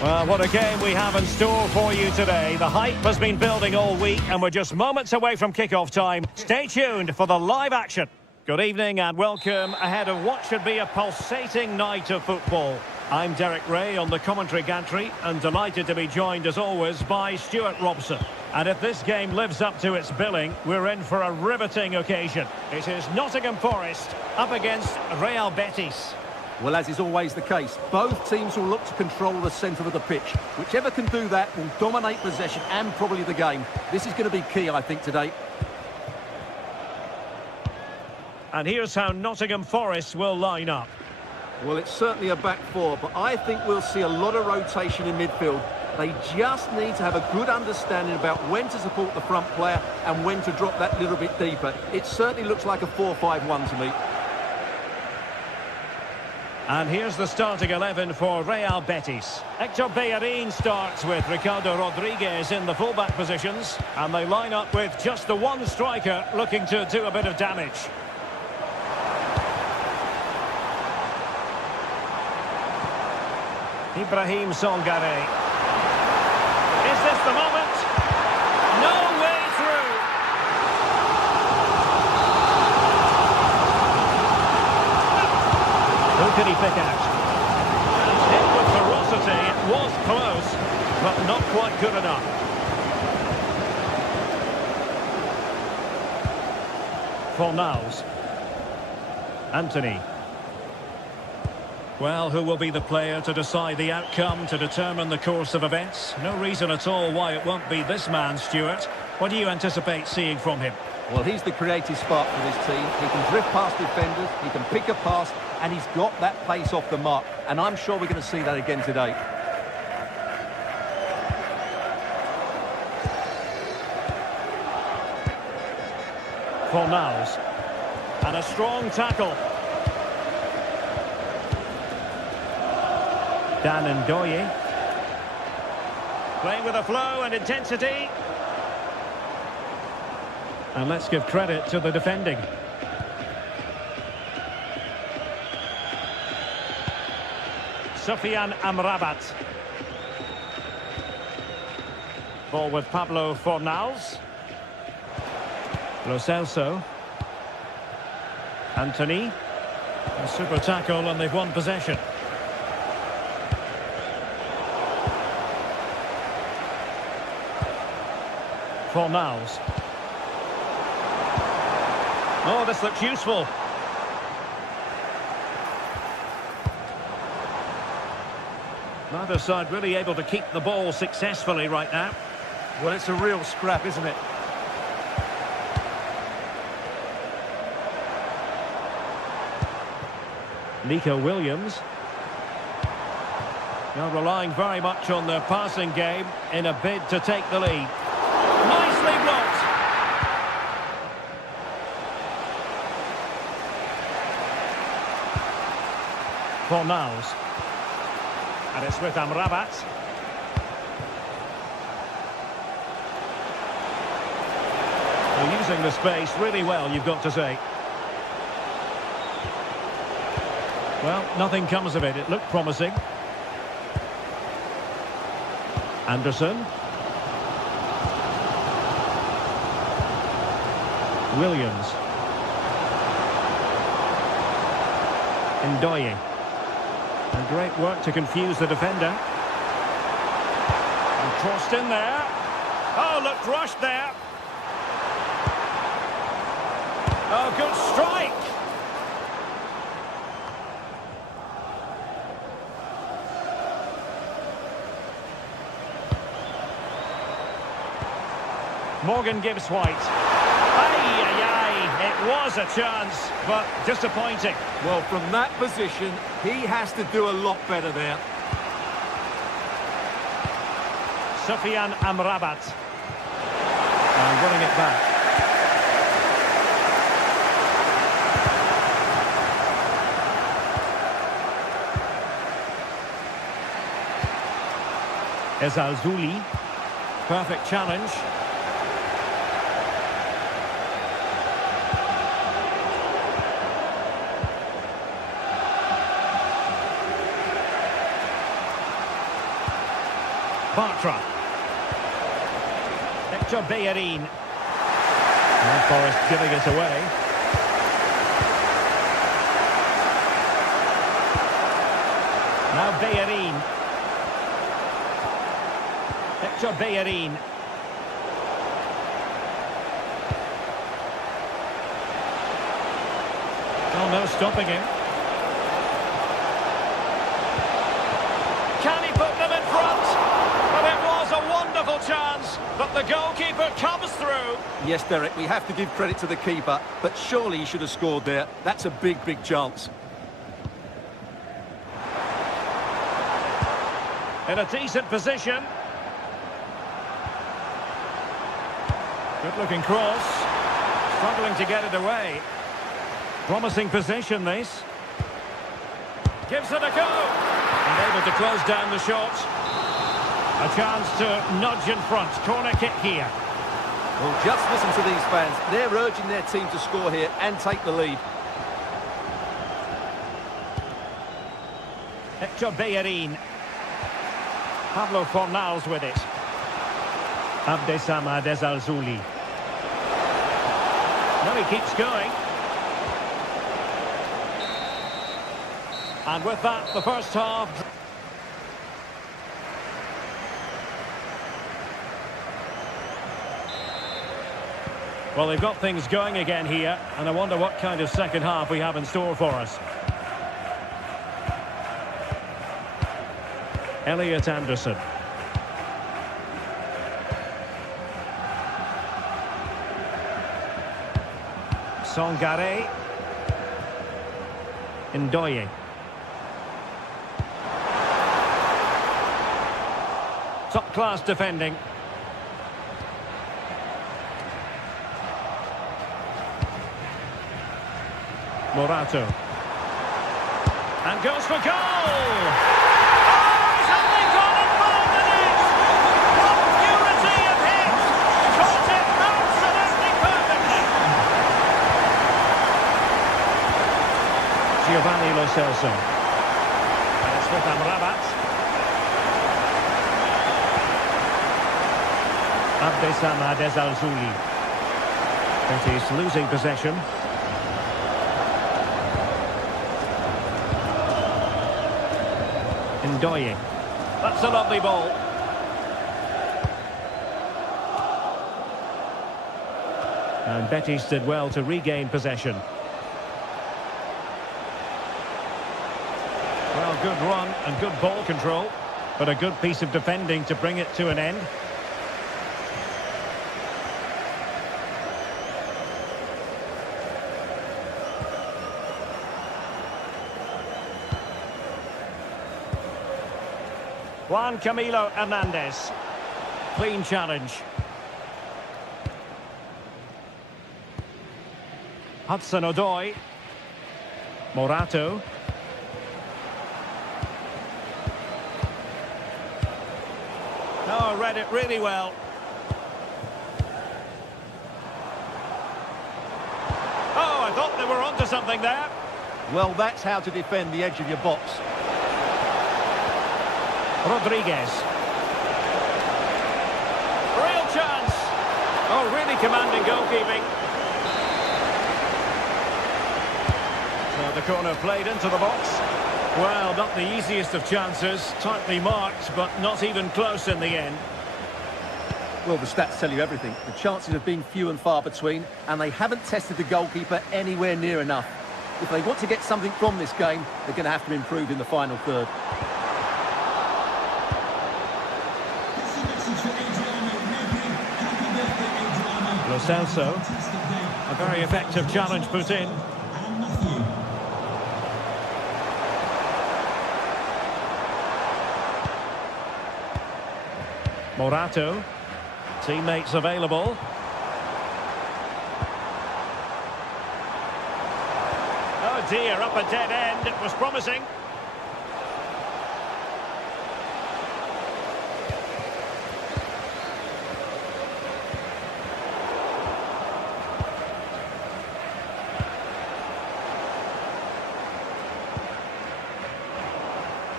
Well, what a game we have in store for you today. The hype has been building all week and we're just moments away from kick-off time. Stay tuned for the live action. Good evening and welcome ahead of what should be a pulsating night of football. I'm Derek Ray on the commentary gantry and delighted to be joined as always by Stuart Robson. And if this game lives up to its billing, we're in for a riveting occasion. It is Nottingham Forest up against Real Betis. Well, as is always the case, both teams will look to control the centre of the pitch. Whichever can do that will dominate possession and probably the game. This is going to be key, I think, today. And here's how Nottingham Forest will line up. Well, it's certainly a back four, but I think we'll see a lot of rotation in midfield. They just need to have a good understanding about when to support the front player and when to drop that little bit deeper. It certainly looks like a 4-5-1 to me. And here's the starting 11 for Real Betis. Hector Bellerin starts with Ricardo Rodriguez in the fullback positions. And they line up with just the one striker looking to do a bit of damage. Ibrahim Songare. Is this the moment? No way through. Who can he pick out? Hit with ferocity. It was close, but not quite good enough. Fornals. Anthony. Well, who will be the player to decide the outcome, to determine the course of events? No reason at all why it won't be this man, Stuart. What do you anticipate seeing from him? Well, he's the creative spark for this team. He can drift past defenders, he can pick a pass, and he's got that pace off the mark. And I'm sure we're going to see that again today. Fornals. And a strong tackle. Dan Ndoye. Playing with a flow and intensity. And let's give credit to the defending. Sofiane Amrabat. Ball with Pablo Fornals. Lo Celso. Anthony. A super tackle and they've won possession. Fornals. Oh, this looks useful. Neither side really able to keep the ball successfully right now. Well, it's a real scrap, isn't it? Nico Williams. Now relying very much on their passing game in a bid to take the lead. Nicely blocked. Fornals. And it's with Amrabat. They're using the space really well, you've got to say. Well, nothing comes of it. It looked promising. Anderson. Williams. Ndoye. And great work to confuse the defender. And crossed in there. Oh, looked rushed there. Oh, good strike. Morgan Gibbs White. Ay, ay, ay. It was a chance, but disappointing. Well, from that position, he has to do a lot better there. Sofiane Amrabat. And winning it back. Ezalzouli. Perfect challenge. Bartra. Hector Bellerin. And Forest giving it away. Now Bellerin. Hector Bellerin. Oh, no stopping him. Can he put them in front? But it was a wonderful chance, but the goalkeeper comes through. Yes, Derek, we have to give credit to the keeper, but surely he should have scored there. That's a big, big chance. In a decent position. Good-looking cross. Struggling to get it away. Promising position, this. Gives it a go. And able to close down the shot. A chance to nudge in front. Corner kick here. Well, just listen to these fans. They're urging their team to score here and take the lead. Hector Bellerin. Pablo Fornals with it. Abdessamad Ezalzouli. No, he keeps going. And with that, the first half. Well, they've got things going again here, and I wonder what kind of second half we have in store for us. Elliot Anderson. Songare. Ndoye. Top-class defending. Morato. And goes for goal! Oh, he's only gone and found the net! What purity of hit! Caught it absolutely perfectly! Giovanni Lo Celso. And it's with Amrabat. Abdessamad Ezalzouli. But he's losing possession. Ndoye. That's a lovely ball. And Betis did well to regain possession. Well, good run and good ball control, but a good piece of defending to bring it to an end. Juan Camilo Hernandez. Clean challenge. Hudson-Odoi. Morato. Oh, read it really well. Oh, I thought they were onto something there. Well, that's how to defend the edge of your box. Rodriguez. Real chance. Oh, really commanding goalkeeping. So the corner played into the box. Well, not the easiest of chances. Tightly marked, but not even close in the end. Well, the stats tell you everything. The chances have been few and far between, and they haven't tested the goalkeeper anywhere near enough. If they want to get something from this game, they're going to have to improve in the final third. Lo Celso. A very effective challenge put in. Morato. Teammates available. Oh dear, up a dead end. It was promising.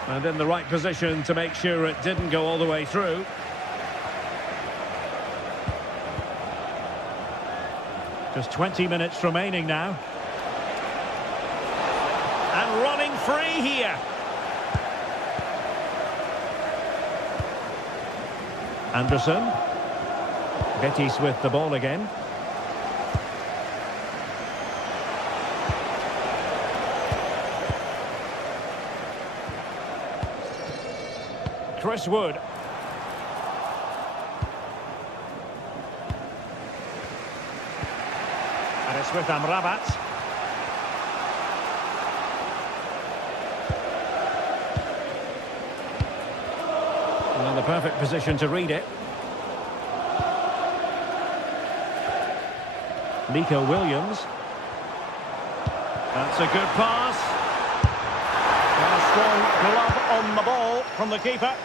And in the right position to make sure it didn't go all the way through. Just 20 minutes remaining now. And running free here. Anderson. Betis with the ball again. Chris Wood. And it's with Amrabat. And in the perfect position to read it. Nico Williams. That's a good pass. And a strong glove on the ball from the keeper.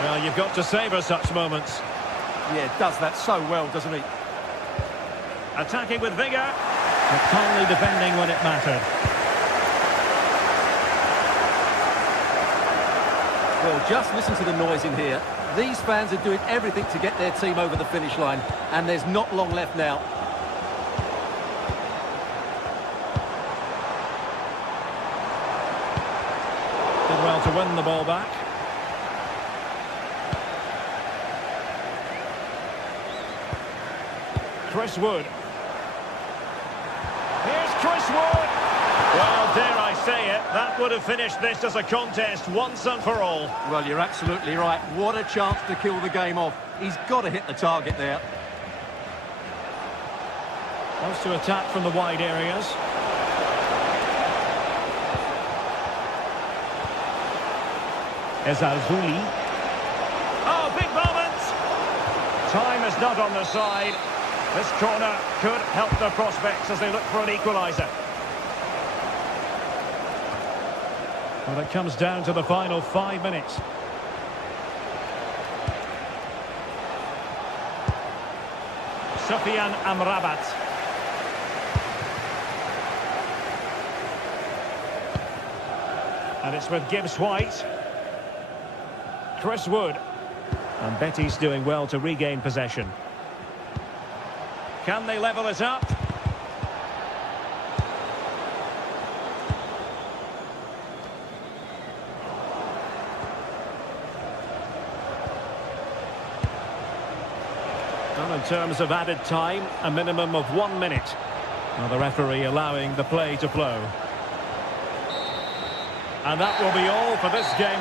Well, you've got to savour such moments. Yeah, does that so well, doesn't he? Attacking with vigour, but calmly defending when it mattered. Well, just listen to the noise in here. These fans are doing everything to get their team over the finish line, and there's not long left now. Did well to win the ball back. Chris Wood. Here's Chris Wood. Well, dare I say it, that would have finished this as a contest once and for all. Well, you're absolutely right. What a chance to kill the game off. He's got to hit the target there. Wants to attack from the wide areas. Ezalzouli. Oh, big moment! Time is not on the side. This corner could help the prospects as they look for an equaliser. Well, it comes down to the final 5 minutes. Sofian Amrabat. And it's with Gibbs White. Chris Wood. And Betis doing well to regain possession. Can they level it up? Well, in terms of added time, a minimum of 1 minute. Now the referee allowing the play to flow. And that will be all for this game.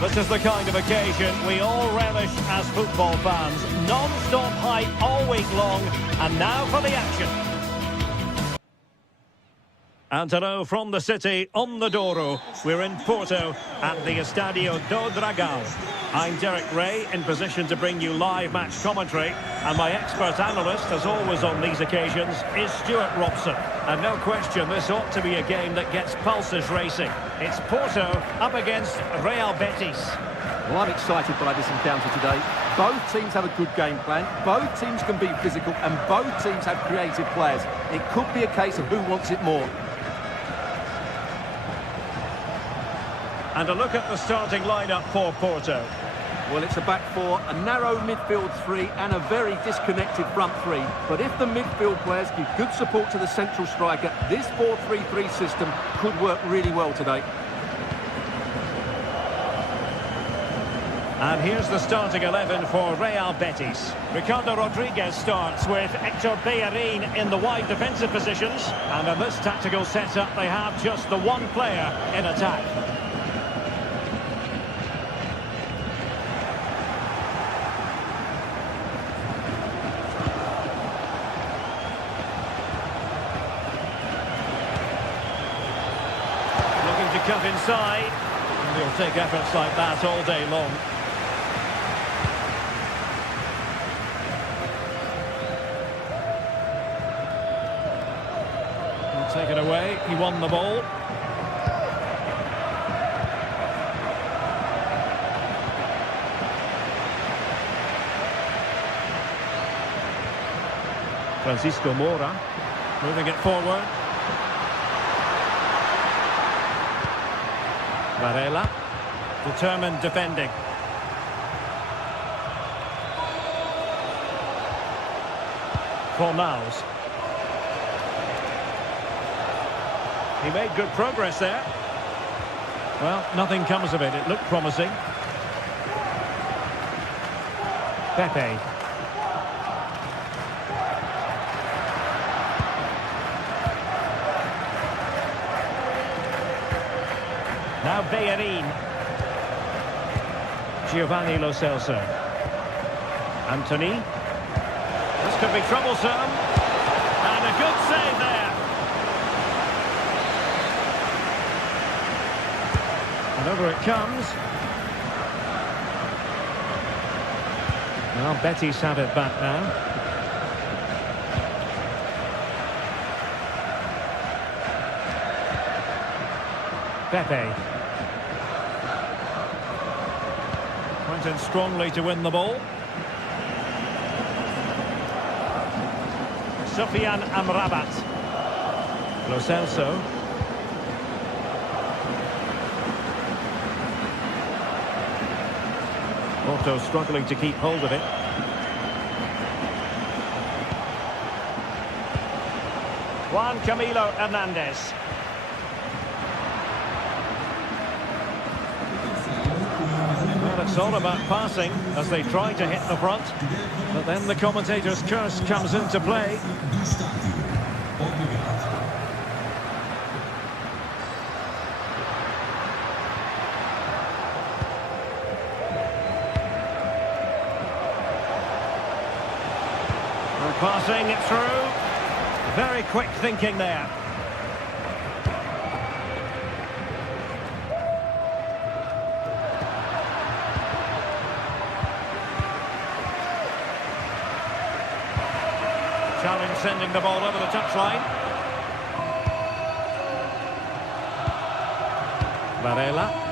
This is the kind of occasion we all relish as football fans. Non-stop hype all week long, and now for the action. And hello from the city on the Douro. We're in Porto at the Estadio do Dragão. I'm Derek Ray, in position to bring you live match commentary, and my expert analyst, as always on these occasions, is Stuart Robson. And no question, this ought to be a game that gets pulses racing. It's Porto up against Real Betis. Well, I'm excited by this encounter today. Both teams have a good game plan, both teams can be physical, and both teams have creative players. It could be a case of who wants it more. And a look at the starting lineup for Porto. Well, it's a back four, a narrow midfield three, and a very disconnected front three. But if the midfield players give good support to the central striker, this 4-3-3 system could work really well today. And here's the starting 11 for Real Betis. Ricardo Rodriguez starts with Hector Bellerin in the wide defensive positions. And in this tactical setup, they have just the one player in attack. Looking to cut inside. And he'll take efforts like that all day long. Taken away, he won the ball. Francisco Moura moving it forward. Varela, determined defending. Fornals. He made good progress there. Well, nothing comes of it. It looked promising. Pepe. Now Bellerin. Giovanni Lo Celso. Anthony. This could be troublesome. And a good save there. And over it comes. Well, Betis have it back now. Pepe. Went in strongly to win the ball. Sofian Amrabat. Lo Celso. Porto struggling to keep hold of it. Juan Camilo Hernandez. Well, it's all about passing as they try to hit the front. But then the commentator's curse comes into play. Passing it through. Very quick thinking there. Challenge sending the ball over the touchline. Varela.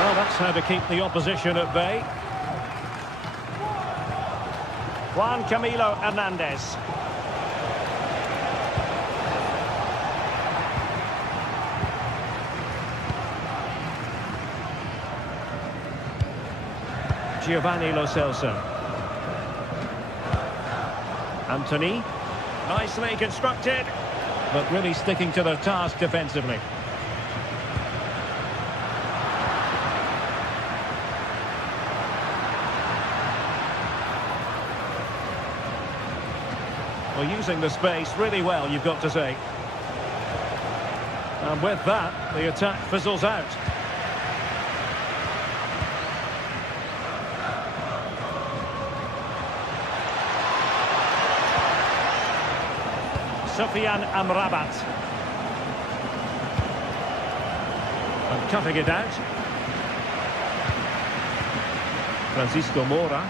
Well, that's how to keep the opposition at bay. Juan Camilo Hernandez. Giovanni Lo Celso. Anthony. Nicely constructed, but really sticking to their task defensively. Well, using the space really well, you've got to say. And with that, the attack fizzles out. Sufyan Amrabat. And cutting it out. Francisco Moura.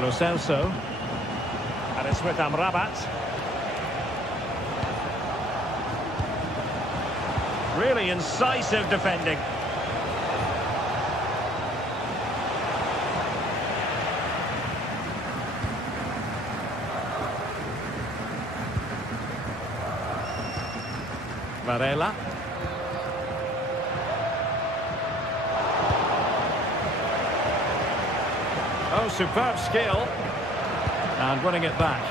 Lo Celso. And it's with Amrabat. Really incisive defending. Varela. Oh, superb skill. And winning it back.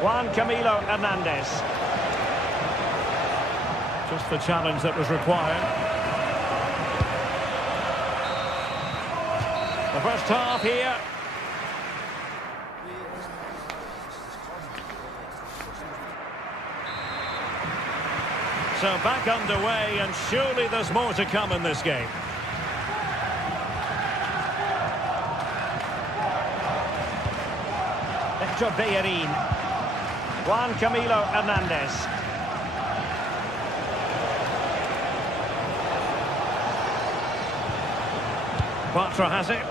Juan Camilo Hernandez. Just the challenge that was required. The first half here. So back underway, and surely there's more to come in this game. Hector Bellerin. Juan Camilo Hernandez. Bartra has it.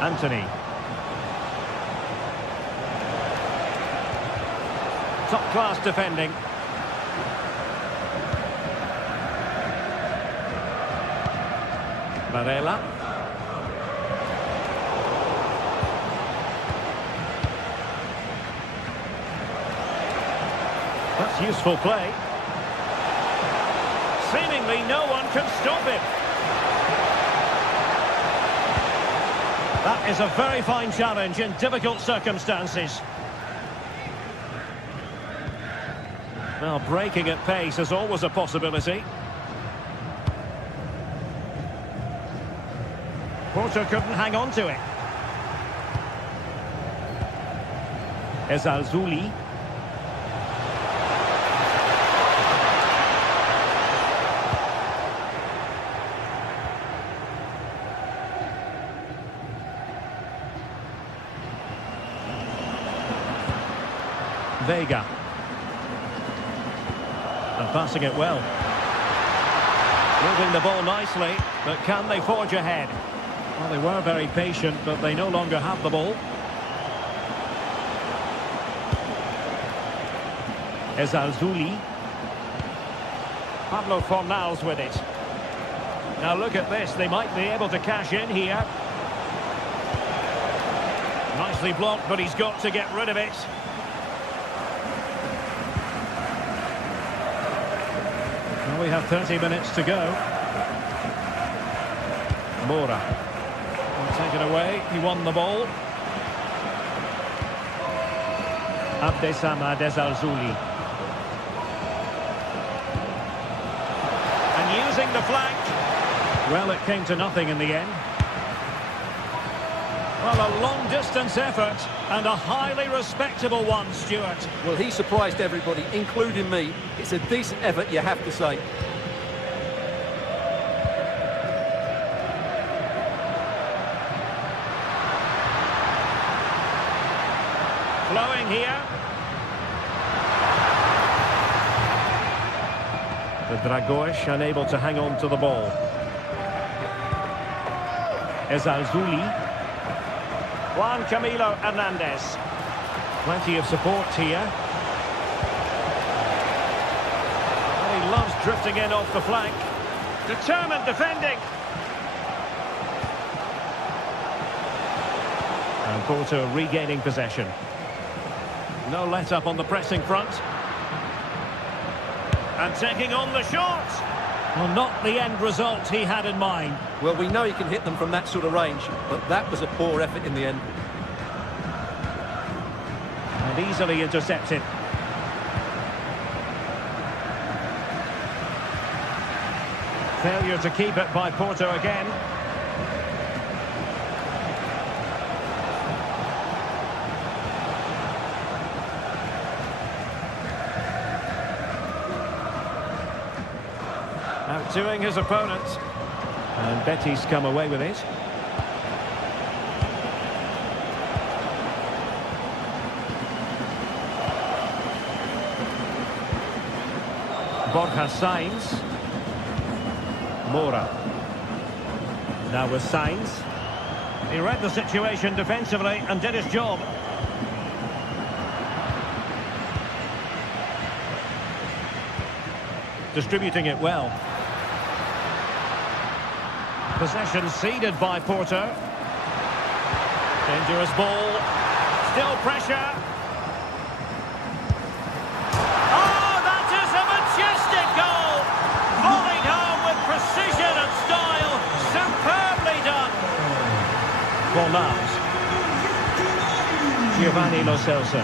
Anthony. Top-class defending. Varela. That's useful play. Seemingly no one can stop him. That is a very fine challenge in difficult circumstances. Well, breaking at pace is always a possibility. Porto couldn't hang on to it. Ezalzouli. Vega. And passing it well. Moving the ball nicely, but can they forge ahead? Well, they were very patient, but they no longer have the ball. Ezalzouli. Pablo Fornals with it. Now look at this, they might be able to cash in here. Nicely blocked, but he's got to get rid of it. Well, we have 30 minutes to go. Moura. Taken away, he won the ball. Abdessamad Ezalzouli. And using the flank. Well, it came to nothing in the end. Well, a long-distance effort and a highly respectable one, Stuart. Well, he surprised everybody, including me. It's a decent effort, you have to say. Flowing here. The Dragões unable to hang on to the ball. Ezalzouli. Juan Camilo Hernandez. Plenty of support here. Well, he loves drifting in off the flank. Determined defending. And Porto regaining possession. No let-up on the pressing front. And taking on the shot. Well, not the end result he had in mind. Well, we know he can hit them from that sort of range, but that was a poor effort in the end. And easily intercepted. Failure to keep it by Porto again. Outdoing his opponent. And Betis come away with it. Borja Sainz. Mora. Now with Sainz. He read the situation defensively and did his job. Distributing it well. Possession ceded by Porto. Dangerous ball. Still pressure. Oh, that is a majestic goal! Volleyed home with precision and style. Superbly done. Fornals. Giovanni Lo Celso.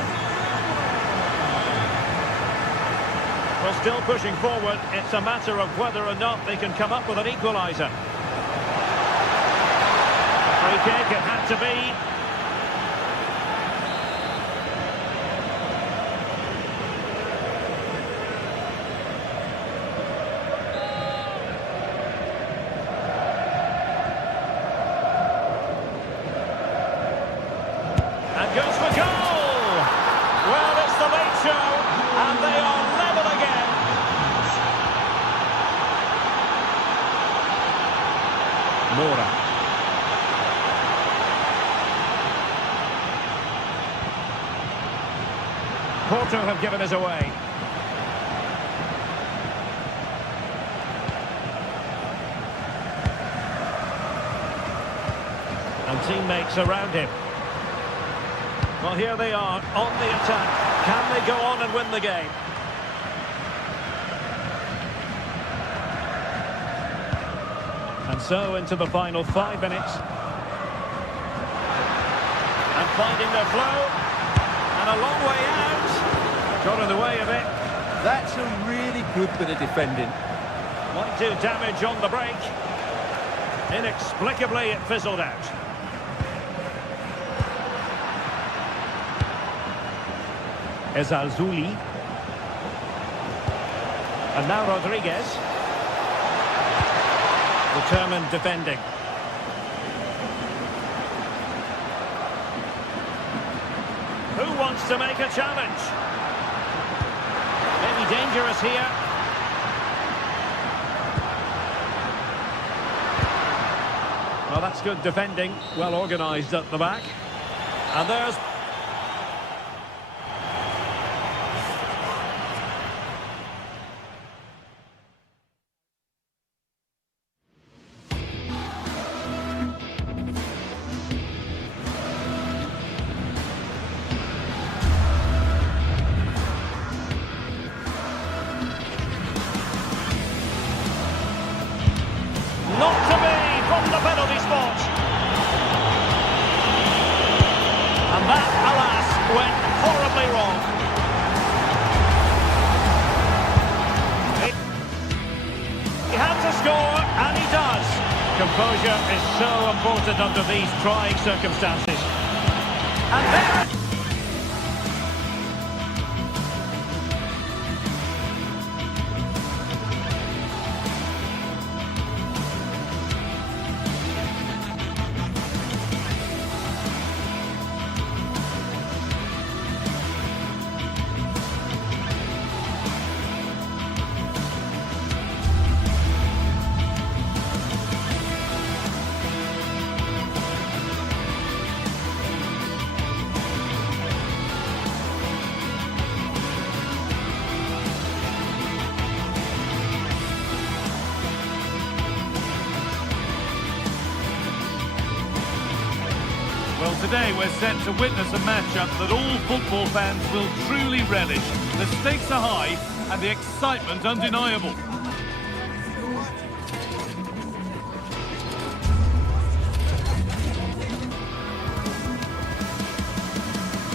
Well, still pushing forward. It's a matter of whether or not they can come up with an equaliser. Free kick, it had to be. And goes for goal! Well, it's the late show, and they are level again. Mora. Porto have given us away. And teammates around him. Well, here they are on the attack. Can they go on and win the game? And so into the final 5 minutes. And finding their flow. And a long way out. Got in the way of it. That's a really good bit of defending. Might do damage on the break. Inexplicably, it fizzled out. Ezalzouli. And now Rodriguez. Determined defending. Who wants to make a challenge? Maybe dangerous here. Well, that's good defending. Well organised at the back. And there's... Not to be from the penalty spot. And that, alas, went horribly wrong. He had to score, and he does. Composure is so important under these trying circumstances. And there... Well, today we're set to witness a matchup that all football fans will truly relish. The stakes are high and the excitement undeniable.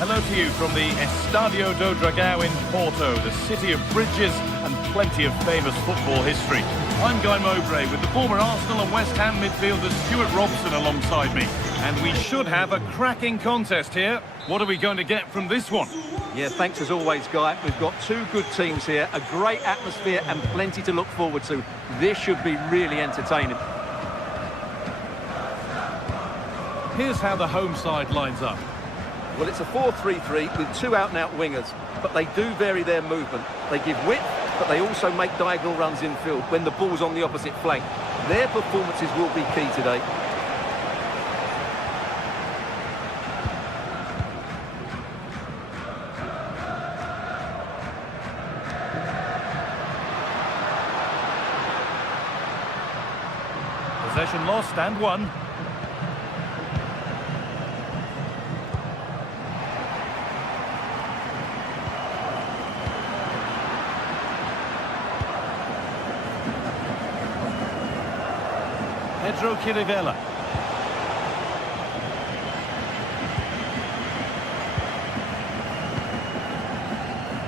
Hello to you from the Estadio do Dragão in Porto, the city of bridges and plenty of famous football history. I'm Guy Mowbray with the former Arsenal and West Ham midfielder Stuart Robson alongside me. And we should have a cracking contest here. What are we going to get from this one? Yeah, thanks as always, Guy. We've got two good teams here, a great atmosphere and plenty to look forward to. This should be really entertaining. Here's how the home side lines up. Well, it's a 4-3-3 with two out-and-out wingers, but they do vary their movement. They give width, but they also make diagonal runs infield when the ball's on the opposite flank. Their performances will be key today. Possession lost and won. Pedro Chirivella.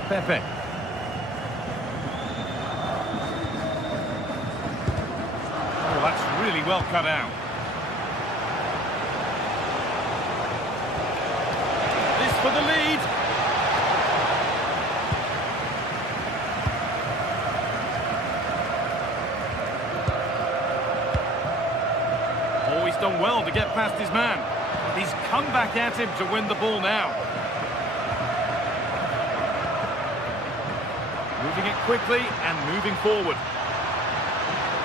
Pepe. Oh, that's really well cut out. This for the lead. He's done well to get past his man. He's come back at him to win the ball now. Moving it quickly and moving forward.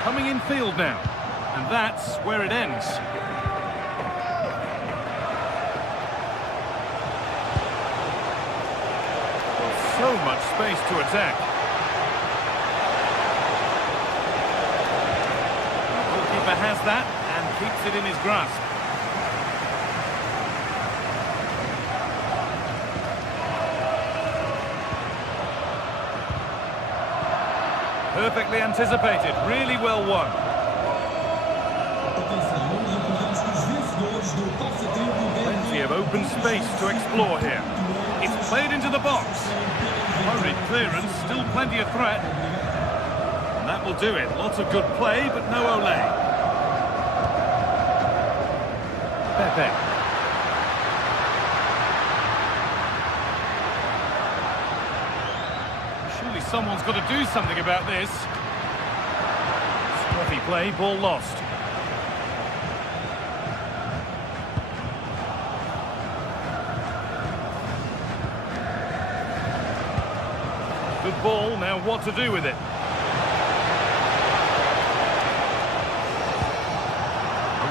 Coming in field now. And that's where it ends. So much space to attack. The goalkeeper has that. Keeps it in his grasp. Perfectly anticipated, really well won. Plenty of open space to explore here. It's played into the box. Hurried clearance, still plenty of threat. And that will do it. Lots of good play, but no Olé. Pepe. Surely someone's got to do something about this. Scruffy play, ball lost. Good ball, now what to do with it?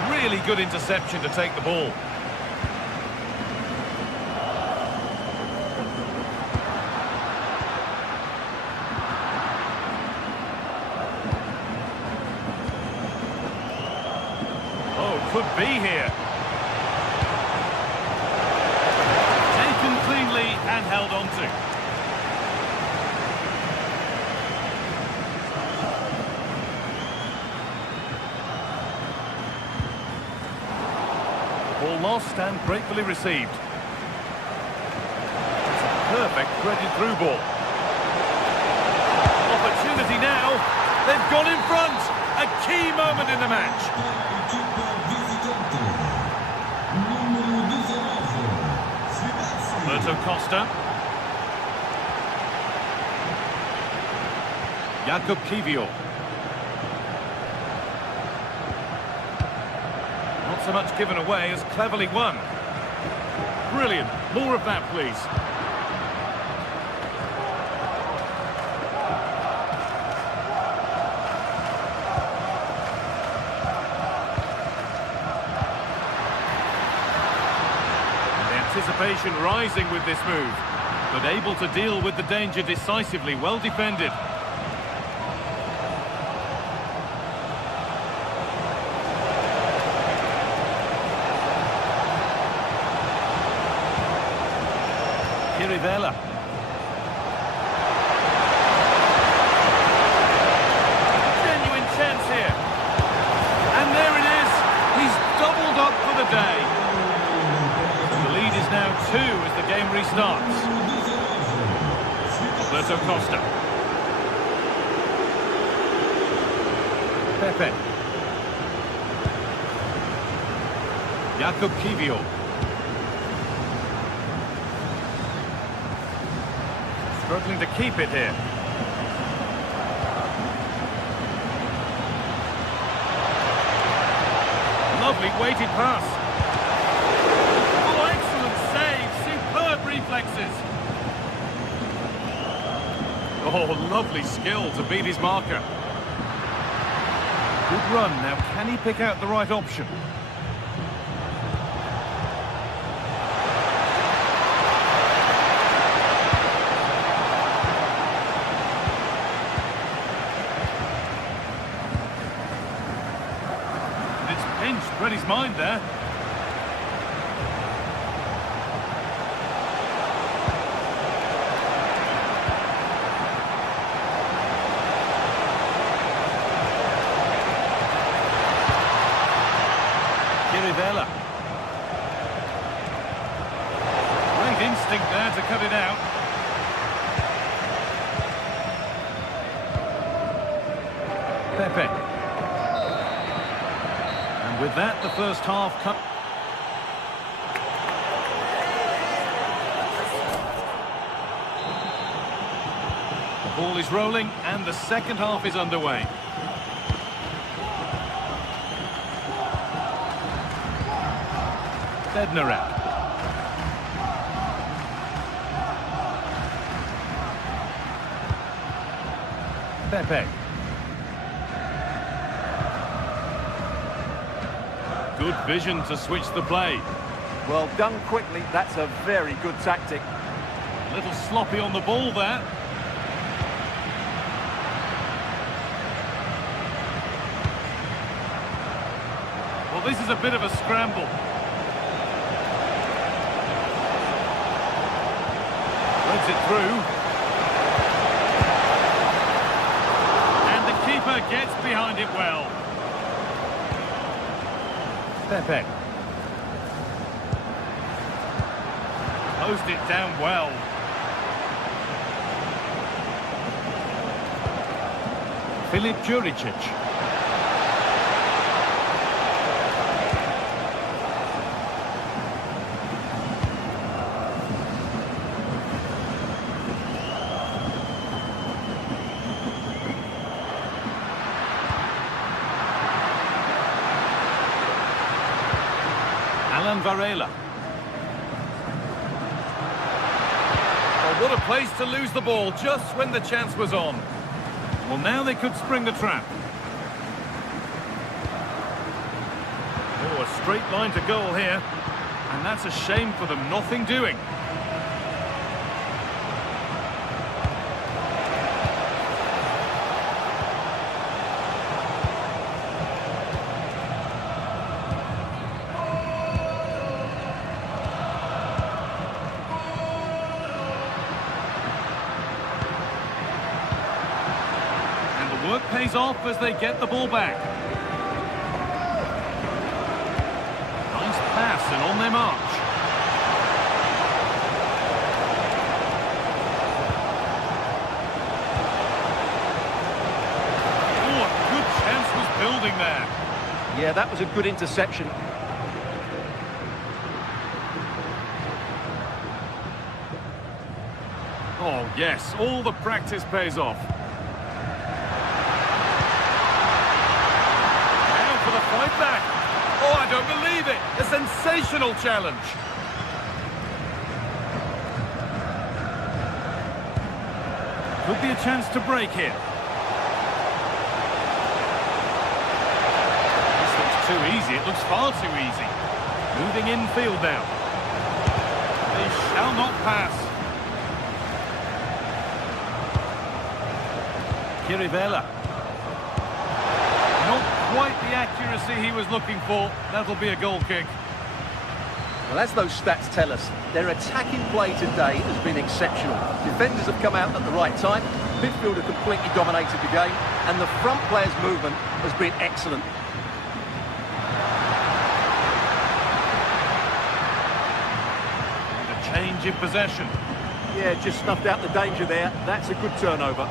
Really good interception to take the ball. Oh, could be here. Taken cleanly and held on to. Ball lost and gratefully received. It's a perfect threaded through ball. Opportunity now. They've gone in front. A key moment in the match. Roberto Costa. Jakob Kivior. Not so much given away as cleverly won. Brilliant. More of that, please. And the anticipation rising with this move, but able to deal with the danger decisively. Well defended. Chirivella. Genuine chance here. And there it is. He's doubled up for the day. The lead is now 2 as the game Enzo Costa. Pepe. Jakub Kiwior. Struggling to keep it here. Lovely weighted pass. Oh, excellent save. Superb reflexes. Oh, lovely skill to beat his marker. Good run. Now, can he pick out the right option? Read his mind there. Kirivella. Great instinct there to cut it out. Pepe. With that, the first half cut. The ball is rolling and the second half is underway. Bednarek. Pepe. Good vision to switch the play. Well done quickly. That's a very good tactic. A little sloppy on the ball there. Well, this is a bit of a scramble. Threads it through. And the keeper gets behind it well. Pepe. Closed it down well. Filip Juricic. Varela. Well, what a place to lose the ball just when the chance was on. Well, now they could spring the trap. Oh, a straight line to goal here. And that's a shame for them. Nothing doing. Work pays off as they get the ball back. Nice pass and on their march. Oh, a good chance was building there. Yeah, that was a good interception. Oh, yes, all the practice pays off. Fight back. Oh, I don't believe it. A sensational challenge. Could be a chance to break here. This looks too easy. It looks far too easy. Moving infield now. They shall not pass. Kirivella. Quite the accuracy he was looking for. That'll be a goal kick. Well, as those stats tell us, their attacking play today has been exceptional. Defenders have come out at the right time, midfield have completely dominated the game, and the front players' movement has been excellent. And a change in possession. Yeah, just snuffed out the danger there. That's a good turnover.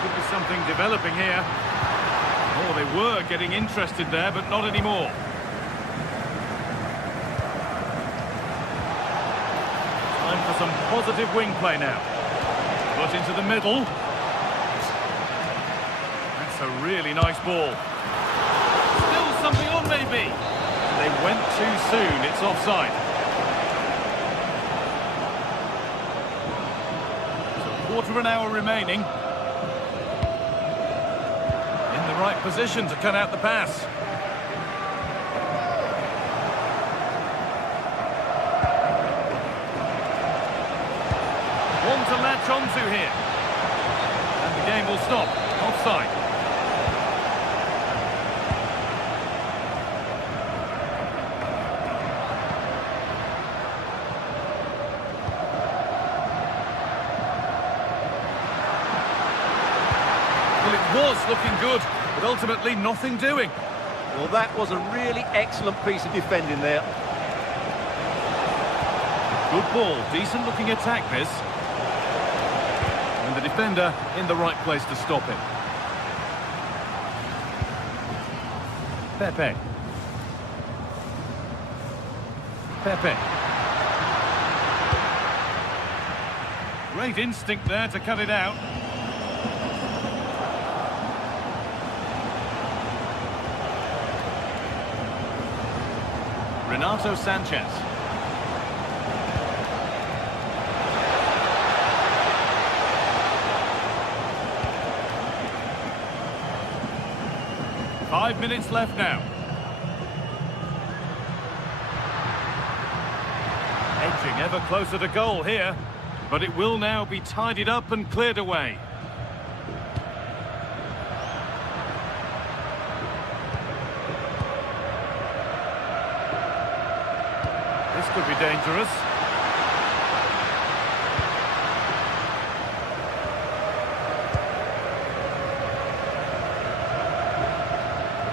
Could be something developing here. Oh, they were getting interested there, but not anymore. Time for some positive wing play now. Put into the middle. That's a really nice ball. Still something on, maybe. They went too soon. It's offside. So a quarter of an hour remaining. In the right position to cut out the pass. One to latch onto here. And the game will stop. Offside. Well, it was looking good, but ultimately nothing doing. Well, that was a really excellent piece of defending there. Good ball, decent looking attack this. And the defender in the right place to stop it. Pepe. Pepe. Great instinct there to cut it out. Renato Sanchez. Five minutes left now. Edging ever closer to goal here, but it will now be tidied up and cleared away. This could be dangerous.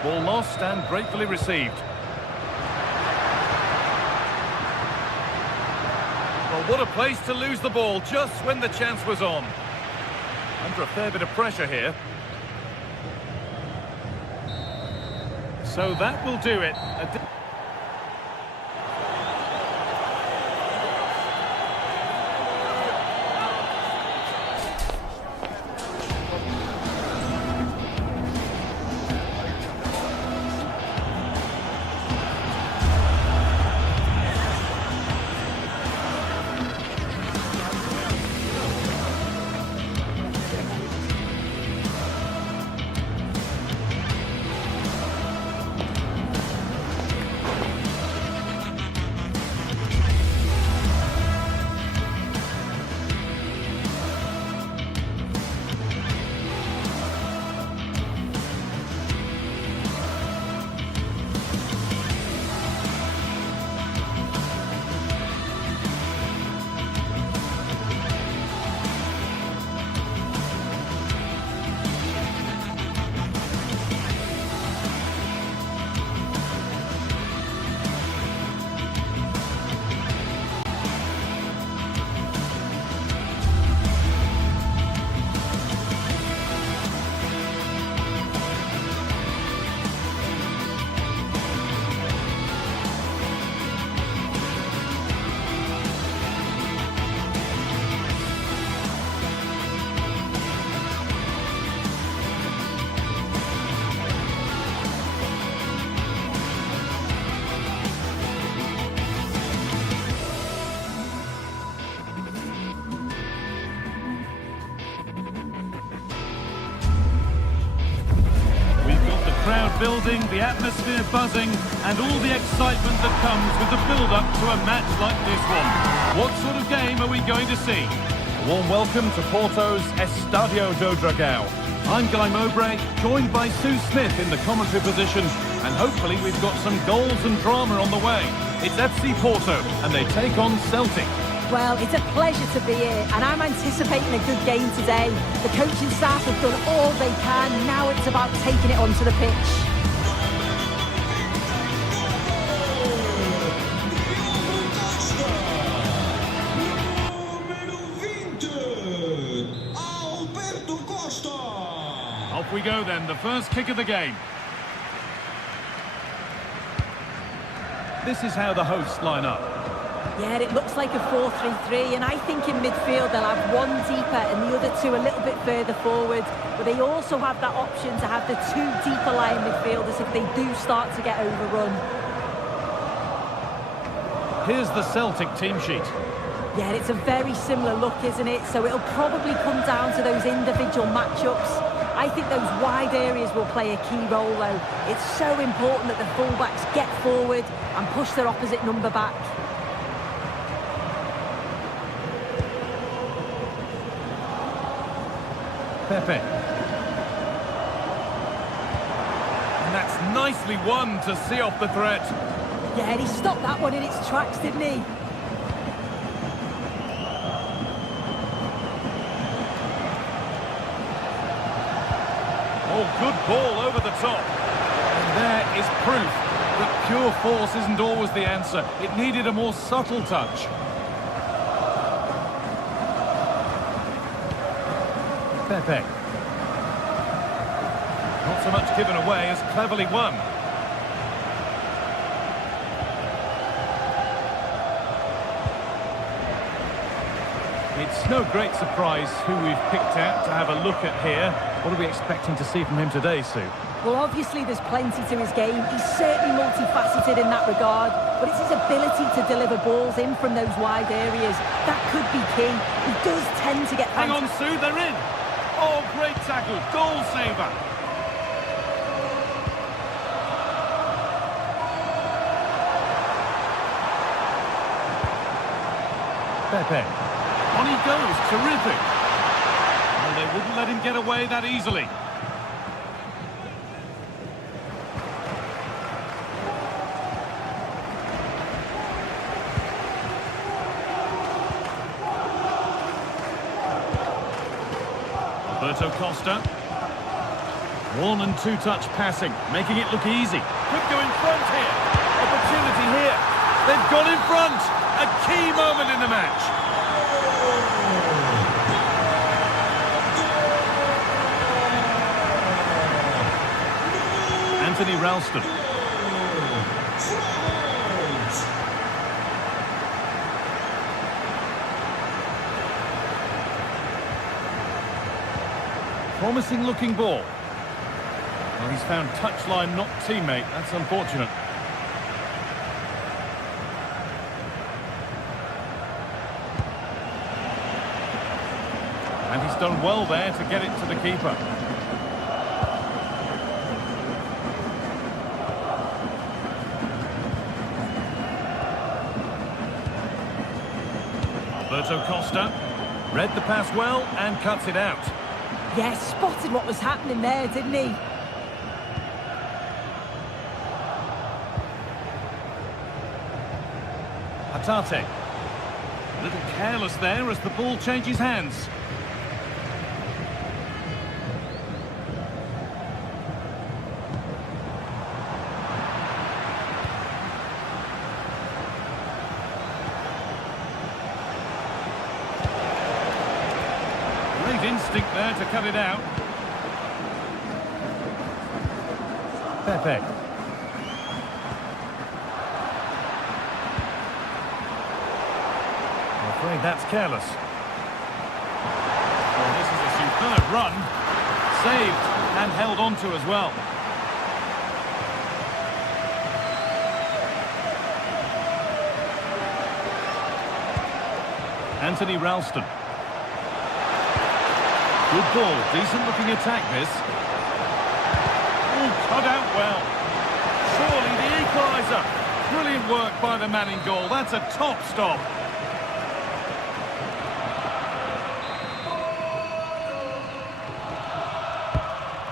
Ball lost and gratefully received. Well, what a place to lose the ball just when the chance was on. Under a fair bit of pressure here. So that will do it. Building, the atmosphere buzzing, and all the excitement that comes with the build-up to a match like this one. What sort of game are we going to see? A warm welcome to Porto's Estadio do Dragão. I'm Guy Mowbray, joined by Sue Smith in the commentary position, and hopefully we've got some goals and drama on the way. It's FC Porto, and they take on Celtic. Well, it's a pleasure to be here, and I'm anticipating a good game today. The coaching staff have done all they can. Now it's about taking it onto the pitch. Off we go then, the first kick of the game. This is how the hosts line up. Yeah, it looks like a 4-3-3, and I think in midfield they'll have one deeper and the other two a little bit further forward. But they also have that option to have the two deeper lying midfielders if they do start to get overrun. Here's the Celtic team sheet. Yeah, it's a very similar look, isn't it? So it'll probably come down to those individual matchups. I think those wide areas will play a key role, though. It's so important that the fullbacks get forward and push their opposite number back. Pepe. And that's nicely won to see off the threat. Yeah, and he stopped that one in its tracks, didn't he? Oh, good ball over the top. And there is proof that pure force isn't always the answer. It needed a more subtle touch. Pepe. Not so much given away as cleverly won. It's no great surprise who we've picked out to have a look at here. What are we expecting to see from him today, Sue? Well, obviously there's plenty to his game. He's certainly multifaceted in that regard, but it's his ability to deliver balls in from those wide areas. That could be key. He does tend to get... Hang on, Sue, they're in! Oh, great tackle, goal saver. Pepe. On he goes, terrific. Well, they wouldn't let him get away that easily. Alberto Costa. One and two touch passing, making it look easy. Could go in front here. Opportunity here. They've gone in front. A key moment in the match. Anthony Ralston. Promising looking ball. Well, he's found touchline, not teammate. That's unfortunate. And he's done well there to get it to the keeper. Alberto Costa read the pass well and cuts it out. Yeah, spotted what was happening there, didn't he? Hatate. A little careless there as the ball changes hands. Great instinct there to cut it out. Pepe. I'm afraid that's careless. Well, this is a superb run. Saved and held on to as well. Anthony Ralston. Good ball, decent looking attack this. Oh, cut out well. Surely the equaliser. Brilliant work by the man in goal. That's a top stop.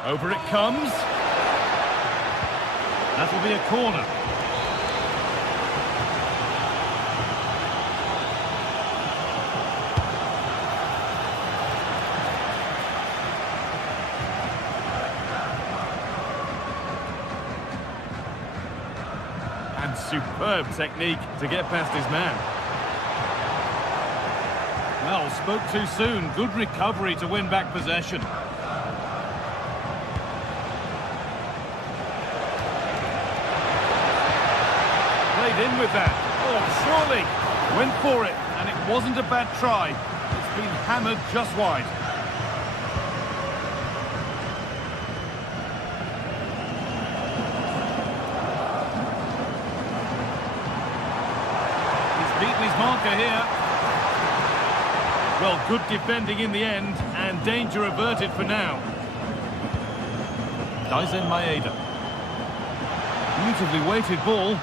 Over it comes. That'll be a corner. And superb technique to get past his man. Well, spoke too soon. Good recovery to win back possession. Played in with that. Oh, surely. Went for it, and it wasn't a bad try. It's been hammered just wide. He's beaten his marker here. Well, good defending in the end, and danger averted for now. Daisen Maeda. Beautifully weighted ball.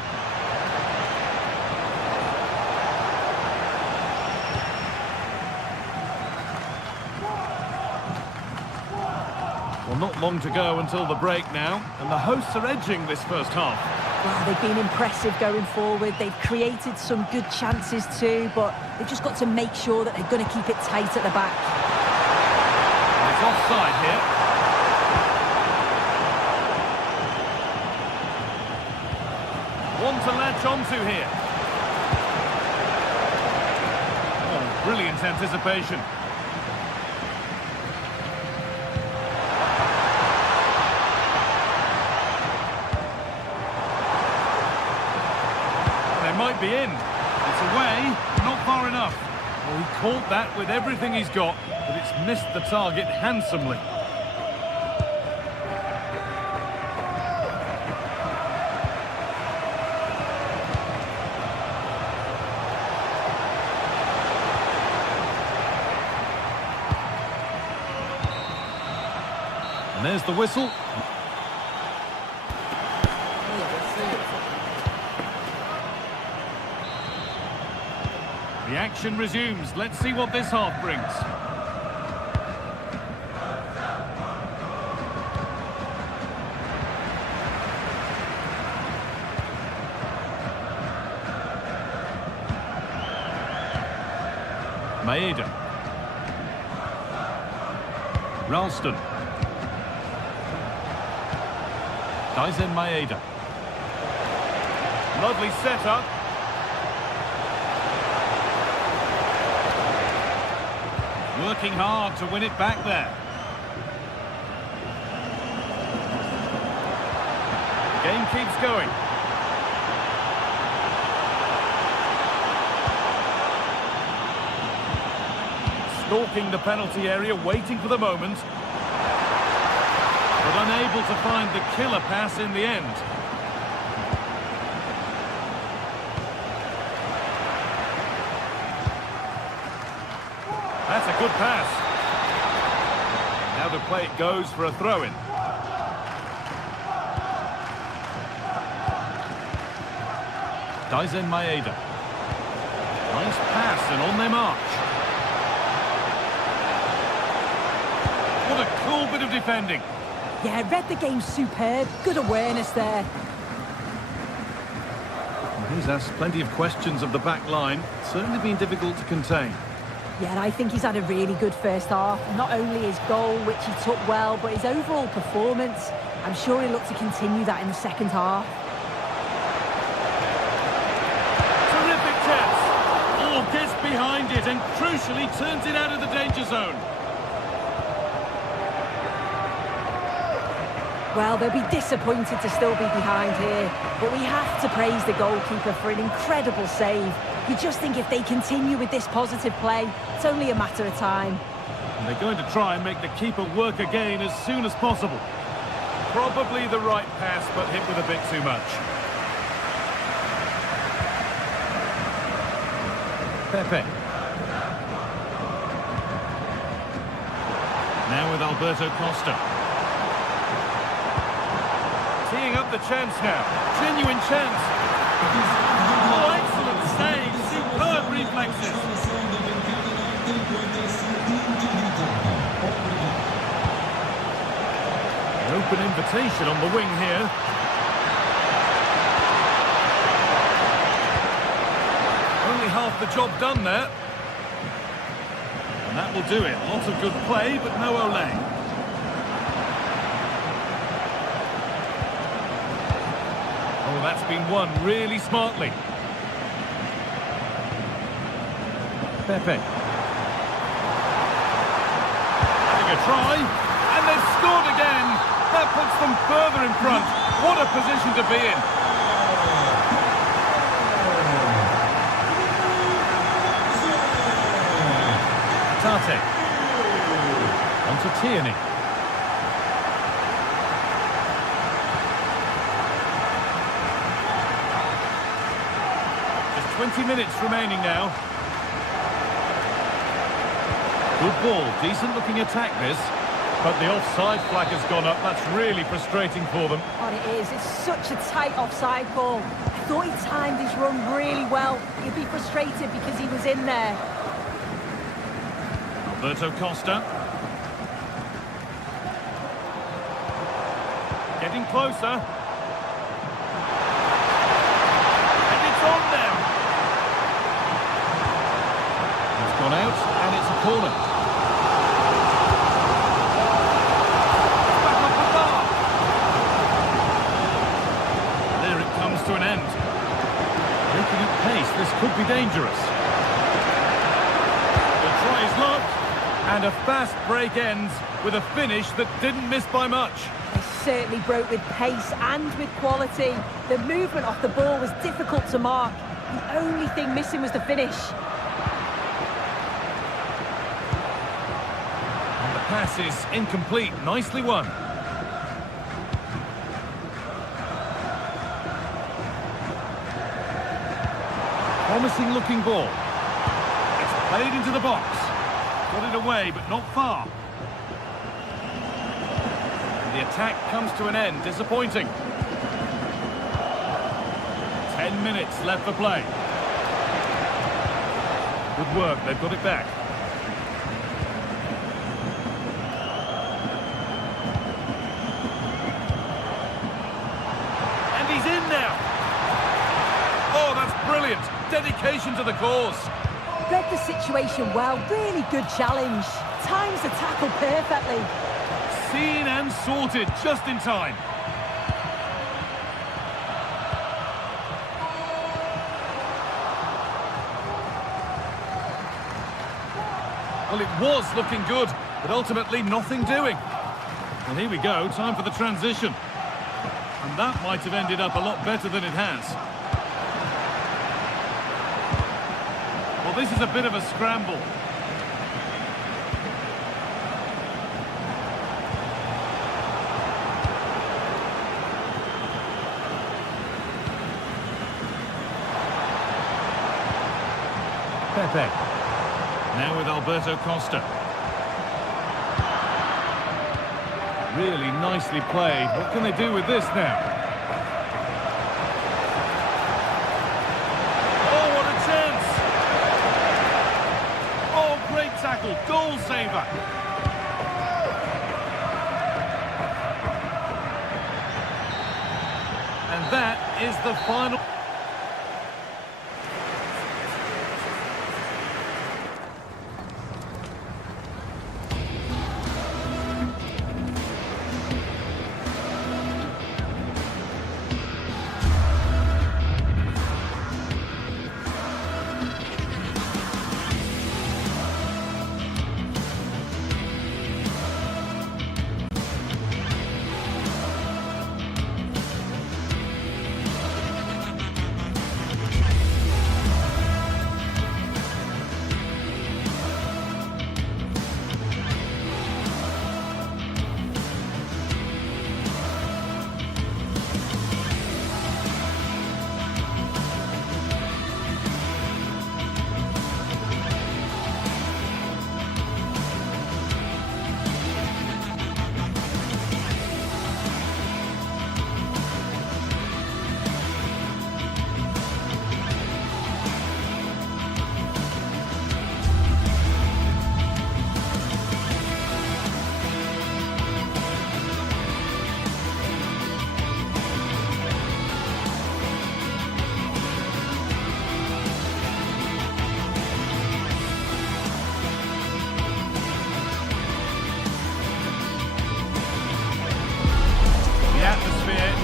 Well, not long to go until the break now, and the hosts are edging this first half. Well, they've been impressive going forward. They've created some good chances too, but they've just got to make sure that they're going to keep it tight at the back. It's offside here. One to latch onto here. Oh, brilliant anticipation. Might be in. It's away, not far enough. Well, he caught that with everything he's got, but it's missed the target handsomely. And there's the whistle. The action resumes. Let's see what this half brings. Maeda. Ralston. Daisen Maeda. Lovely setup. Working hard to win it back there. Game keeps going. Stalking the penalty area, waiting for the moment. But unable to find the killer pass in the end. That's a good pass. Now the play it goes for a throw-in. Daisen Maeda. Nice pass and on their march. What a cool bit of defending. Yeah, read the game superb. Good awareness there. He's asked plenty of questions of the back line. It's certainly been difficult to contain. Yeah, and I think he's had a really good first half. Not only his goal, which he took well, but his overall performance. I'm sure he'll look to continue that in the second half. Terrific chance. Oh, gets behind it and crucially turns it out of the danger zone. Well, they'll be disappointed to still be behind here, but we have to praise the goalkeeper for an incredible save. You just think if they continue with this positive play, it's only a matter of time. And they're going to try and make the keeper work again as soon as possible. Probably the right pass, but hit with a bit too much. Pepe. Now with Alberto Costa. Teeing up the chance now. Genuine chance. Oh, excellent save. Superb reflexes. An open invitation on the wing here. Only half the job done there. And that will do it. Lots of good play, but no Olé. That's been won really smartly. Pepe. Having a try, and they've scored again. That puts them further in front. What a position to be in. Tate. On to Tierney. Just 20 minutes remaining now. Good ball, decent looking attack this. But the offside flag has gone up. That's really frustrating for them. Oh, it is. It's such a tight offside ball. I thought he timed his run really well. He'd be frustrated because he was in there. Alberto Costa. Getting closer. And it's on now. It's gone out, and it's a corner. To an end. Making at pace, this could be dangerous. The try is locked, and a fast break ends with a finish that didn't miss by much. They certainly broke with pace and with quality. The movement off the ball was difficult to mark. The only thing missing was the finish. And the pass is incomplete. Nicely won. Promising looking ball. It's played into the box. Got it away, but not far. And the attack comes to an end. Disappointing. 10 minutes left for play. Good work. They've got it back. And he's in now. Oh, that's brilliant. Dedication to the cause. Read the situation well. Really good challenge. Times the tackle perfectly. Seen and sorted just in time. Well, it was looking good, but ultimately nothing doing. And here we go, time for the transition. And that might have ended up a lot better than it has. Well, this is a bit of a scramble. Pepe. Now with Alberto Costa. Really nicely played. What can they do with this now? Tackle, goal saver. And that is the final.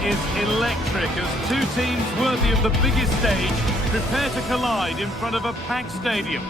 is electric as two teams worthy of the biggest stage prepare to collide in front of a packed stadium.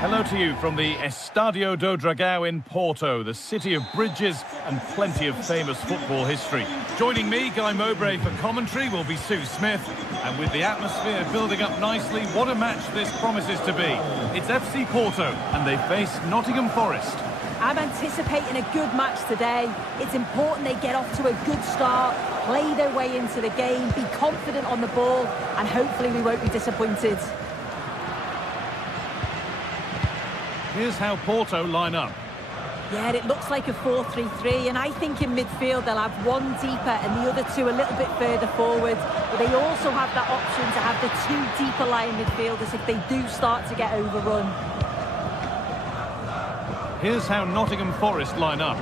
Hello to you from the Estadio do Dragão in Porto, the city of bridges and plenty of famous football history. Joining me, Guy Mowbray, for commentary will be Sue Smith. And with the atmosphere building up nicely, what a match this promises to be. It's FC Porto and they face Nottingham Forest. I'm anticipating a good match today. It's important they get off to a good start, play their way into the game, be confident on the ball, and hopefully we won't be disappointed. Here's how Porto line up. Yeah, it looks like a 4-3-3, and I think in midfield they'll have one deeper and the other two a little bit further forward. But they also have that option to have the two deeper lying midfielders if they do start to get overrun. Here's how Nottingham Forest line up.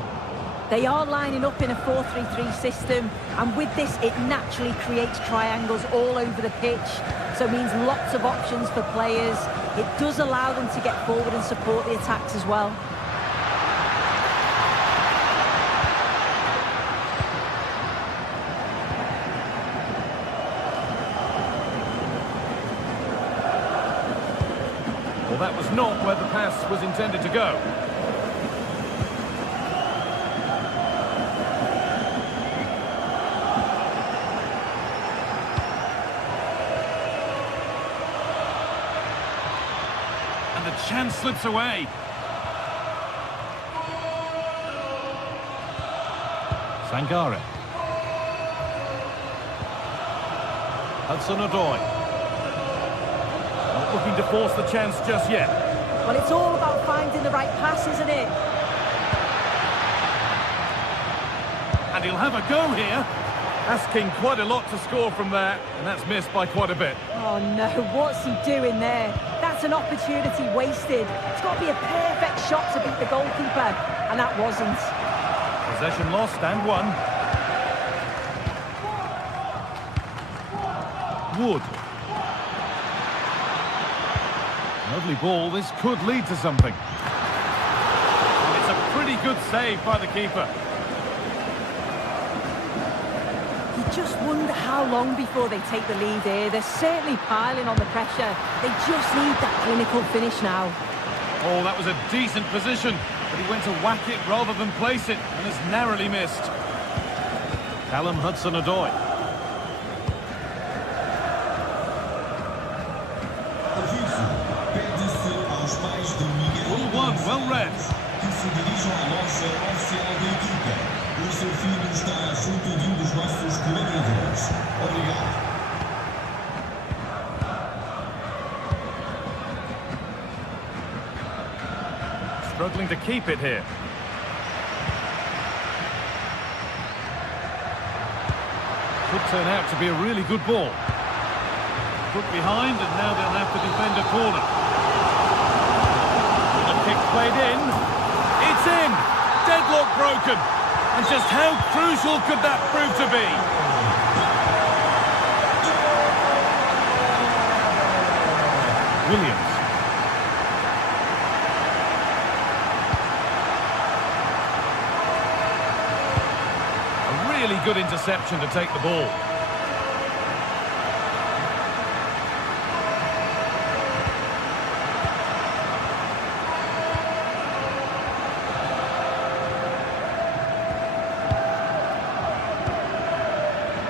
They are lining up in a 4-3-3 system, and with this it naturally creates triangles all over the pitch, so it means lots of options for players. It does allow them to get forward and support the attacks as well. Well, that was not where the pass was intended to go. And the chance slips away. Sangare. Hudson-Odoi. Not looking to force the chance just yet. Well, it's all about finding the right pass, isn't it? And he'll have a go here. Asking quite a lot to score from there, and that's missed by quite a bit. Oh no, what's he doing there? That's an opportunity wasted. It's got to be a perfect shot to beat the goalkeeper, and that wasn't. Possession lost and won. Wood. Lovely ball, this could lead to something. And it's a pretty good save by the keeper. You just wonder how long before they take the lead here. They're certainly piling on the pressure. They just need that clinical finish now. Oh, that was a decent position, but he went to whack it rather than place it, and has narrowly missed. Callum Hudson-Odoi. 1-1, well read. Struggling to keep it here. Could turn out to be a really good ball. Put behind, and now they'll have to defend a corner. The kick played in. It's in! Deadlock broken. And just how crucial could that prove to be? Williams. A really good interception to take the ball.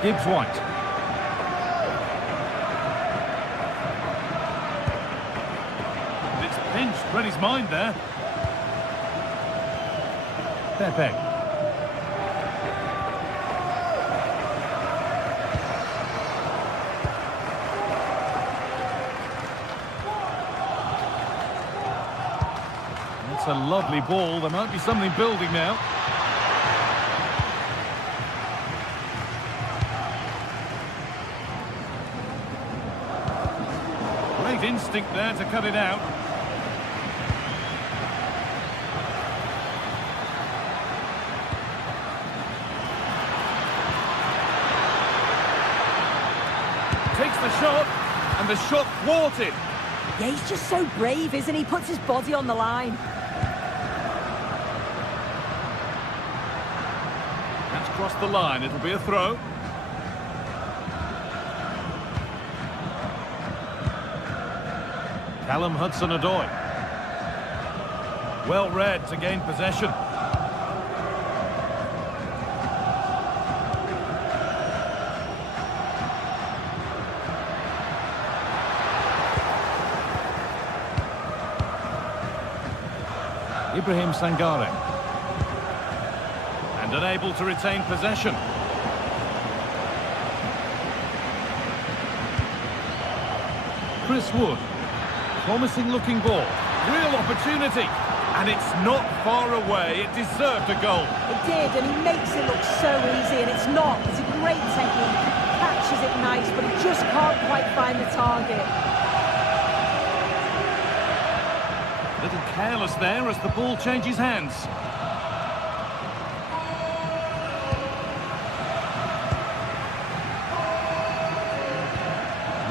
Gibbs-White. It's pinched, read his mind there. Pepe. That's a lovely ball. There might be something building now. Great instinct there to cut it out. Takes the shot, and the shot thwarted. Yeah, he's just so brave, isn't he? Puts his body on the line. That's crossed the line. It'll be a throw. Callum Hudson-Odoi. Well read to gain possession. Ibrahim Sangare. And unable to retain possession. Chris Wood. Promising looking ball. Real opportunity. And it's not far away. It deserved a goal. It did, and he makes it look so easy, and it's not. It's a great technique. Catches it nice, but he just can't quite find the target. A little careless there as the ball changes hands.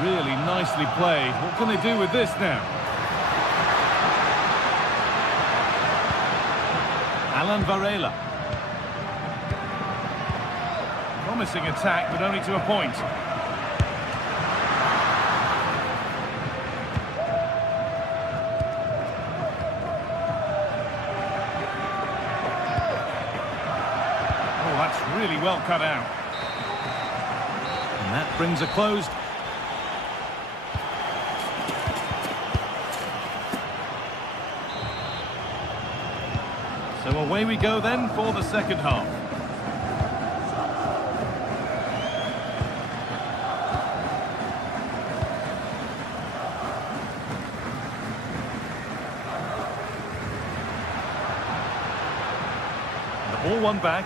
Really nicely played. What can they do with this now? Alan Varela. Promising attack, but only to a point. Oh, that's really well cut out. And that brings a close. So away we go then for the second half. The ball won back.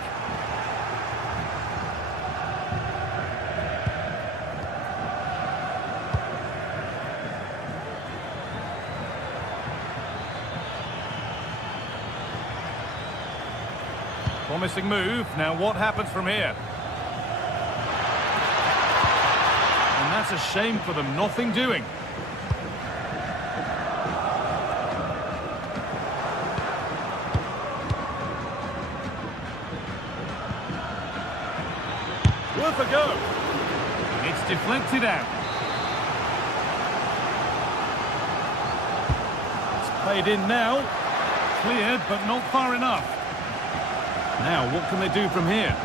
Promising move. Now what happens from here? And that's a shame for them. Nothing doing. Worth a go. It's deflected out. It's played in now. Cleared, but not far enough. Now, what can they do from here?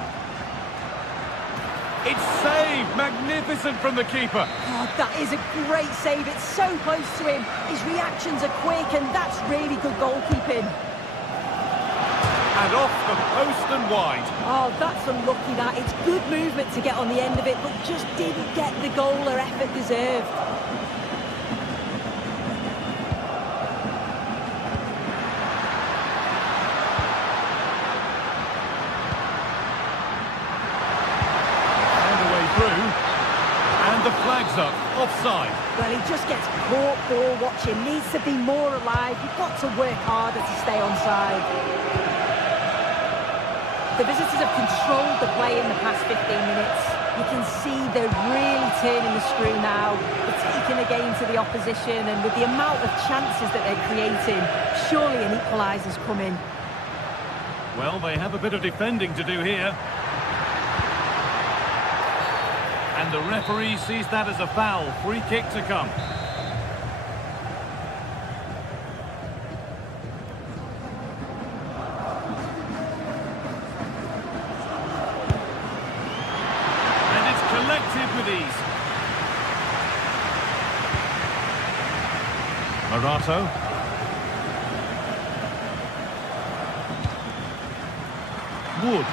It's saved! Magnificent from the keeper. Oh, that is a great save. It's so close to him. His reactions are quick, and that's really good goalkeeping. And off the post and wide. Oh, that's unlucky, that. It's good movement to get on the end of it, but just didn't get the goal or effort deserved. The flag's up, offside. Well, he just gets caught ball watching, needs to be more alive. You've got to work harder to stay onside. The visitors have controlled the play in the past 15 minutes. You can see they're really turning the screw now. They're taking the game to the opposition, and with the amount of chances that they're creating, surely an equaliser's coming. Well, they have a bit of defending to do here. And the referee sees that as a foul. Free kick to come. And it's collected with ease. Marato. Wood.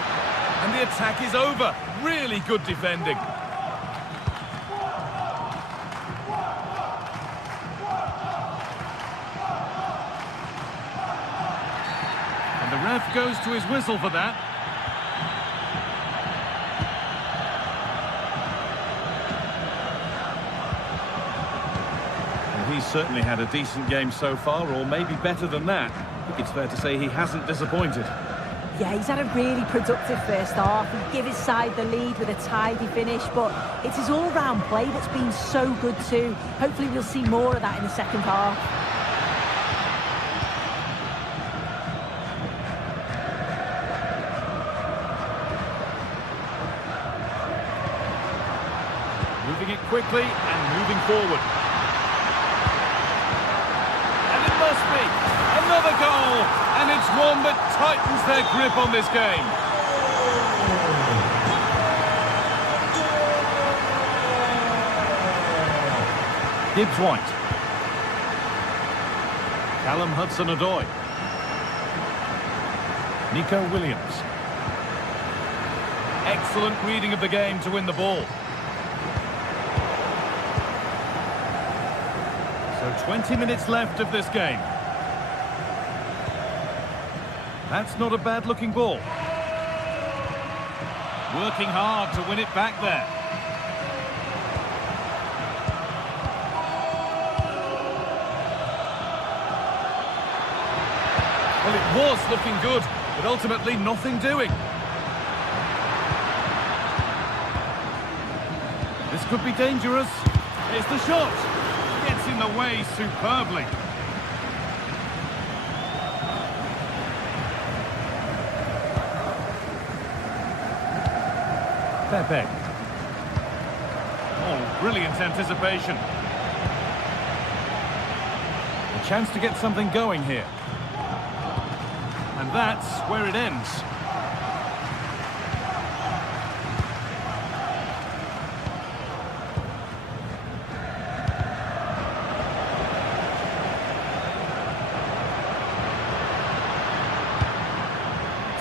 And the attack is over. Really good defending. The ref goes to his whistle for that. Well, he's certainly had a decent game so far, or maybe better than that. I think it's fair to say he hasn't disappointed. Yeah, he's had a really productive first half. He gave his side the lead with a tidy finish, but it's his all-round play that's been so good too. Hopefully we'll see more of that in the second half. Moving it quickly and moving forward. must be. Another goal, and it's one that tightens their grip on this game. Gibbs-White. Callum Hudson-Odoi. Nico Williams. Excellent reading of the game to win the ball. So 20 minutes left of this game. That's not a bad-looking ball. Working hard to win it back there. Well, it was looking good, but ultimately nothing doing. This could be dangerous. Here's the shot. Gets in the way superbly. Pepe. Oh, brilliant anticipation. A chance to get something going here. And that's where it ends.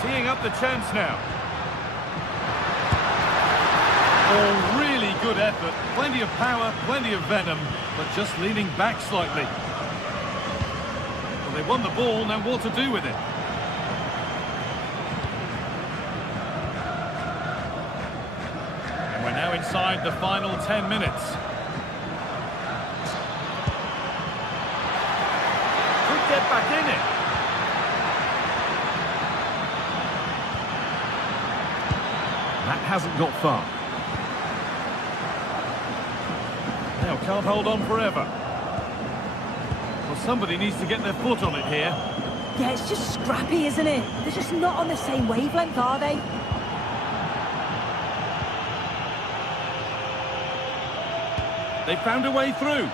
Teeing up the chance now. Oh, really good effort. Plenty of power, plenty of venom, but just leaning back slightly. Well, they won the ball, now what to do with it? And we're now inside the final 10 minutes. Could get back in it. That hasn't got far. Now, can't hold on forever. Well, somebody needs to get their foot on it here. Yeah, it's just scrappy, isn't it? They're just not on the same wavelength, are they? They found a way through.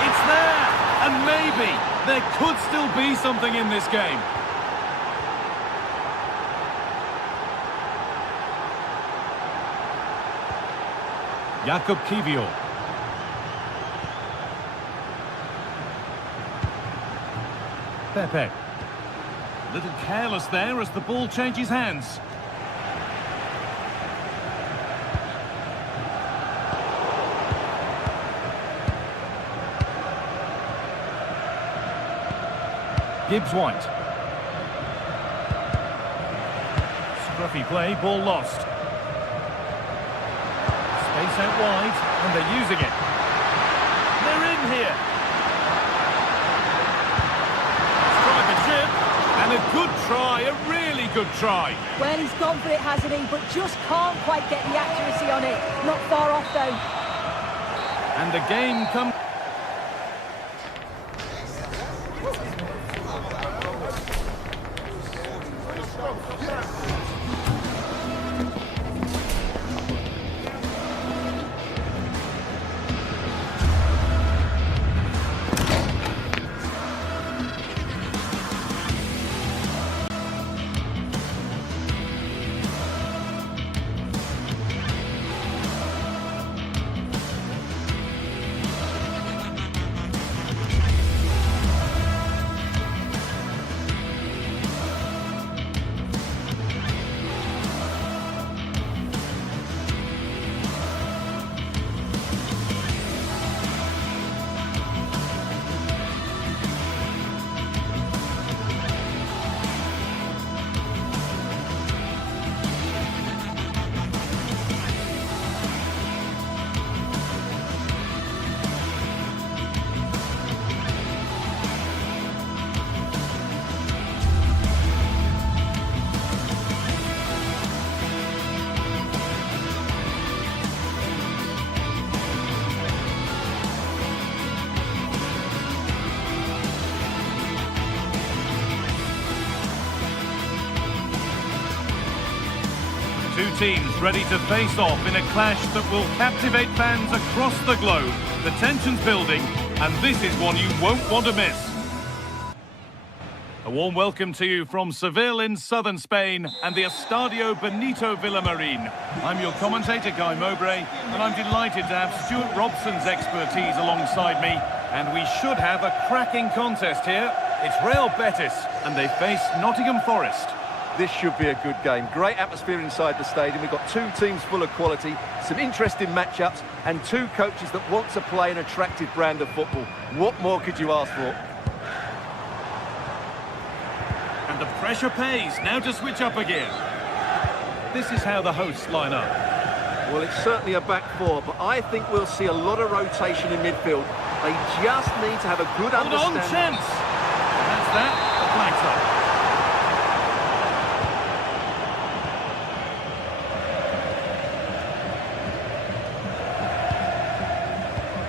It's there! And maybe there could still be something in this game. Jakub Kiwior. Pepe. A little careless there as the ball changes hands. Gibbs-White. Scruffy play, ball lost. Space out wide, and they're using it. They're in here. Strike a chip, and a good try, a really good try. Well, he's gone for it, hasn't he? But just can't quite get the accuracy on it. Not far off, though. And the game comes... teams ready to face off in a clash that will captivate fans across the globe. The tension's building, and this is one you won't want to miss. A warm welcome to you from Seville in southern Spain and the Estadio Benito Villamarín. I'm your commentator, Guy Mowbray, and I'm delighted to have Stuart Robson's expertise alongside me. And we should have a cracking contest here. It's Real Betis, and they face Nottingham Forest. This should be a good game. Great atmosphere inside the stadium. We've got two teams full of quality, some interesting matchups, and two coaches that want to play an attractive brand of football. What more could you ask for? And the pressure pays. Now to switch up again. This is how the hosts line up. Well, it's certainly a back four, but I think we'll see a lot of rotation in midfield. They just need to have a good understanding. Hold on, chance! That's that. The flag's up.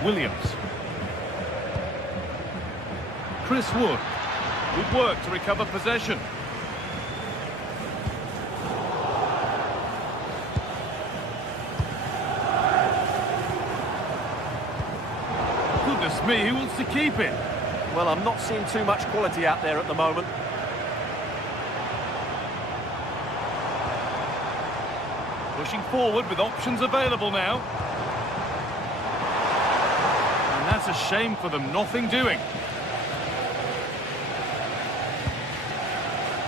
Williams. Chris Wood. Good work to recover possession. Goodness me, who wants to keep it? Well, I'm not seeing too much quality out there at the moment. Pushing forward with options available now. And that's a shame for them, nothing doing.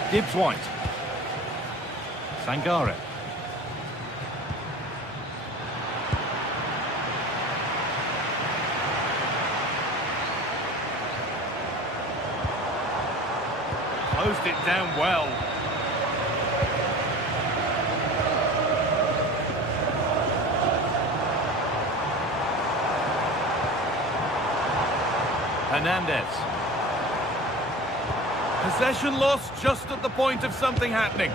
Gibbs-White. Sangare. Closed it down well. Hernandez. Possession lost just at the point of something happening.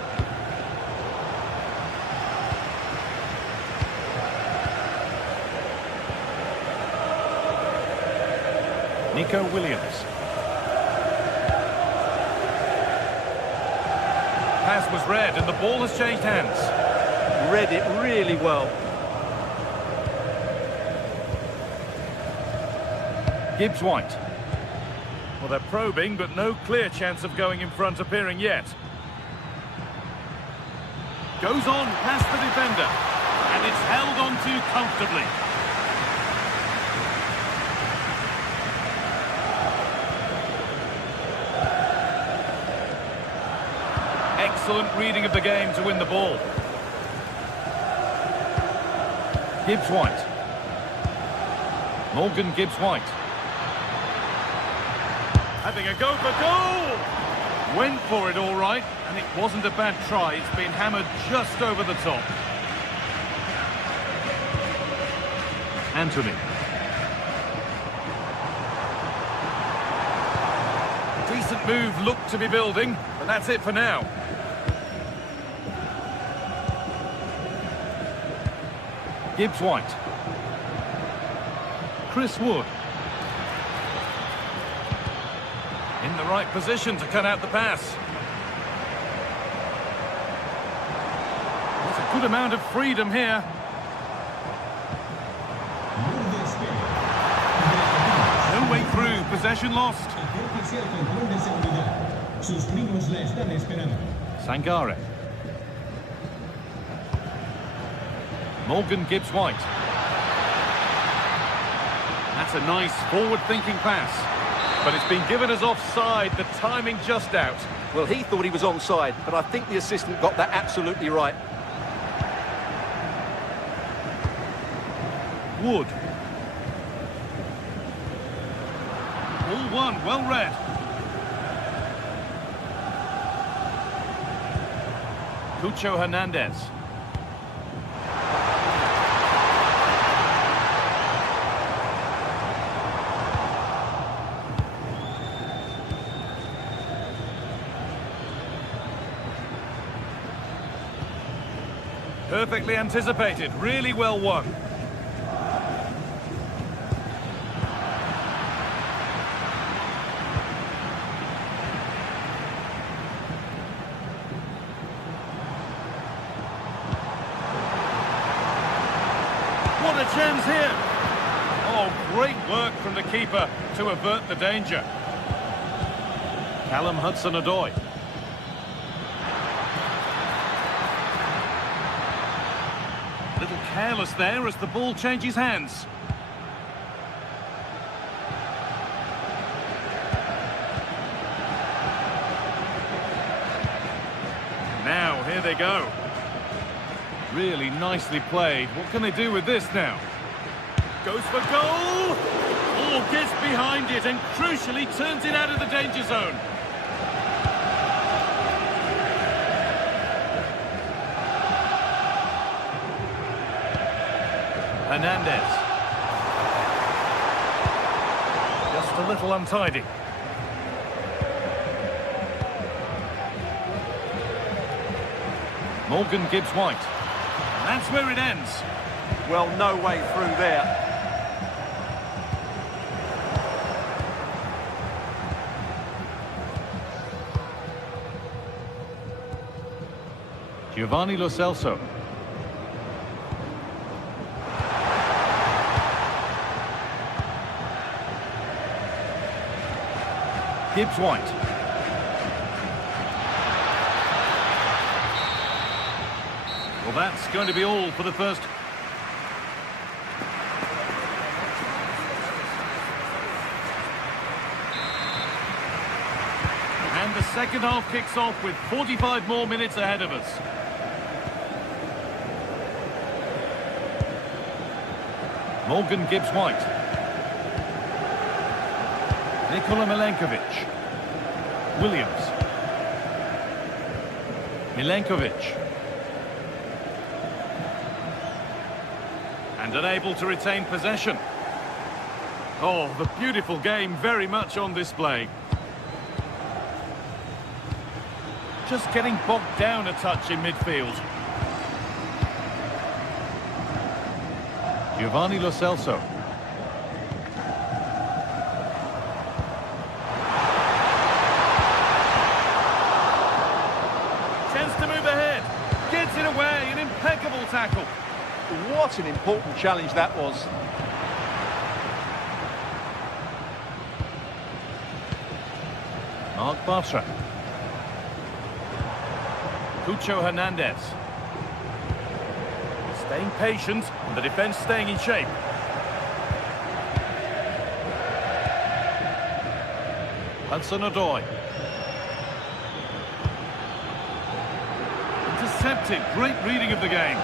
Nico Williams. Pass was read and the ball has changed hands. Read it really well. Gibbs-White. Well, they're probing, but no clear chance of going in front appearing yet. Goes on past the defender, and it's held on to comfortably. Excellent reading of the game to win the ball. Gibbs-White. Morgan Gibbs-White. Having a go for goal! Went for it all right, and it wasn't a bad try. It's been hammered just over the top. Anthony. Decent move looked to be building, but that's it for now. Gibbs-White. Chris Wood. In the right position to cut out the pass. There's a good amount of freedom here. No way through, possession lost. Sangare. Morgan Gibbs-White. That's a nice forward-thinking pass. But it's been given as offside, the timing just out. Well, he thought he was onside, but I think the assistant got that absolutely right. Wood. All one, well read. Cucho Hernandez. Perfectly anticipated, really well won. What a chance here! Oh, great work from the keeper to avert the danger. Callum Hudson-Odoi. Little careless there as the ball changes hands. Now, here they go. Really nicely played. What can they do with this now? Goes for goal! Oh, gets behind it and crucially turns it out of the danger zone. Hernandez. Just a little untidy. Morgan Gibbs-White. That's where it ends. Well, no way through there. Giovanni Lo Celso. Gibbs-White. Well, that's going to be all for the first. And the second half kicks off with 45 more minutes ahead of us. Morgan Gibbs-White. Nikola Milenkovic. Williams. Milenkovic. And unable to retain possession. Oh, the beautiful game very much on display. Just getting bogged down a touch in midfield. Giovanni Lo Celso. Chance to move ahead. Gets it away. An impeccable tackle. What an important challenge that was. Mark Bartra. Cucho Hernandez. Staying patient, and the defence staying in shape. Hudson-Odoi. Intercepted. Great reading of the game.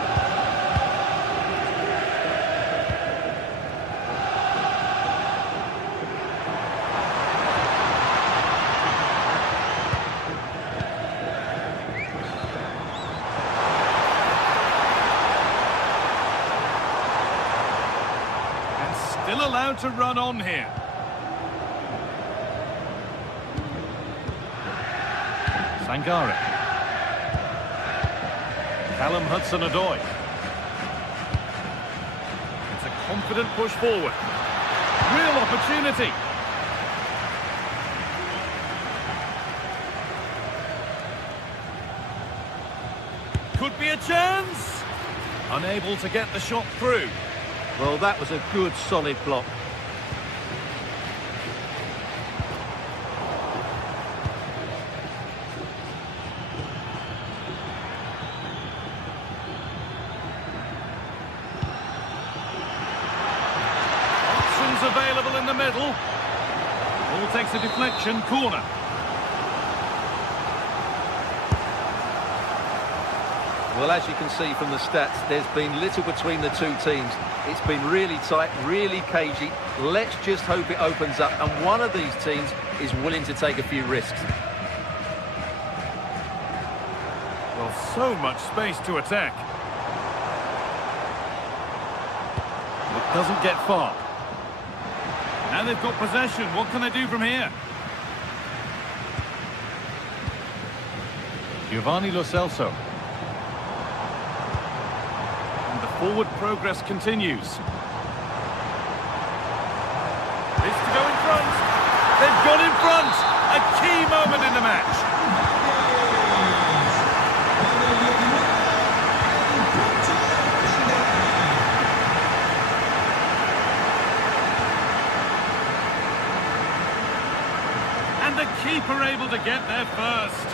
Still allowed to run on here. Sangare. Callum Hudson-Odoi. It's a confident push forward. Real opportunity. Could be a chance. Unable to get the shot through. Well, that was a good, solid block. Options available in the middle. Ball takes a deflection, corner. Well, as you can see from the stats, there's been little between the two teams. It's been really tight, really cagey. Let's just hope it opens up, and one of these teams is willing to take a few risks. Well, so much space to attack. It doesn't get far. Now they've got possession. What can they do from here? Giovanni Lo Celso. Forward progress continues. This to go in front. They've gone in front. A key moment in the match. keeper able to get there first.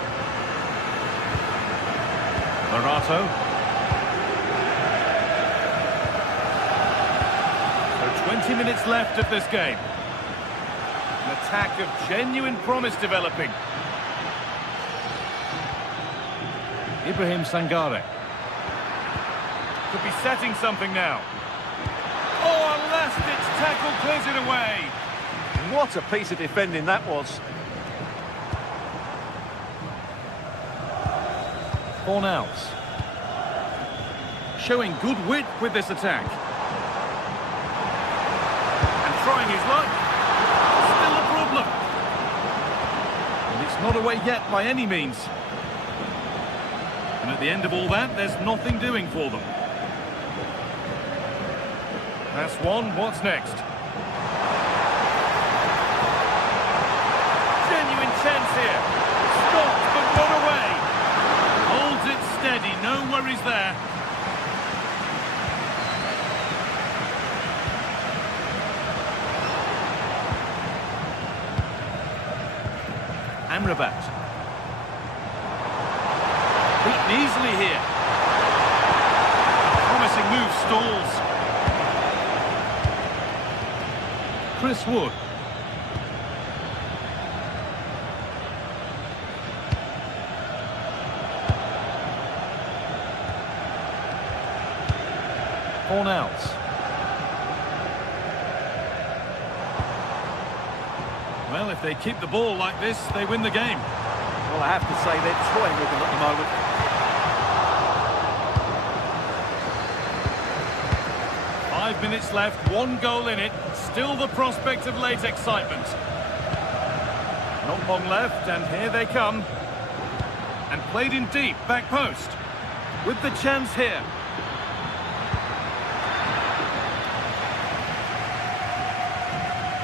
Marato. So 20 minutes left of this game. An attack of genuine promise developing. Ibrahim Sangare. Could be setting something now. Oh, a last-ditch tackle clears it away. What a piece of defending that was. Fornals. Showing good wit with this attack. And trying his luck. Still a problem. And it's not away yet by any means. And at the end of all that, there's nothing doing for them. That's one. What's next? Genuine chance here. Stopped, but not away. Holds it steady. No worries there. Amrabat. Beaten easily here. Promising move stalls. Chris Wood. Fornals. Well, if they keep the ball like this, they win the game. Well, I have to say they're toying with them at the moment. 5 minutes left, 1 goal in it. Still the prospect of late excitement. Not long left, and here they come. And played in deep, back post. With the chance here.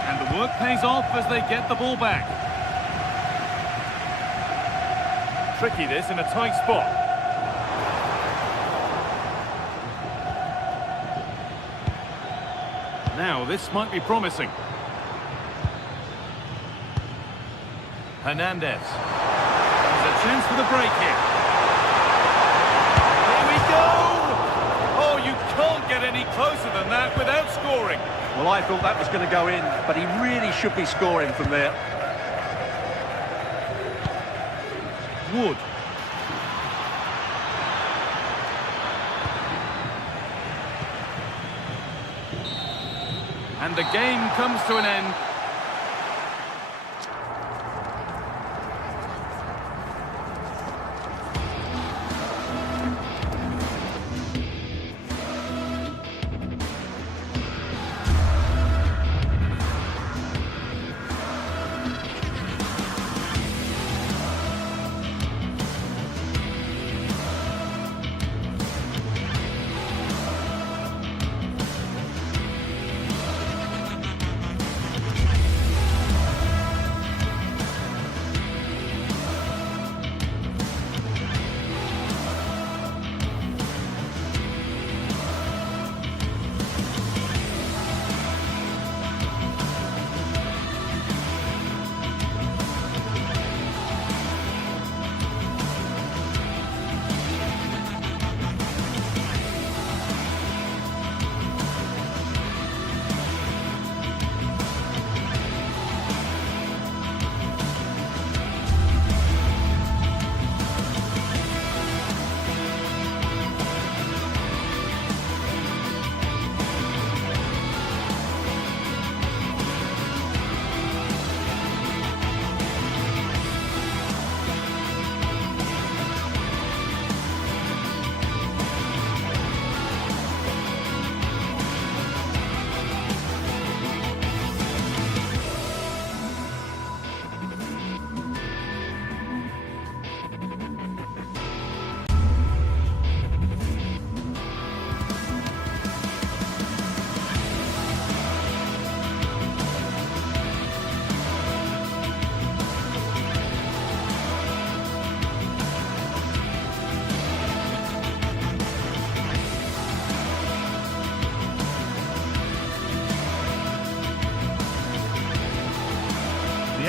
And the work pays off as they get the ball back. Tricky this in a tight spot. Now, this might be promising. Hernandez. There's a chance for the break here. Here we go! Oh, you can't get any closer than that without scoring. Well, I thought that was going to go in, but he really should be scoring from there. Wood. And the game comes to an end.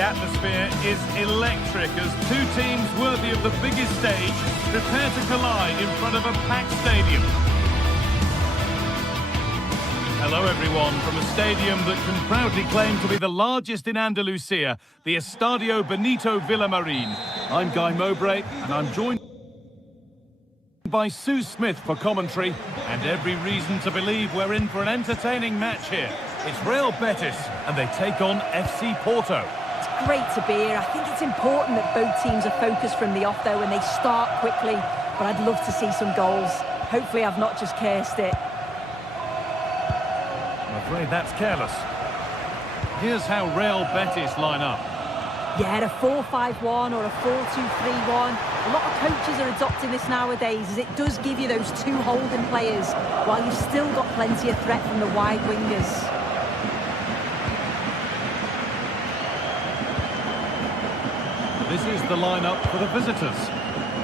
The atmosphere is electric as two teams worthy of the biggest stage prepare to collide in front of a packed stadium. Hello everyone from a stadium that can proudly claim to be the largest in Andalusia, the Estadio Benito Villamarín. I'm Guy Mowbray and I'm joined by Sue Smith for commentary, and every reason to believe we're in for an entertaining match here. It's Real Betis and they take on FC Porto. It's great to be here. I think it's important that both teams are focused from the off though and they start quickly, but I'd love to see some goals. Hopefully I've not just cursed it. I'm afraid that's careless. Here's how Real Betis line up. Yeah, a 4-5-1 or a 4-2-3-1. A lot of coaches are adopting this nowadays as it does give you those two holding players while you've still got plenty of threat from the wide wingers. This is the lineup for the visitors.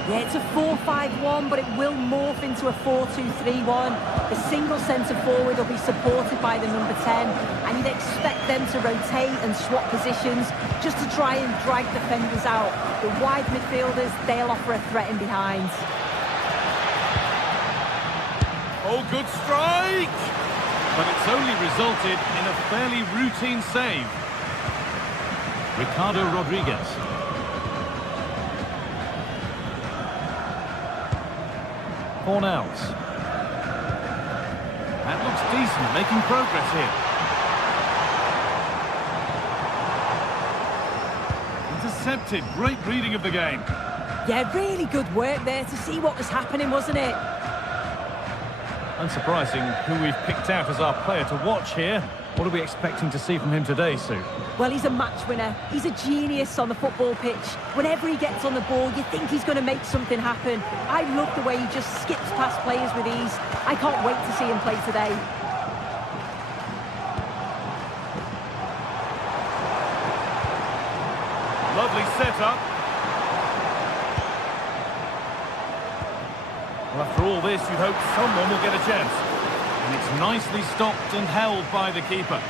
Yeah, it's a 4-5-1, but it will morph into a 4-2-3-1. The single centre-forward will be supported by the number 10, and you'd expect them to rotate and swap positions just to try and drag defenders out. The wide midfielders, they'll offer a threat in behind. Oh, good strike! But it's only resulted in a fairly routine save. Ricardo Rodriguez. Fornals. That looks decent, making progress here. Intercepted, great reading of the game. Yeah, really good work there to see what was happening, wasn't it? Unsurprising who we've picked out as our player to watch here. What are we expecting to see from him today, Sue? Well, he's a match winner. He's a genius on the football pitch. Whenever he gets on the ball, you think he's going to make something happen. I love the way he just skips past players with ease. I can't wait to see him play today. Lovely setup. Well, after all this, you'd hope someone will get a chance. And it's nicely stopped and held by the keeper.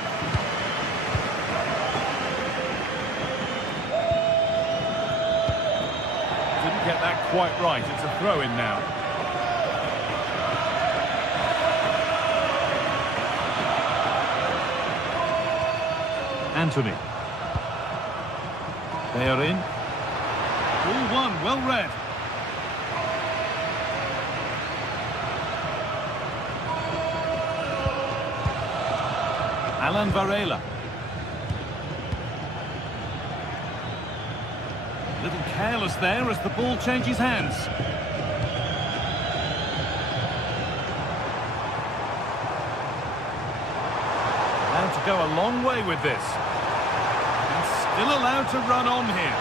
Didn't get that quite right. It's a throw-in now. Anthony. They are in. All one, well read. Alan Varela. A little careless there as the ball changes hands. Allowed to go a long way with this. And still allowed to run on here.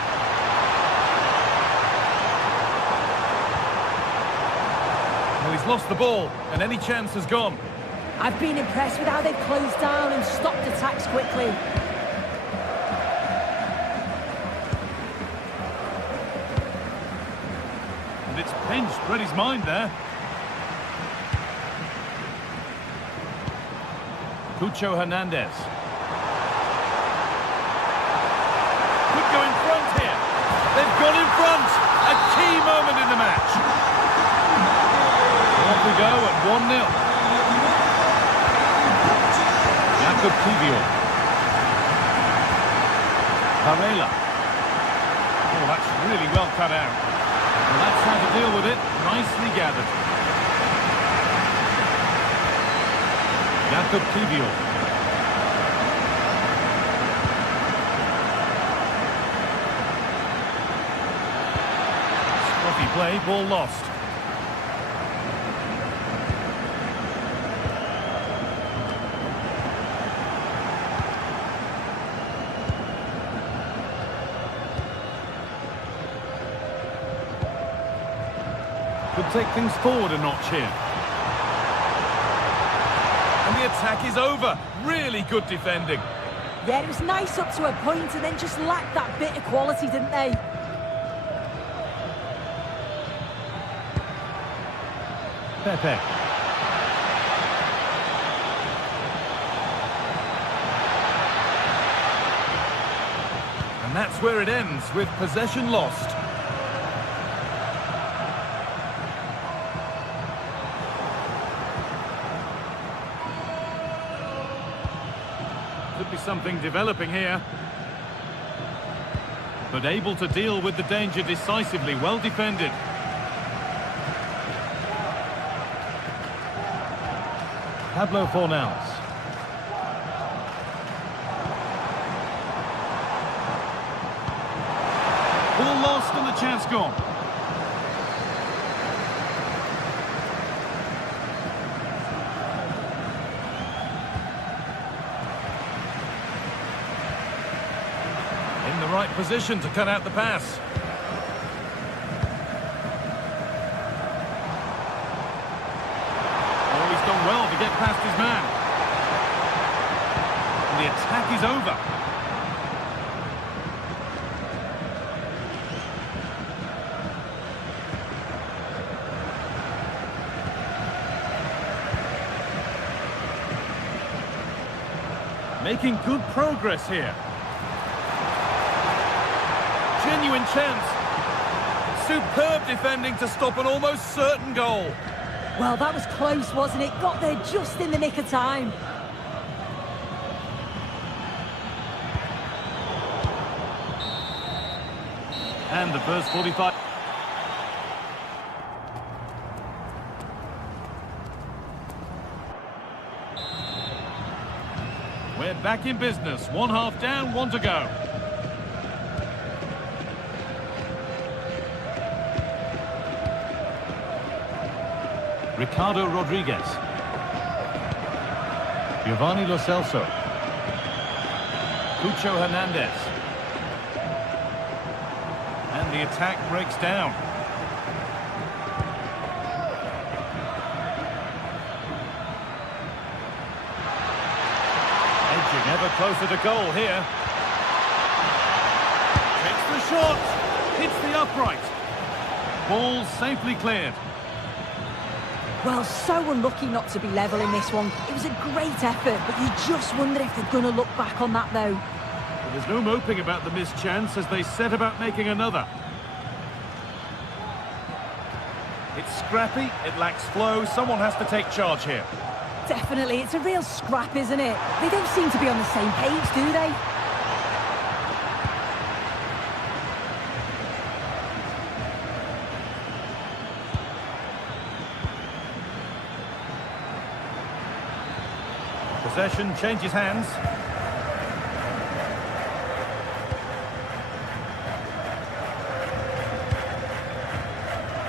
Well, he's lost the ball and any chance has gone. I've been impressed with how they've closed down and stopped attacks quickly. And it's pinched, read his mind there. Cucho Hernandez. Could go in front here. They've gone in front. A key moment in the match. Off we go at 1-0. Varela. Oh, that's really well cut out. Well, that's how to deal with it. Nicely gathered. Jakob Kivior. Scruffy play, ball lost. Could take things forward a notch here. And the attack is over. Really good defending. Yeah, it was nice up to a point and then just lacked that bit of quality, didn't they? Pepe. And that's where it ends, with possession lost. Could be something developing here. But able to deal with the danger decisively, well defended. Pablo Fornals. Ball lost and the chance gone. In the right position to cut out the pass. Oh, he's done well to get past his man. And the attack is over. Making good progress here. Genuine chance. Superb defending to stop an almost certain goal. Well, that was close, wasn't it? Got there just in the nick of time. And the first 45... We're back in business. One half down, one to go. Ricardo Rodriguez. Giovanni Lo Celso. Cucho Hernandez. And the attack breaks down. Edging ever closer to goal here. Takes the shot. Hits the upright. Ball safely cleared. Well, so unlucky not to be level in this one. It was a great effort, but you just wonder if they're going to look back on that, though. But there's no moping about the missed chance as they set about making another. It's scrappy, it lacks flow, someone has to take charge here. Definitely, it's a real scrap, isn't it? They don't seem to be on the same page, do they? Possession changes hands.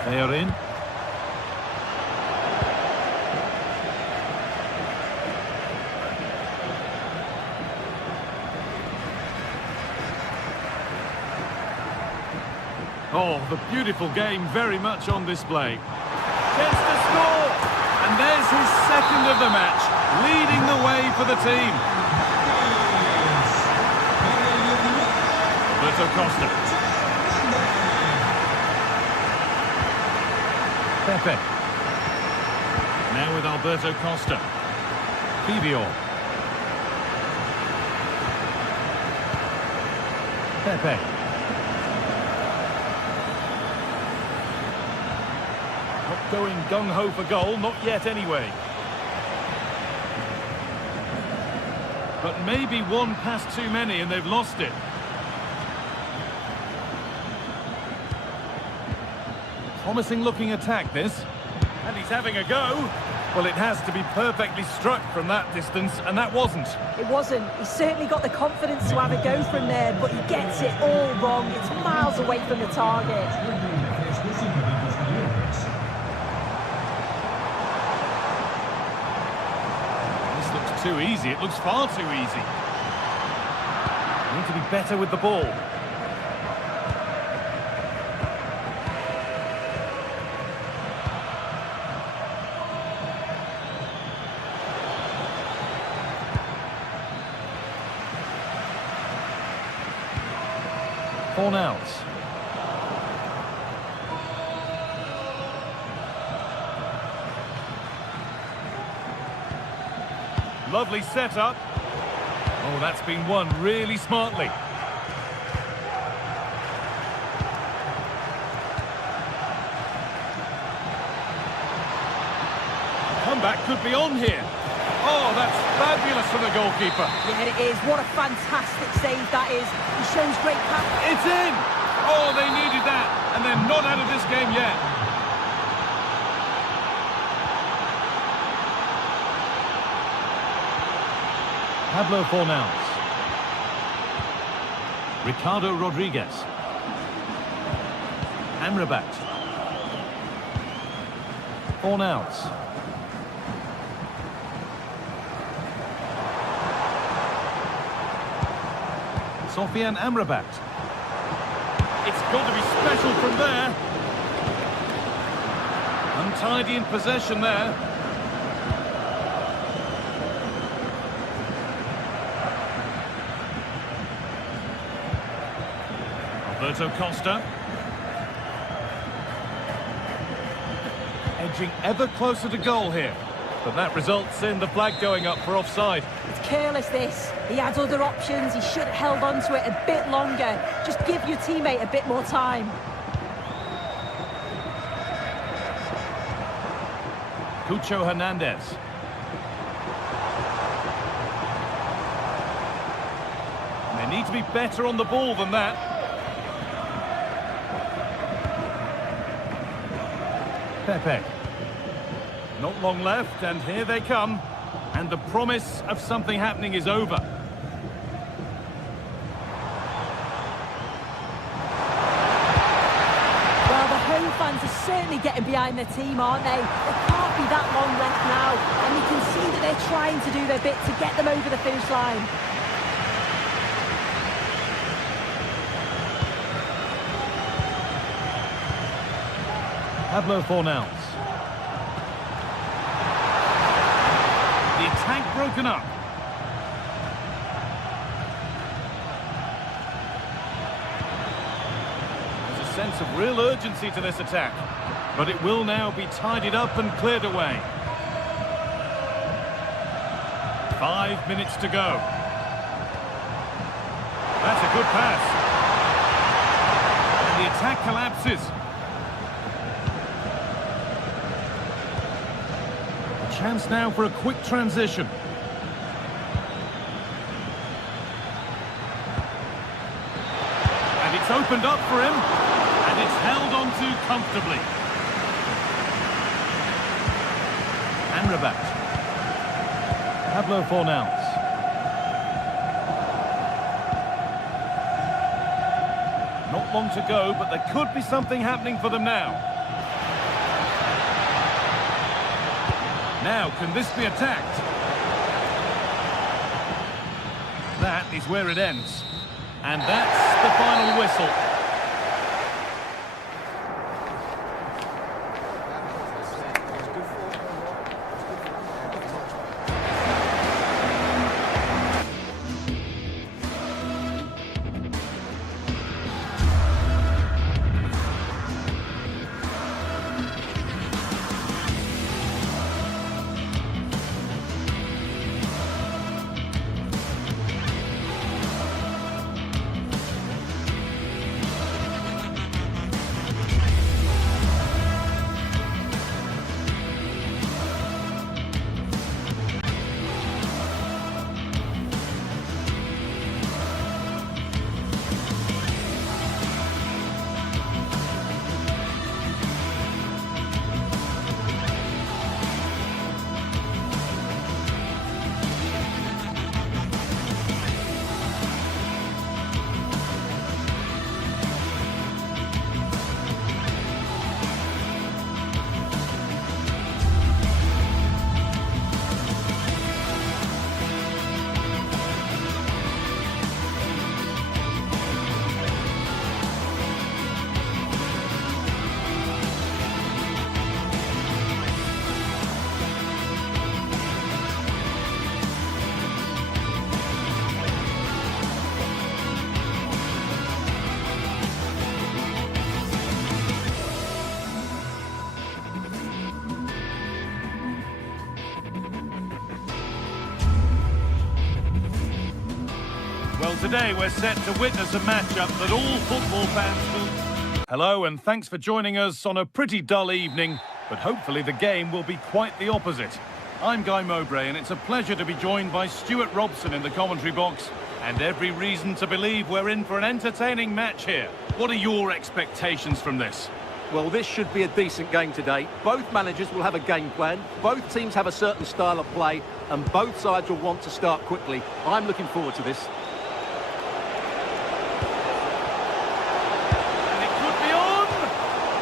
They are in. Oh, the beautiful game very much on display. Chance to score! And there's his second of the match, leading the way for the team. Alberto Costa. Pepe. Now with Alberto Costa. Kivior. Pepe. Not going gung-ho for goal, not yet anyway. But maybe one pass too many and they've lost it. Promising looking attack this. And he's having a go. Well, it has to be perfectly struck from that distance, and that wasn't. It wasn't. He's certainly got the confidence to have a go from there, but he gets it all wrong. It's miles away from the target. This looks too easy. It looks far too easy. Need to be better with the ball. Fornals. Lovely setup. Oh, that's been won really smartly. could be on here. Oh, that's fabulous from the goalkeeper. Yeah, it is. What a fantastic save that is. He shows great power. It's in! Oh, they needed that, and they're not out of this game yet. Pablo Fornals. Ricardo Rodriguez. Amrabat. Fornals. Sofian Amrabat. It's got to be special from there. Untidy in possession there. Alberto Costa. Edging ever closer to goal here. But that results in the flag going up for offside. It's careless, this. He had other options. He should have held on to it a bit longer. Just give your teammate a bit more time. Cucho Hernandez. They need to be better on the ball than that. Pepe. Not long left, and here they come. And the promise of something happening is over. Well, the home fans are certainly getting behind their team, aren't they? There can't be that long left now. And you can see that they're trying to do their bit to get them over the finish line. Pablo Fornals. The attack broken up. There's a sense of real urgency to this attack, but it will now be tidied up and cleared away. 5 minutes to go. That's a good pass. And the attack collapses. Chance now for a quick transition. And it's opened up for him, and it's held on to comfortably. Amrabat. Pablo Fornals. Not long to go, but there could be something happening for them now. Now, can this be attacked? That is where it ends. And that's the final whistle. Well, today we're set to witness a matchup that all football fans will... Hello, and thanks for joining us on a pretty dull evening, but hopefully the game will be quite the opposite. I'm Guy Mowbray, and it's a pleasure to be joined by Stuart Robson in the commentary box. And every reason to believe we're in for an entertaining match here. What are your expectations from this? Well, this should be a decent game today. Both managers will have a game plan. Both teams have a certain style of play, and both sides will want to start quickly. I'm looking forward to this. And it could be on!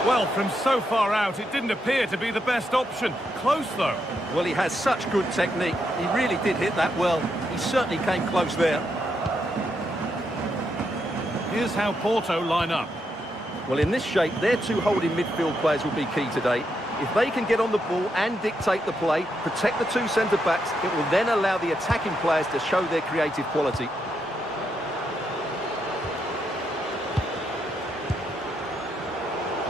Well, from so far out, it didn't appear to be the best option. Close, though. Well, he has such good technique. He really did hit that well. He certainly came close there. Here's how Porto line up. Well, in this shape, their two holding midfield players will be key today. If they can get on the ball and dictate the play, protect the two centre-backs, it will then allow the attacking players to show their creative quality.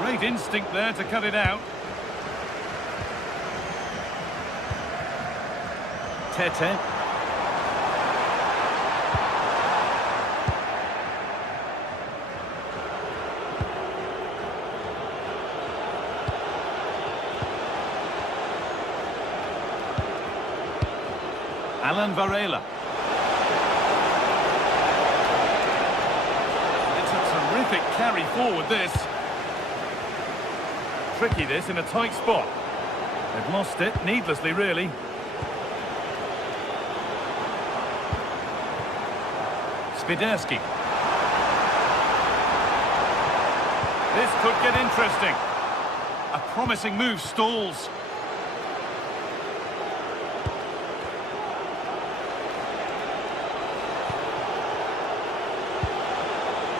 Great instinct there to cut it out. Tete. Alan Varela. It's a terrific carry forward, this. Tricky, this, in a tight spot. They've lost it, needlessly, really. Spiderski. This could get interesting. A promising move stalls.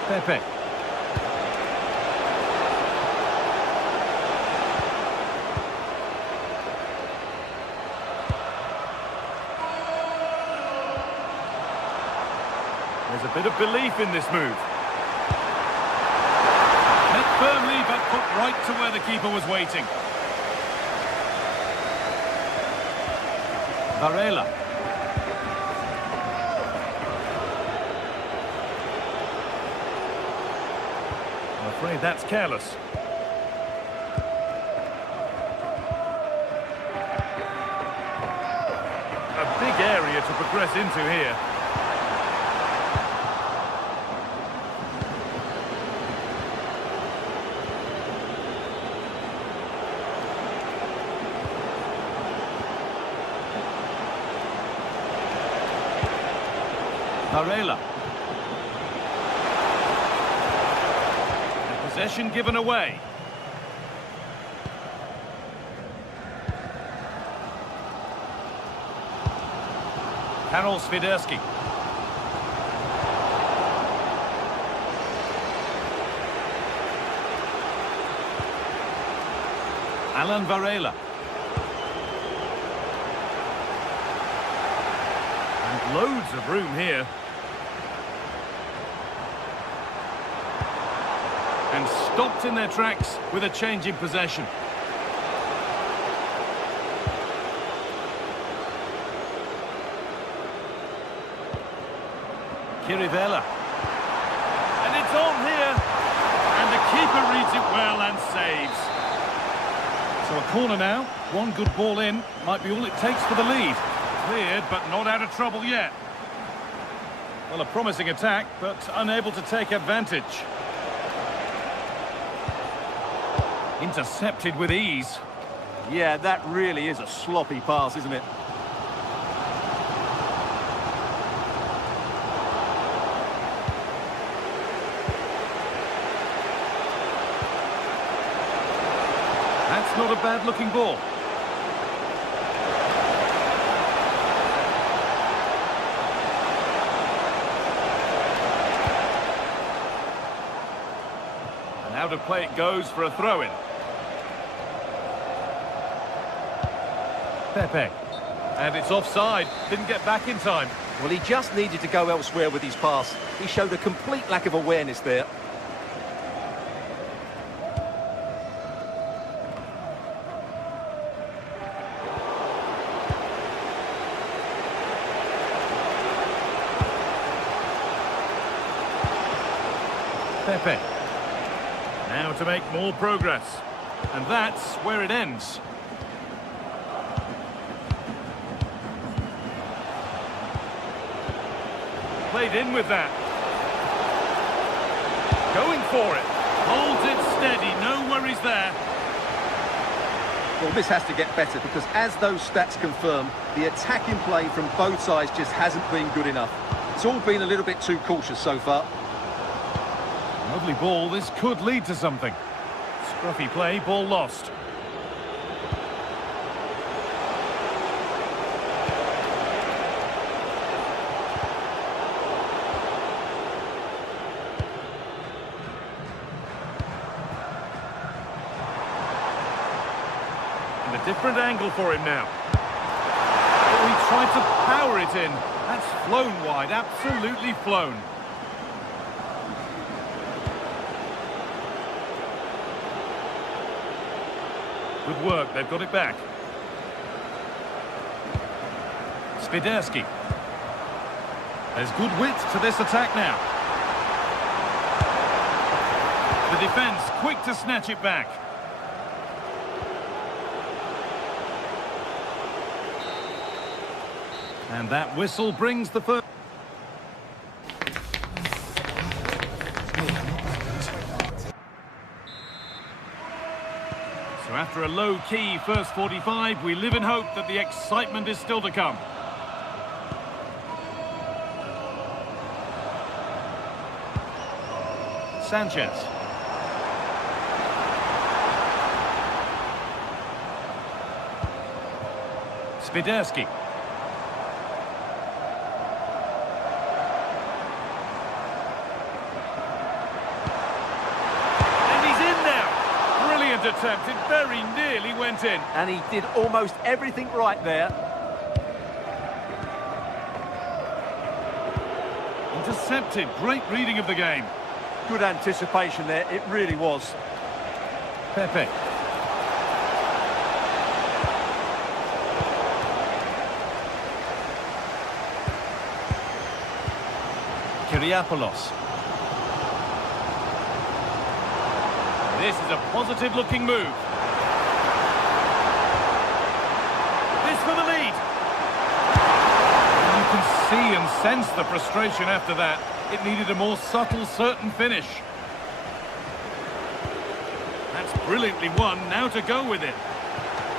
Pepe. There's a bit of belief in this move. Met firmly, but put right to where the keeper was waiting. Varela. I'm afraid that's careless. A big area to progress into here. Varela. Possession given away. Karol Spiderski. Alan Varela. And loads of room here. And stopped in their tracks with a change in possession. Kirivella. And it's on here. And the keeper reads it well and saves. So a corner now. One good ball in. Might be all it takes for the lead. Cleared, but not out of trouble yet. Well, a promising attack, but unable to take advantage. Intercepted with ease. Yeah, that really is a sloppy pass, isn't it? That's not a bad-looking ball. And out of play it goes for a throw-in. Pepe. And it's offside. Didn't get back in time. Well, he just needed to go elsewhere with his pass. He showed a complete lack of awareness there. Pepe. Now to make more progress. And that's where it ends. played in with that. Going for it. Holds it steady, no worries there. Well, this has to get better because as those stats confirm, the attacking play from both sides just hasn't been good enough. It's all been a little bit too cautious so far. Lovely ball, this could lead to something. Scruffy play, ball lost. And a different angle for him now. Oh, he tried to power it in. That's flown wide, absolutely flown. Good work, they've got it back. Spiderski. There's good width to this attack now. The defence quick to snatch it back. And that whistle brings the first. So after a low-key first 45, we live in hope that the excitement is still to come. Sanchez. Spiderski. Attempt, it very nearly went in. And he did almost everything right there. Intercepted, great reading of the game. Good anticipation there, it really was. Pepe. Kyriapoulos. This is a positive-looking move. This for the lead. You can see and sense the frustration after that. It needed a more subtle, certain finish. That's brilliantly won, now to go with it.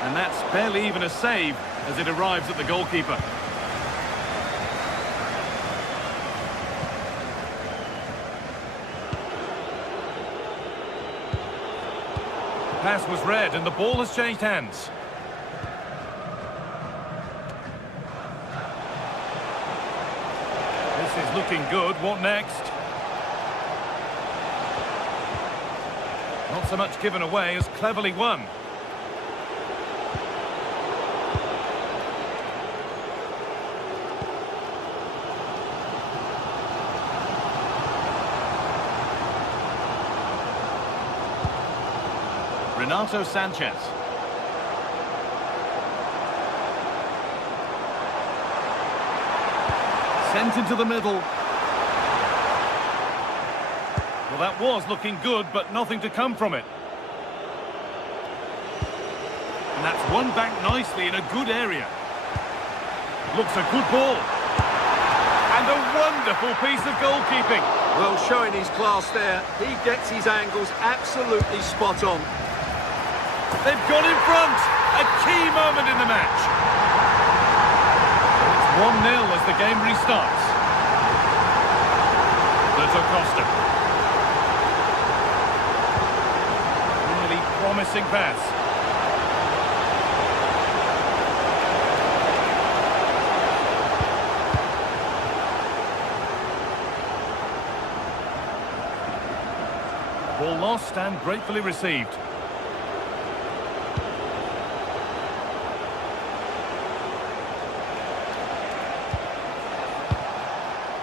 And that's barely even a save as it arrives at the goalkeeper. Pass was read and the ball has changed hands. This is looking good. What next? Not so much given away as cleverly won. Renato Sanchez. Sent into the middle. Well, that was looking good, but nothing to come from it. And that's won back nicely in a good area. Looks a good ball. And a wonderful piece of goalkeeping. Well, showing his class there. He gets his angles absolutely spot on. They've got in front. A key moment in the match. It's 1-0 as the game restarts. Little Costa. Really promising pass. Ball lost and gratefully received.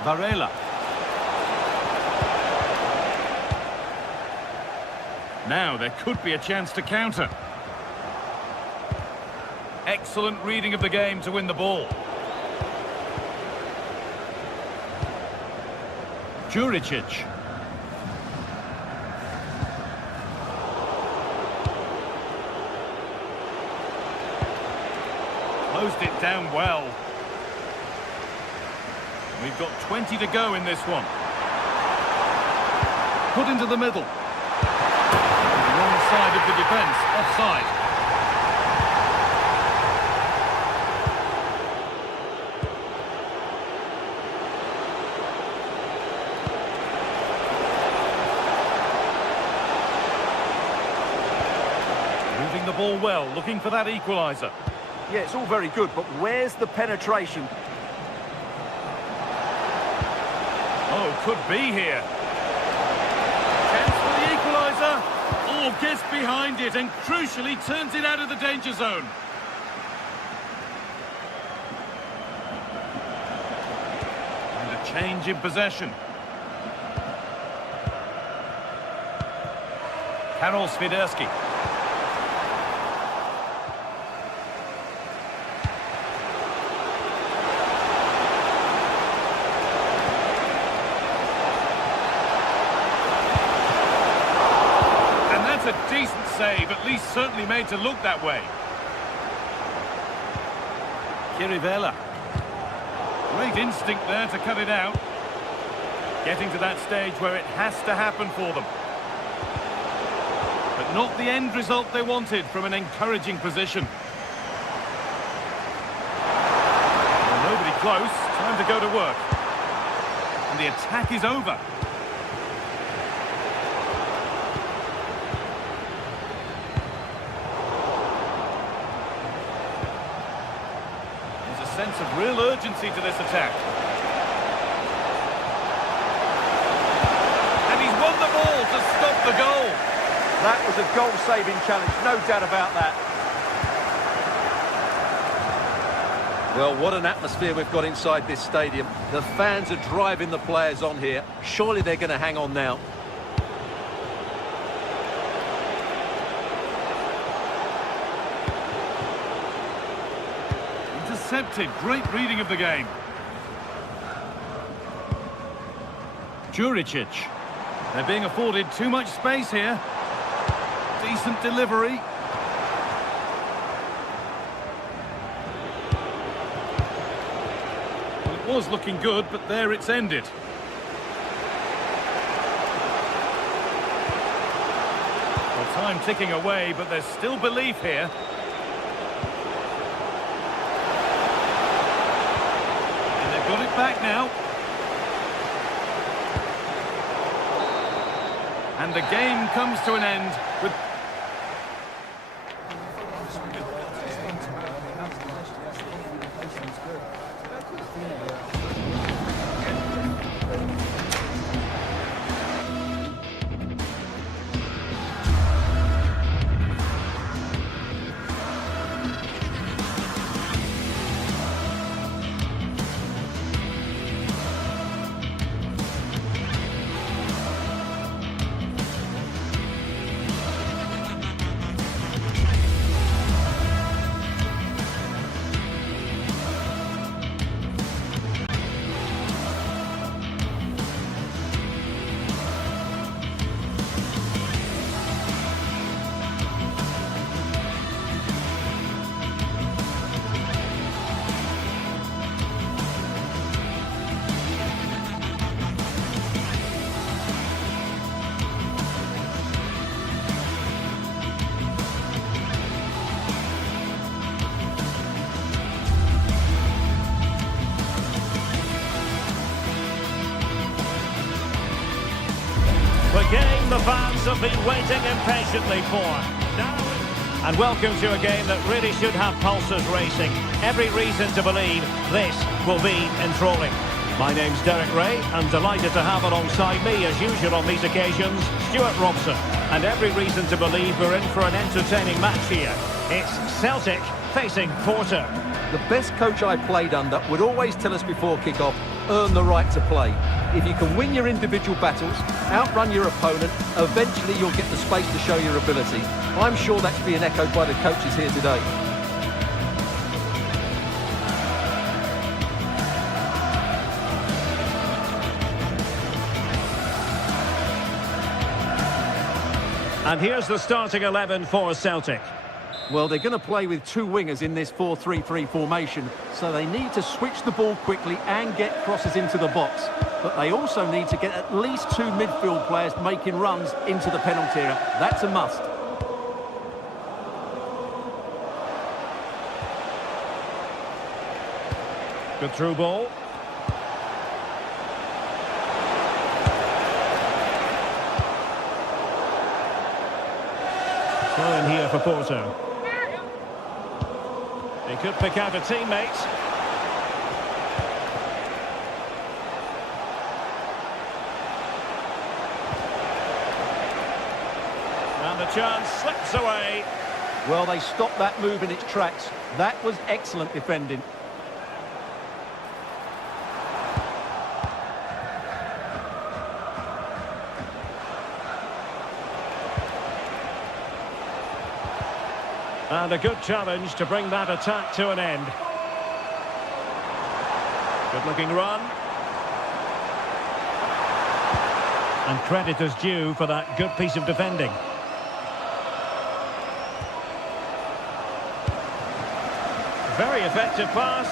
Varela. Now there could be a chance to counter. Excellent reading of the game to win the ball. Juricic. Closed it down well. We've got 20 to go in this one. Put into the middle. Wrong side of the defence, offside. Moving the ball well, looking for that equaliser. Yeah, it's all very good, but where's the penetration? Oh, could be here. Chance for the equaliser. Oh, gets behind it and crucially turns it out of the danger zone. And a change in possession. Karol Swiderski. A decent save, at least certainly made to look that way. Kirivela. Great instinct there to cut it out. Getting to that stage where it has to happen for them. But not the end result they wanted from an encouraging position. Well, nobody close. Time to go to work. And the attack is over. Sense of real urgency to this attack. And he's won the ball to stop the goal. That was a goal-saving challenge, no doubt about that. Well, what an atmosphere we've got inside this stadium. The fans are driving the players on here. Surely they're going to hang on now. Intercepted. Great reading of the game. Juricic. They're being afforded too much space here. Decent delivery. Well, it was looking good, but there it's ended. Well, time ticking away, but there's still belief here. Got it back now. And the game comes to an end with... The game the fans have been waiting impatiently for. Now, and welcome to a game that really should have pulses racing. Every reason to believe this will be enthralling. My name's Derek Ray. I'm delighted to have alongside me, as usual on these occasions, Stuart Robson. And every reason to believe we're in for an entertaining match here. It's Celtic facing Porto. The best coach I played under would always tell us before kick-off, earn the right to play. If you can win your individual battles, outrun your opponent, eventually you'll get the space to show your ability. I'm sure that's being echoed by the coaches here today. And here's the starting 11 for Celtic. Well, they're going to play with two wingers in this 4-3-3 formation, so they need to switch the ball quickly and get crosses into the box. But they also need to get at least two midfield players making runs into the penalty area. That's a must. Good through ball. Throw in here for Porto. He could pick out a teammate. And the chance slips away. Well, they stopped that move in its tracks. That was excellent defending. And a good challenge to bring that attack to an end. Good looking run. And credit is due for that good piece of defending. Very effective pass.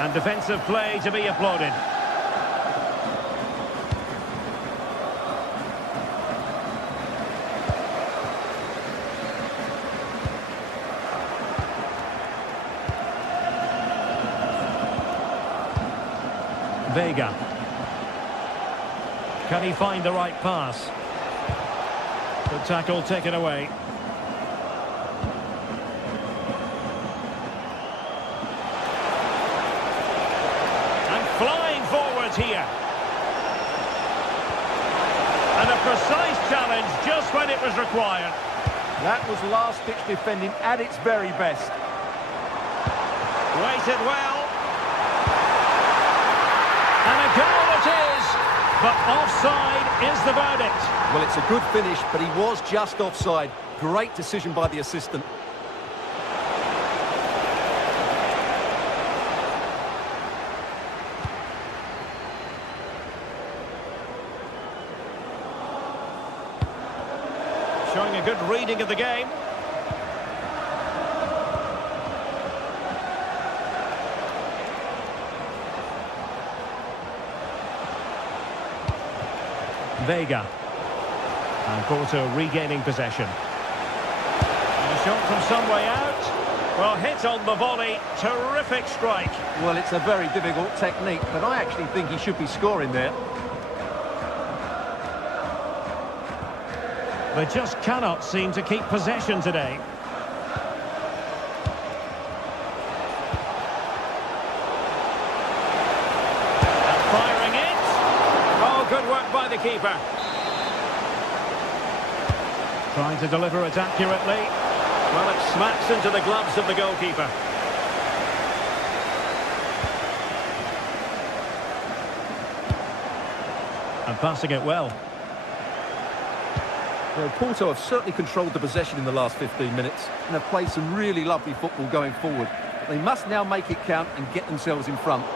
And defensive play to be applauded. Vega. Can he find the right pass? Good tackle taken away. And flying forwards here. And a precise challenge just when it was required. That was last-ditch defending at its very best. Waited well. And a goal it is, but offside is the verdict. Well, it's a good finish, but he was just offside. Great decision by the assistant. Showing a good reading of the game. Vega. And Porto regaining possession. And a shot from some way out. Well, hit on the volley. Terrific strike. Well, it's a very difficult technique, but I actually think he should be scoring there. They just cannot seem to keep possession today. And firing it. Oh, good work by the keeper. Trying to deliver it accurately. Well, it smacks into the gloves of the goalkeeper. And passing it well. Well, Porto have certainly controlled the possession in the last 15 minutes and have played some really lovely football going forward. They must now make it count and get themselves in front.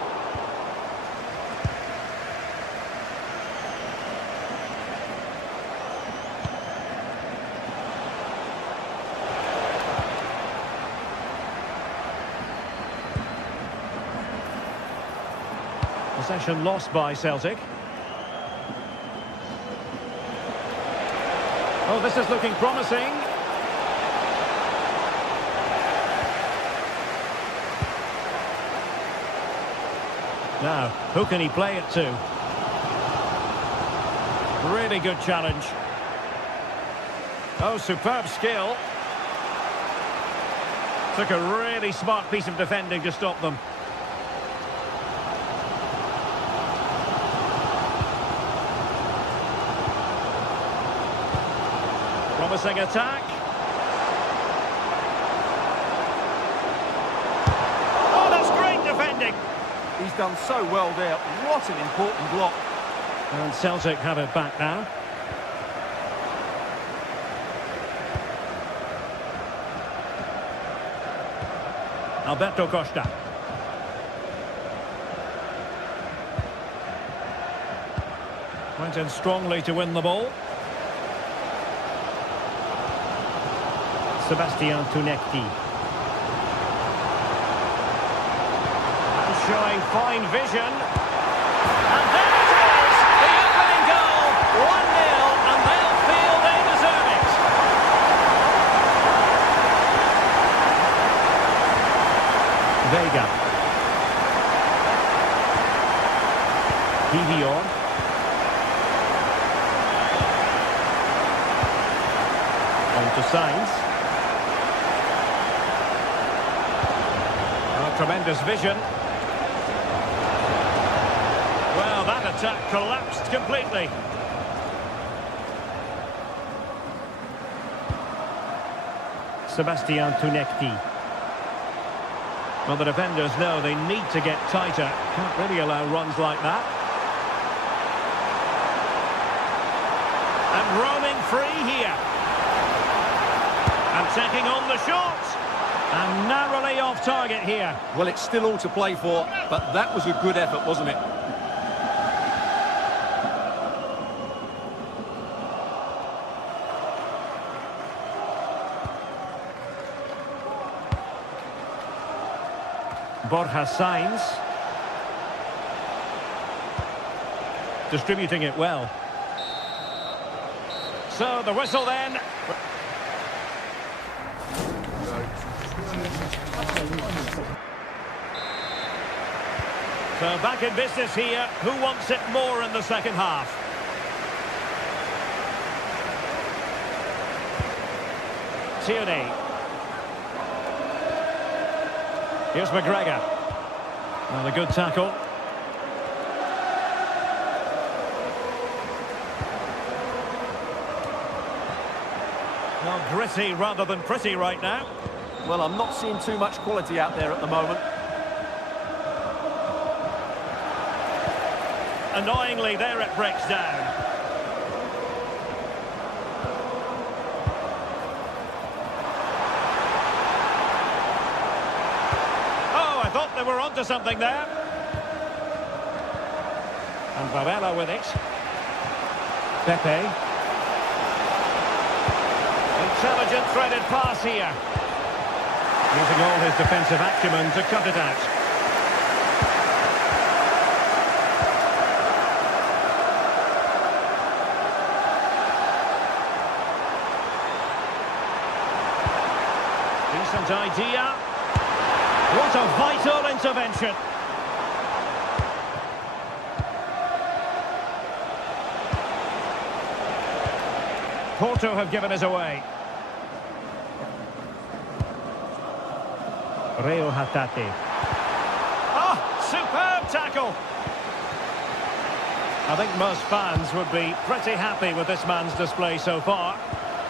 Possession lost by Celtic. Oh, this is looking promising. Now, who can he play it to? Really good challenge. Oh, superb skill. Took a really smart piece of defending to stop them. Promising attack. Oh, that's great defending. He's done so well there. What an important block. And Celtic have it back now. Alberto Costa. Went in strongly to win the ball. Sebastian Tunecki. And showing fine vision. And there it is! The opening goal! 1-0, and they'll feel they deserve it. Vega. Kivior. On to Sainz. Oh, tremendous vision. Well, that attack collapsed completely. Sebastian Tunecki. Well, the defenders know they need to get tighter. Can't really allow runs like that. And roaming free here. And taking on the shot. And narrowly off target here. Well, it's still all to play for, but that was a good effort, wasn't it? Borja Sainz. Distributing it well. So the whistle then. So back in business here. Who wants it more in the second half? Tierney. Here's McGregor. Well, a good tackle. Well, gritty rather than pretty right now. Well, I'm not seeing too much quality out there at the moment. Annoyingly, there it breaks down. Oh, I thought they were onto something there. And Varela with it. Pepe. Intelligent threaded pass here. Using all his defensive acumen to cut it out. Decent idea. What a vital intervention. Porto have given us away. Reo Hatate. Oh, superb tackle. I think most fans would be pretty happy with this man's display so far.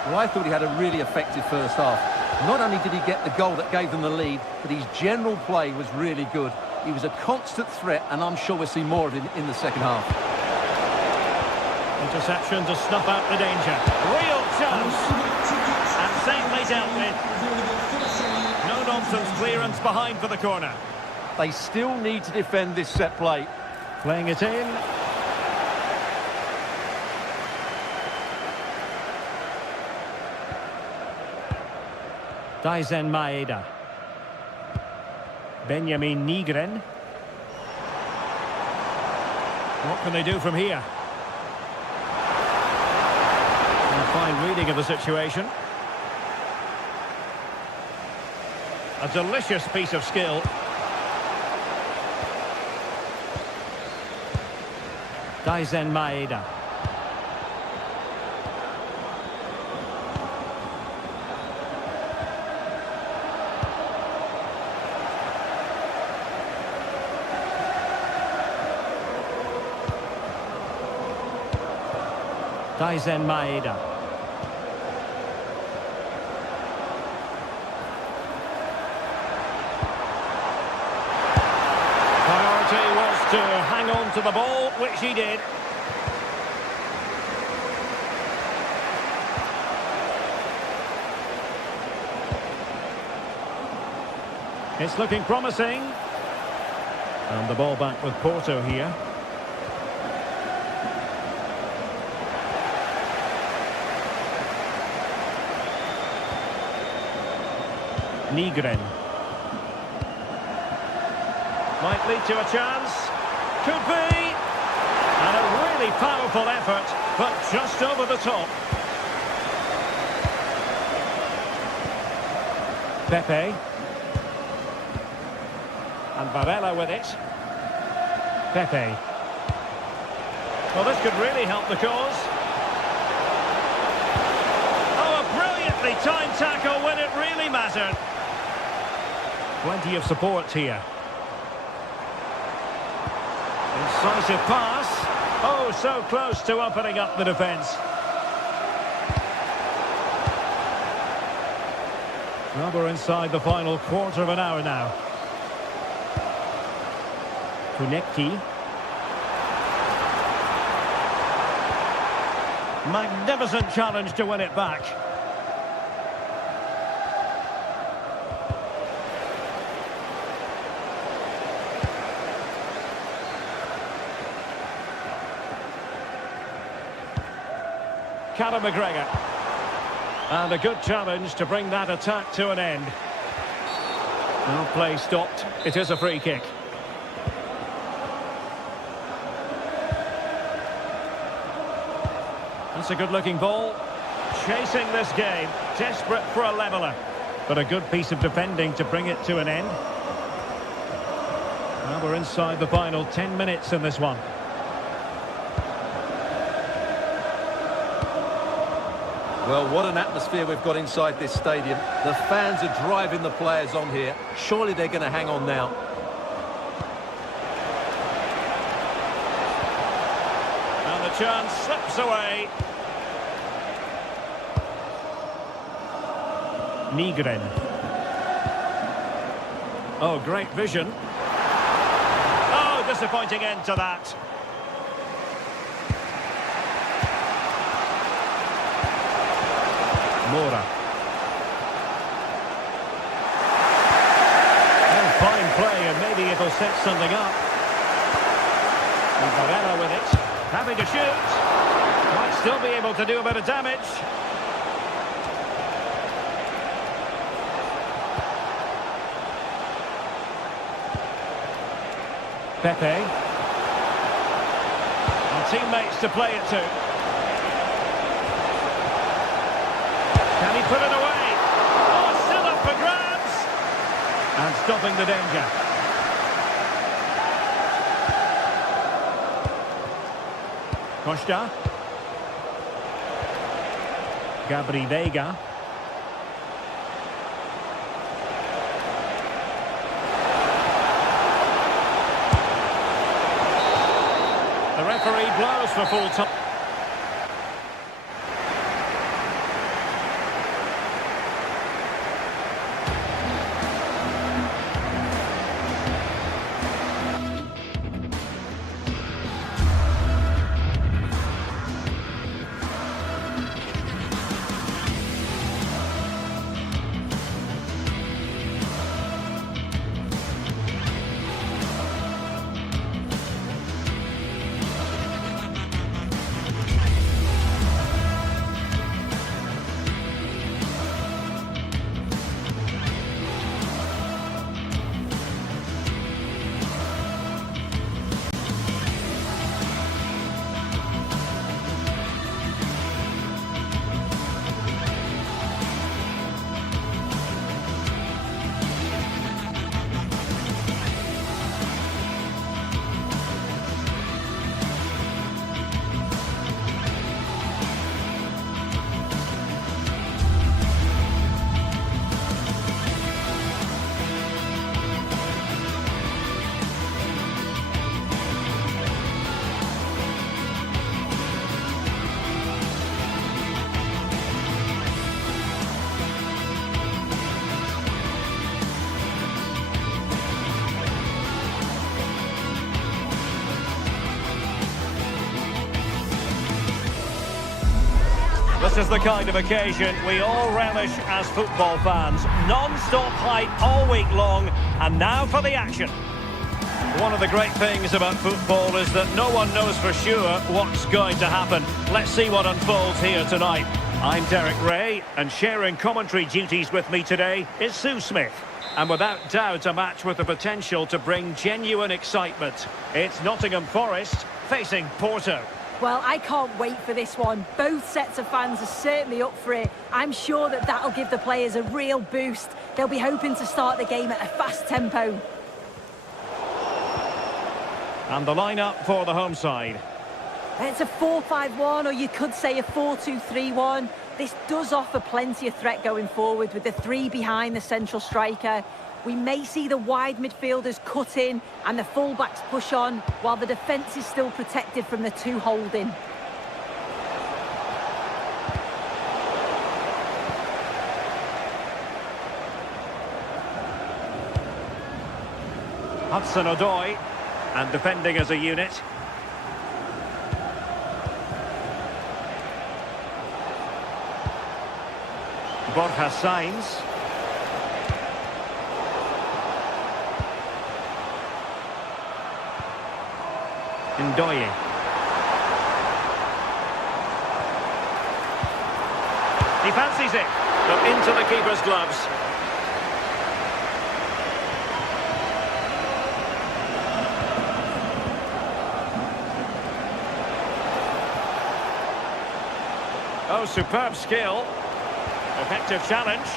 Well, I thought he had a really effective first half. Not only did he get the goal that gave them the lead, but his general play was really good. He was a constant threat, and I'm sure we'll see more of him in the second half. Interception to snuff out the danger. Real chance. And safely dealt with. No nonsense clearance behind for the corner. They still need to defend this set play. Playing it in. Daisen Maeda. Benjamin Nygren. What can they do from here? And a fine reading of the situation. A delicious piece of skill. Daisen Maeda. Daisen Maeda. Priority was to hang on to the ball, which he did. It's looking promising. And the ball back with Porto here. Nygren. Might lead to a chance. Could be. And a really powerful effort, but just over the top. Pepe. And Varela with it. Pepe. Well, this could really help the cause. Oh, a brilliantly timed tackle when it really mattered. Plenty of support here. Incisive pass. Oh, so close to opening up the defence. Well, we're inside the final quarter of an hour now. Kunecki. Magnificent challenge to win it back. Callum McGregor. And a good challenge to bring that attack to an end. Now play stopped. It is a free kick. That's a good-looking ball. Chasing this game. Desperate for a leveller. But a good piece of defending to bring it to an end. Now we're inside the final 10 minutes in this one. Well, what an atmosphere we've got inside this stadium. The fans are driving the players on here. Surely they're going to hang on now. And the chance slips away. Nygren. Oh, great vision. Oh, disappointing end to that. Mora. Oh, fine play, and maybe it'll set something up. And Varela with it. Having to shoot. Might still be able to do a bit of damage. Pepe. And teammates to play it to. Can he put it away? Oh, still up for grabs! And stopping the danger. Costa. Gabri Veiga. The referee blows for full time. This is the kind of occasion we all relish as football fans. Non-stop hype all week long, and now for the action. One of the great things about football is that no one knows for sure what's going to happen. Let's see what unfolds here tonight. I'm Derek Ray, and sharing commentary duties with me today is Sue Smith. And without doubt, a match with the potential to bring genuine excitement. It's Nottingham Forest facing Porto. Well, I can't wait for this one. Both sets of fans are certainly up for it. I'm sure that that'll give the players a real boost. They'll be hoping to start the game at a fast tempo. And the lineup for the home side. It's a 4-5-1, or you could say a 4-2-3-1. This does offer plenty of threat going forward with the three behind the central striker. We may see the wide midfielders cut in and the fullbacks push on, while the defence is still protected from the two holding. Hudson-Odoi, and defending as a unit. Borja Sainz. Ndoye. He fancies it, but into the keeper's gloves. Oh, superb skill. Effective challenge.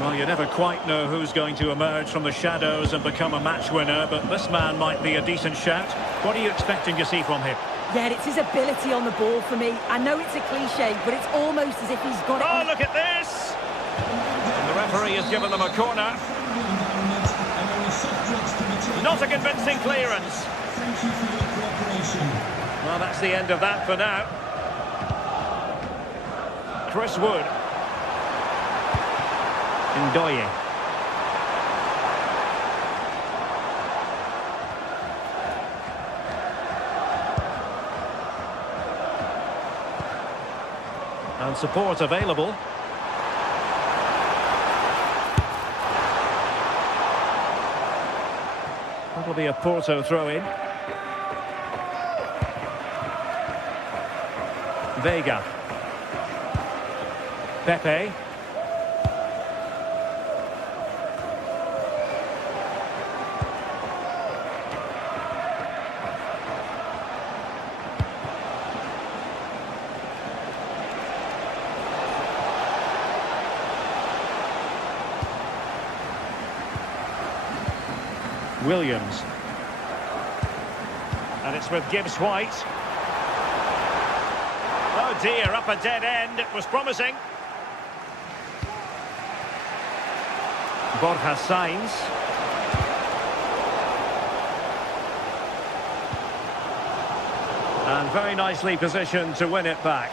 Well, you never quite know who's going to emerge from the shadows and become a match winner, but this man might be a decent shout. What are you expecting to see from him? Yeah, it's his ability on the ball for me. I know it's a cliche, but it's almost as if he's got it on. Oh, look at this! And the referee has given them a corner. Not a convincing clearance. Well, that's the end of that for now. Chris Wood. Ndoye. And support available. That'll be a Porto throw-in. Vega. Pepe. Williams. And it's with Gibbs White. Oh dear, up a dead end. It was promising. Borja Sainz. And very nicely positioned to win it back.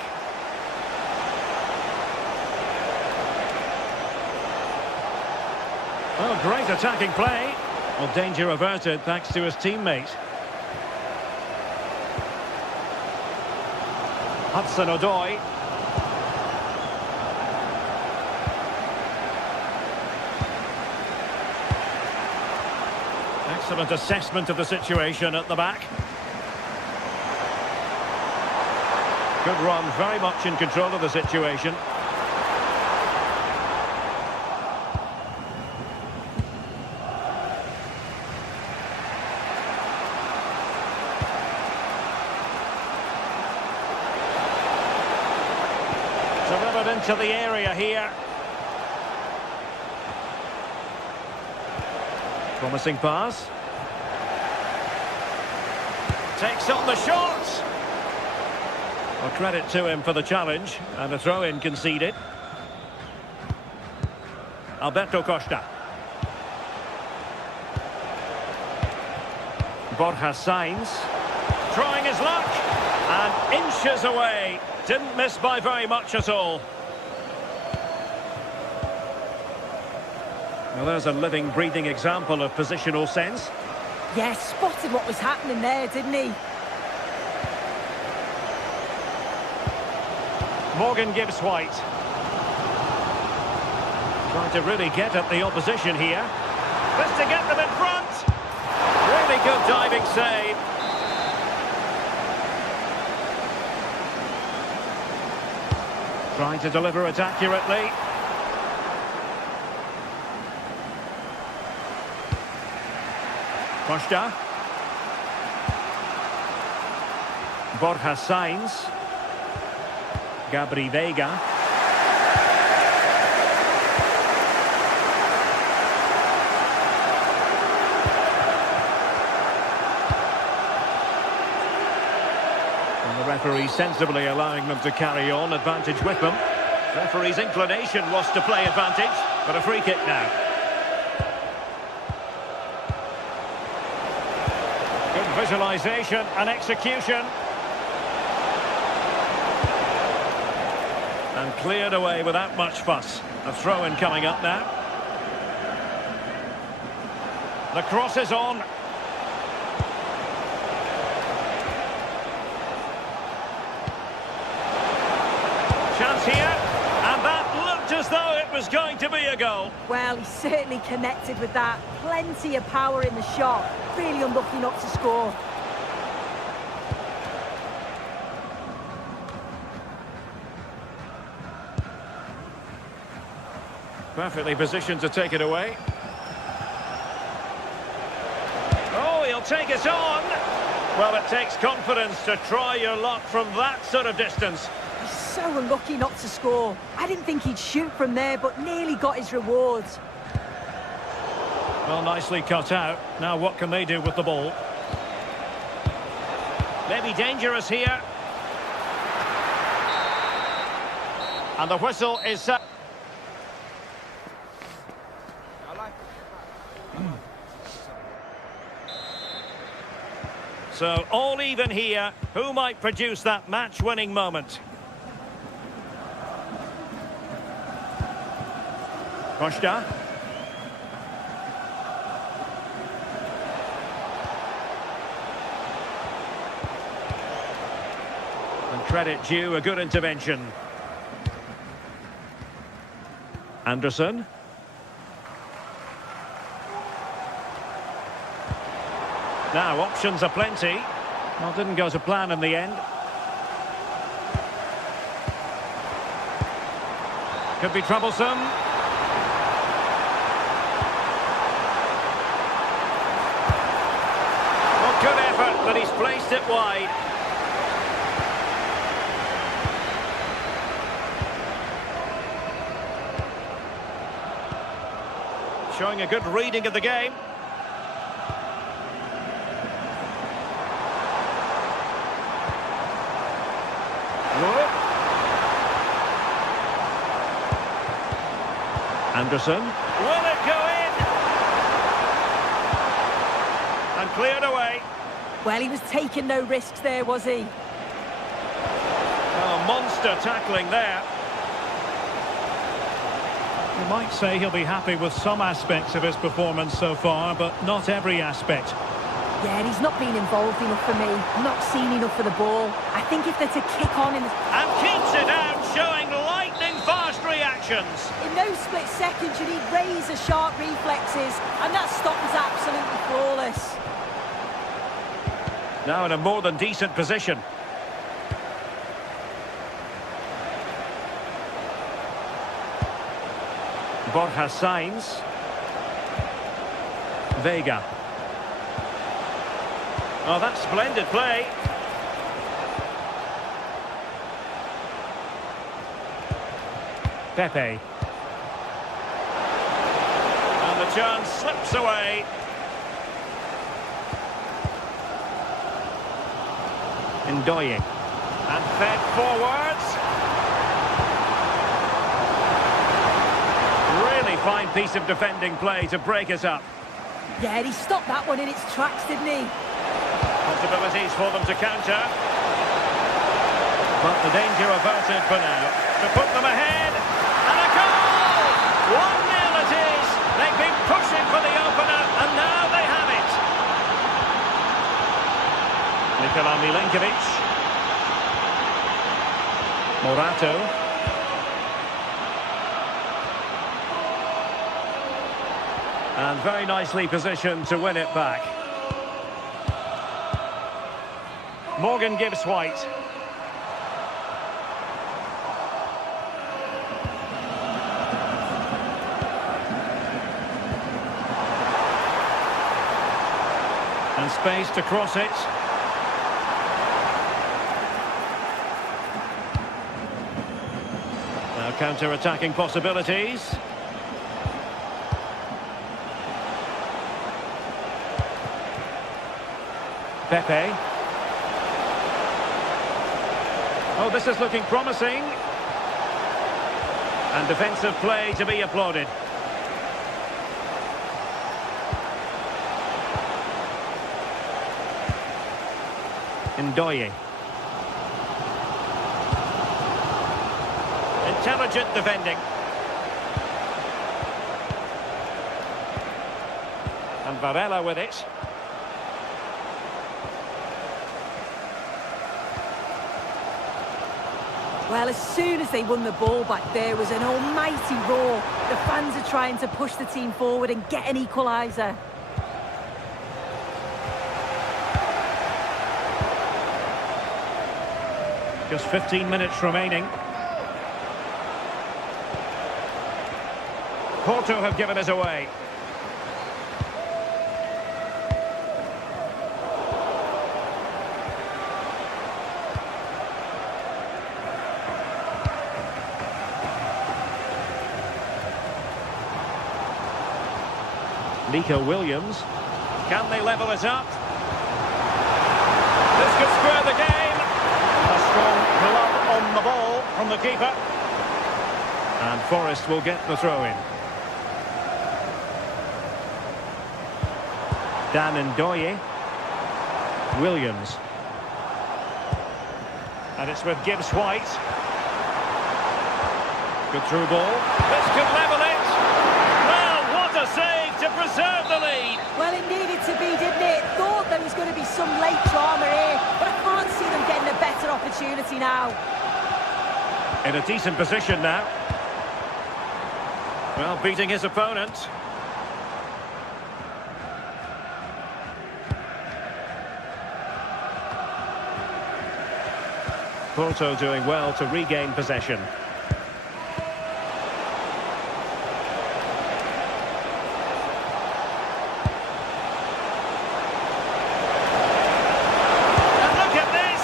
Oh, great attacking play. Well, danger averted thanks to his teammate. Hudson-Odoi. Excellent assessment of the situation at the back. Good run, very much in control of the situation. Delivered into the area here. Promising pass. Takes on the shot. Well, credit to him for the challenge, and a throw-in conceded. Alberto Costa. Borja Sainz. Trying his luck. And inches away. Didn't miss by very much at all. Well, there's a living, breathing example of positional sense. Yeah, spotted what was happening there, didn't he? Morgan Gibbs White. Trying to really get at the opposition here. Best to get them in front. Really good diving save. Trying to deliver it accurately. Costa. Borja Sainz. Gabri Veiga. And the referee sensibly allowing them to carry on, advantage with them. Referee's inclination was to play advantage, but a free kick now. Good visualisation and execution. And cleared away without much fuss. A throw-in coming up now. The cross is on. Chance here. And that looked as though it was going to be a goal. Well, he certainly connected with that. Plenty of power in the shot. Really unlucky not to score. Perfectly positioned to take it away. Oh, he'll take it on. Well, it takes confidence to try your luck from that sort of distance. He's so unlucky not to score. I didn't think he'd shoot from there, but nearly got his rewards. Well, nicely cut out. Now what can they do with the ball? Maybe dangerous here. And the whistle is set. So, all even here. Who might produce that match-winning moment? Costa. And credit due, a good intervention. Anderson. Now, options are plenty. Well, didn't go to plan in the end. Could be troublesome. Well, good effort, but he's placed it wide. Showing a good reading of the game. Anderson. Will it go in? And cleared away. Well, he was taking no risks there, was he? Oh, monster tackling there. You might say he'll be happy with some aspects of his performance so far, but not every aspect. Yeah, and he's not been involved enough for me. Not seen enough for the ball. I think if they're to kick on in the... And keeps it out, showing lightning-fast reactions. In those split seconds, you need razor-sharp reflexes, and that stop was absolutely flawless. Now in a more than decent position. Borja Sainz. Veiga. Oh, that's splendid play. Pepe. And the chance slips away. Ndoye. And fed forwards. Really fine piece of defending play to break it up. Yeah, and he stopped that one in its tracks, didn't he? Possibilities for them to counter. But the danger averted for now. To put them ahead. And a goal! 1-0 it is. They've been pushing for the opener, and now they have it. Nikola Milenkovic. Morato. And very nicely positioned to win it back. Morgan Gibbs White. And space to cross it. Now counter-attacking possibilities. Pepe. Oh, this is looking promising. And defensive play to be applauded. Ndoye. Intelligent defending. And Varela with it. Well, as soon as they won the ball back, there was an almighty roar. The fans are trying to push the team forward and get an equaliser. Just 15 minutes remaining. Porto have given us away. Nico Williams. Can they level it up? This could square the game. A strong glove on the ball from the keeper. And Forest will get the throw-in. Dan Ndoye. Williams. And it's with Gibbs-White. Good through ball. This could level it. Well, what a save to preserve the lead. Well, it needed to be, didn't it? Thought there was going to be some late drama here, but I can't see them getting a better opportunity now. In a decent position now. Well, beating his opponent. Porto doing well to regain possession. And look at this!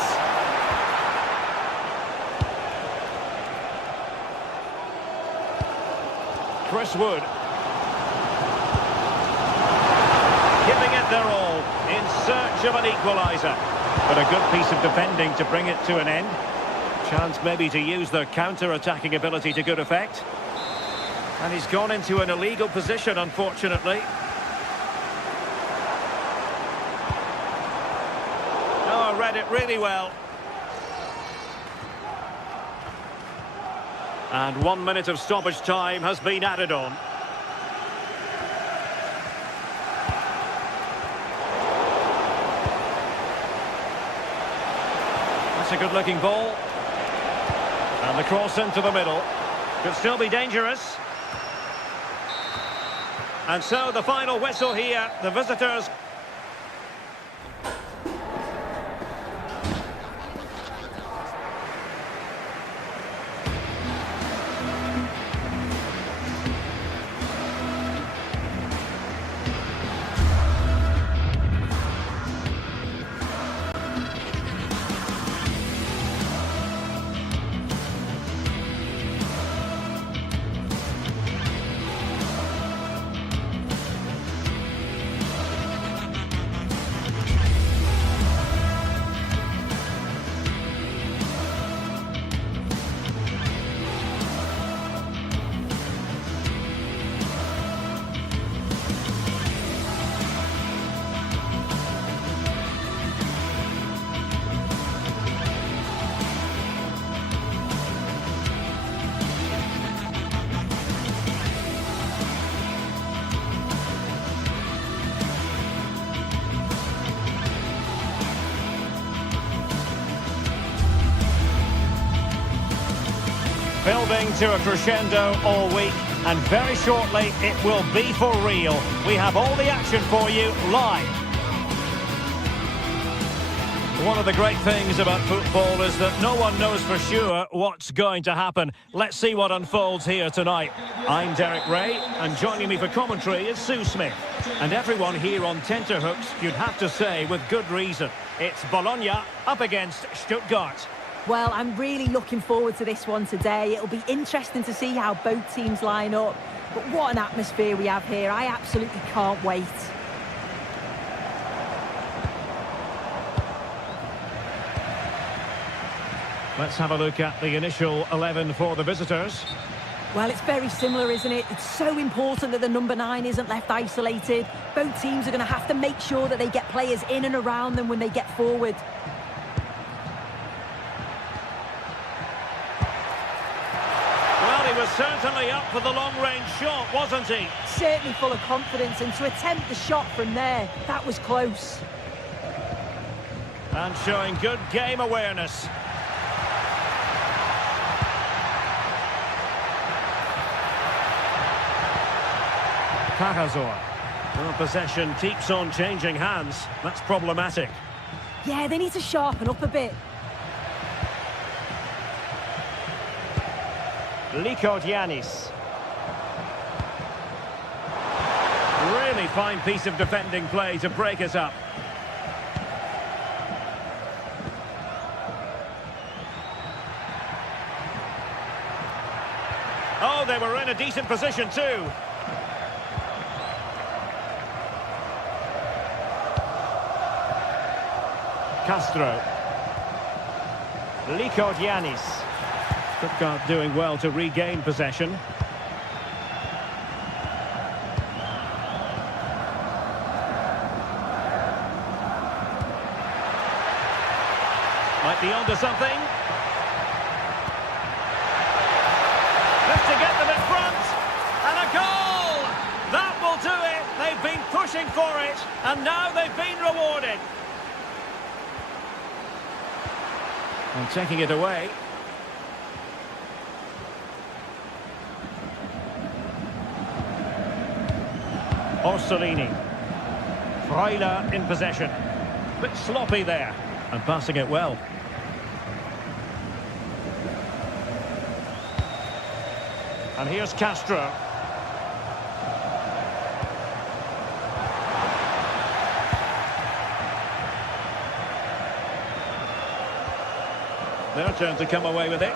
Chris Wood. Giving it their all in search of an equaliser. But a good piece of defending to bring it to an end. Chance maybe to use their counter-attacking ability to good effect. And he's gone into an illegal position, unfortunately. Oh, read it really well. And 1 minute of stoppage time has been added on. That's a good-looking ball. And the cross into the middle. Could still be dangerous. And so the final whistle here. The visitors... building to a crescendo all week, and very shortly it will be for real. We have all the action for you live. One of the great things about football is that no one knows for sure what's going to happen. Let's see what unfolds here tonight. I'm Derek Ray, and joining me for commentary is Sue Smith. And everyone here on tenterhooks, you'd have to say with good reason. It's Bologna up against Stuttgart. Well, I'm really looking forward to this one today. It'll be interesting to see how both teams line up. But what an atmosphere we have here. I absolutely can't wait. Let's have a look at the initial 11 for the visitors. Well, it's very similar, isn't it? It's so important that the number 9 isn't left isolated. Both teams are going to have to make sure that they get players in and around them when they get forward. Well, he was certainly up for the long-range shot, wasn't he? Certainly full of confidence, and to attempt the shot from there, that was close. And showing good game awareness. Cagazor. Well, possession keeps on changing hands. That's problematic. Yeah, they need to sharpen up a bit. Lykogiannis. Really fine piece of defending play to break it up. Oh, they were in a decent position too. Castro. Lykogiannis. Stuttgart doing well to regain possession. Might be onto something. Just to get them in front. And a goal! That will do it. They've been pushing for it. And now they've been rewarded. And taking it away. Orsolini. Freuler in possession. Bit sloppy there. And passing it well. And here's Castro. Their turn to come away with it.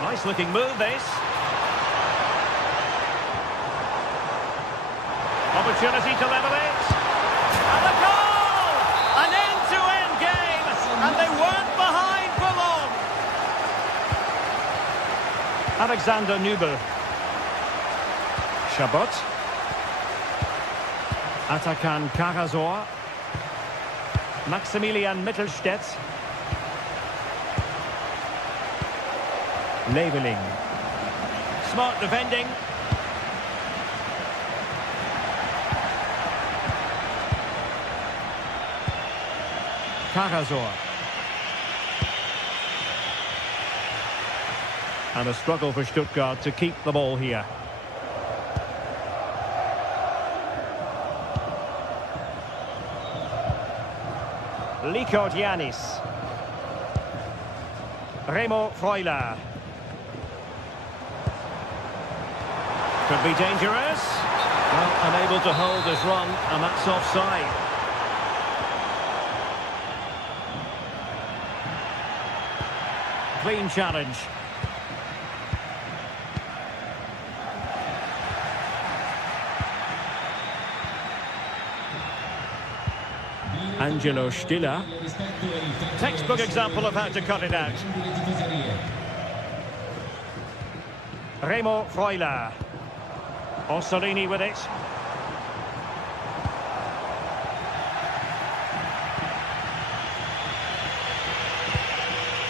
Nice looking move, this. Opportunity to level it. And a goal! An end-to-end game. And they weren't behind for long. Alexander Nübel. Chabot. Atakan Cagazor. Maximilian Mittelstädt. Leveling. Smart defending. Cagazor. And a struggle for Stuttgart to keep the ball here. Lykogiannis. Remo Freuler. Could be dangerous. Well, unable to hold his run, and that's offside. Clean challenge. Angelo Stiller. Textbook example of how to cut it out. Remo Freuler. Orsolini with it.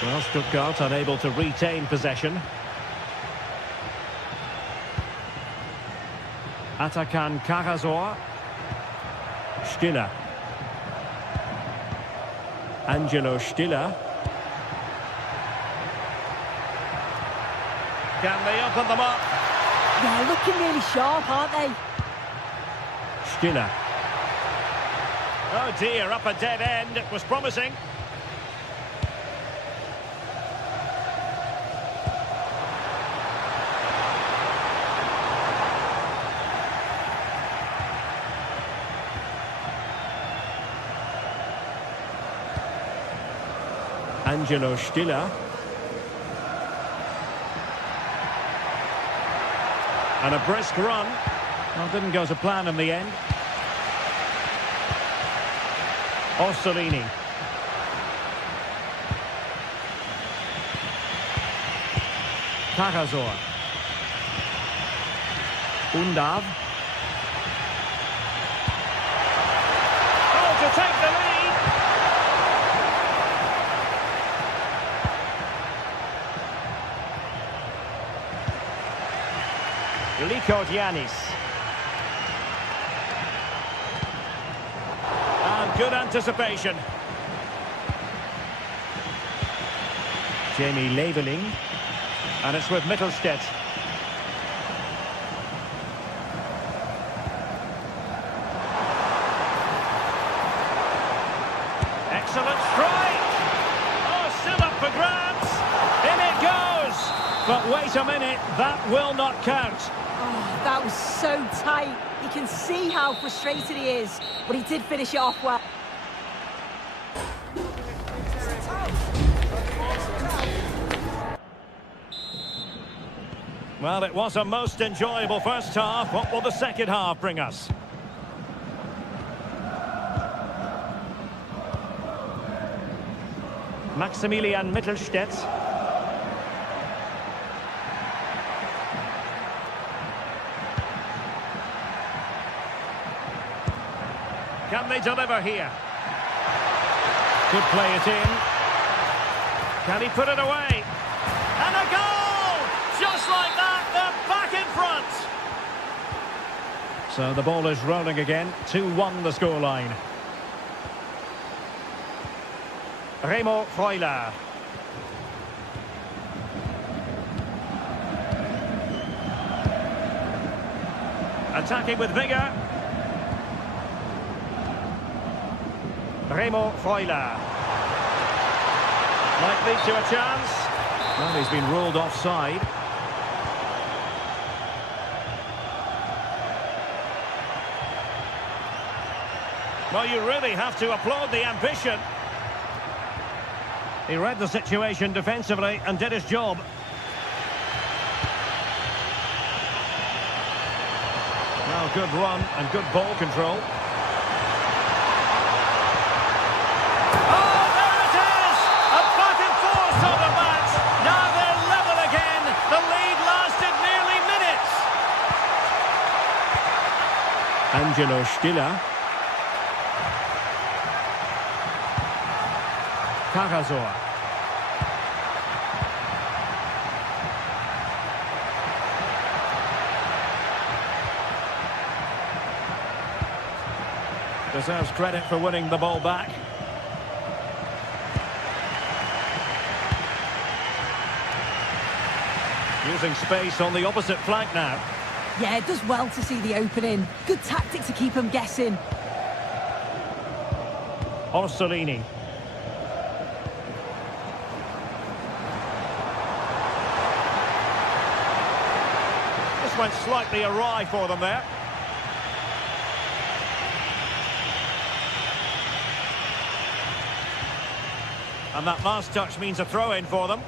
Well, Stuttgart unable to retain possession. Atakan Cagazor. Stiller. Angelo Stiller. Can they open them up? Yeah, looking really sharp, aren't they? Stiller. Oh dear, up a dead end. It was promising. Angelo Stiller. And a brisk run. Well, didn't go to plan in the end. Orsolini. Cagazor. Undav. Oh, to take the lead. Likordianis. And good anticipation. Jamie Leveling. And it's with Mittelstedt. Excellent strike. Oh, still up for grabs. In it goes. But wait a minute, that will not count. Oh, that was so tight. You can see how frustrated he is, but he did finish it off well. Well, it was a most enjoyable first half. What will the second half bring us? Maximilian Mittelstedt. Can they deliver here? Could play it in. Can he put it away? And a goal! Just like that, they're back in front. So the ball is rolling again. 2-1 the scoreline. Remo Freuler. Attacking with vigour. Remo Freuler. Might lead to a chance. Well, he's been ruled offside. Well, you really have to applaud the ambition. He read the situation defensively and did his job. Well, good run and good ball control. Angelo Stiller. Cagazor. Deserves credit for winning the ball back. Using space on the opposite flank now. Yeah, it does well to see the opening. Good tactic to keep them guessing. Orsolini. This went slightly awry for them there. And that last touch means a throw-in for them.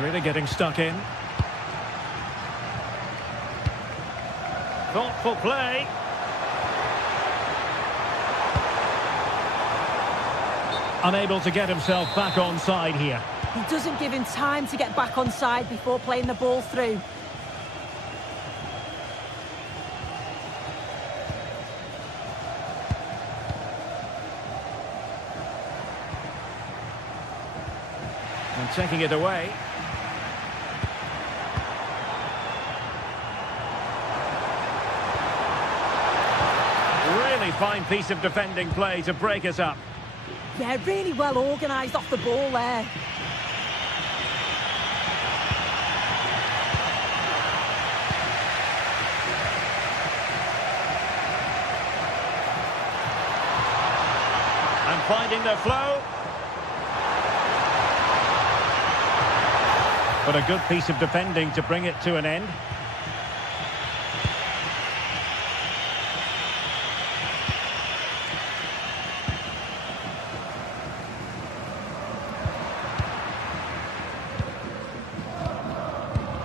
Really getting stuck in. Thoughtful play. Unable to get himself back on side here. He doesn't give him time to get back on side before playing the ball through. And taking it away. Really fine piece of defending play to break us up. Yeah, really well organised off the ball there. finding their flow. But a good piece of defending to bring it to an end.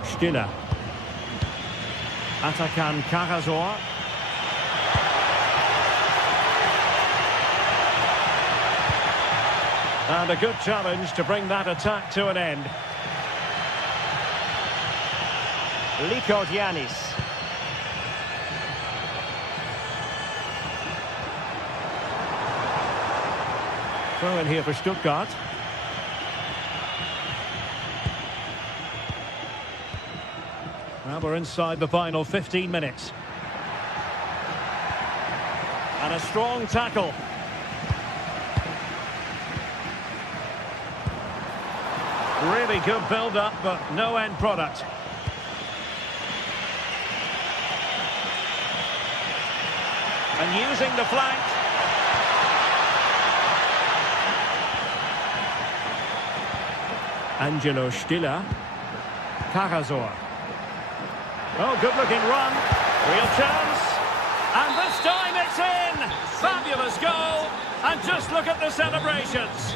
Stiller. Atakan Karazor. And a good challenge to bring that attack to an end. Yanis. Throw in here for Stuttgart. Well, we're inside the final 15 minutes. And a strong tackle. Really good build-up, but no end product. And using the flank. Angelo Stiller. Karazor. Oh, good-looking run. Real chance. And this time it's in. Fabulous goal. And just look at the celebrations.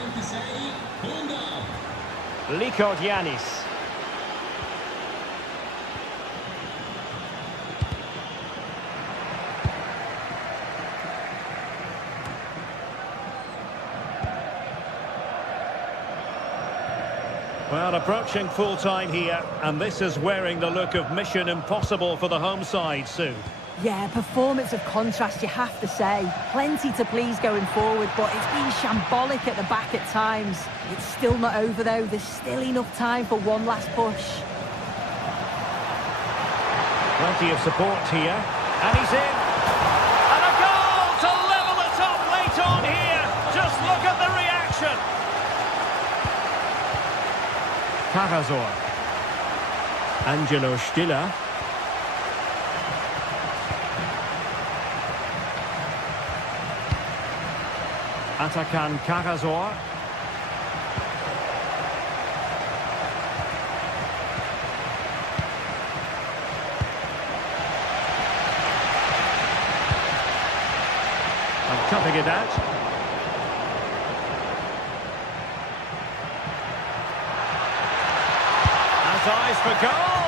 Yanis. Well, approaching full-time here, and this is wearing the look of mission impossible for the home side soon. Yeah, performance of contrast, you have to say. Plenty to please going forward, but it's been shambolic at the back at times. It's still not over, though. There's still enough time for one last push. Plenty of support here, and he's in. And a goal to level it up late on here. Just look at the reaction. Karazor. Angelo Stiller. Atakan Karazor. And cutting it out. Has eyes for goal.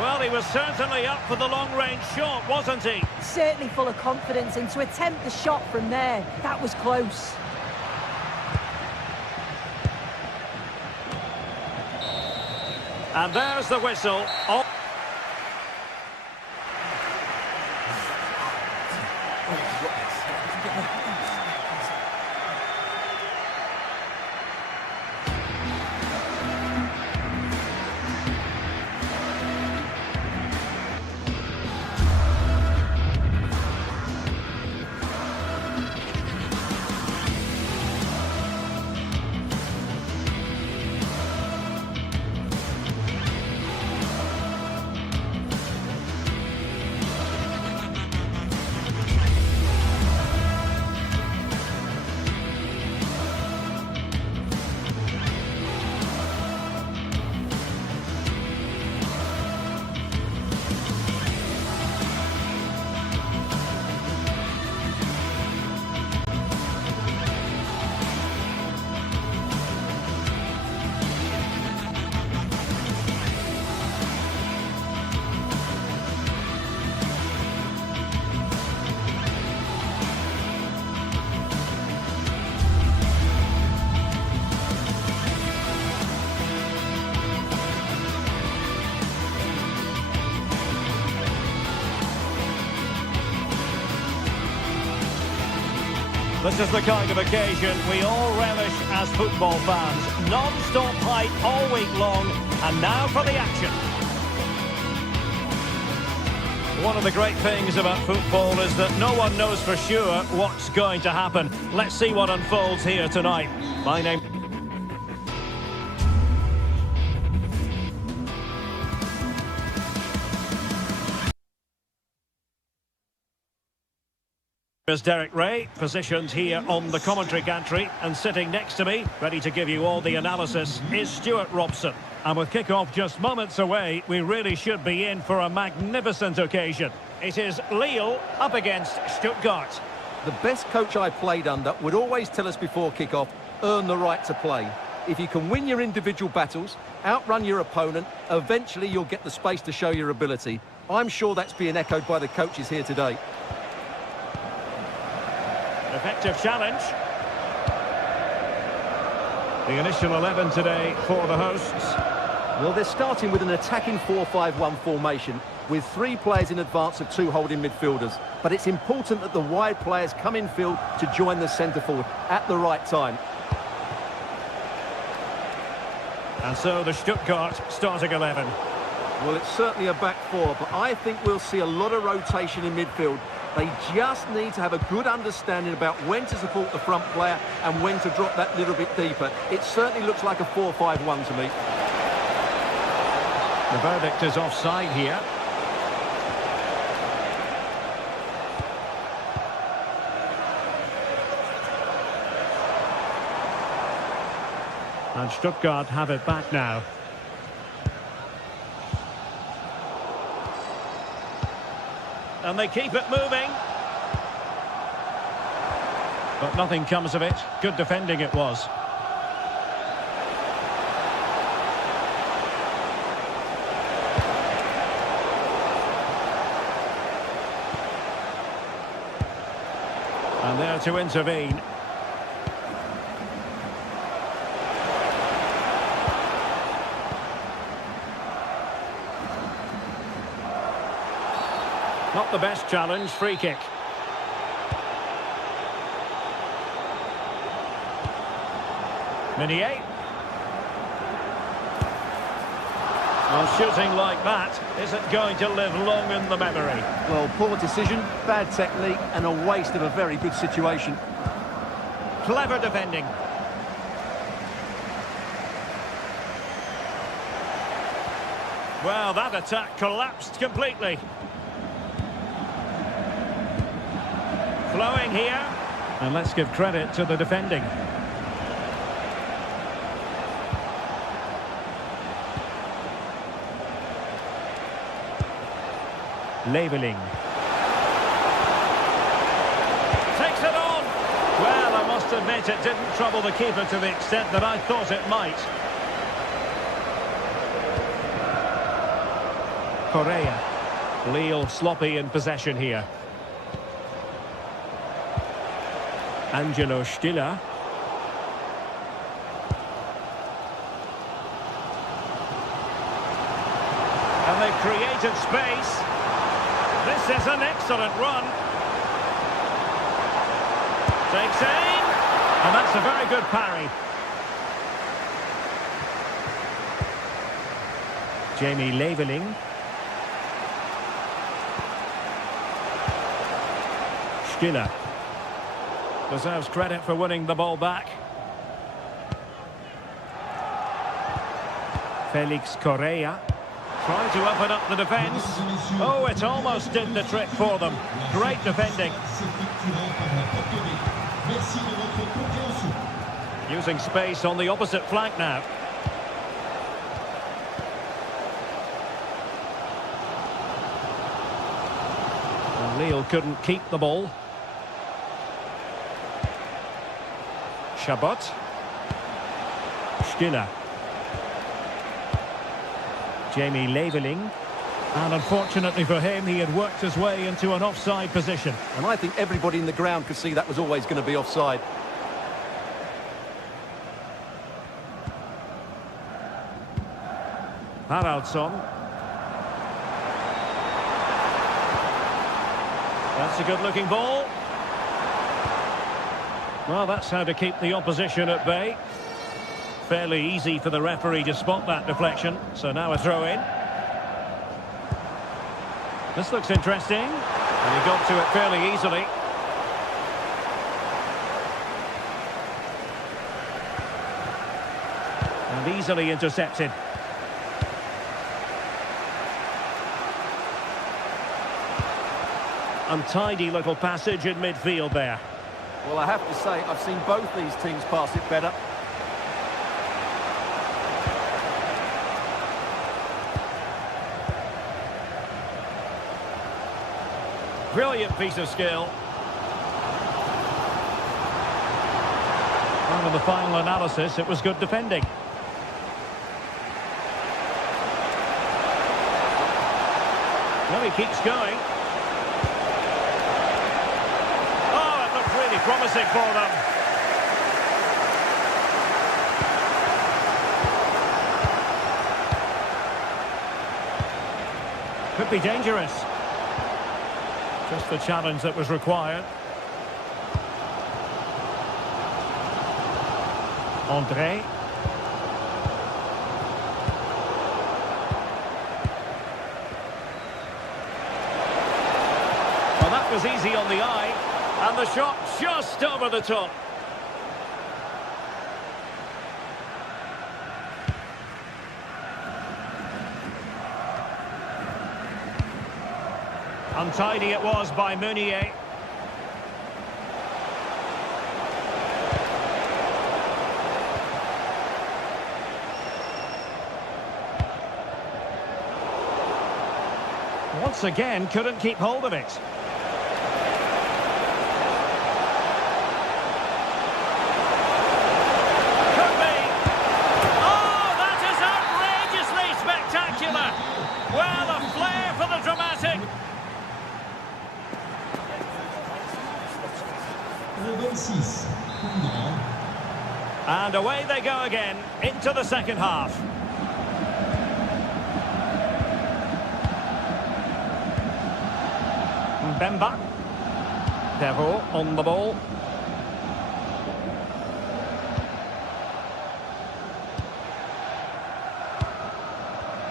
Well, he was certainly up for the long-range shot, wasn't he? Certainly full of confidence, and to attempt the shot from there, that was close. And there's the whistle. Oh. This is the kind of occasion we all relish as football fans. Non-stop hype all week long, and now for the action. One of the great things about football is that no one knows for sure what's going to happen. Let's see what unfolds here tonight. My name... Here's Derek Ray, positioned here on the commentary gantry, and sitting next to me, ready to give you all the analysis, is Stuart Robson. And with kick-off just moments away, we really should be in for a magnificent occasion. It is Lille up against Stuttgart. The best coach I played under would always tell us before kick-off, earn the right to play. If you can win your individual battles, outrun your opponent, eventually you'll get the space to show your ability. I'm sure that's being echoed by the coaches here today. Effective challenge. The initial 11 today for the hosts. Well, they're starting with an attacking 4-5-1 formation with 3 players in advance of 2 holding midfielders. But it's important that the wide players come in field to join the centre forward at the right time. And so the Stuttgart starting 11. Well, it's certainly a back 4, but I think we'll see a lot of rotation in midfield. They just need to have a good understanding about when to support the front player and when to drop that little bit deeper. It certainly looks like a 4-5-1 to me. The verdict is offside here. And Stuttgart have it back now. And they keep it moving. But nothing comes of it. Good defending it was. And there to intervene. Not the best challenge, free kick. Meunier. Well, shooting like that isn't going to live long in the memory. Well, poor decision, bad technique, and a waste of a very good situation. Clever defending. Well, that attack collapsed completely. Flowing here. And let's give credit to the defending. Leveling. Takes it on. Well, I must admit it didn't trouble the keeper to the extent that I thought it might. Correa. Lille sloppy in possession here. Angelo Stiller. And they've created space. This is an excellent run. Takes aim. And that's a very good parry. Jamie Leveling. Stiller. Deserves credit for winning the ball back. Felix Correa. Trying to open up the defence. Oh, it almost did the trick for them. Great defending. Using space on the opposite flank now. And Lille couldn't keep the ball. Chabot. Stiller. Jamie Leveling. And unfortunately for him, he had worked his way into an offside position. And I think everybody in the ground could see that was always going to be offside. Haraldsson. That's a good-looking ball. Well, that's how to keep the opposition at bay. Fairly easy for the referee to spot that deflection. So now a throw-in. This looks interesting. And he got to it fairly easily. And easily intercepted. Untidy little passage in midfield there. Well, I have to say, I've seen both these teams pass it better. Brilliant piece of skill. Over the final analysis, it was good defending. Well, he keeps going. Oh, it looked really promising for them. Could be dangerous. Just the challenge that was required. André. Well, that was easy on the eye. And the shot just over the top. Untidy it was by Meunier. Once again, couldn't keep hold of it. Could be. Oh, that is outrageously spectacular. Well, a flair for the dramatic. And away they go again, into the second half. Bemba. Devil on the ball.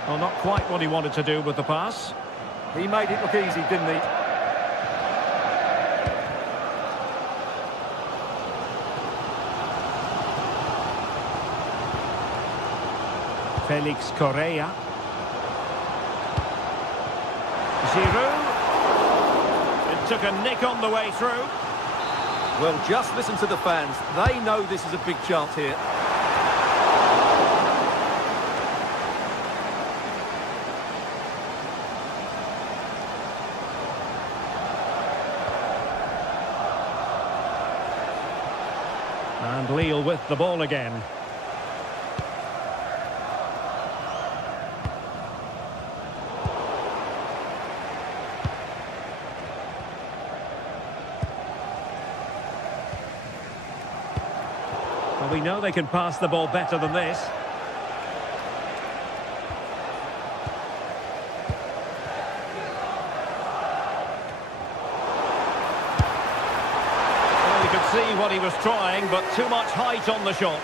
Well, not quite what he wanted to do with the pass. He made it look easy, didn't he? Felix Correa. Giroud. It took a nick on the way through. Well, just listen to the fans. They know this is a big chance here. And Lille with the ball again. Well, we know they can pass the ball better than this. Well, you could see what he was trying, but too much height on the shot.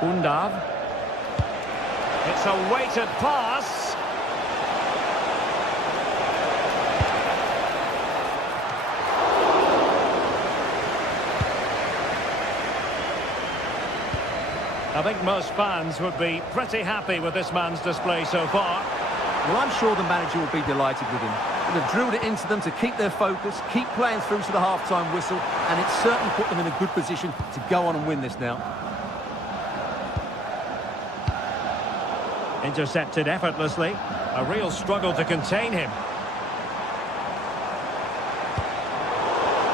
Undav. It's a weighted pass. I think most fans would be pretty happy with this man's display so far. Well, I'm sure the manager will be delighted with him. They've drilled it into them to keep their focus, keep playing through to the half-time whistle, and it's certainly put them in a good position to go on and win this now. Intercepted effortlessly. A real struggle to contain him.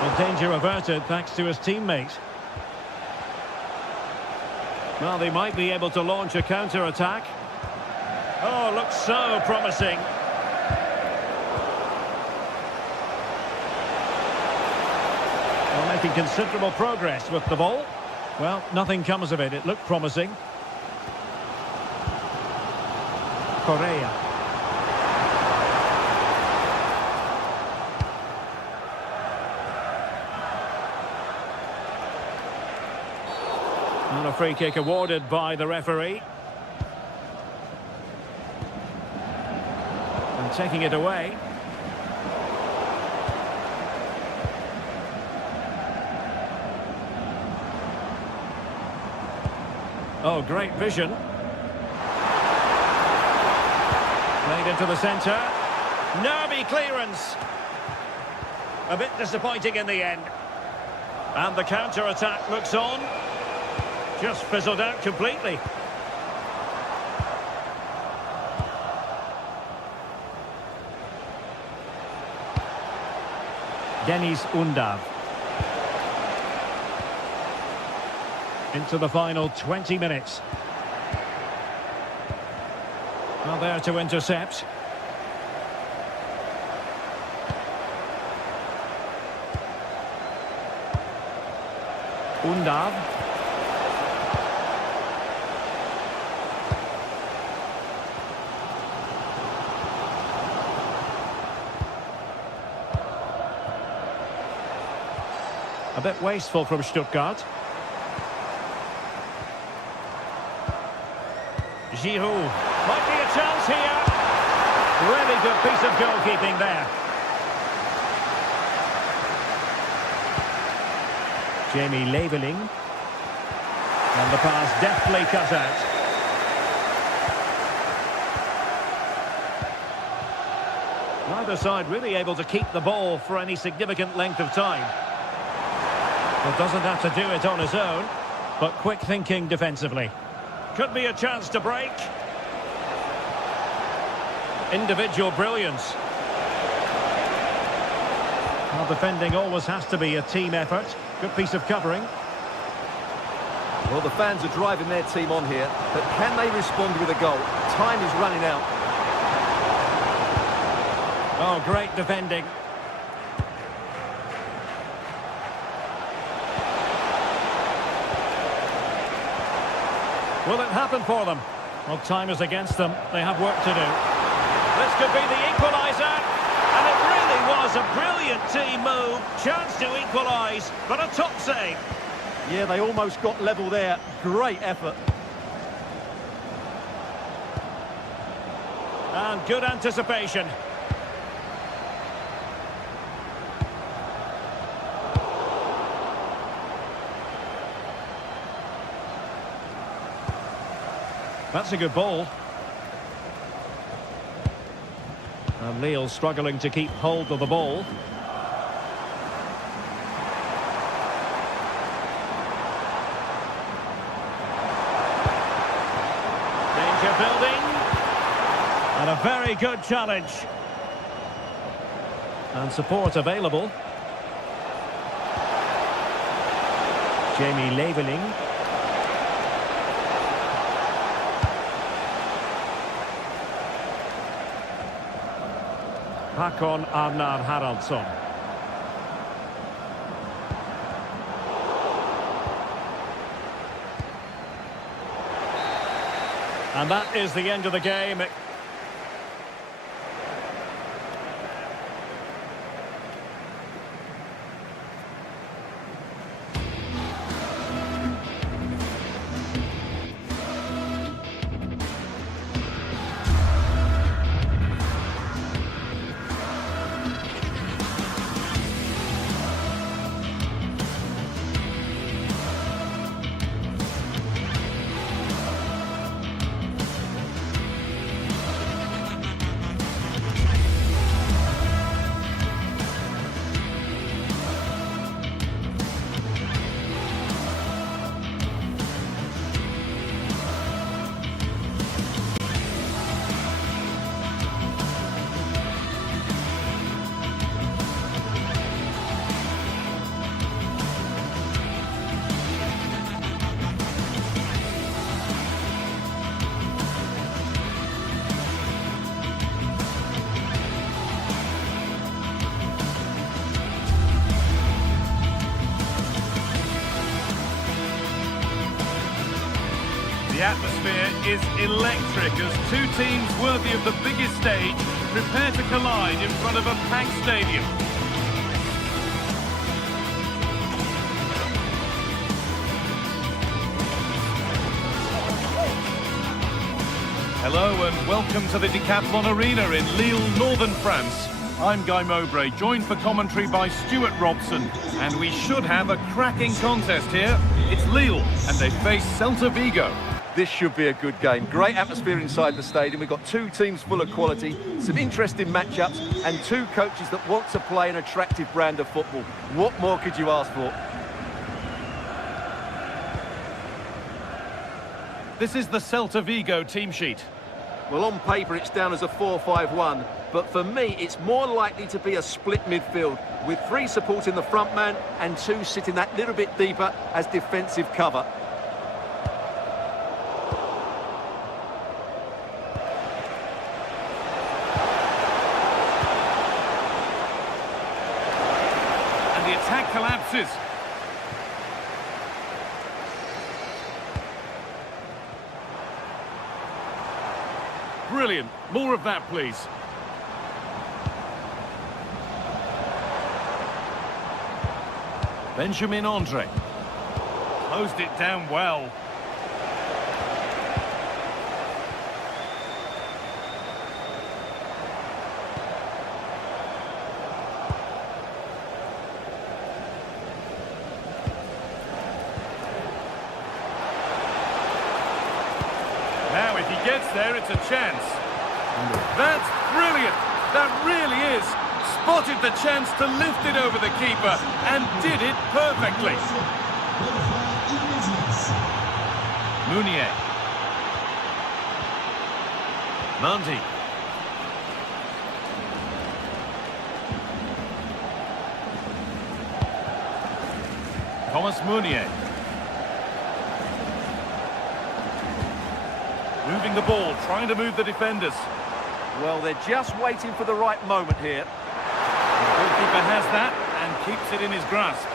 Well, danger averted thanks to his teammate. Well, they might be able to launch a counter-attack. Oh, looks so promising. Well, making considerable progress with the ball. Well, nothing comes of it. It looked promising. Correa. And a free kick awarded by the referee. And taking it away. Oh, great vision. Played into the centre. Nervy clearance. A bit disappointing in the end. And the counter-attack looks on. Just fizzled out completely. Deniz Undav. Into the final 20 minutes. Well, there to intercept. Undav. A bit wasteful from Stuttgart. Giroud. Might be a chance here. Really good piece of goalkeeping there. Jamie Leveling. And the pass deftly cut out. Neither side really able to keep the ball for any significant length of time. Well, doesn't have to do it on his own, but quick thinking defensively. Could be a chance to break. Individual brilliance. Well, defending always has to be a team effort. Good piece of covering. Well, the fans are driving their team on here, but can they respond with a goal? Time is running out. Oh, great defending. Will it happen for them? Well, time is against them. They have work to do. This could be the equaliser. And it really was a brilliant team move. Chance to equalise, but a top save. Yeah, they almost got level there. Great effort. And good anticipation. That's a good ball. And Lille struggling to keep hold of the ball. Danger building. And a very good challenge. And support available. Jamie Leveling. Hakon Arnar Haraldsson. And that is the end of the game. The atmosphere is electric as two teams worthy of the biggest stage prepare to collide in front of a packed stadium. Hello and welcome to the Decathlon Arena in Lille, northern France. I'm Guy Mowbray, joined for commentary by Stuart Robson. And we should have a cracking contest here. It's Lille, and they face Celta Vigo. This should be a good game. Great atmosphere inside the stadium. We've got two teams full of quality, some interesting matchups, and two coaches that want to play an attractive brand of football. What more could you ask for? This is the Celta Vigo team sheet. Well, on paper, it's down as a 4-5-1, but for me, it's more likely to be a split midfield, with 3 supporting the front man and 2 sitting that little bit deeper as defensive cover. And the attack collapses. Brilliant. More of that, please. Benjamin Andre. Closed it down well. Now, if he gets there, it's a chance. That's brilliant. That really is. Spotted the chance to lift it over the keeper and did it perfectly. Mounier. Mandy. Thomas Mounier. Moving the ball, trying to move the defenders. Well, they're just waiting for the right moment here. The goalkeeper has that and keeps it in his grasp.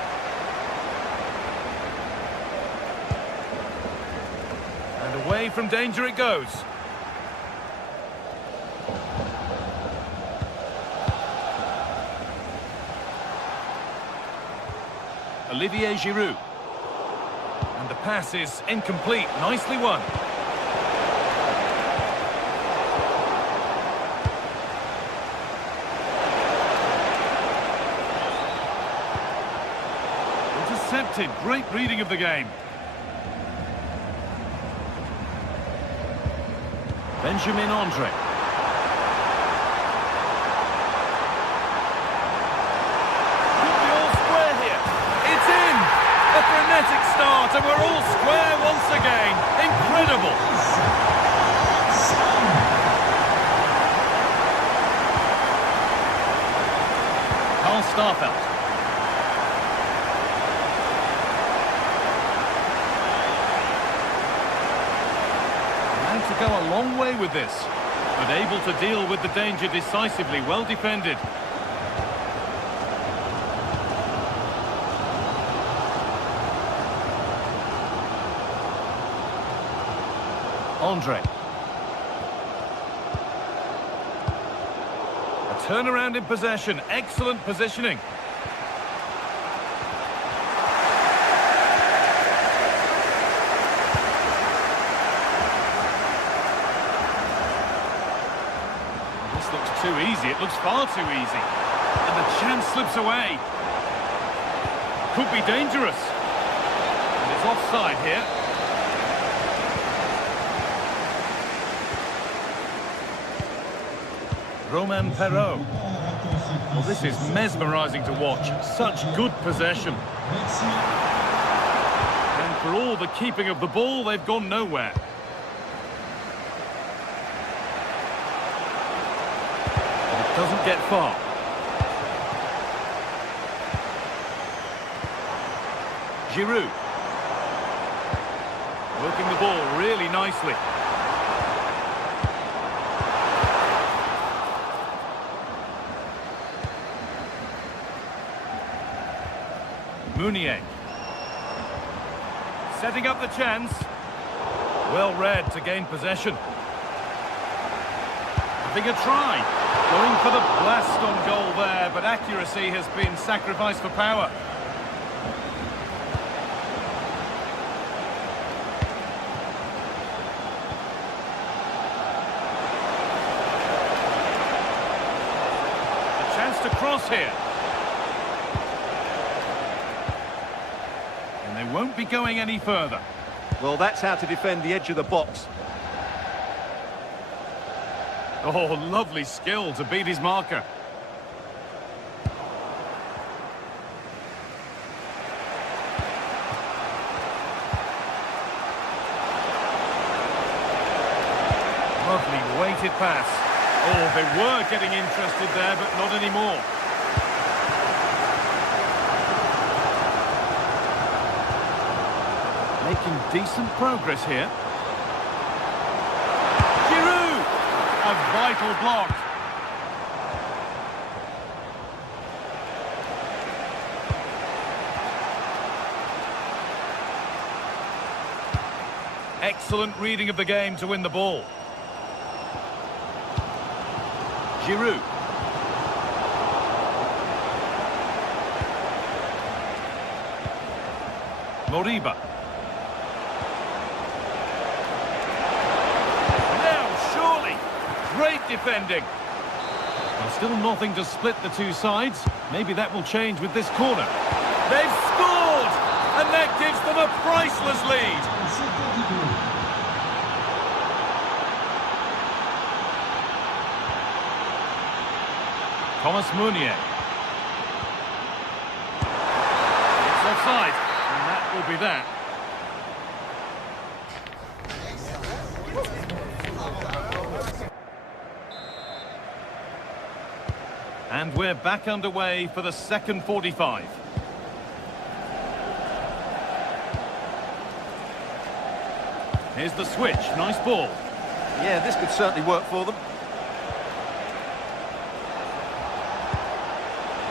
And away from danger it goes. Olivier Giroud. And the pass is incomplete. Nicely won. Intercepted. Great reading of the game. Benjamin Andre. Could be all square here. It's in! A frenetic start and we're all square once again. Incredible! Carl Starfelt. To go a long way with this, but able to deal with the danger decisively. Well defended. Andre. A turnaround in possession. Excellent positioning. Too easy, it looks far too easy. And the chance slips away. Could be dangerous. And it's offside here. Romain Perrault. Well, this is mesmerising to watch. Such good possession. And for all the keeping of the ball, they've gone nowhere. Doesn't get far. Giroud. Working the ball really nicely. Mounier. Setting up the chance. Well read to gain possession. Having a try. Going for the blast on goal there, but accuracy has been sacrificed for power. A to cross here. And they won't be going any further. Well, that's how to defend the edge of the box. Oh, lovely skill to beat his marker. Lovely weighted pass. Oh, they were getting interested there, but not anymore. Making decent progress here. Giroud! A vital block. Excellent reading of the game to win the ball. Giroud. Moriba. Great defending. Well, still nothing to split the two sides. Maybe that will change with this corner. They've scored! And that gives them a priceless lead. Thomas Meunier. It's offside. And that will be that. And we're back underway for the second 45. Here's the switch. Nice ball. Yeah, this could certainly work for them.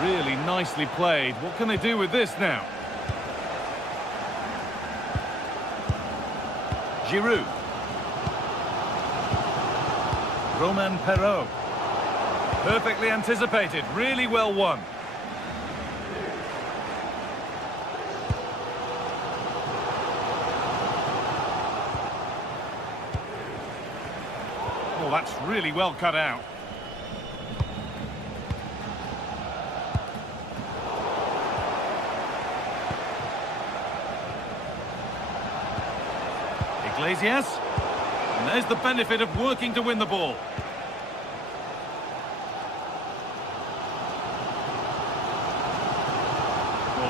Really nicely played. What can they do with this now? Giroud. Romain Perrault. Perfectly anticipated, really well won. Oh, that's really well cut out. Iglesias. And there's the benefit of working to win the ball.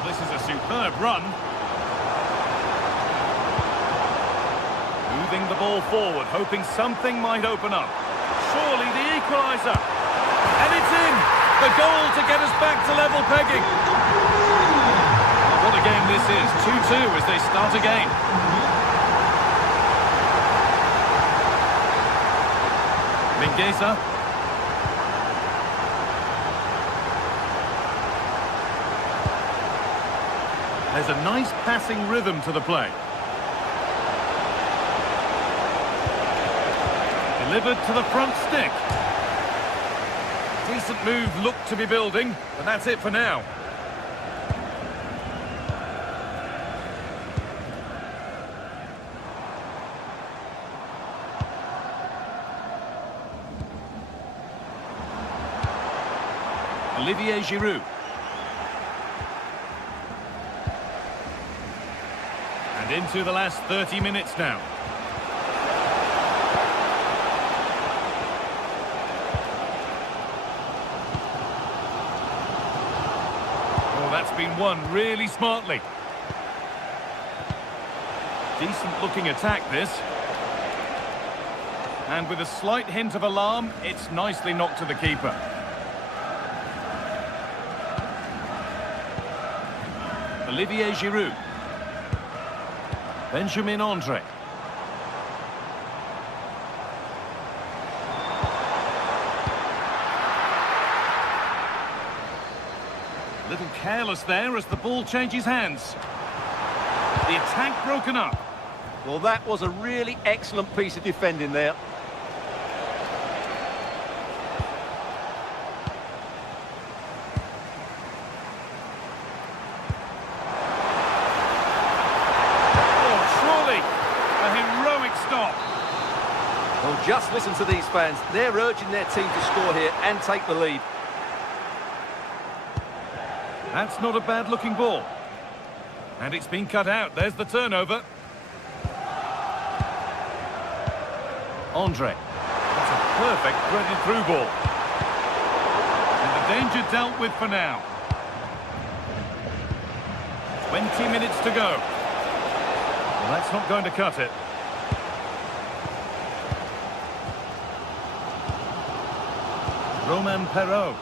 This is a superb run. Moving the ball forward, hoping something might open up. Surely the equaliser. And it's in! The goal to get us back to level pegging. What a game this is. 2-2 as they start again. Mingueza. There's a nice passing rhythm to the play. Delivered to the front stick. Decent move looked to be building, but that's it for now. Olivier Giroud. And into the last 30 minutes now. Oh, that's been won really smartly. Decent looking attack this. And with a slight hint of alarm, it's nicely knocked to the keeper. Olivier Giroud. Benjamin Andre. A little careless there as the ball changes hands. The attack broken up. Well, that was a really excellent piece of defending there. Well, just listen to these fans. They're urging their team to score here and take the lead. That's not a bad-looking ball. And it's been cut out. There's the turnover. Andre. That's a perfect threaded through ball. And the danger dealt with for now. 20 minutes to go. Well, that's not going to cut it. Romain Perrault.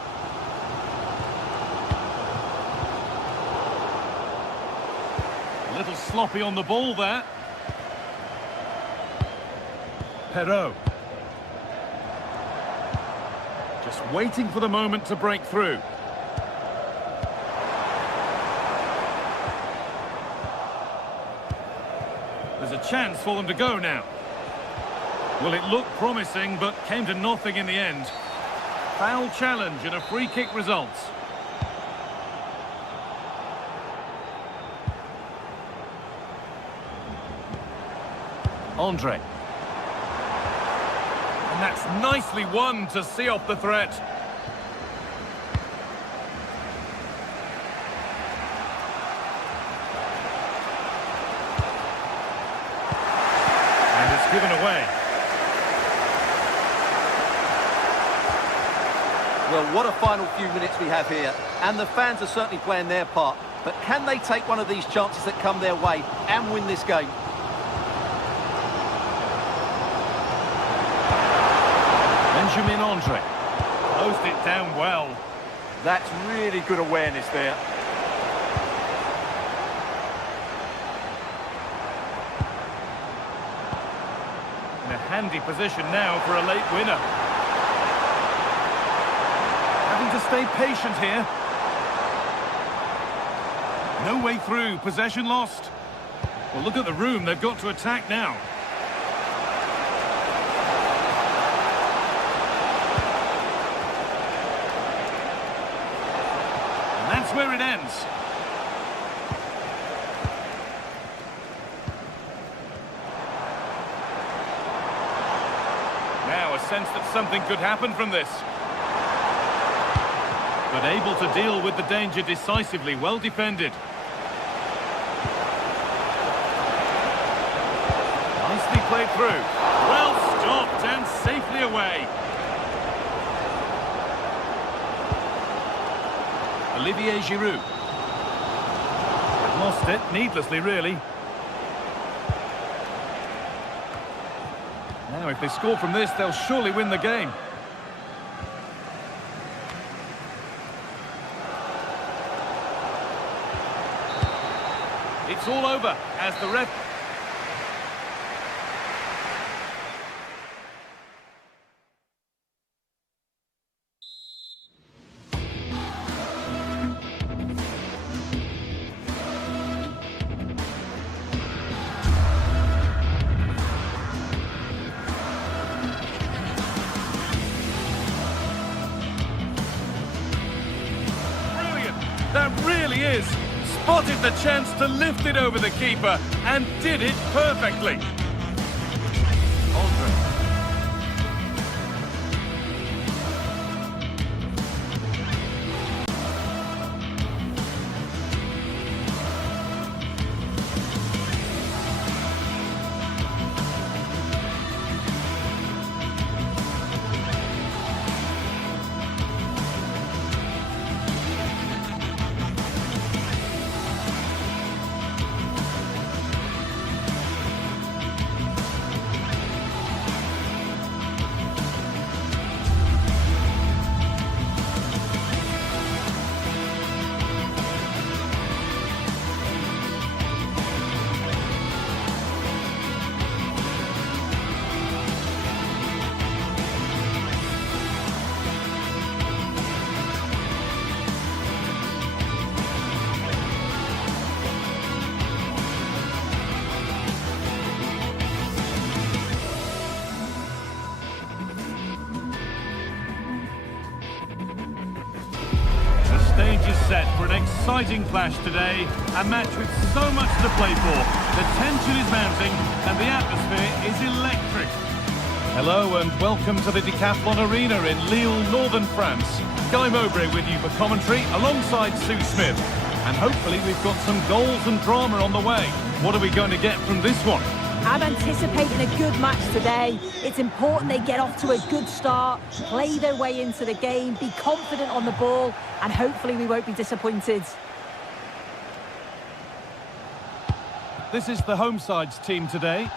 A little sloppy on the ball there. Perrault. Just waiting for the moment to break through. There's a chance for them to go now. Well, it looked promising, but came to nothing in the end. Foul challenge and a free kick results. Andre. And that's nicely won to see off the threat. And it's given away. Well, what a final few minutes we have here. And the fans are certainly playing their part. But can they take one of these chances that come their way and win this game? Benjamin Andre. Closed it down well. That's really good awareness there. In a handy position now for a late winner. Having to stay patient here. No way through, possession lost. Well, look at the room, they've got to attack now. And that's where it ends. Now a sense that something could happen from this. But able to deal with the danger decisively, well defended. Nicely played through. Well stopped and safely away. Olivier Giroud. Lost it, needlessly really. Now if they score from this, they'll surely win the game. It's all over as the ref... Brilliant! That really is! Spotted the chance to lift it over the keeper and did it perfectly. Andre. Stage is set for an exciting clash today, a match with so much to play for. The tension is mounting and the atmosphere is electric. Hello and welcome to the Decathlon Arena in Lille, northern France. Guy Mowbray with you for commentary alongside Sue Smith. And hopefully we've got some goals and drama on the way. What are we going to get from this one? I'm anticipating a good match today. It's important they get off to a good start, play their way into the game, be confident on the ball, and hopefully we won't be disappointed. This is the home side's team today.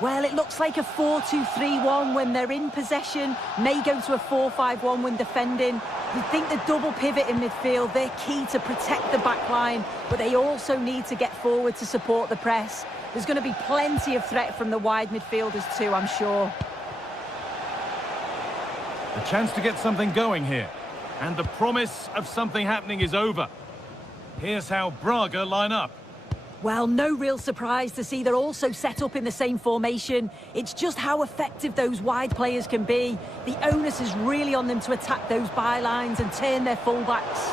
Well, it looks like a 4-2-3-1 when they're in possession, may go to a 4-5-1 when defending. You think the double pivot in midfield, they're key to protect the back line, but they also need to get forward to support the press. There's going to be plenty of threat from the wide midfielders too, I'm sure. A chance to get something going here. And the promise of something happening is over. Here's how Braga line up. Well, no real surprise to see they're also set up in the same formation. It's just how effective those wide players can be. The onus is really on them to attack those bylines and turn their fullbacks.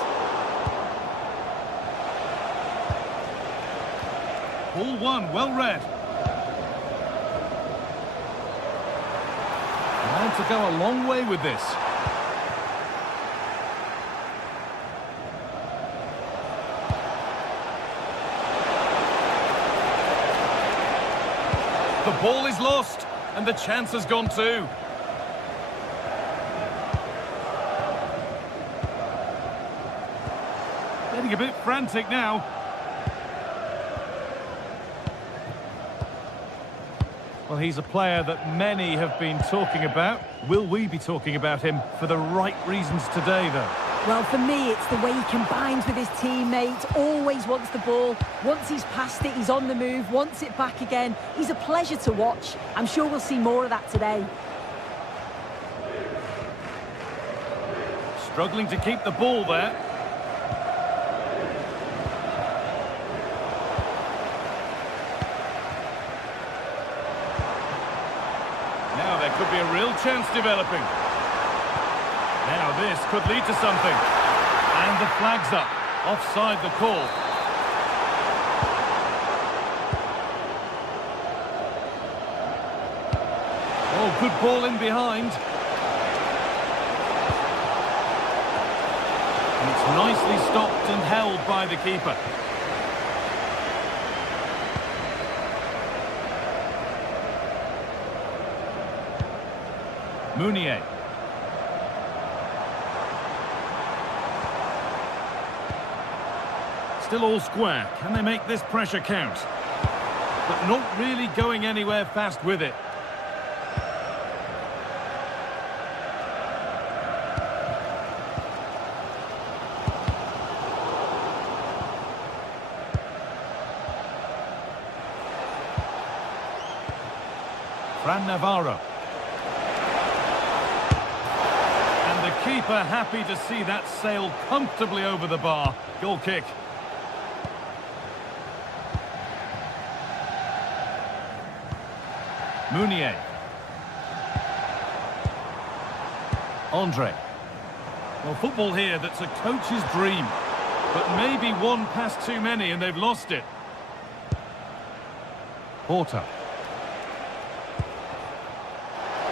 Ball one, well read. And to go a long way with this. The ball is lost, and the chance has gone too. Getting a bit frantic now. Well, he's a player that many have been talking about. Will we be talking about him for the right reasons today, though? Well, for me, it's the way he combines with his teammates, always wants the ball. Once he's passed it, he's on the move, wants it back again. He's a pleasure to watch. I'm sure we'll see more of that today. Struggling to keep the ball there. Now there could be a real chance developing. Now this could lead to something. And the flag's up. Offside the call. Oh, good ball in behind. And it's nicely stopped and held by the keeper. Mounier. Still all square. Can they make this pressure count? But not really going anywhere fast with it. Fran Navarro. And the keeper happy to see that sail comfortably over the bar. Goal kick. Mounier. Andre. Well, football here that's a coach's dream. But maybe one pass too many and they've lost it. Porter.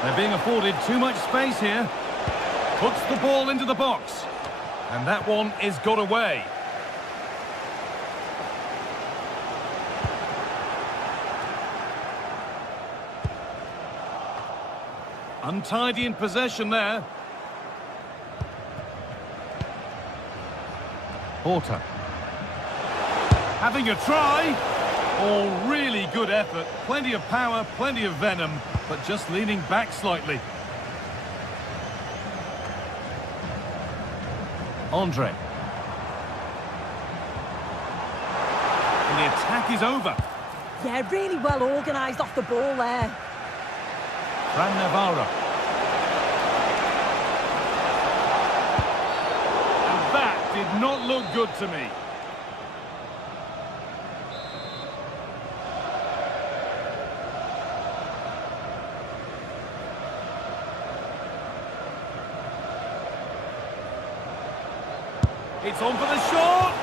They're being afforded too much space here. Puts the ball into the box. And that one is got away. Untidy in possession there. Porter. Having a try. Oh, really good effort. Plenty of power, plenty of venom, but just leaning back slightly. Andre. And the attack is over. Yeah, really well organised off the ball there. Fran Navarro. And that did not look good to me. It's on for the shot!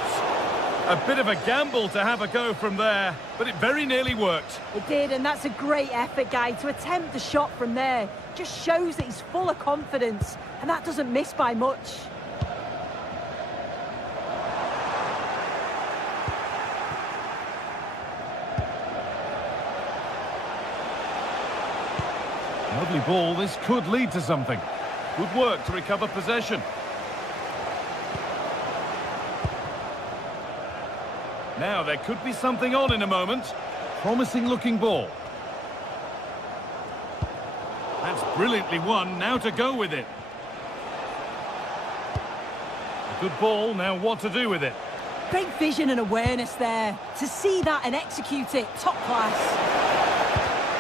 A bit of a gamble to have a go from there, but it very nearly worked. It did, and that's a great effort, Guy. To attempt the shot from there just shows that he's full of confidence, and that doesn't miss by much. early ball, this could lead to something. Good work to recover possession. Now there could be something on in a moment. Promising looking ball. That's brilliantly won, now to go with it. A good ball, now what to do with it. Great vision and awareness there. To see that and execute it, top class.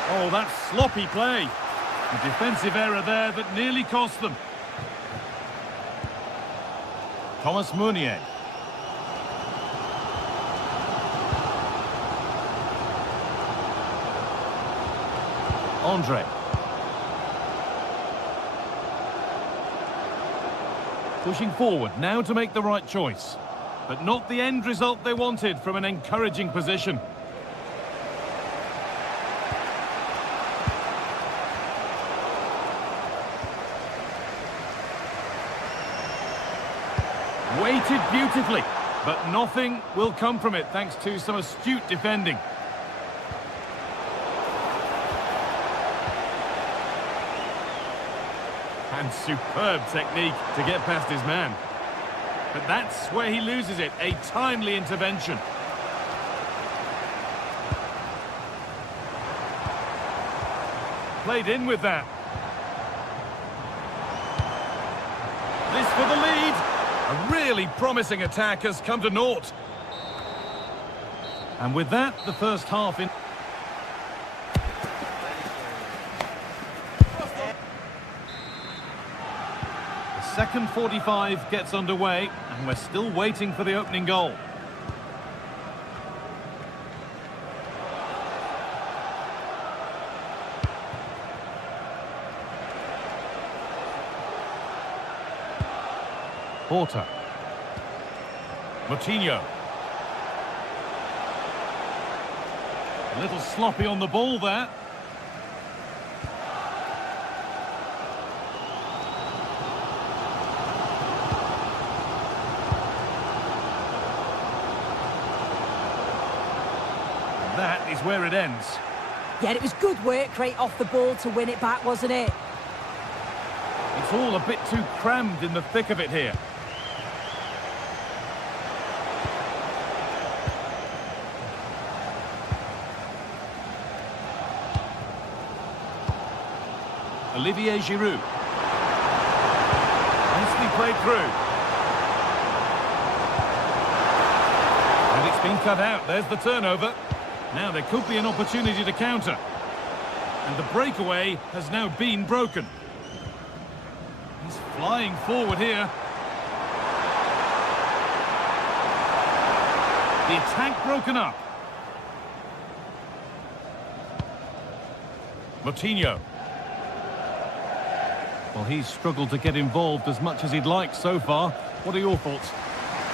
Oh, that's sloppy play. A defensive error there that nearly cost them. Thomas Meunier. Andre. Pushing forward, now to make the right choice. But not the end result they wanted from an encouraging position. Waited beautifully, but nothing will come from it thanks to some astute defending. And superb technique to get past his man. But that's where he loses it, a timely intervention. Played in with that. This for the lead. A really promising attack has come to naught. And with that, the first half in... Second 45 gets underway, and we're still waiting for the opening goal. Porter. Moutinho. A little sloppy on the ball there. That is where it ends. Yeah, it was good work rate off the ball to win it back, wasn't it? It's all a bit too crammed in the thick of it here. Olivier Giroud. Nicely played through. And it's been cut out. There's the turnover. Now there could be an opportunity to counter. And the breakaway has now been broken. He's flying forward here. The attack broken up. Moutinho. Well, he's struggled to get involved as much as he'd like so far. What are your thoughts?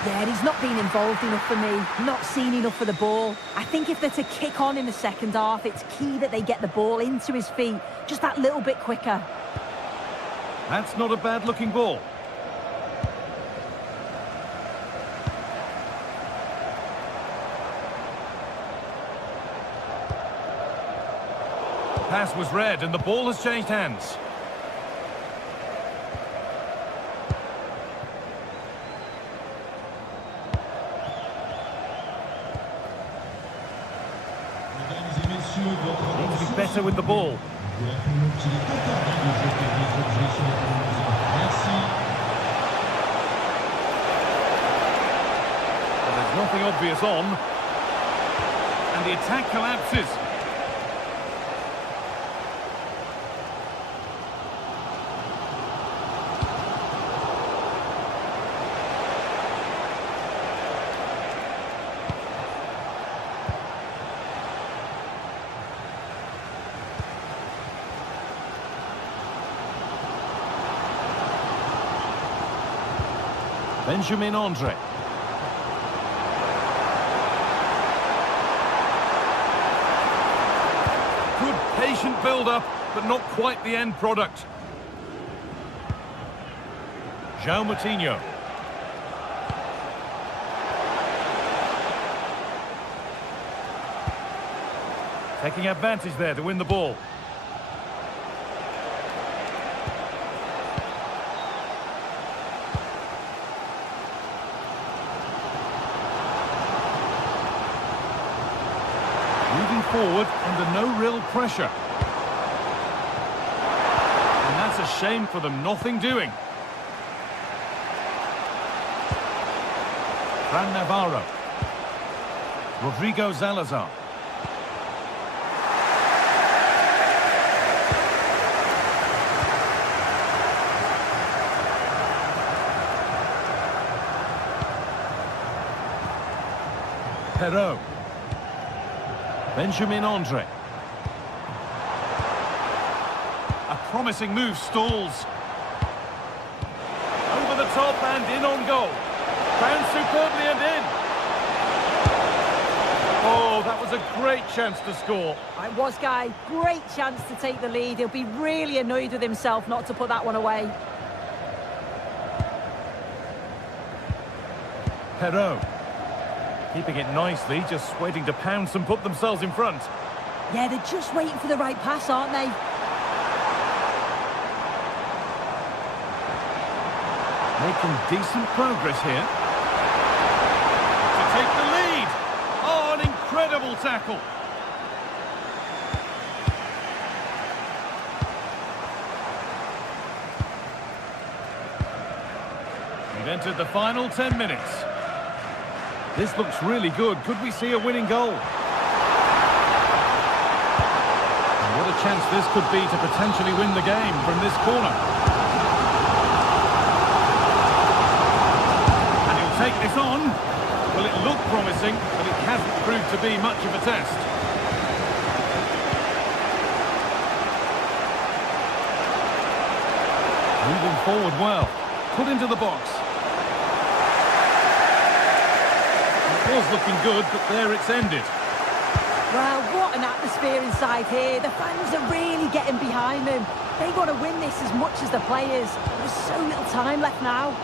Yeah, he's not been involved enough for me, not seen enough for the ball. I think if they're to kick on in the second half, it's key that they get the ball into his feet just that little bit quicker. That's not a bad-looking ball. The pass was read and the ball has changed hands. Needs to be better with the ball. Well, there's nothing obvious on. And the attack collapses. Benjamin Andre. Good patient build-up, but not quite the end product. João Moutinho. Taking advantage there to win the ball. Moving forward under no real pressure. And that's a shame for them, nothing doing. Fran Navarro. Rodrigo Salazar. Perrault. Benjamin Andre. A promising move stalls. Over the top and in on goal. Found superbly and in. Oh, that was a great chance to score. It was, Guy. Great chance to take the lead. He'll be really annoyed with himself not to put that one away. Perrault. Keeping it nicely, just waiting to pounce and put themselves in front. Yeah, they're just waiting for the right pass, aren't they? Making decent progress here. To take the lead. Oh, an incredible tackle. We've entered the final 10 minutes. This looks really good. Could we see a winning goal? And what a chance this could be to potentially win the game from this corner. And he'll take this on. Well, it looked promising, but it hasn't proved to be much of a test. Moving forward well. Put into the box. Was looking good, but there it's ended. Well, what an atmosphere inside here. The fans are really getting behind them. They want to win this as much as the players. There's so little time left now.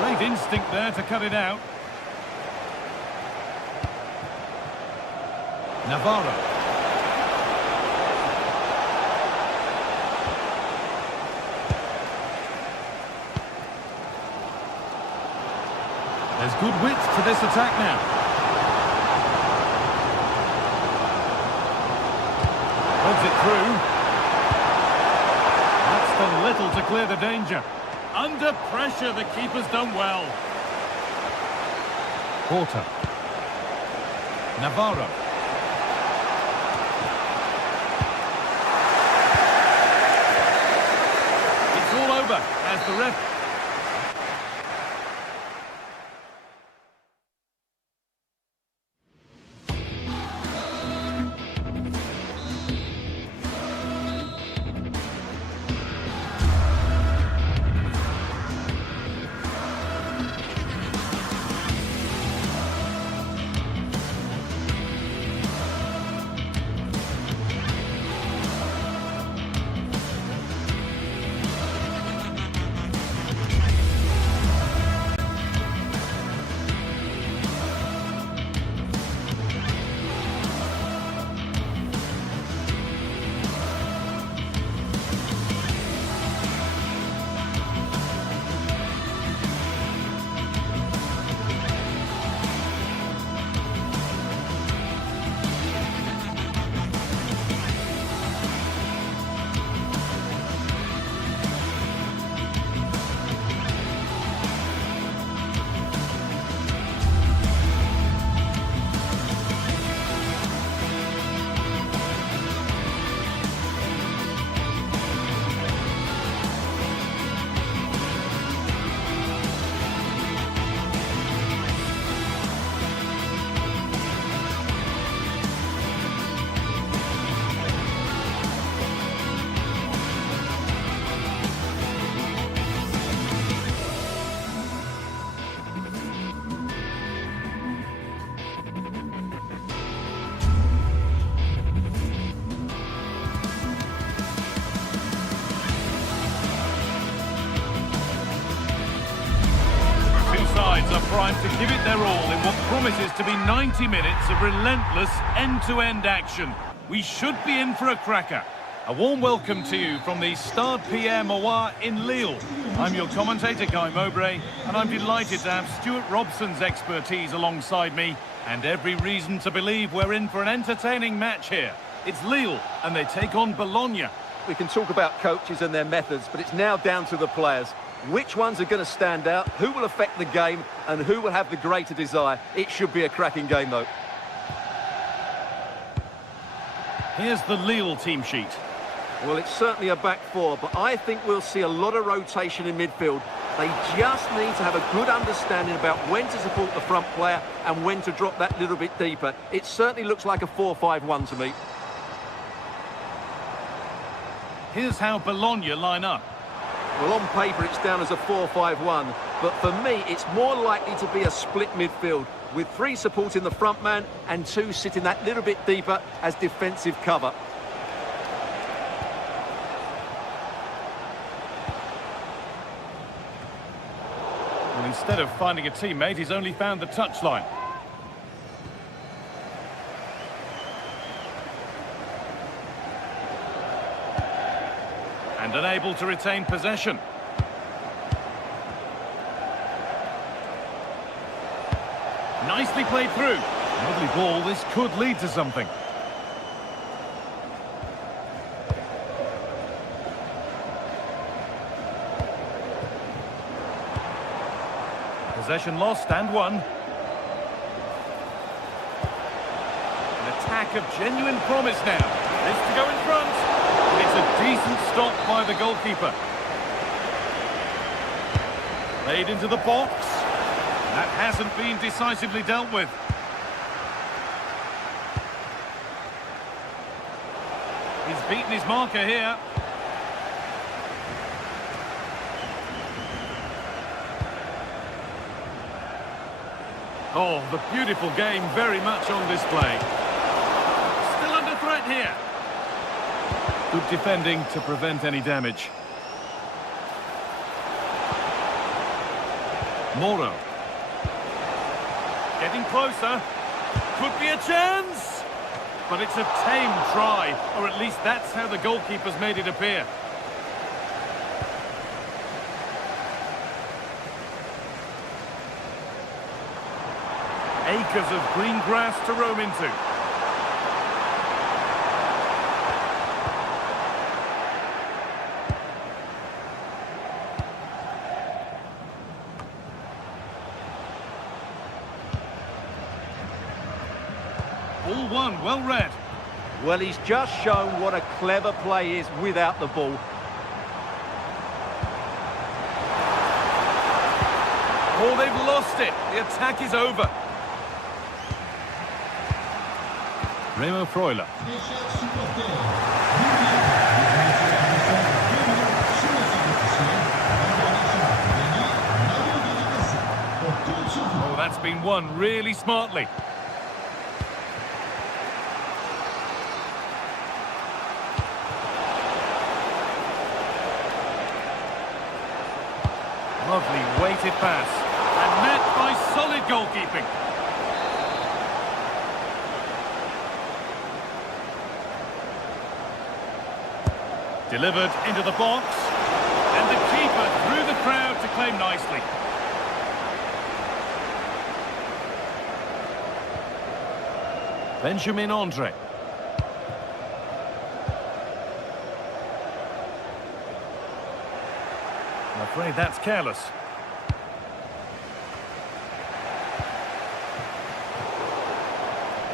Great instinct there to cut it out. Navarro. There's good width to this attack now. Threads it through. That's done little to clear the danger. Under pressure, the keeper's done well. Porter. Navarro. It's all over as the ref... Are primed to give it their all in what promises to be 90 minutes of relentless end-to-end action. We should be in for a cracker. A warm welcome to you from the Stade Pierre Mauroy in Lille. I'm your commentator, Guy Mowbray, and I'm delighted to have Stuart Robson's expertise alongside me, and every reason to believe we're in for an entertaining match here. It's Lille, and they take on Bologna. We can talk about coaches and their methods, but it's now down to the players. Which ones are going to stand out, who will affect the game, and who will have the greater desire. It should be a cracking game, though. Here's the Lille team sheet. Well, it's certainly a back four, but I think we'll see a lot of rotation in midfield. They just need to have a good understanding about when to support the front player and when to drop that little bit deeper. It certainly looks like a 4-5-1 to me. Here's how Bologna line up. Well, on paper, it's down as a 4-5-1, but for me, it's more likely to be a split midfield, with 3 supporting the front man and 2 sitting that little bit deeper as defensive cover. Well, instead of finding a teammate, he's only found the touchline. And unable to retain possession. Nicely played through. Lovely ball, this could lead to something. Possession lost and won. An attack of genuine promise now. This to go in front. And it's a decent stop by the goalkeeper. Played into the box. That hasn't been decisively dealt with. He's beaten his marker here. Oh, the beautiful game very much on display. Still under threat here. Good defending to prevent any damage. Moro. Getting closer. Could be a chance. But it's a tame try, or at least that's how the goalkeeper's made it appear. Acres of green grass to roam into. All one, well read. Well, he's just shown what a clever play is without the ball. Oh, they've lost it. The attack is over. Remo Freuler. Oh, that's been won really smartly. Lovely weighted pass. And met by solid goalkeeping. Delivered into the box. And the keeper through the crowd to claim nicely. Benjamin Andre. I'm afraid that's careless.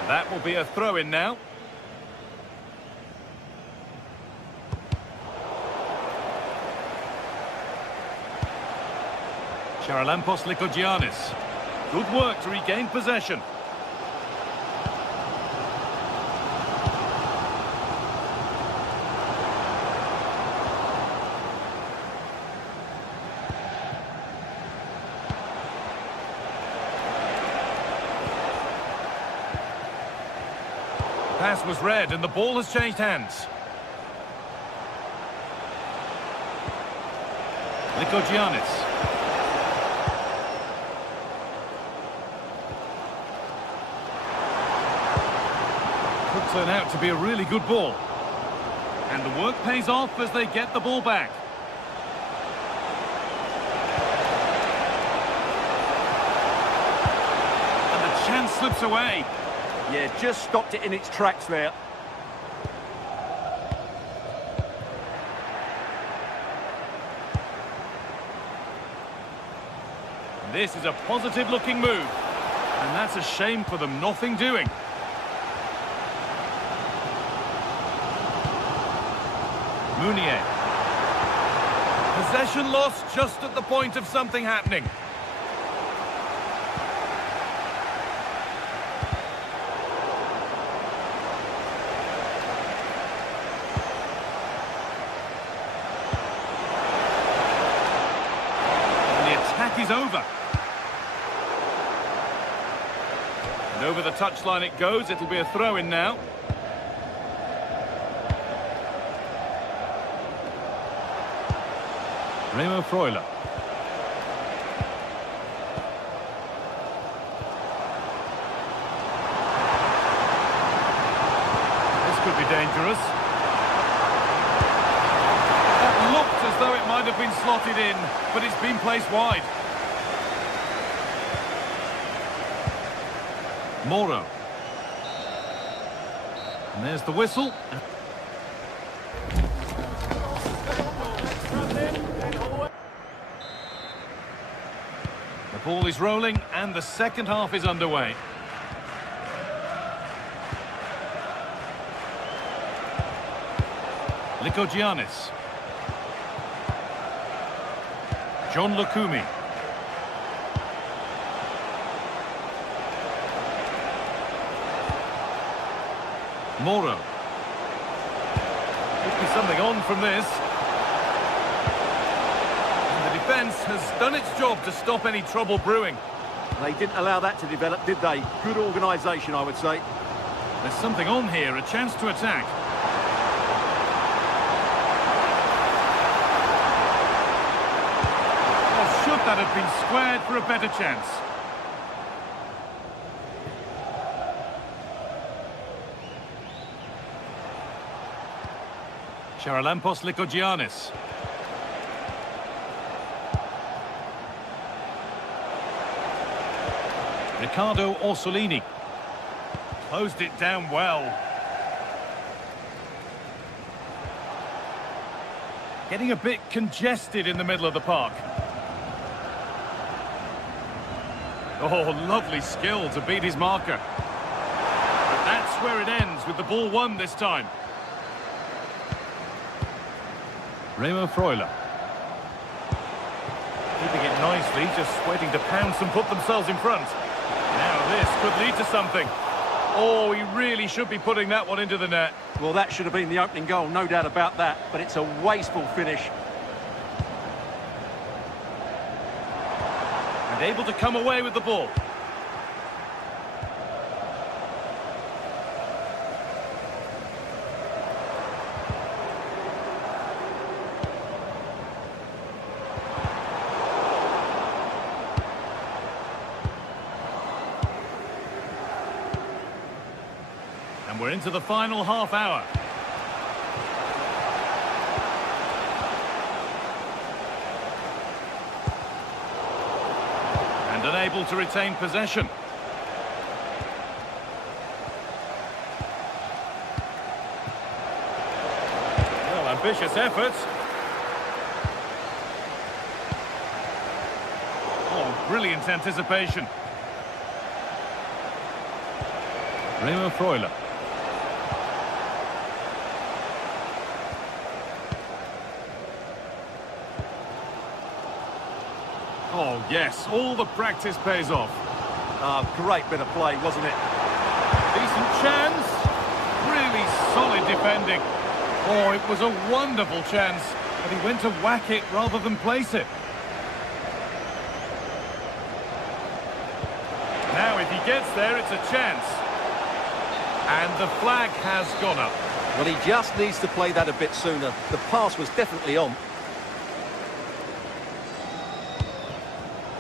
And that will be a throw-in now. Charalampos Lykogiannis. Good work to regain possession. Pass was read and the ball has changed hands. Lykogiannis. Could turn out to be a really good ball. And the work pays off as they get the ball back. And the chance slips away. Yeah, just stopped it in its tracks there. This is a positive-looking move. And that's a shame for them, nothing doing. Mounier. Possession lost just at the point of something happening. And the attack is over. And over the touchline it goes. It'll be a throw-in now. Remo Freuler. This could be dangerous. That looked as though it might have been slotted in, but it's been placed wide. Moro. And there's the whistle. The ball is rolling and the second half is underway. Lykogiannis. John Lukumi. Moro. Could be something on from this. Defence has done its job to stop any trouble brewing. They didn't allow that to develop, did they? Good organisation, I would say. There's something on here, a chance to attack. Oh, should that have been squared for a better chance? Charalampos Lykogiannis. Riccardo Orsolini. Closed it down well. Getting a bit congested in the middle of the park. Oh, lovely skill to beat his marker. But that's where it ends, with the ball won this time. Remo Freuler. Keeping it nicely, just waiting to pounce and put themselves in front. Now this could lead to something. Oh, he really should be putting that one into the net. Well, that should have been the opening goal, no doubt about that, but it's a wasteful finish. And able to come away with the ball. And we're into the final half hour. And unable to retain possession. Well, ambitious effort. Oh, brilliant anticipation. Remo Freuler. Oh, yes, all the practice pays off. Great bit of play, wasn't it? Decent chance. Really solid defending. Oh, it was a wonderful chance, but he went to whack it rather than place it. Now, if he gets there, it's a chance. And the flag has gone up. Well, he just needs to play that a bit sooner. The pass was definitely on.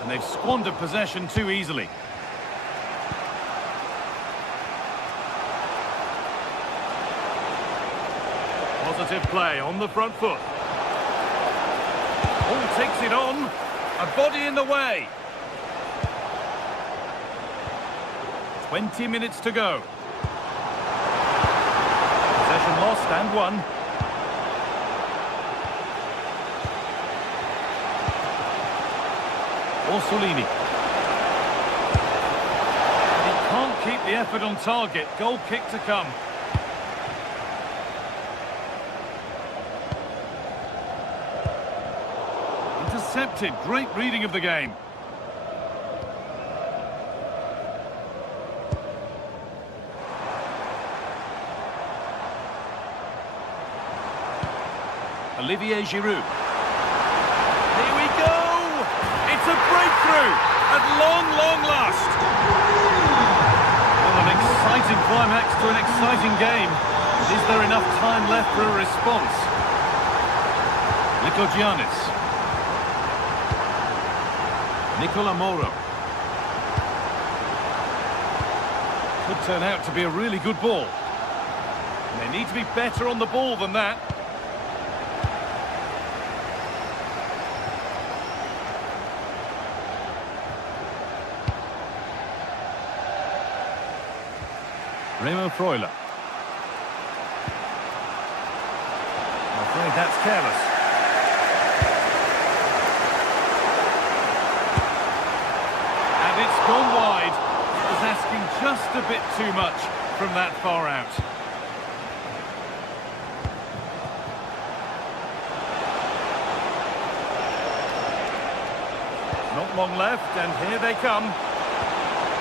And they've squandered possession too easily. Well, Positive play on the front foot. All takes it on. A body in the way. 20 minutes to go. Possession lost and won. Orsolini. He can't keep the effort on target. Goal kick to come. Intercepted. Great reading of the game. Olivier Giroud. Here we go! It's a breakthrough at long last. Well, an exciting climax to an exciting game. Is there enough time left for a response? Lykogiannis. Nicola Moro. Could turn out to be a really good ball. And they need to be better on the ball than that. Remo Freuler. I'm afraid that's careless. And it's gone wide. It was asking just a bit too much from that far out. Not long left, and here they come.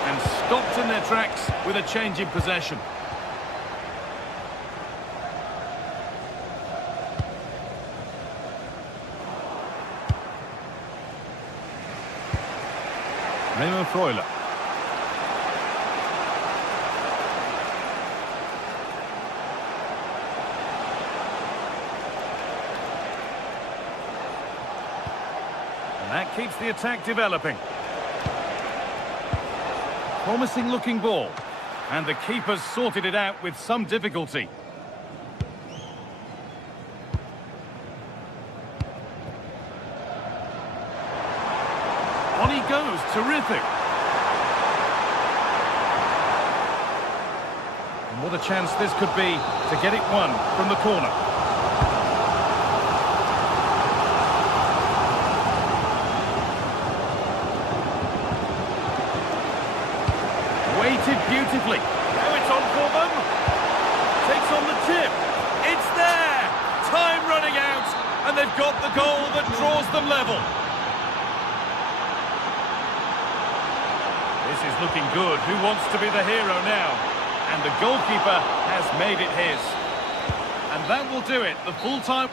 And stopped in their tracks with a change in possession. Remo Freuler. And that keeps the attack developing. Promising looking ball, and the keeper's sorted it out with some difficulty. On he goes, terrific. And what a chance this could be to get it won from the corner. Weighted beautifully. Now it's on for them. Takes on the tip. It's there. Time running out, and they've got the goal that draws them level. This is looking good. Who wants to be the hero now? And the goalkeeper has made it his. And that will do it. The full time.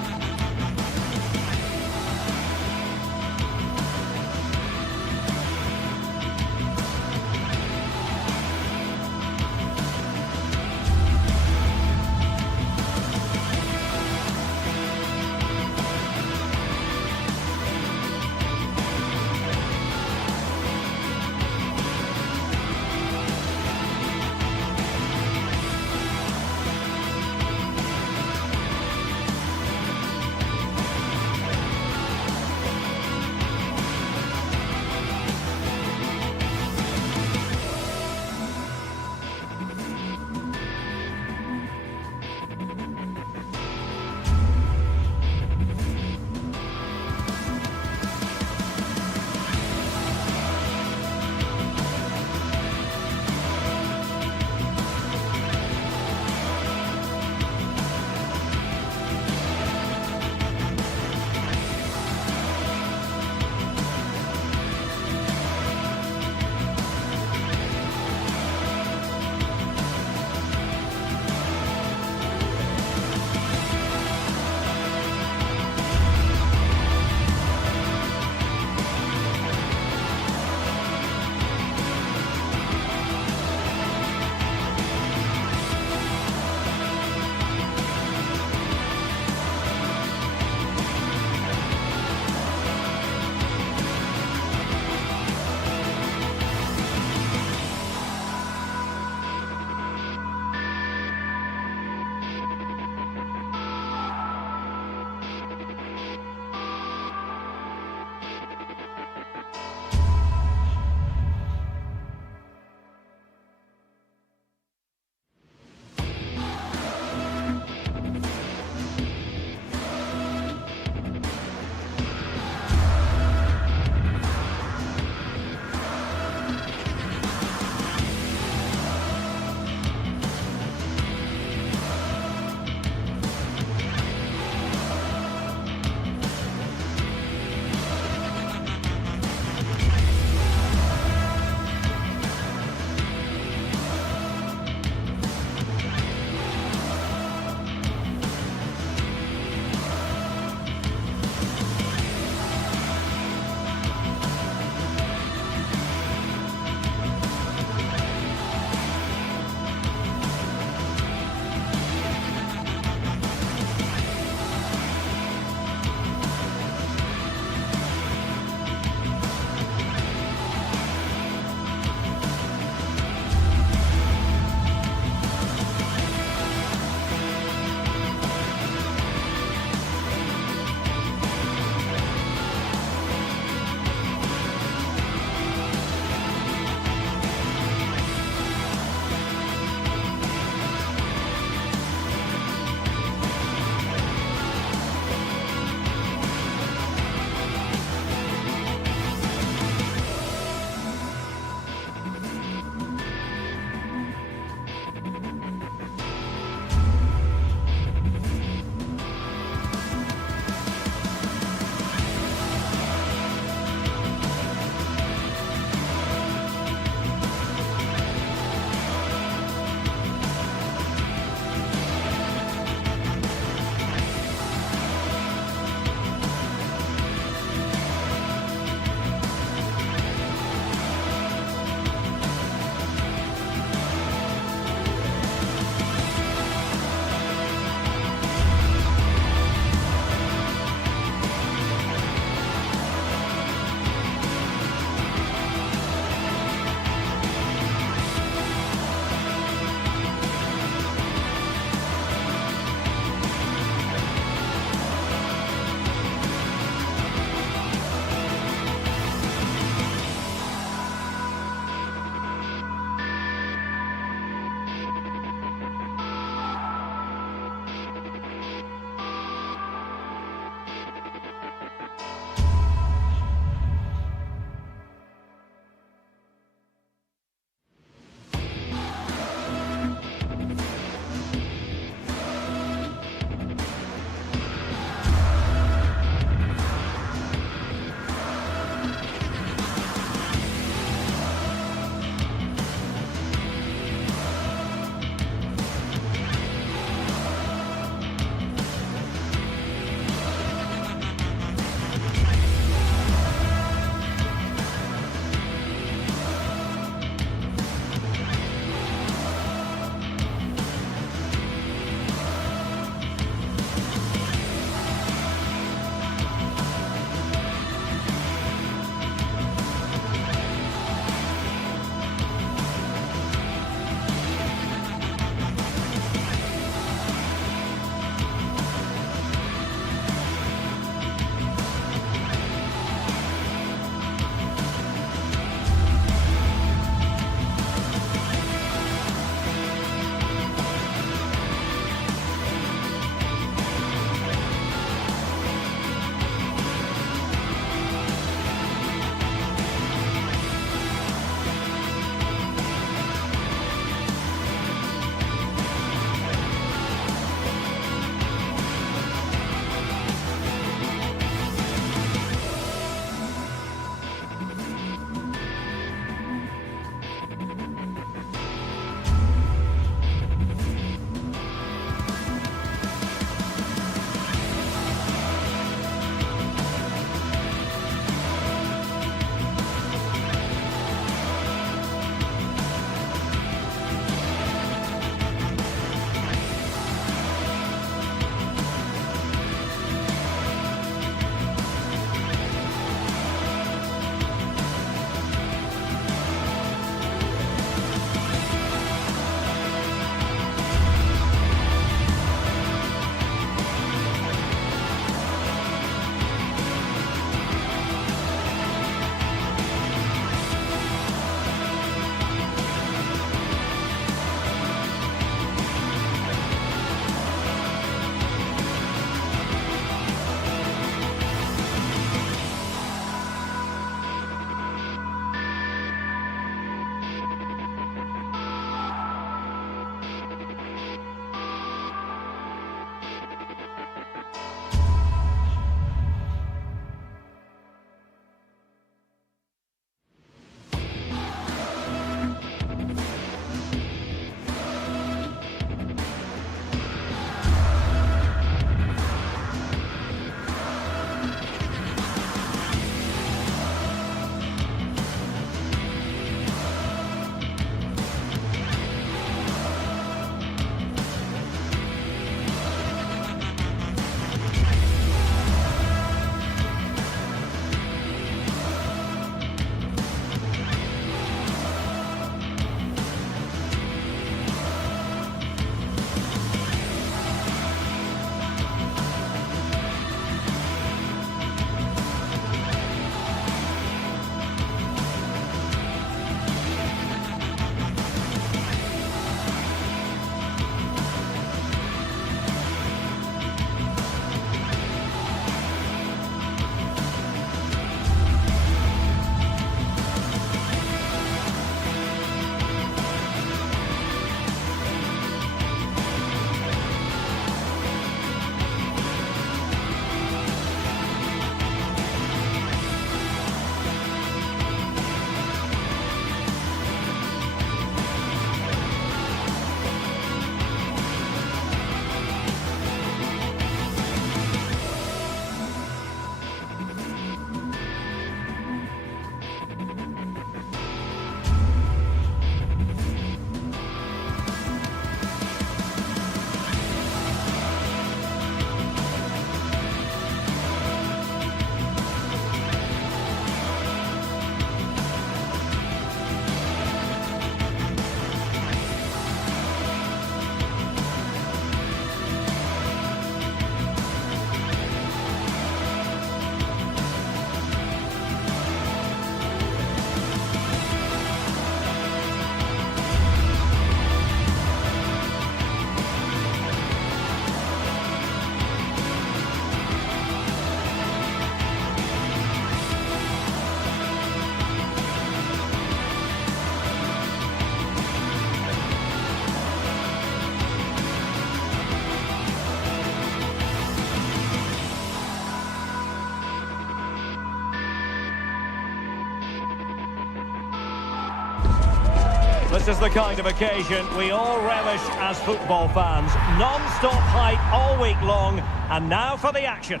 This is the kind of occasion we all relish as football fans. Non-stop hype all week long, and now for the action.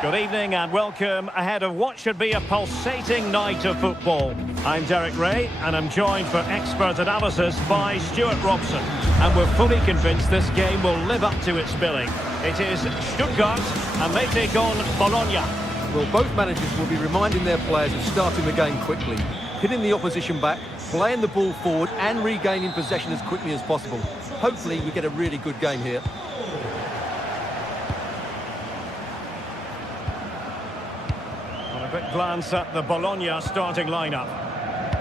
Good evening and welcome ahead of what should be a pulsating night of football. I'm Derek Ray and I'm joined for expert analysis by Stuart Robson. And we're fully convinced this game will live up to its billing. It is Stuttgart and they take on Bologna. Well, both managers will be reminding their players of starting the game quickly, hitting the opposition back, playing the ball forward and regaining possession as quickly as possible. Hopefully we get a really good game here. On a quick glance at the Bologna starting lineup.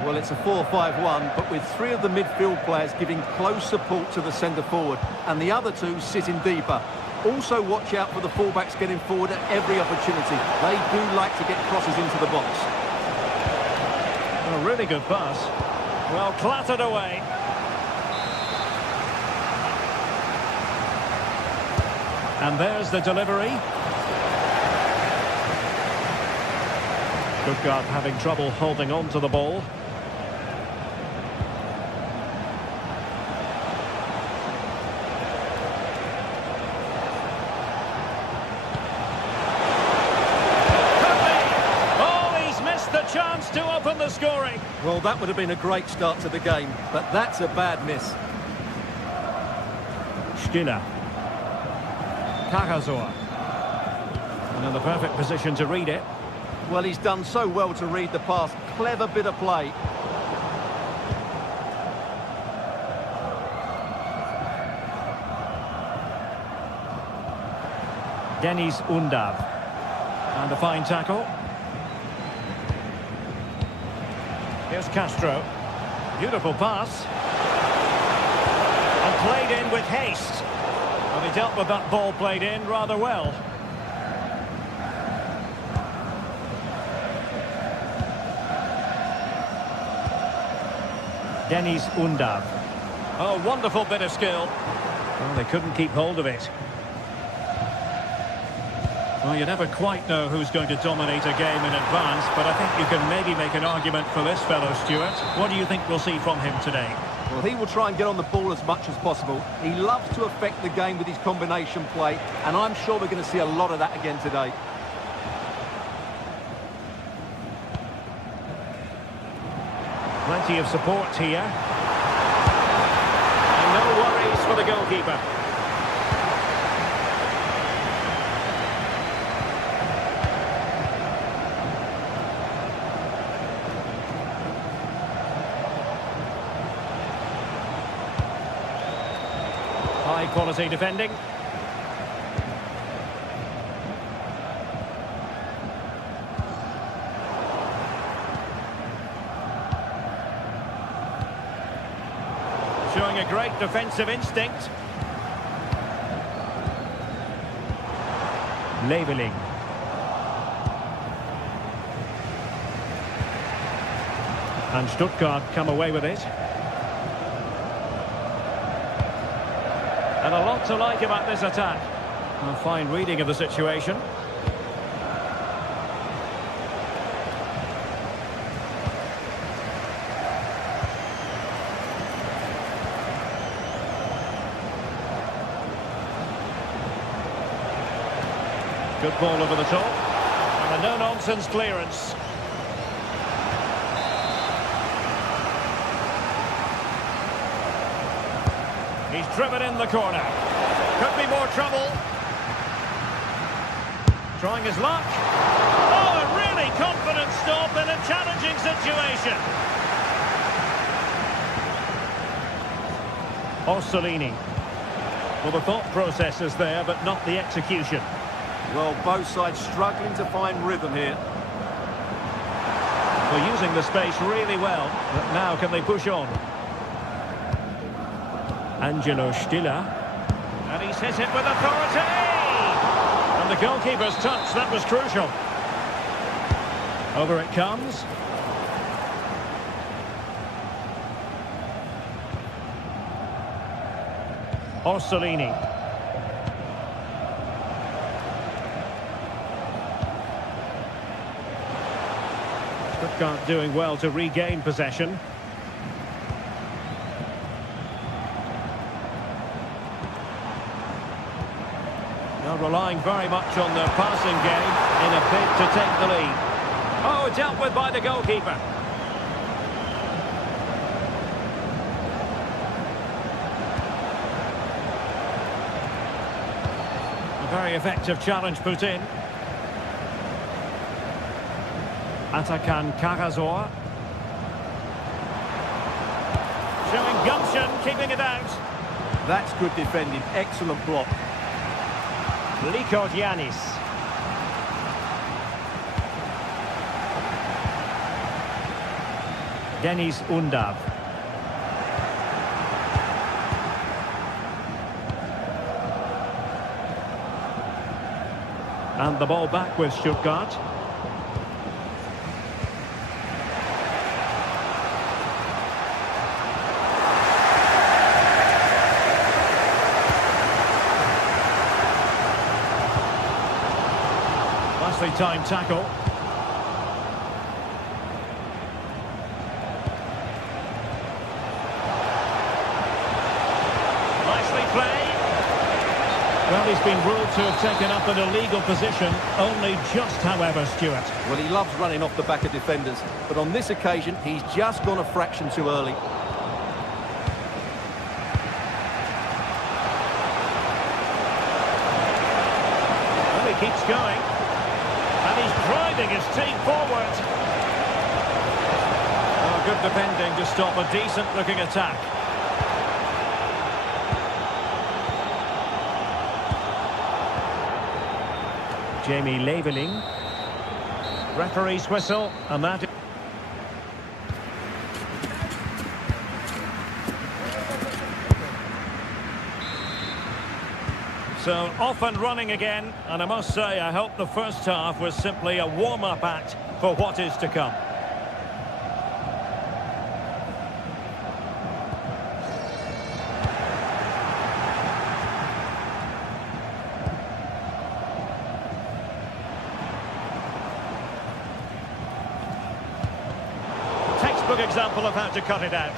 Well, it's a 4-5-1, but with three of the midfield players giving close support to the centre forward and the other two sitting deeper. Also watch out for the fullbacks getting forward at every opportunity. They do like to get crosses into the box. A really good pass. Well, clattered away. And there's the delivery. Stuttgart having trouble holding on to the ball. Chance to open the scoring. Well, that would have been a great start to the game, but that's a bad miss. Stiller. Cagazor. And in the perfect position to read it. Well, he's done so well to read the pass. Clever bit of play. Deniz Undav. And a fine tackle. Here's Castro. Beautiful pass. And played in with haste. Well, he dealt with that ball played in rather well. Deniz Undav. Oh, wonderful bit of skill. Well, they couldn't keep hold of it. Well, you never quite know who's going to dominate a game in advance, but I think you can maybe make an argument for this fellow, Stuart. What do you think we'll see from him today? Well, he will try and get on the ball as much as possible. He loves to affect the game with his combination play, and I'm sure we're going to see a lot of that again today. Plenty of support here. And no worries for the goalkeeper. High-quality defending. Showing a great defensive instinct. Leveling. And Stuttgart come away with it. And a lot to like about this attack. A fine reading of the situation. Good ball over the top. And a no-nonsense clearance. He's driven in the corner. Could be more trouble. Trying his luck. Oh, a really confident stop in a challenging situation. Orsolini. Well, the thought process is there, but not the execution. Well, both sides struggling to find rhythm here. They're using the space really well, but now can they push on? Angelo Stiller. And he's hit it with authority! And the goalkeeper's touch, that was crucial. Over it comes. Orsolini. Stuttgart doing well to regain possession. They're relying very much on their passing game in a bid to take the lead. Oh, dealt with by the goalkeeper. A very effective challenge put in. Atakan Karazor. Showing gumption, keeping it out. That's good defending. Excellent block. Likod Yanis. Denis Undav. And the ball back with Stuttgart. Nicely timed tackle. Nicely played. Well, he's been ruled to have taken up an illegal position, only just, however, Stuart. Well, he loves running off the back of defenders, but on this occasion, he's just gone a fraction too early. Well, he keeps going. And he's driving his team forward. Oh, good defending to stop a decent-looking attack. Jamie Leveling. Referee's whistle, and that... So, off and running again, and I must say, I hope the first half was simply a warm-up act for what is to come. Textbook example of how to cut it out.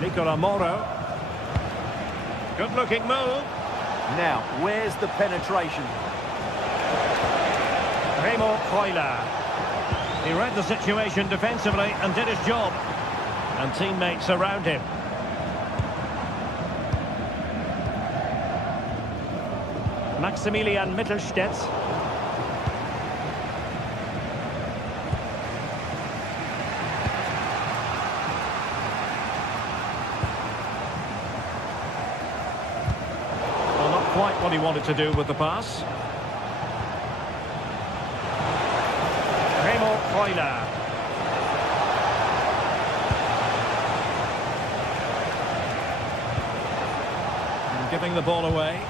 Nicola Moro. Good-looking move. Now, where's the penetration? Remo Freuler. He read the situation defensively and did his job. And teammates around him. Maximilian Mittelstädt. Quite what he wanted to do with the pass. Remo Freuler. And giving the ball away.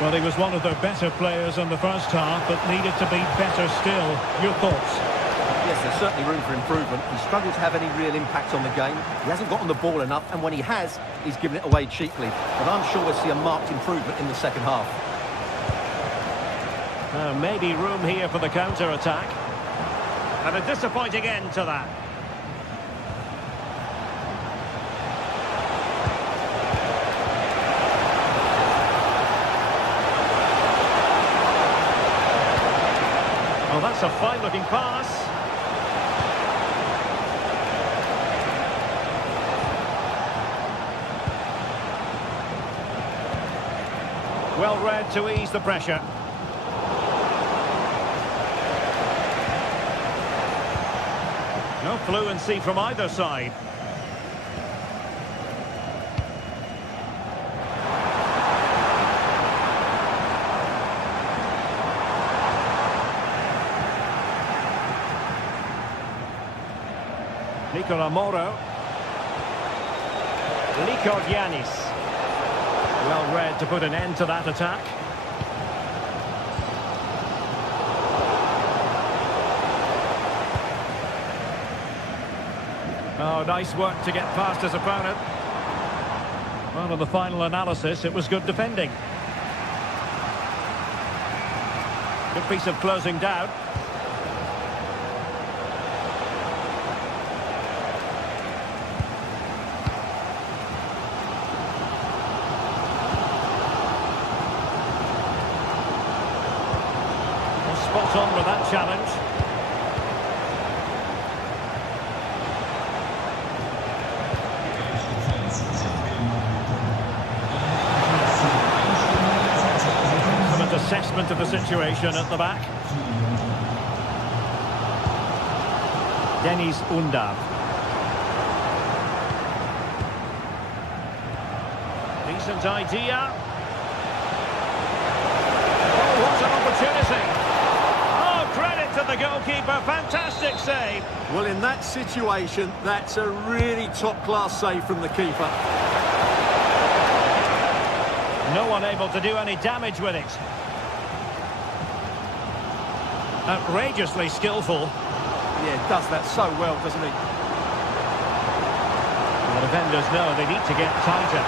Well, he was one of the better players in the first half, but needed to be better still. Your thoughts? Yes, there's certainly room for improvement. He struggled to have any real impact on the game. He hasn't gotten the ball enough, and when he has, he's given it away cheaply. But I'm sure we'll see a marked improvement in the second half. Maybe room here for the counter-attack. And a disappointing end to that. Oh, that's a fine-looking pass. Well read to ease the pressure. No fluency from either side. Nicola Moro. Likod Yanis. Well read to put an end to that attack. Oh, nice work to get past his opponent. Well, in the final analysis, it was good defending. Good piece of closing down. gets on with that challenge. Excellent assessment of the situation at the back. Dennis Undav. Decent idea. Oh, what an opportunity. Oh, credit to the goalkeeper. Fantastic save. Well, in that situation, that's a really top-class save from the keeper. No one able to do any damage with it. Outrageously skillful. Yeah, does that so well, doesn't he? The defenders know they need to get tighter.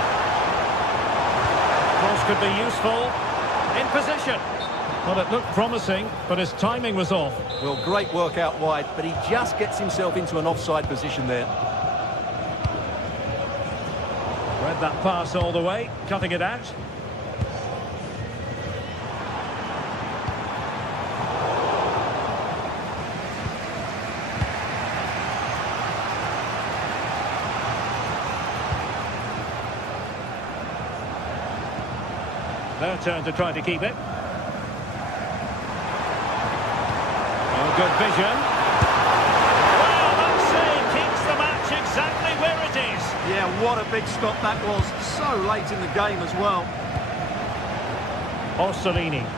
Cross could be useful. In position. Well, it looked promising, but his timing was off. Well, great work out wide, but he just gets himself into an offside position there. Read that pass all the way, cutting it out. Their turn to try to keep it. Oh, good vision. Well, that save keeps the match exactly where it is. Yeah, what a big stop that was. So late in the game as well. Orsolini.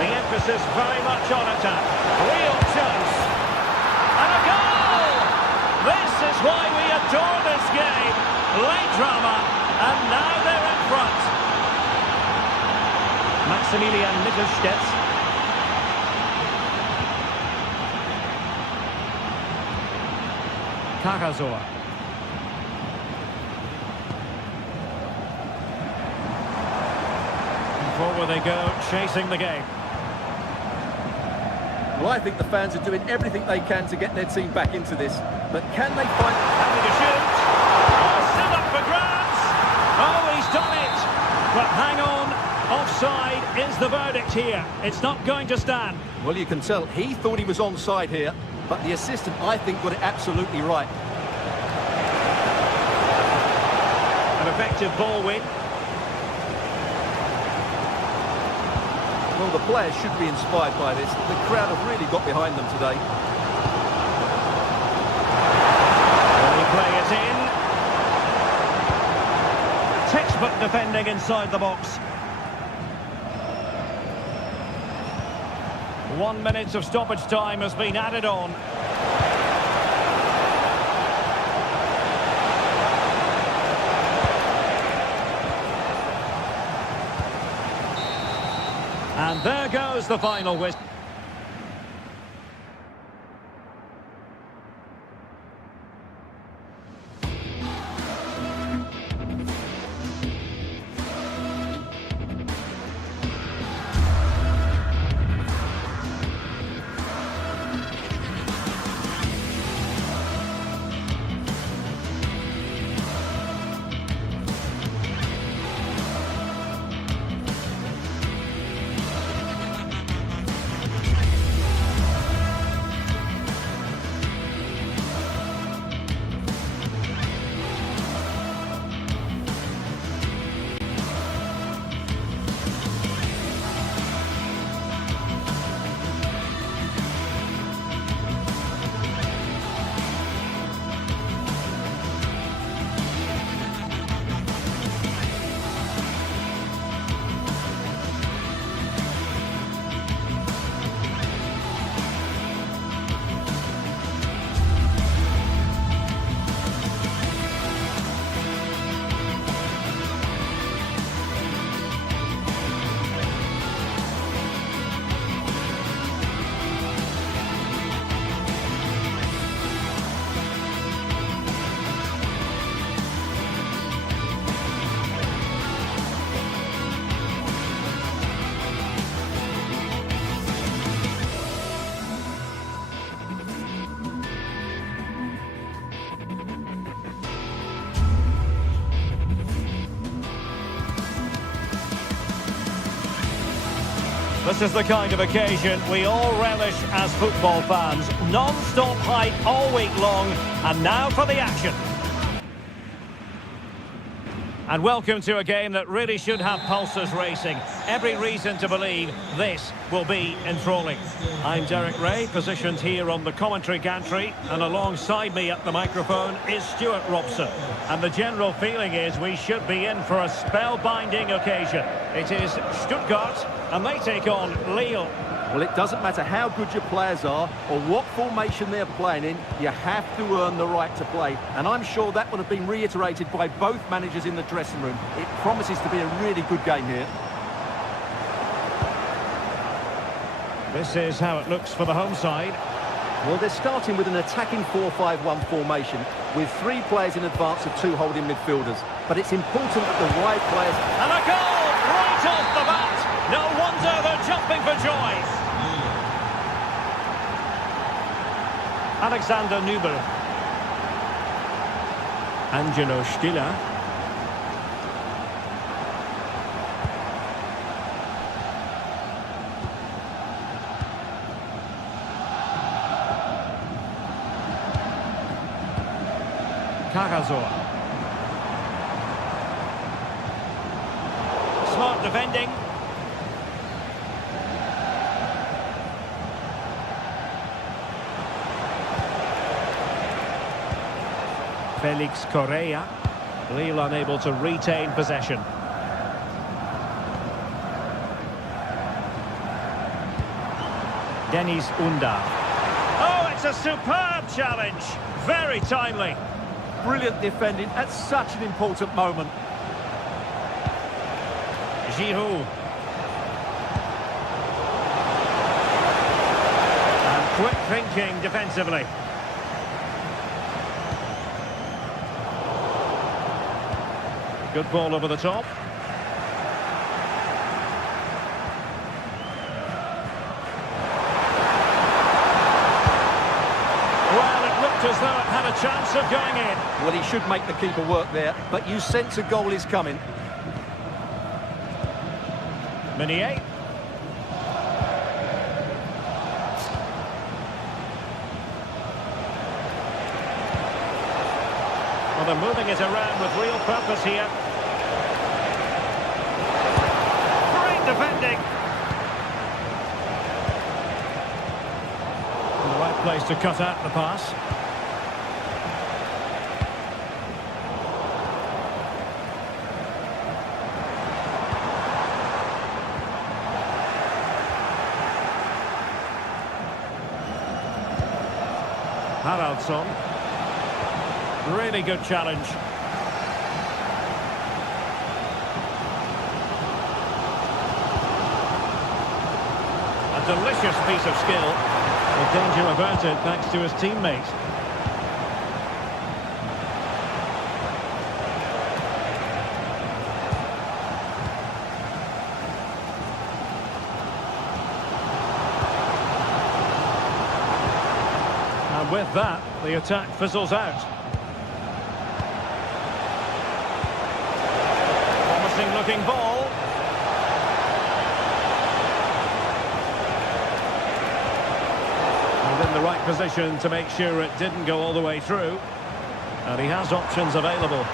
The emphasis very much on attack. Real chance. And a goal! This is why we adore this game. Late drama, and now they're in front. Maximilian Mittelstädt. Karasor. Forward they go, chasing the game. Well, I think the fans are doing everything they can to get their team back into this. But can they find... Happy to shoot. Oh, still up for grabs. Oh, he's done it. But hang on. Offside is the verdict here. It's not going to stand. Well, you can tell he thought he was onside here, but the assistant, I think, got it absolutely right. An effective ball win. Well, the players should be inspired by this. The crowd have really got behind them today. They play it in. Textbook defending inside the box. 1 minute of stoppage time has been added on. And there goes the final whistle. This is the kind of occasion we all relish as football fans. Non-stop hype all week long, and now for the action. And welcome to a game that really should have pulses racing. Every reason to believe this will be enthralling. I'm Derek Ray, positioned here on the commentary gantry, and alongside me at the microphone is Stuart Robson. And the general feeling is we should be in for a spellbinding occasion. It is Stuttgart, and they take on Lille. Well, it doesn't matter how good your players are or what formation they're playing in, you have to earn the right to play. And I'm sure that would have been reiterated by both managers in the dressing room. It promises to be a really good game here. This is how it looks for the home side. Well, they're starting with an attacking 4-5-1 formation with 3 players in advance of 2 holding midfielders. But it's important that the wide players... And a goal right off the bat! No wonder they're jumping for joy! Alexander Nübel. Angelo Stiller. Cagazor. Smart defending. Felix Correa. Lille unable to retain possession. Deniz Ünder. Oh, it's a superb challenge. Very timely. Brilliant defending at such an important moment. Giroud. And quick thinking defensively. Good ball over the top. Well, it looked as though it had a chance of going in. Well, he should make the keeper work there, but you sense a goal is coming. Meunier. Well, they're moving it around with real purpose here. Great defending. In the right place to cut out the pass. Haraldsson. Really good challenge. A delicious piece of skill. The danger averted thanks to his teammate. And with that, the attack fizzles out. Looking ball. And in the right position to make sure it didn't go all the way through. And he has options available.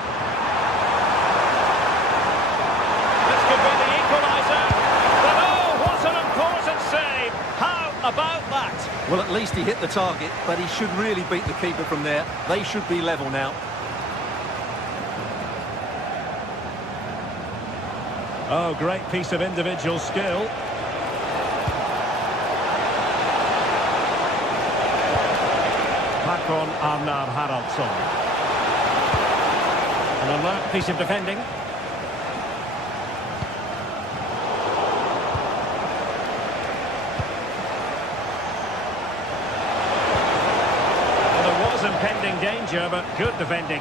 This could be the equaliser. But oh, what an important save. How about that? Well, at least he hit the target, but he should really beat the keeper from there. They should be level now. Oh, great piece of individual skill. Back on Arnar Haraldsson. An alert piece of defending. Well, there was impending danger, but good defending.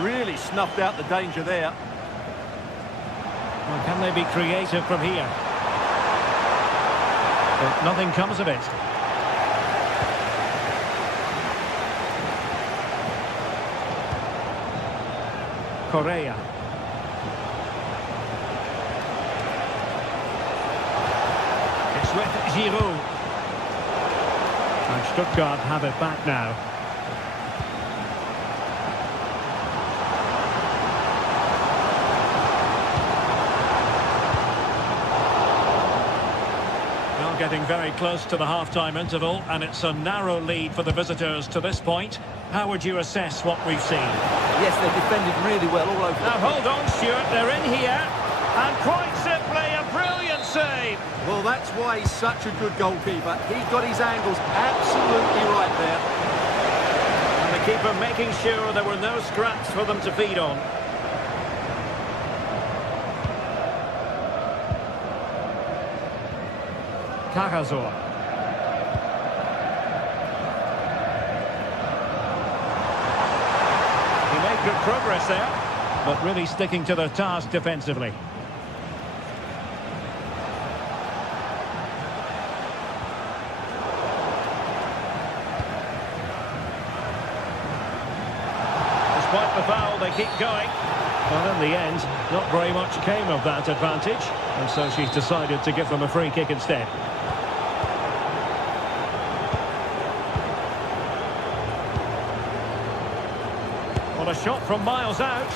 Really snuffed out the danger there. Well, can they be creative from here? But nothing comes of it. Correa. with Giroud. And Stuttgart have it back now. Well, getting very close to the half-time interval, and it's a narrow lead for the visitors to this point. How would you assess what we've seen? Yes, they've defended really well all over. Now hold on, Stuart, they're in here. And quite simply, a brilliant save. Well, that's why he's such a good goalkeeper. He's got his angles absolutely right there. And the keeper making sure there were no scraps for them to feed on. Cajazor. He made good progress there, but really sticking to the task defensively. Despite the foul, they keep going. Well, in the end, not very much came of that advantage, and so she's decided to give them a free kick instead. Well, a shot from miles out.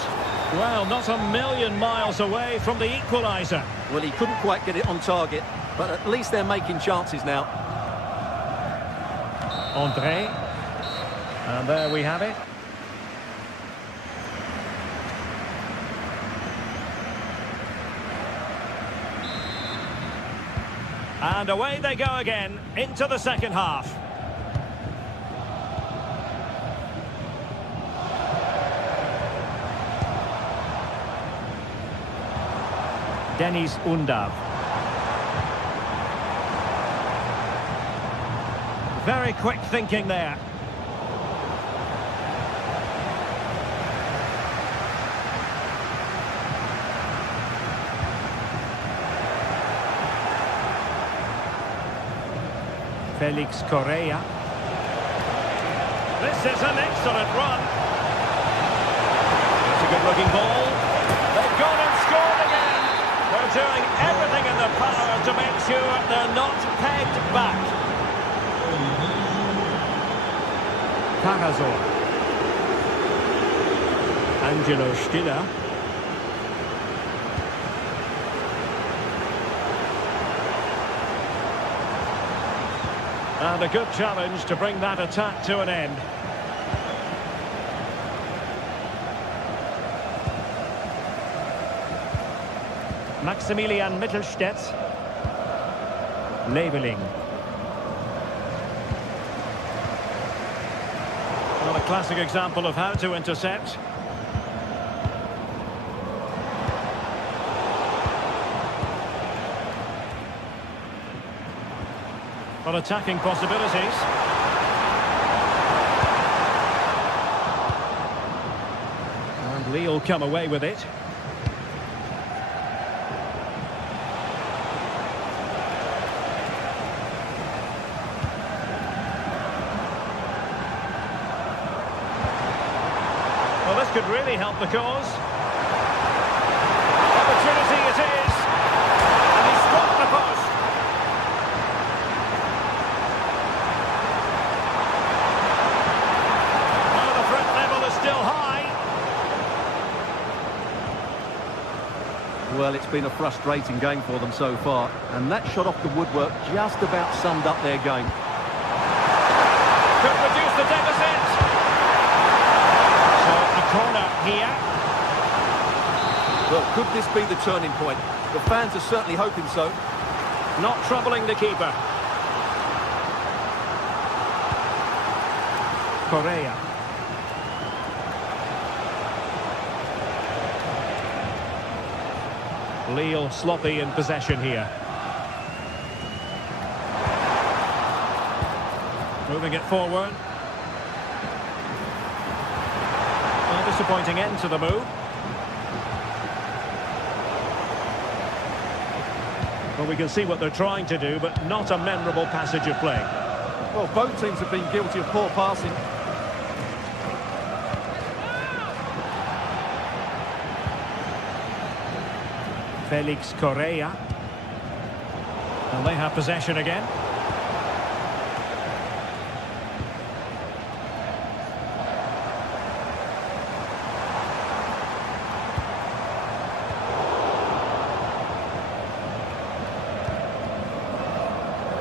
Well, not a million miles away from the equaliser. Well, he couldn't quite get it on target, but at least they're making chances now. André. And there we have it. And away they go again, into the second half. Dennis Undav. Very quick thinking there. Felix Correa. This is an excellent run. It's a good-looking ball. They've gone and scored again. They're doing everything in their power to make sure they're not pegged back. Cajazor. Angelo Stiller. And a good challenge to bring that attack to an end. Maximilian Mittelstädt. Leveling. Well, a classic example of how to intercept. Well, attacking possibilities. And Lille come away with it. Well, this could really help the cause. Opportunity it is. And he struck the post. Well, it's been a frustrating game for them so far, and that shot off the woodwork just about summed up their game. Could reduce the deficit. So, a corner here. Well, could this be the turning point? The fans are certainly hoping so. Not troubling the keeper. Correa. Lille sloppy in possession here. Moving it forward. A disappointing end to the move. Well, we can see what they're trying to do, but not a memorable passage of play. Well, both teams have been guilty of poor passing. Felix Correa. And they have possession again.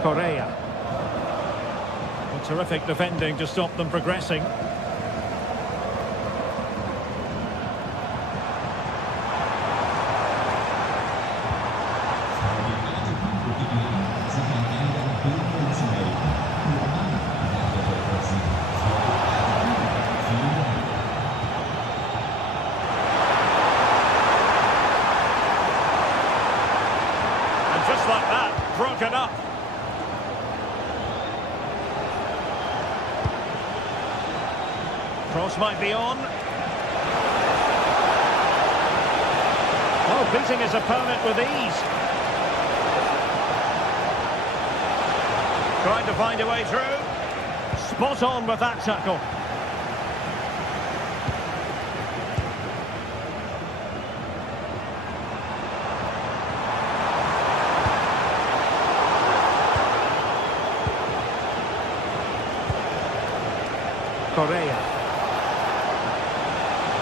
Correa. Well, terrific defending to stop them progressing. And just like that, broken up. Cross might be on. Oh, beating his opponent with ease. Trying to find a way through. Spot on with that tackle. Correa.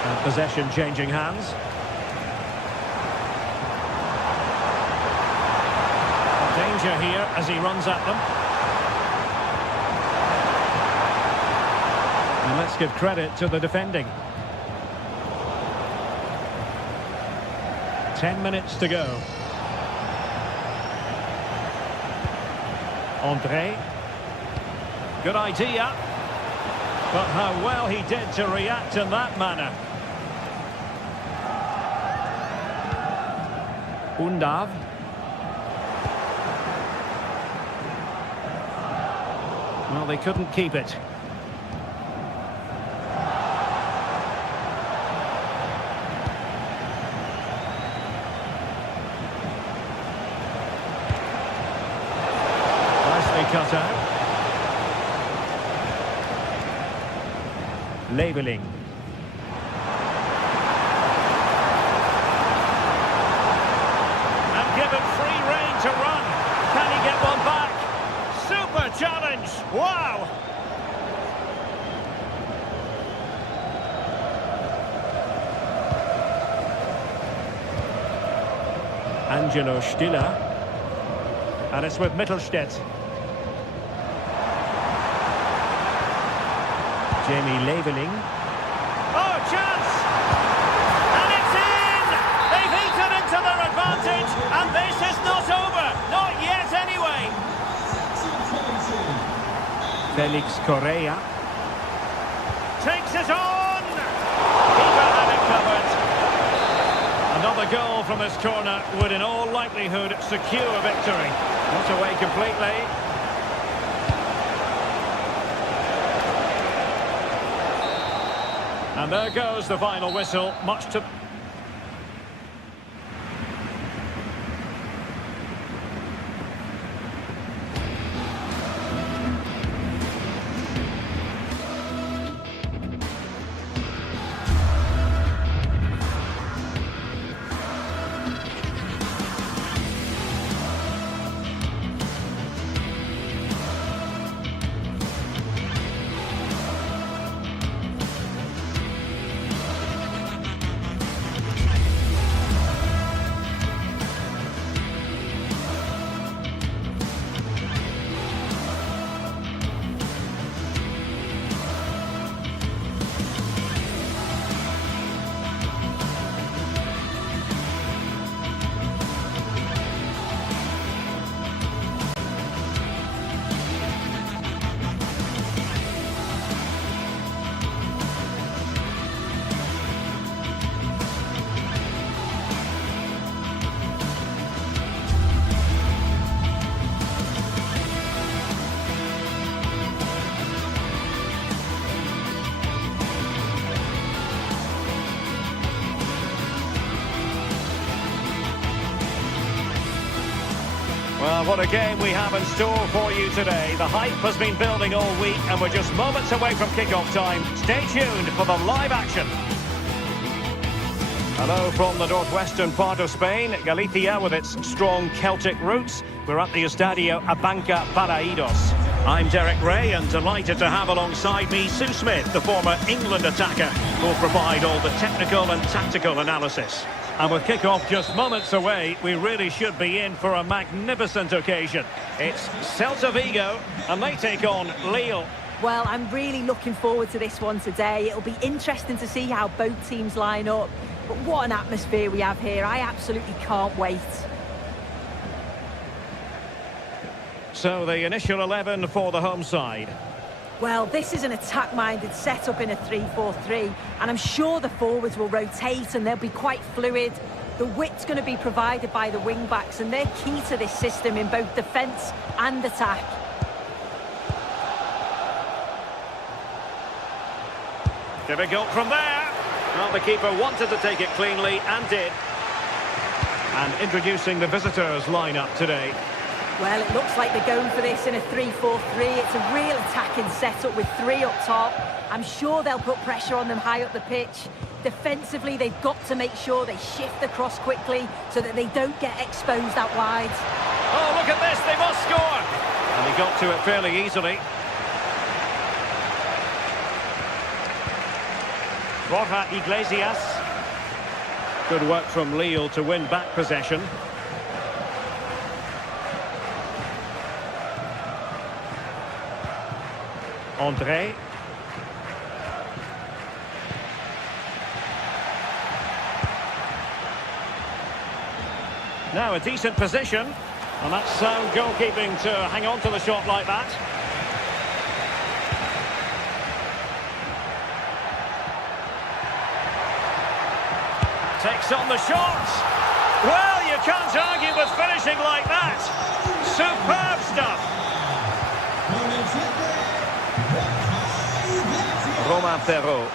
And possession changing hands. Danger here as he runs at them. And let's give credit to the defending. 10 minutes to go. André. Good idea. But how well he did to react in that manner. Undav. Well, they couldn't keep it. Nicely cut out. Labeling. And given free rein to run. Can he get one back? Super challenge. Wow. Angelo Stiller. And it's with Mittelstädt. Jamie Labeling. Oh, chance! And it's in! They've eaten into their advantage, and this is not over. Not yet, anyway. Felix Correa. Takes it on! Keeper had it covered. Another goal from this corner would in all likelihood secure victory. Not away completely. And there goes the final whistle, much to... Well, what a game we have in store for you today. The hype has been building all week and we're just moments away from kick-off time. Stay tuned for the live action. Hello from the northwestern part of Spain, Galicia with its strong Celtic roots. We're at the Estadio Abanca Balaidos. I'm Derek Ray and delighted to have alongside me Sue Smith, the former England attacker, who'll provide all the technical and tactical analysis. And with kick-off just moments away, we really should be in for a magnificent occasion. It's Celta Vigo and they take on Lille. Well, I'm really looking forward to this one today. It'll be interesting to see how both teams line up. But what an atmosphere we have here. I absolutely can't wait. So the initial 11 for the home side. Well, this is an attack-minded setup in a 3-4-3, and I'm sure the forwards will rotate and they'll be quite fluid. The width's going to be provided by the wing-backs, and they're key to this system in both defence and attack. Difficult from there. Well, the keeper wanted to take it cleanly and did. And introducing the visitors lineup today. Well, it looks like they're going for this in a 3-4-3. It's a real attacking setup with three up top. I'm sure they'll put pressure on them high up the pitch. Defensively, they've got to make sure they shift across quickly so that they don't get exposed out wide. Oh, look at this, they must score! And he got to it fairly easily. Borja Iglesias. Good work from Lille to win back possession. André. Now a decent position, and that's sound goalkeeping to hang on to the shot like that. Takes on the shot. Well, you can't argue with finishing like that. Superb stuff. Romain Perrault.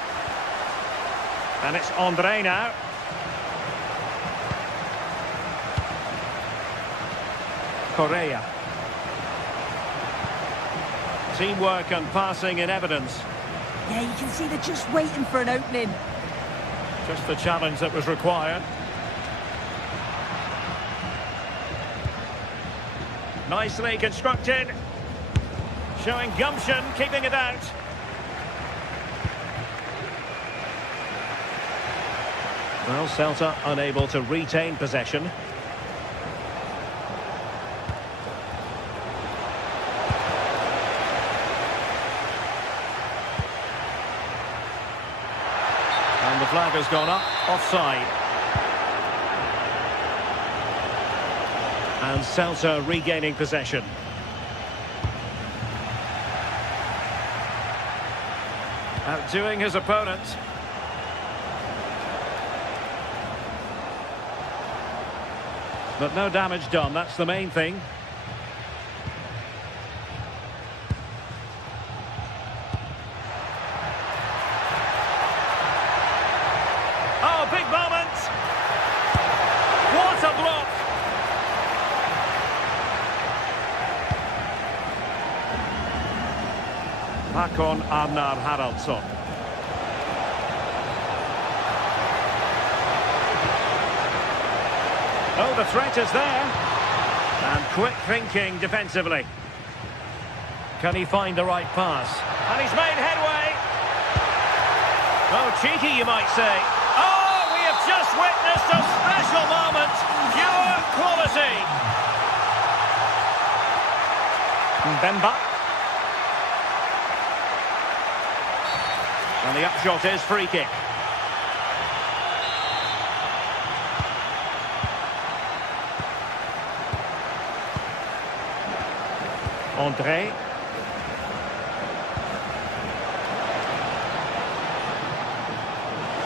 And it's André now. Correa. Teamwork and passing in evidence. Yeah, you can see they're just waiting for an opening. Just the challenge that was required. Nicely constructed. Showing gumption, keeping it out. Well, Celta unable to retain possession. And the flag has gone up, offside. And Celta regaining possession. Outdoing his opponent. But no damage done, that's the main thing. Oh, big moment! What a block! Håkon Arnar Haraldsson. Oh, the threat is there. And quick thinking defensively. Can he find the right pass? And he's made headway. Oh, cheeky, you might say. Oh, we have just witnessed a special moment. Pure quality. Mbemba. And the upshot is free kick. André.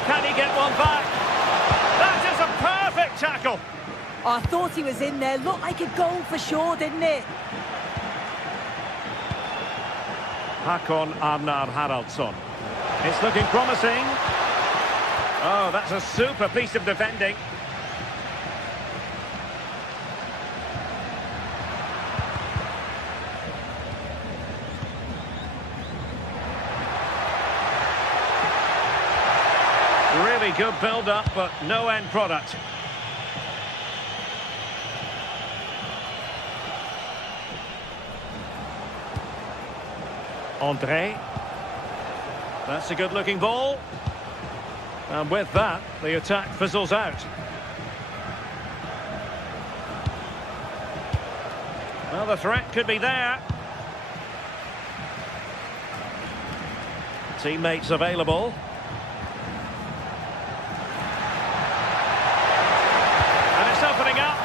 Can he get one back? That is a perfect tackle. Oh, I thought he was in there. Looked like a goal for sure, didn't it? Håkon Arnar Haraldsson. It's looking promising. Oh, that's a super piece of defending. Really good build-up, but no end product. Andre. That's a good-looking ball. And with that, the attack fizzles out. Well, the threat could be there. Teammates available. And it's opening up.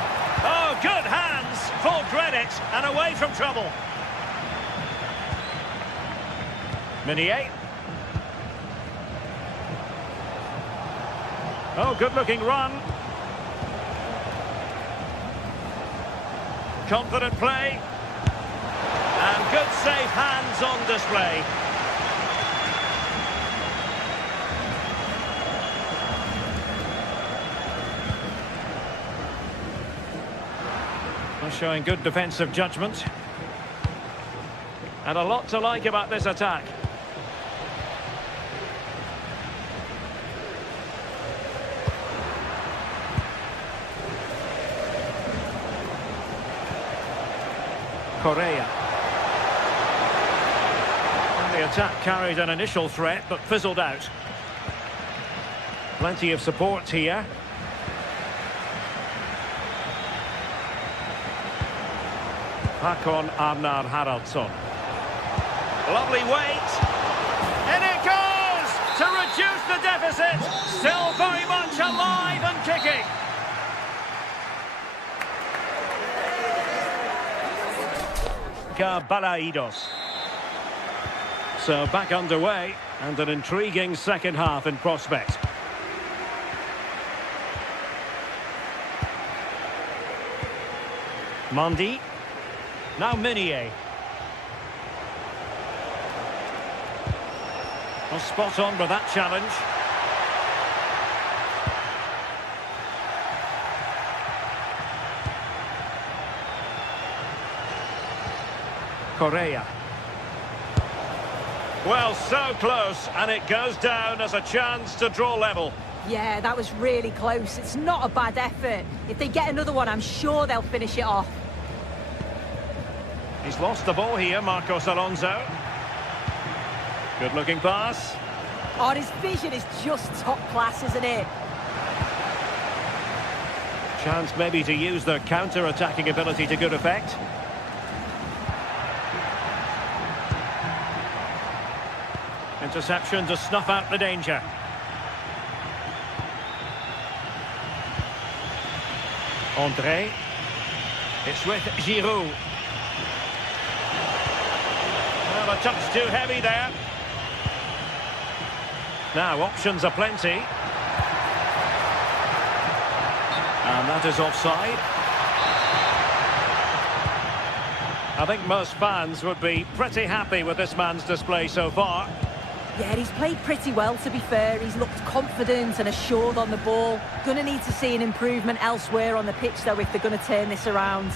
Oh, good hands. Full credit and away from trouble. Meunier. Oh, good-looking run. Confident play. And good safe hands on display. Well, showing good defensive judgment. And a lot to like about this attack. Correa. And the attack carried an initial threat but fizzled out. Plenty of support here. Hakon Arnar Haraldsson. Lovely weight. And it goes to reduce the deficit. Still very much alive and kicking. Balaidos. So back underway and an intriguing second half in prospect. Mondi. Now Meunier. Well, spot on with that challenge. Correa. Well, so close, and it goes down as a chance to draw level. Yeah, that was really close. It's not a bad effort. If they get another one, I'm sure they'll finish it off. He's lost the ball here, Marcos Alonso. Good-looking pass. Oh, his vision is just top class, isn't it? Chance maybe to use their counter-attacking ability to good effect. Interception to snuff out the danger. Andre. It's with Giroud. Well, a touch too heavy there. Now, options are plenty. And that is offside. I think most fans would be pretty happy with this man's display so far. Yeah, he's played pretty well, to be fair. He's looked confident and assured on the ball. Gonna need to see an improvement elsewhere on the pitch, though, if they're going to turn this around.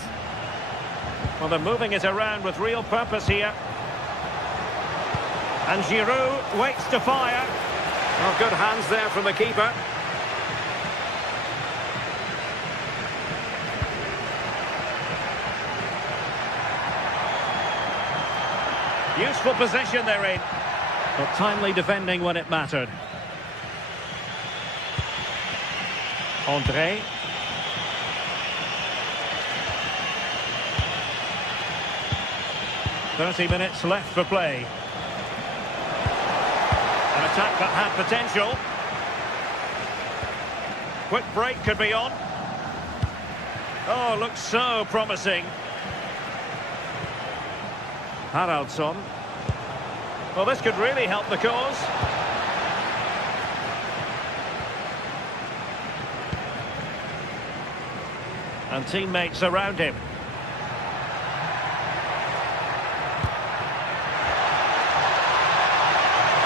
Well, they're moving it around with real purpose here. And Giroud waits to fire. Oh, good hands there from the keeper. Useful position they're in. But timely defending when it mattered. Andre. "30 minutes left for play. An attack that had potential. Quick break could be on. Oh, looks so promising. Haraldsson. Well, this could really help the cause. And teammates around him.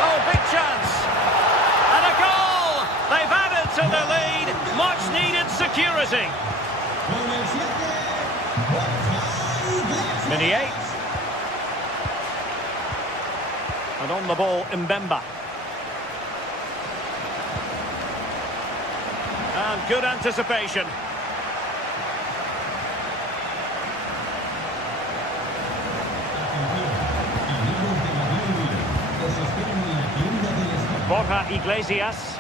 Oh, big chance. And a goal! They've added to the lead. Much needed security. Meunier. And on the ball, Mbemba. And good anticipation. Borja Iglesias.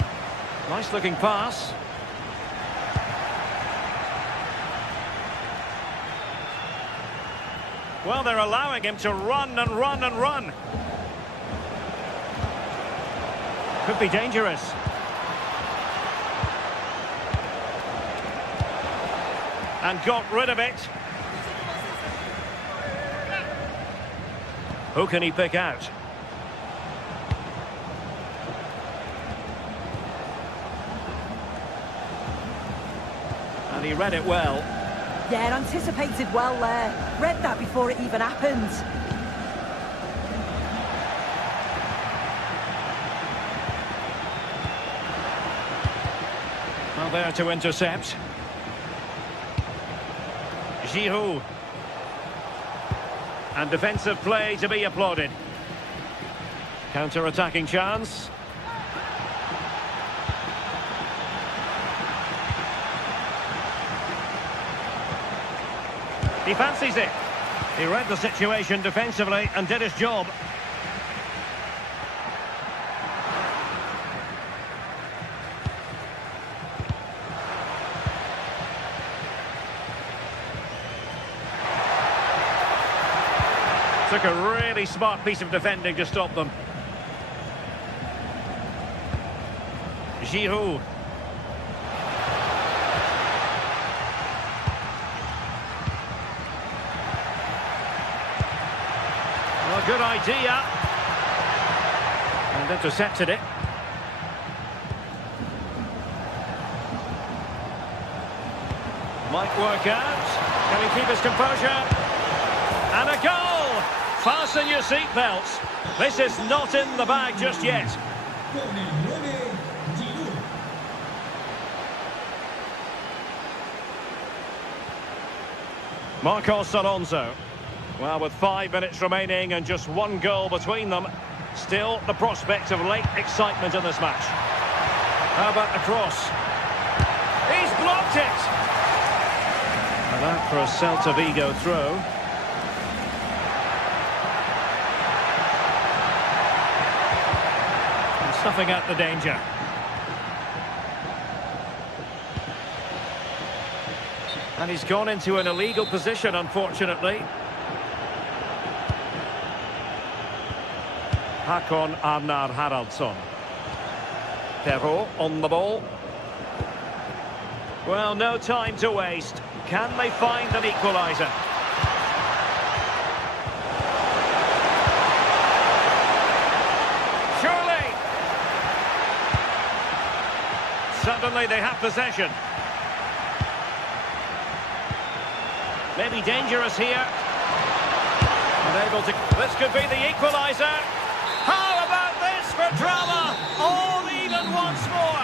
Nice looking pass. Well, they're allowing him to run and run and run. Could be dangerous. And got rid of it. Who can he pick out? And he read it well. Yeah, anticipated well there. Read that before it even happened. Well, there to intercept. Giroud. And defensive play to be applauded. Counter-attacking chance. He fancies it. He read the situation defensively and did his job. Took a really smart piece of defending to stop them. Giroud. Well, good idea. And intercepted it. Might work out. Can he keep his composure? And a goal! Fasten your seatbelts. This is not in the bag just yet. Marcos Alonso. Well, with 5 minutes remaining and just one goal between them, still the prospect of late excitement in this match. How about the cross? He's blocked it! And that for a Celta Vigo throw. And snuffing out the danger. And he's gone into an illegal position, unfortunately. Hakon Arnar Haraldsson. Perrault on the ball. Well, no time to waste. Can they find an equaliser? Surely! Suddenly they have possession. Maybe dangerous here. Unable to... This could be the equaliser. How about this for drama? All even once more.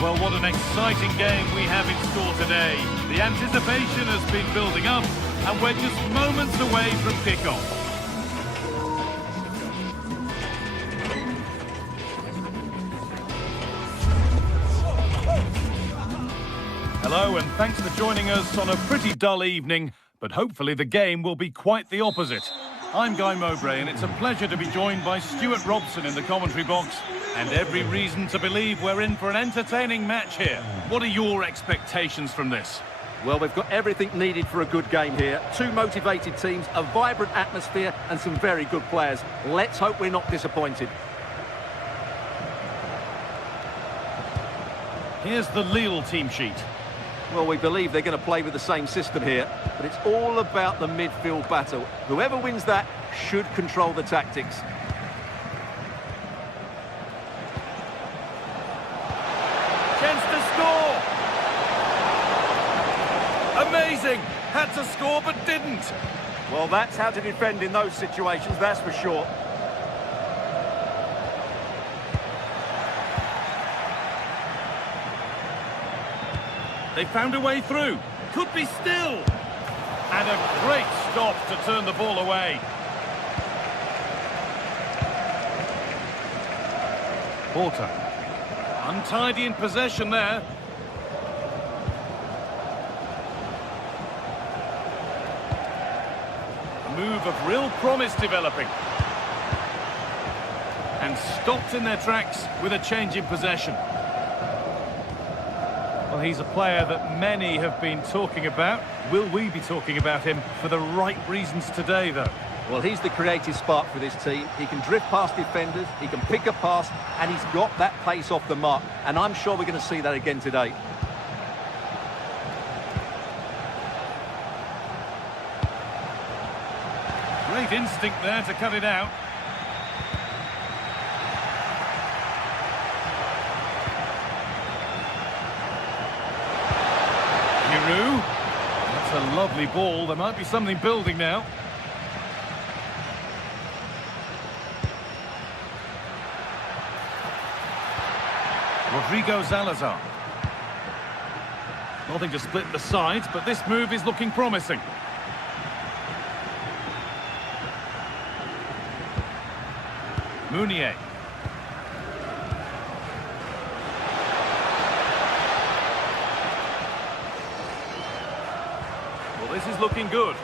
Well, what an exciting game we have in store today. The anticipation has been building up, and we're just moments away from kickoff. Hello, and thanks for joining us on a pretty dull evening, but hopefully the game will be quite the opposite. I'm Guy Mowbray, and it's a pleasure to be joined by Stuart Robson in the commentary box. And every reason to believe we're in for an entertaining match here. What are your expectations from this? Well, we've got everything needed for a good game here. Two motivated teams, a vibrant atmosphere and some very good players. Let's hope we're not disappointed. Here's the Lille team sheet. Well, we believe they're going to play with the same system here, but it's all about the midfield battle. Whoever wins that should control the tactics. Chance to score! Amazing! Had to score but didn't. Well, that's how to defend in those situations, that's for sure. They found a way through. Could be still. And a great stop to turn the ball away. Porter. Untidy in possession there. A move of real promise developing. And stopped in their tracks with a change in possession. Well, he's a player that many have been talking about. Will we be talking about him for the right reasons today, though? Well, he's the creative spark for this team. He can drift past defenders, he can pick a pass, and he's got that pace off the mark. And I'm sure we're going to see that again today. Great instinct there to cut it out. Giroud. That's a lovely ball. There might be something building now. Rodrigo Salazar. Nothing to split the sides, but this move is looking promising. Meunier. Well, this is looking good.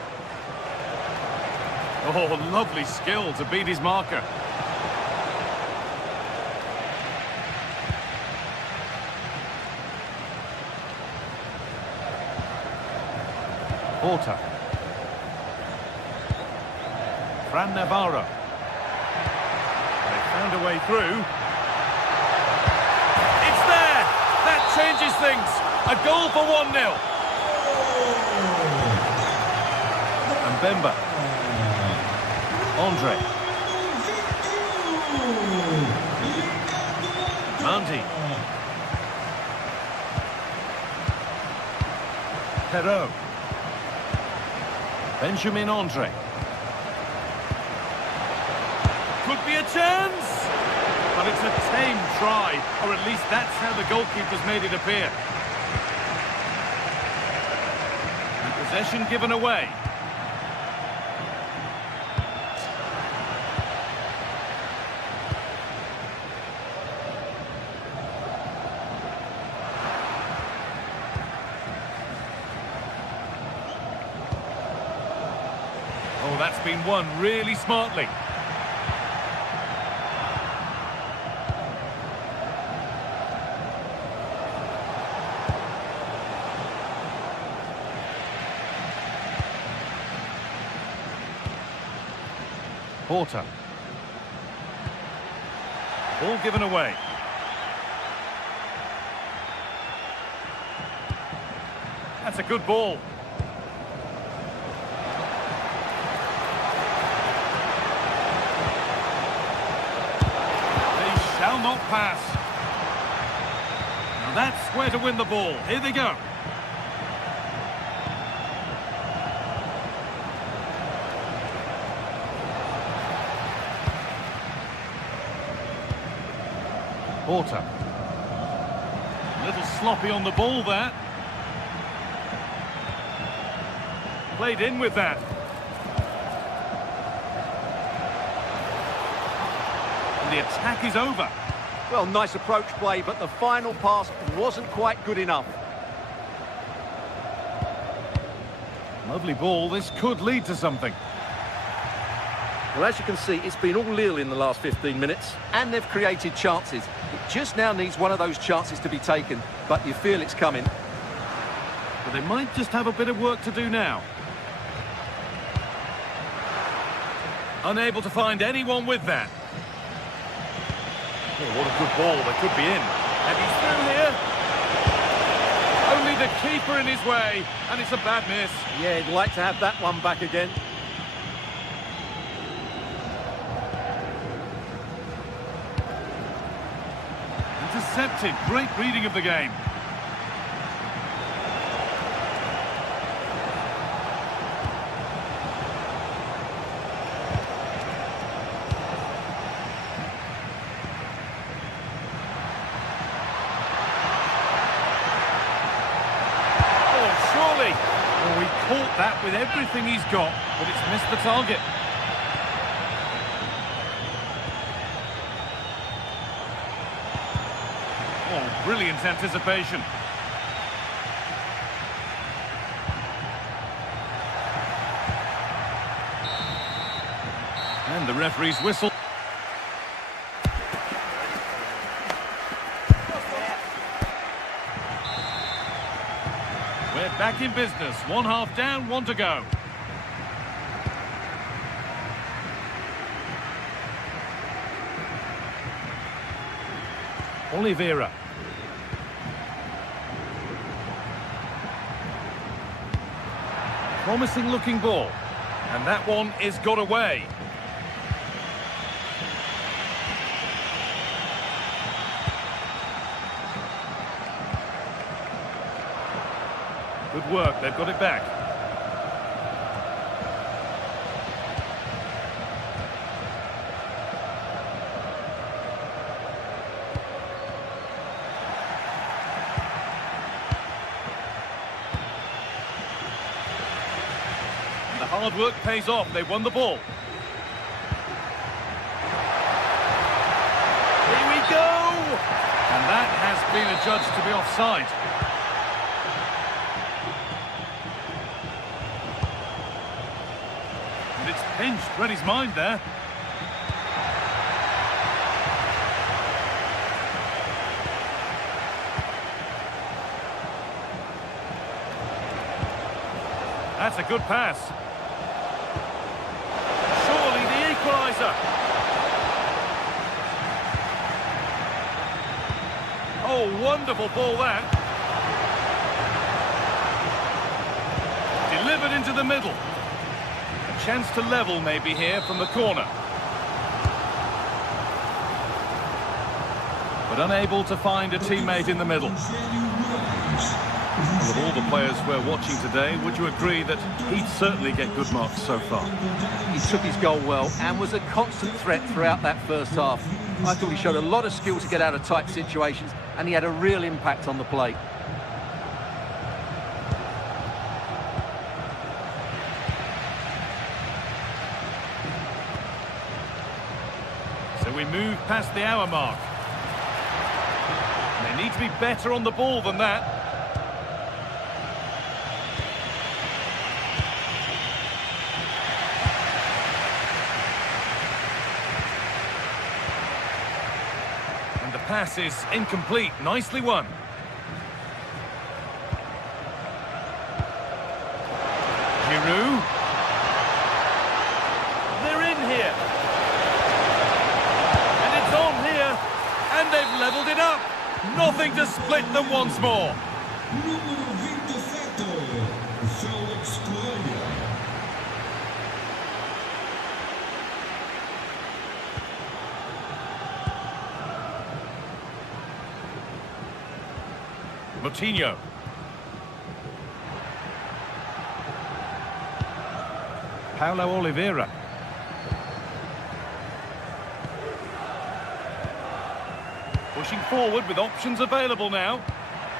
Oh, lovely skill to beat his marker. Porter. Fran Navarro. They found a way through. It's there! That changes things. A goal for 1-0. And Bemba. Andre. Mandy. Perrault. Benjamin Andre. Could be a chance! But it's a tame try, or at least that's how the goalkeeper's made it appear. And possession given away. Oh, that's been won really smartly. Porter. Ball given away. That's a good ball. Shall not pass. Now that's where to win the ball. Here they go. Porter. A little sloppy on the ball there. Played in with that. And the attack is over. Well, nice approach play, but the final pass wasn't quite good enough. Lovely ball. This could lead to something. Well, as you can see, it's been all Lille in the last 15 minutes, and they've created chances. It just now needs one of those chances to be taken, but you feel it's coming. But they might just have a bit of work to do now. Unable to find anyone with that. Oh, what a good ball. They could be in. And he's through here. Only the keeper in his way, and it's a bad miss. Yeah, he'd like to have that one back again. Intercepted. Great reading of the game. Oh, he caught that with everything he's got, but it's missed the target. Oh, brilliant anticipation. And the referee's whistle. We're back in business. 1 half down, 1 to go. Oliveira. Promising looking ball. And that one is got away. Good work, they've got it back. And the hard work pays off, they won the ball. Here we go! And that has been adjudged to be offside. It's pinched, read his mind there. That's a good pass. Surely the equaliser. Oh, wonderful ball that. Delivered into the middle. Chance to level maybe here from the corner. But unable to find a teammate in the middle. Well, of all the players we're watching today, would you agree that he'd certainly get good marks so far? He took his goal well and was a constant threat throughout that first half. I thought he showed a lot of skill to get out of tight situations, and he had a real impact on the play. So we move past the hour mark. They need to be better on the ball than that. And the pass is incomplete. Nicely won. Giroud. They're in here. And they've levelled it up. Nothing to split them once more. Moutinho. Paulo Oliveira. Pushing forward with options available now.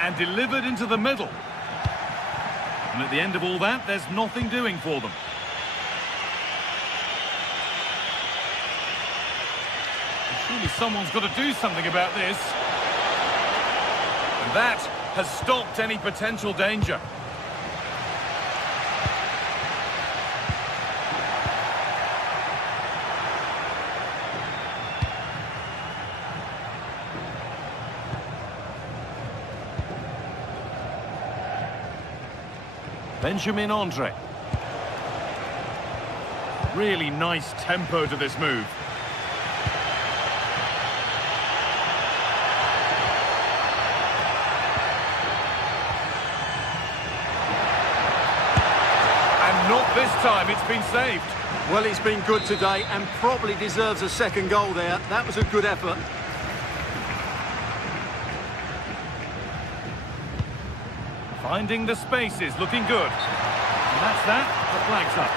and delivered into the middle. And at the end of all that, there's nothing doing for them. Surely someone's got to do something about this. And that has stopped any potential danger. Benjamin Andre. Really nice tempo to this move. And not this time, it's been saved. Well, it's been good today and probably deserves a second goal there. That was a good effort. Finding the spaces, looking good. And that's that, the flag's up.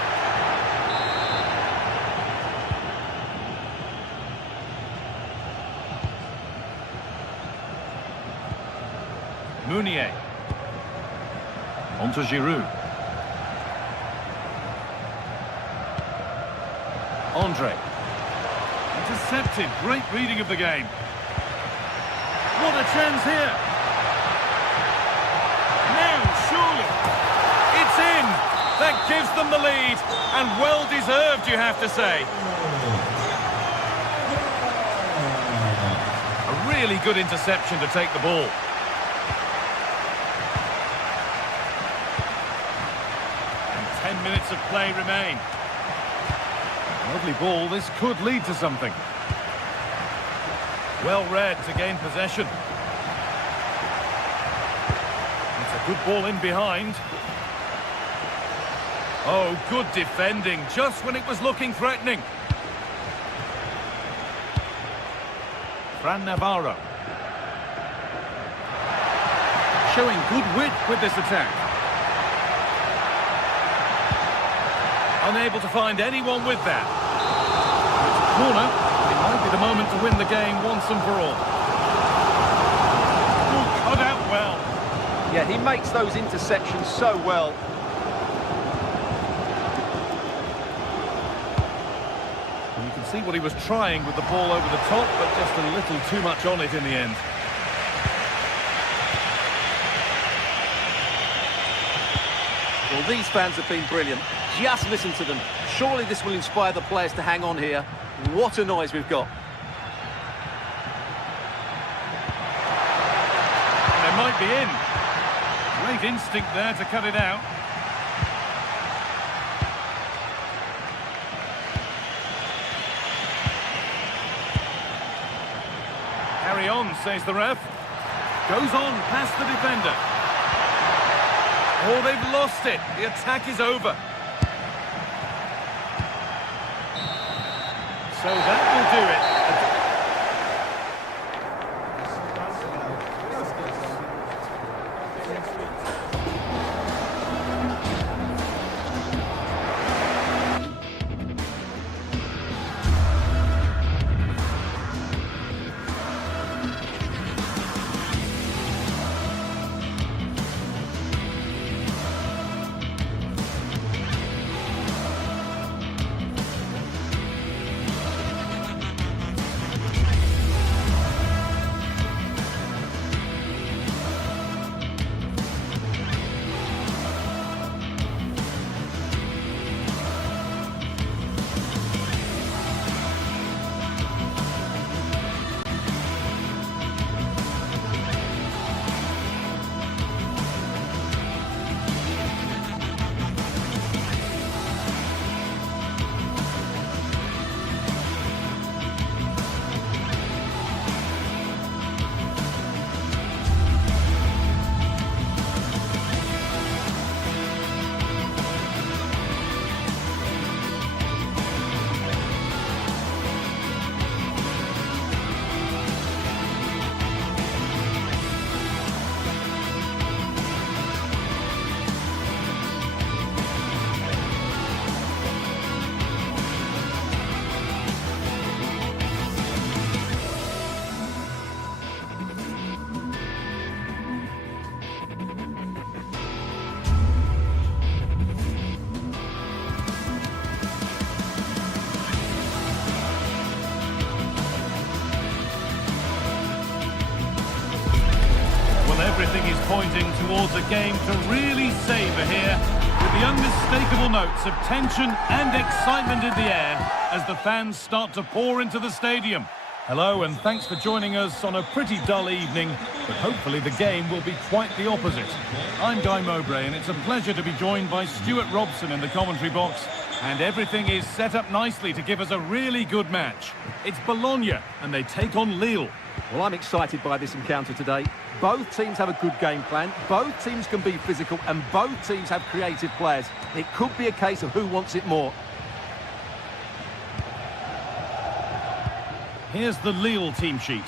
Meunier. On to Giroud. Andre. Intercepted, great reading of the game. What a chance here! Surely, it's in. That gives them the lead, and well deserved, you have to say. A really good interception to take the ball. And 10 minutes of play remain. Lovely ball, this could lead to something. Well read to gain possession. Good ball in behind. Oh, good defending, just when it was looking threatening. Fran Navarro. Showing good wit with this attack. Unable to find anyone with that. It's a corner. It might be the moment to win the game once and for all. Oh, cut out well. Yeah, he makes those interceptions so well. And you can see what he was trying with the ball over the top, but just a little too much on it in the end. Well, these fans have been brilliant. Just listen to them. Surely this will inspire the players to hang on here. What a noise we've got. They might be in. Great instinct there to cut it out. Carry on, says the ref. Goes on past the defender. Oh, they've lost it. The attack is over. So that will do it. Everything is pointing towards a game to really savour here, with the unmistakable notes of tension and excitement in the air as the fans start to pour into the stadium. Hello, and thanks for joining us on a pretty dull evening, but hopefully the game will be quite the opposite. I'm Guy Mowbray, and it's a pleasure to be joined by Stuart Robson in the commentary box, and everything is set up nicely to give us a really good match. It's Bologna, and they take on Lille. Well, I'm excited by this encounter today. Both teams have a good game plan, both teams can be physical, and both teams have creative players. It could be a case of who wants it more. Here's the Lille team sheet.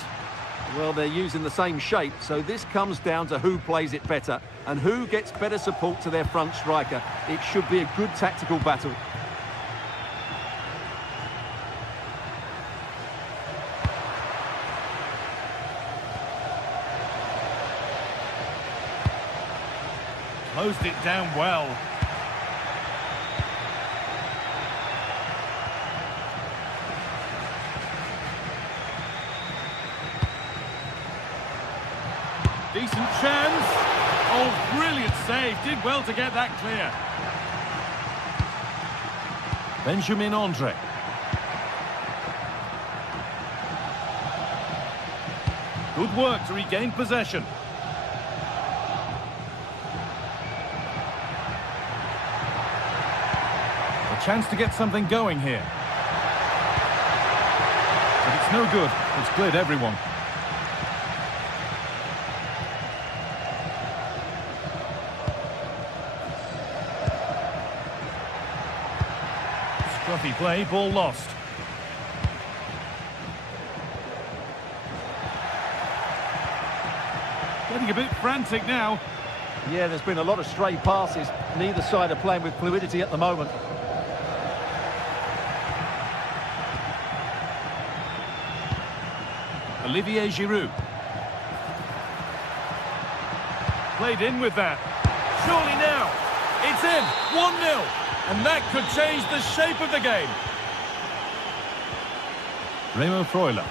Well, they're using the same shape, so this comes down to who plays it better and who gets better support to their front striker. It should be a good tactical battle. Closed it down well. Decent chance. Oh, brilliant save. Did well to get that clear. Benjamin Andre. Good work to regain possession. A chance to get something going here. But it's no good. It's cleared everyone. Scruffy play, ball lost. Getting a bit frantic now. Yeah, there's been a lot of stray passes. Neither side are playing with fluidity at the moment. Olivier Giroud. Played in with that. Surely now. It's in. 1-0. And that could change the shape of the game. Remo Freuler.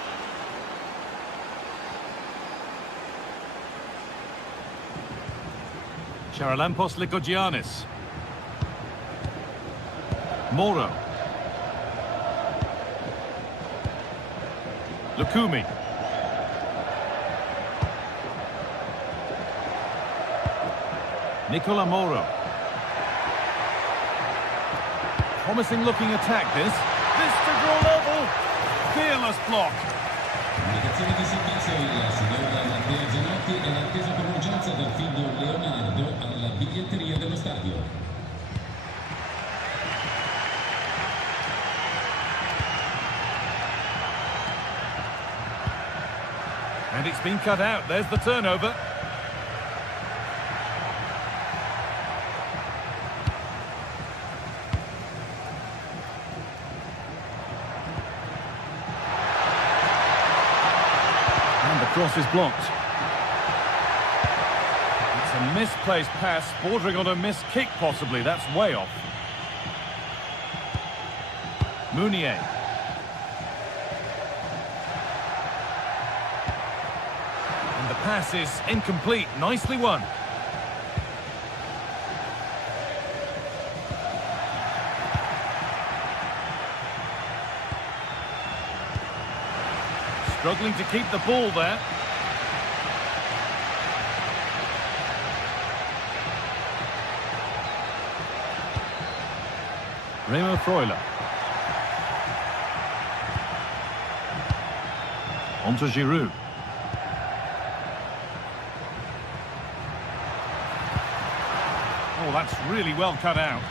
Charalampos Lykogiannis. Moro. Lukumi. Nicola Moro. Promising looking attack this. This to draw level. Fearless block. Indicazione di servizio il signor Andrea Zanotti è in attesa per urgenza del figlio Leonardo alla biglietteria dello stadio. And it's been cut out. There's the turnover. Cross is blocked. It's a misplaced pass, bordering on a missed kick possibly. That's way off. Mounier. And the pass is incomplete. Nicely won. Struggling to keep the ball there. Remo Freuler. On to Giroud. Oh, that's really well cut out.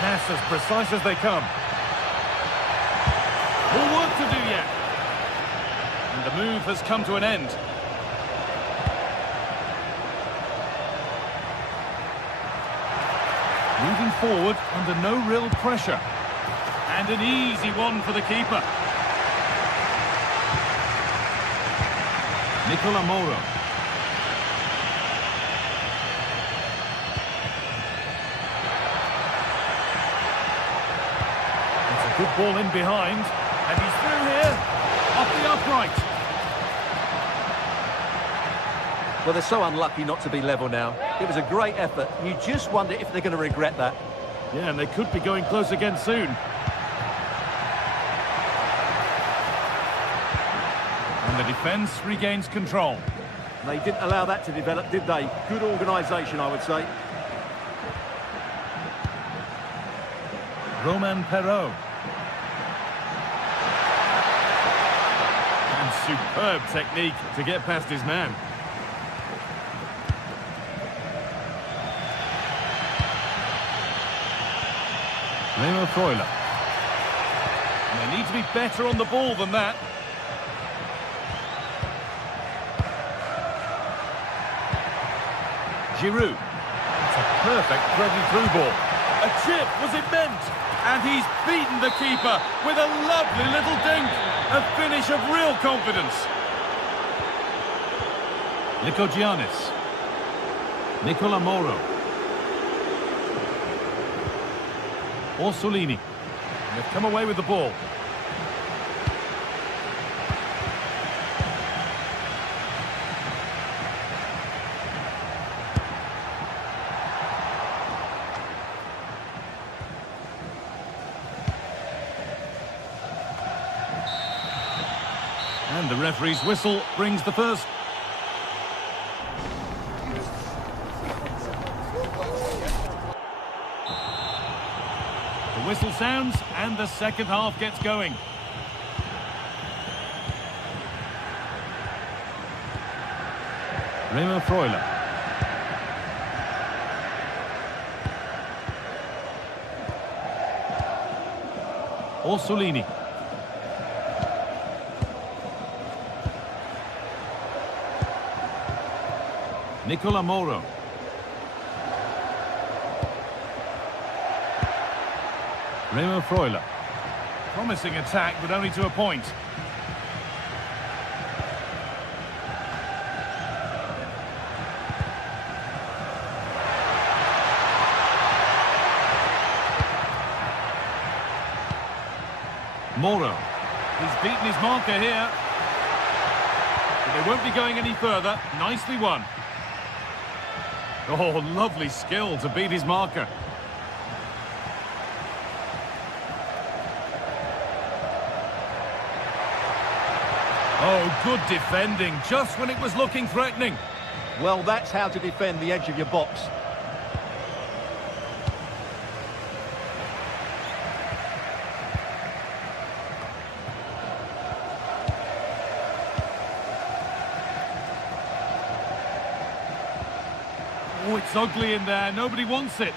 Pass as precise as they come. More work to do yet. And the move has come to an end. Moving forward under no real pressure. And an easy one for the keeper. Nicola Moro. It's a good ball in behind. And he's through here. Off the upright. Well, they're so unlucky not to be level now. It was a great effort. You just wonder if they're going to regret that. Yeah, and they could be going close again soon. And the defence regains control. They didn't allow that to develop, did they? Good organisation, I would say. Romain Perrault. And superb technique to get past his man. Remo Freuler. And they need to be better on the ball than that. Giroud. It's a perfect threaded through ball. A chip, was it meant? And he's beaten the keeper with a lovely little dink. A finish of real confidence. Lykogiannis. Nicola Moro. Orsolini. They've come away with the ball. And the referee's whistle brings the first. The whistle sounds and the second half gets going. Remo Freuler. Orsolini. Nicola Moro. Remo Freuler. Promising attack, but only to a point. Moro. He's beaten his marker here. But they won't be going any further. Nicely won. Oh, lovely skill to beat his marker. Oh, good defending, just when it was looking threatening. Well, that's how to defend the edge of your box. Oh, it's ugly in there. Nobody wants it.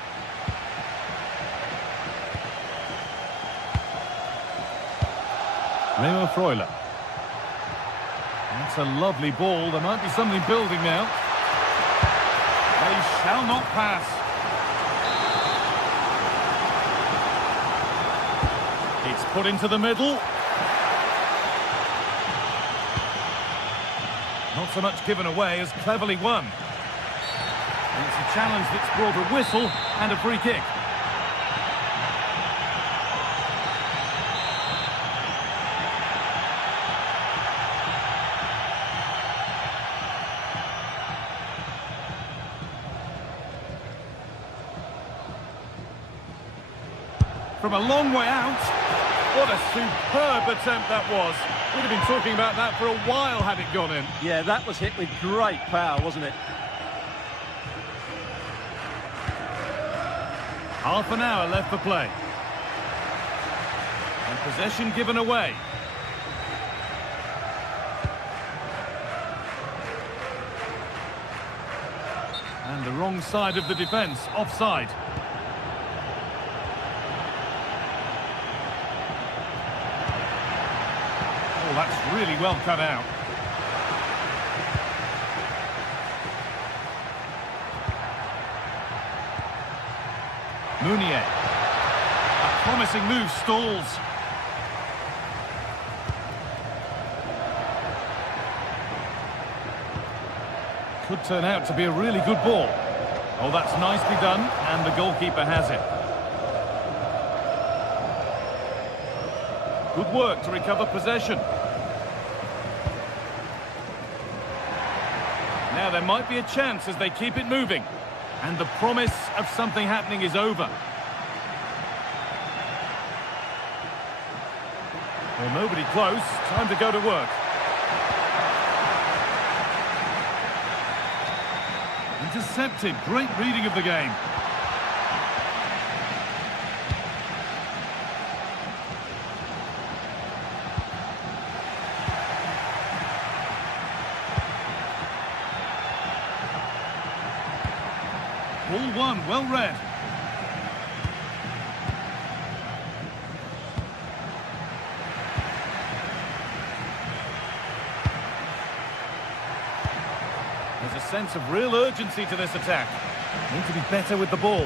Remo Freuler. That's a lovely ball. There might be something building now. They shall not pass. It's put into the middle. Not so much given away as cleverly won. And it's a challenge that's brought a whistle and a free kick. From a long way out. What a superb attempt that was. We'd have been talking about that for a while had it gone in. Yeah, that was hit with great power, wasn't it? Half an hour left for play. And possession given away. And the wrong side of the defence, offside. Oh, that's really well cut out. Meunier. A promising move stalls. Could turn out to be a really good ball. Oh, that's nicely done, and the goalkeeper has it. Good work to recover possession. Now there might be a chance as they keep it moving. And the promise of something happening is over. Well, nobody close. Time to go to work. Intercepted. Great reading of the game. Ball one, well read. There's a sense of real urgency to this attack. Need to be better with the ball.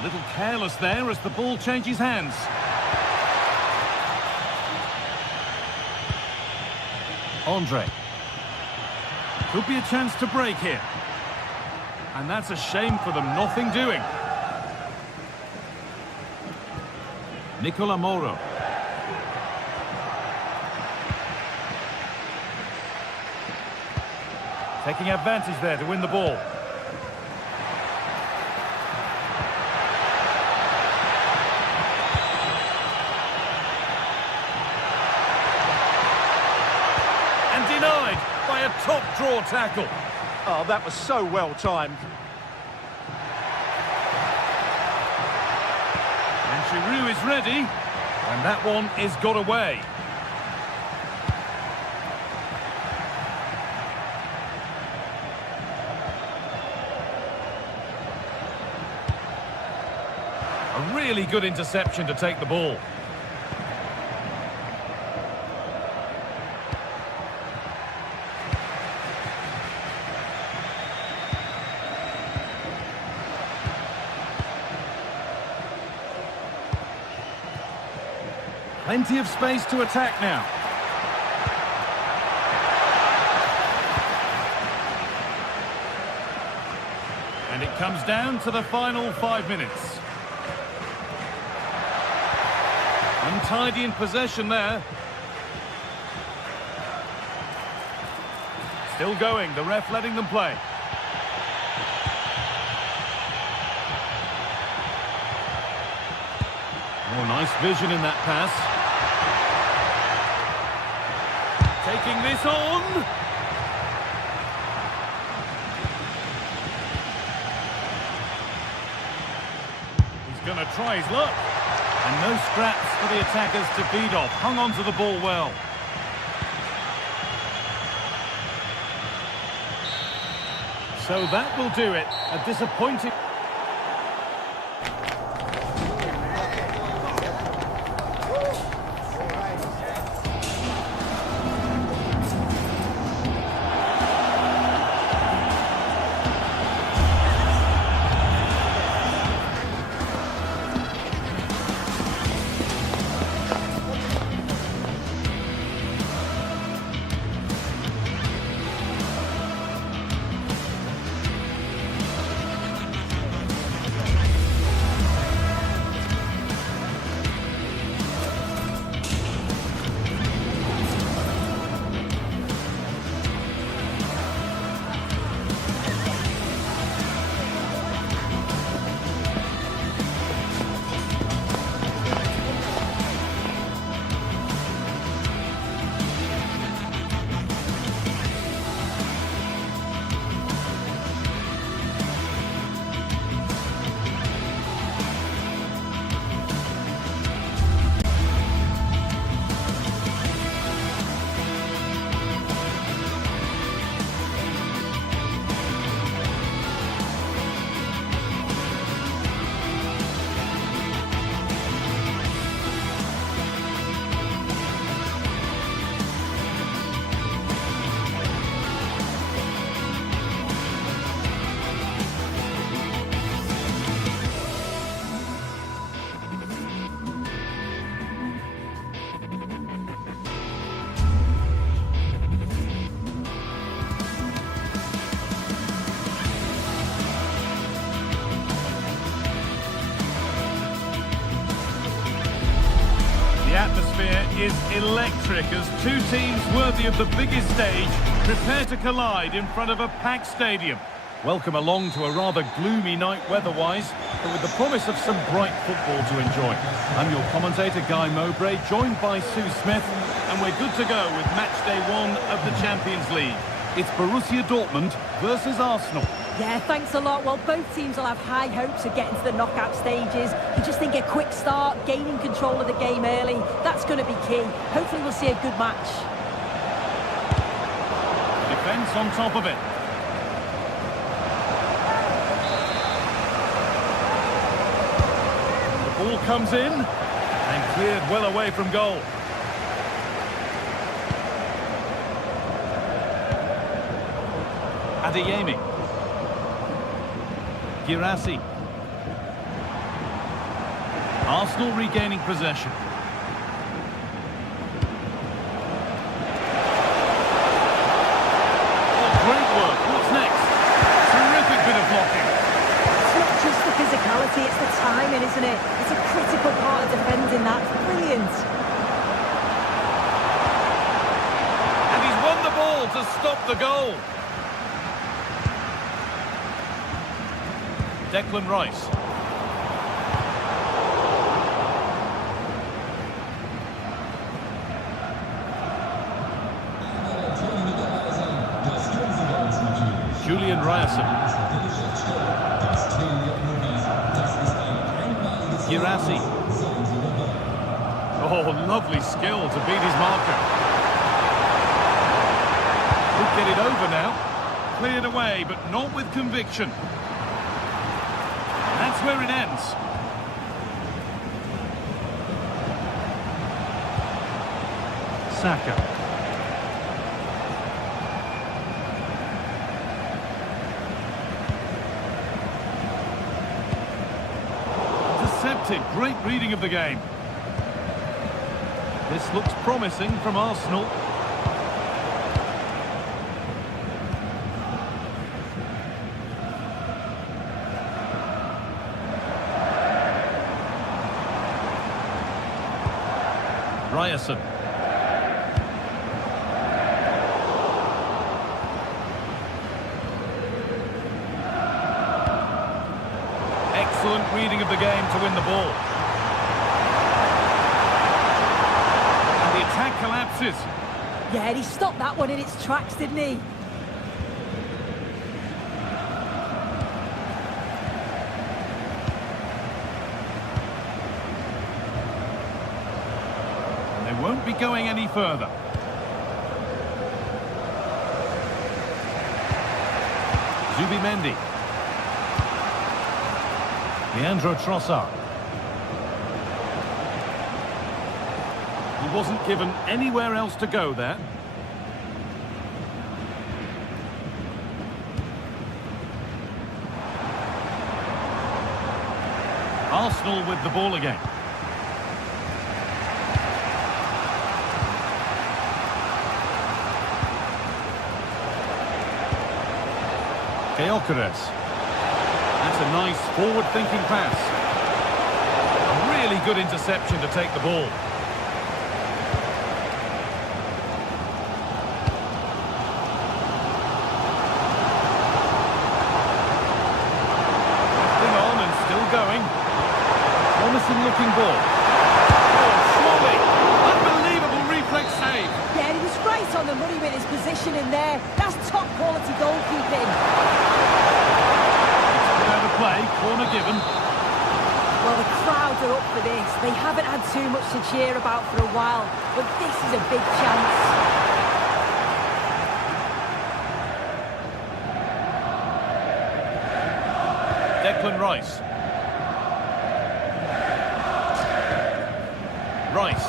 A little careless there as the ball changes hands. Andre. Could be a chance to break here. And that's a shame for them, nothing doing. Nicola Moro. Taking advantage there to win the ball. Denied by a top draw tackle. Oh, that was so well timed. And Giroud is ready, and that one is got away. A really good interception to take the ball. Plenty of space to attack now. And it comes down to the final 5 minutes. Untidy in possession there. Still going, the ref letting them play. Oh, nice vision in that pass. Taking this on. He's going to try his luck. And no scraps for the attackers to feed off. Hung on to the ball well. So that will do it. A disappointing... is electric as two teams worthy of the biggest stage prepare to collide in front of a packed stadium. Welcome along to a rather gloomy night weather-wise, but with the promise of some bright football to enjoy. I'm your commentator, Guy Mowbray, joined by Sue Smith, and we're good to go with match day 1 of the Champions League. It's Borussia Dortmund versus Arsenal. Yeah, thanks a lot. Well, both teams will have high hopes of getting to the knockout stages. You just think a quick start, gaining control of the game early, that's going to be key. Hopefully we'll see a good match. Defence on top of it. The ball comes in and cleared well away from goal. Adeyemi. Girassi. Arsenal regaining possession. Oh, great work. What's next? Terrific bit of blocking. It's not just the physicality, it's the timing, isn't it? It's a critical part of defending that. Brilliant. And he's won the ball to stop the goal. Declan Rice. Julian Ryerson. Girassi. Oh, lovely skill to beat his marker. Could get it over now. Cleared away, but not with conviction. That's where it ends. Saka. Deceptive, great reading of the game. This looks promising from Arsenal. Ryerson. Excellent reading of the game to win the ball. And the attack collapses. Yeah, he stopped that one in its tracks, didn't he? Won't be going any further. Zubimendi. Leandro Trossard. He wasn't given anywhere else to go there. Arsenal with the ball again. Gyökeres. That's a nice forward-thinking pass. A really good interception to take the ball. Drifting on and still going. Promising looking ball. Oh, surely! Unbelievable reflex save. Yeah, he was right on the money with his position in there. That's top-quality goalkeeping. Play, corner given. Well, the crowds are up for this. They haven't had too much to cheer about for a while, but this is a big chance. Declan Rice. Rice.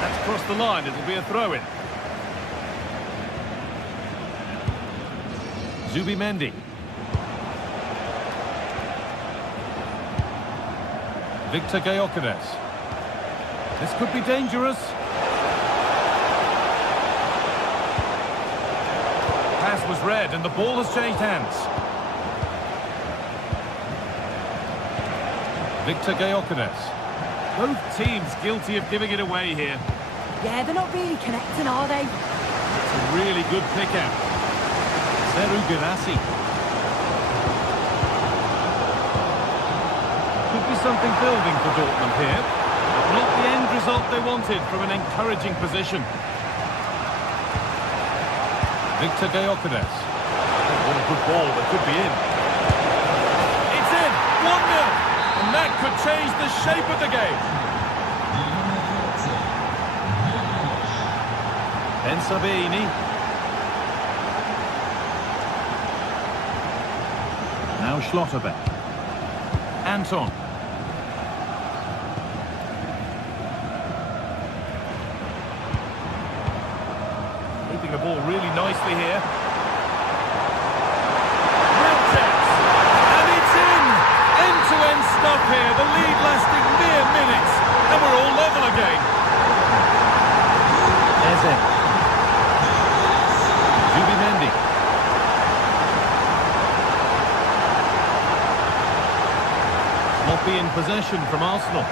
That's crossed the line. It'll be a throw-in. Zubimendi. Victor Gyökeres. This could be dangerous. Pass was read and the ball has changed hands. Victor Gyökeres. Both teams guilty of giving it away here. Yeah, they're not really connecting, are they? It's a really good pick-out. Seru Girassi. Could be something building for Dortmund here. But not the end result they wanted from an encouraging position. Victor Gyökeres. What a good ball that could be in. It's in! 1-0! And that could change the shape of the game. Ben Sabini. Now Schlotterbeck. Anton. Keeping the ball really nicely here. And it's in! End-to-end stuff here. The lead lasting mere minutes. And we're all level again. There's it. Zubimendi. Sloppy in possession from Arsenal.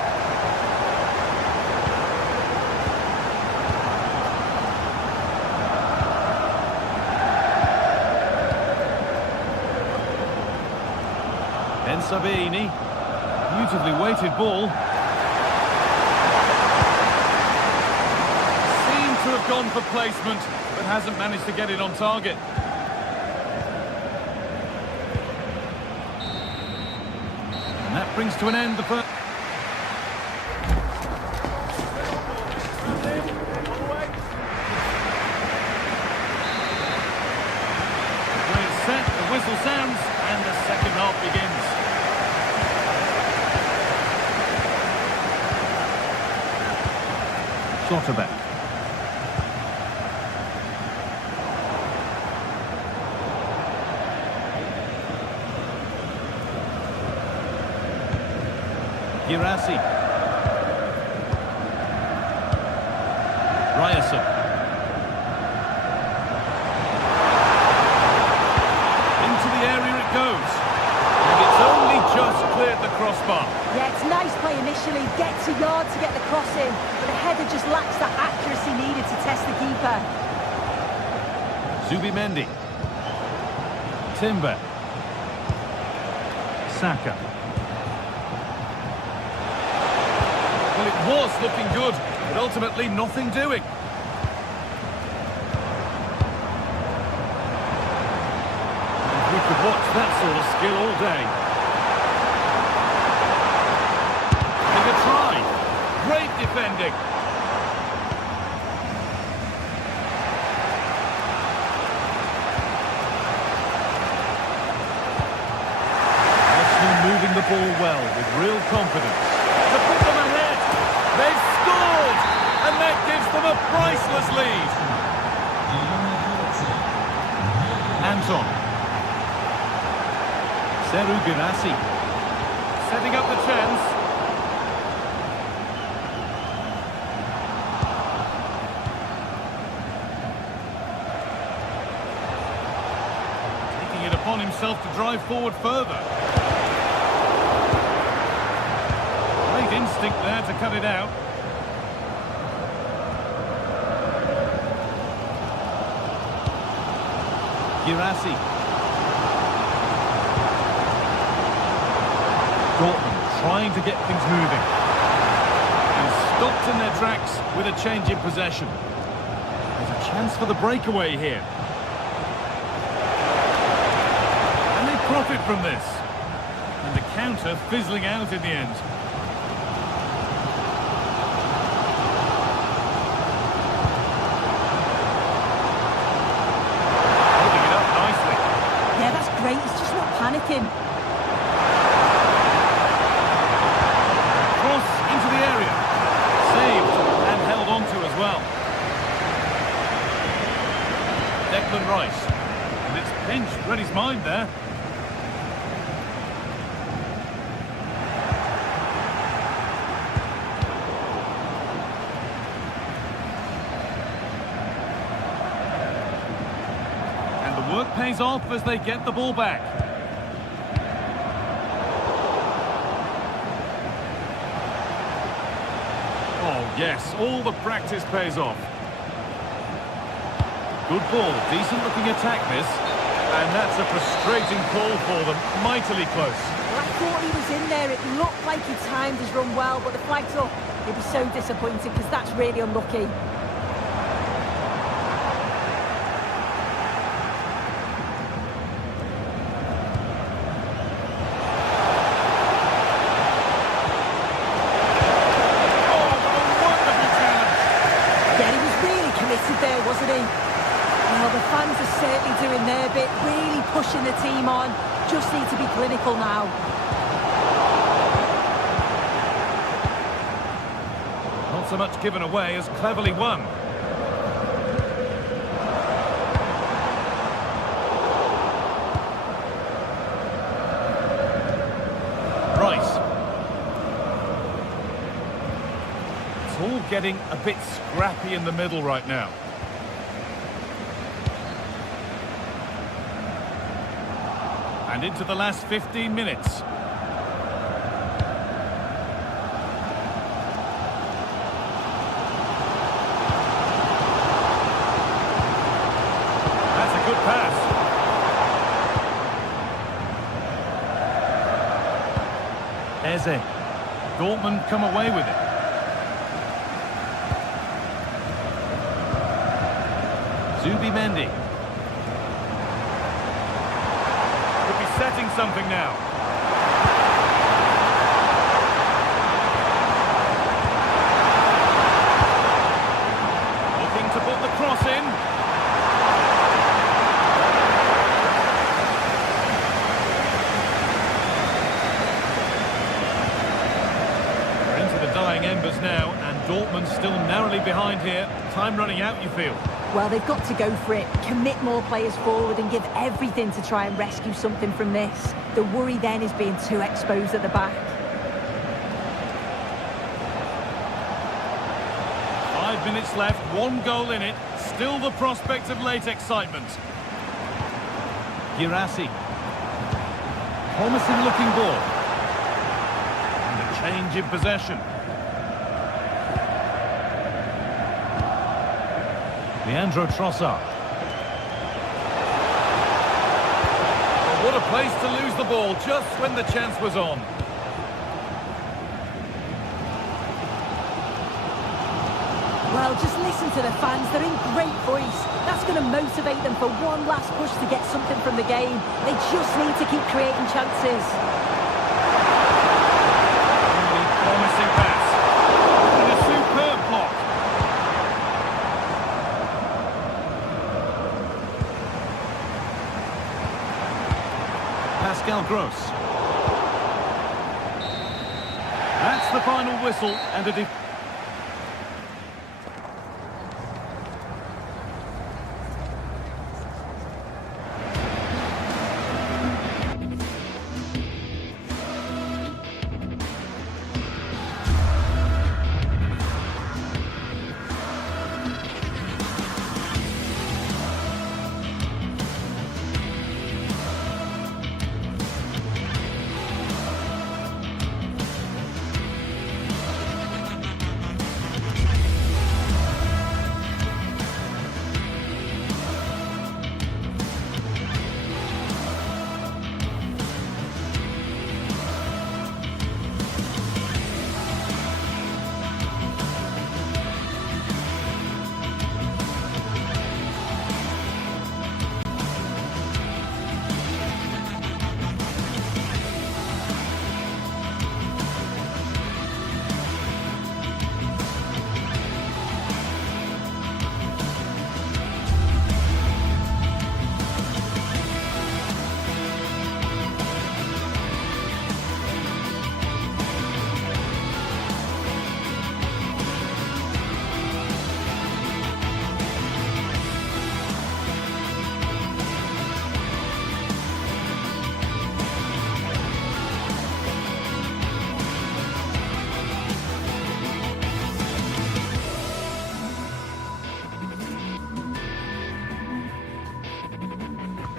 Ben Sabini. Beautifully weighted ball. Seemed to have gone for placement, but hasn't managed to get it on target. And that brings to an end the first. The play is set, the whistle sounds, and the second half begins. Schlotterbeck. Girassi. Ryerson. Into the area it goes. And it's only just cleared the crossbar. Yeah, it's nice play initially, gets a yard to get the cross in, but the header just lacks that accuracy needed to test the keeper. Zubimendi. Timber. Saka. Well, it was looking good, but ultimately nothing doing. And we could watch that sort of skill all day. Take a try. Great defending. Arsenal moving the ball well with real confidence. To put them ahead. They've scored, and that gives them a priceless lead. Anton. Seru Girassi. Setting up the chance. Taking it upon himself to drive forward further. Instinct there to cut it out. Girassi. Dortmund trying to get things moving. And stopped in their tracks with a change in possession. There's a chance for the breakaway here. And they profit from this. And the counter fizzling out in the end. Great, he's just not panicking. Cross into the area. Saved and held onto as well. Declan Rice. And it's pinched, read his mind there. Work pays off as they get the ball back. Yes, all the practice pays off. Good ball, decent looking attack this. And that's a frustrating call for them, mightily close. Well, I thought he was in there. It looked like he timed his run well, but the flag's up. It was so disappointing because that's really unlucky. There, wasn't he? Well, the fans are certainly doing their bit, really pushing the team on. Just need to be clinical now. Not so much given away as cleverly won. Rice. It's all getting a bit scrappy in the middle right now. And into the last 15 minutes. That's a good pass. Eze. Dortmund come away with it. Zubimendi. Could be setting something now. Looking to put the cross in. We're into the dying embers now, and Dortmund still narrowly behind here. Time running out, you feel? Well, they've got to go for it, commit more players forward and give everything to try and rescue something from this. The worry then is being too exposed at the back. 5 minutes left, 1 goal in it. Still the prospect of late excitement. Girassi. Promising looking ball. And a change in possession. Leandro Trossard. Oh, what a place to lose the ball just when the chance was on. Well, just listen to the fans. They're in great voice. That's going to motivate them for one last push to get something from the game. They just need to keep creating chances. Really promising pass. And a superb block. Pascal Gross. That's the final whistle and a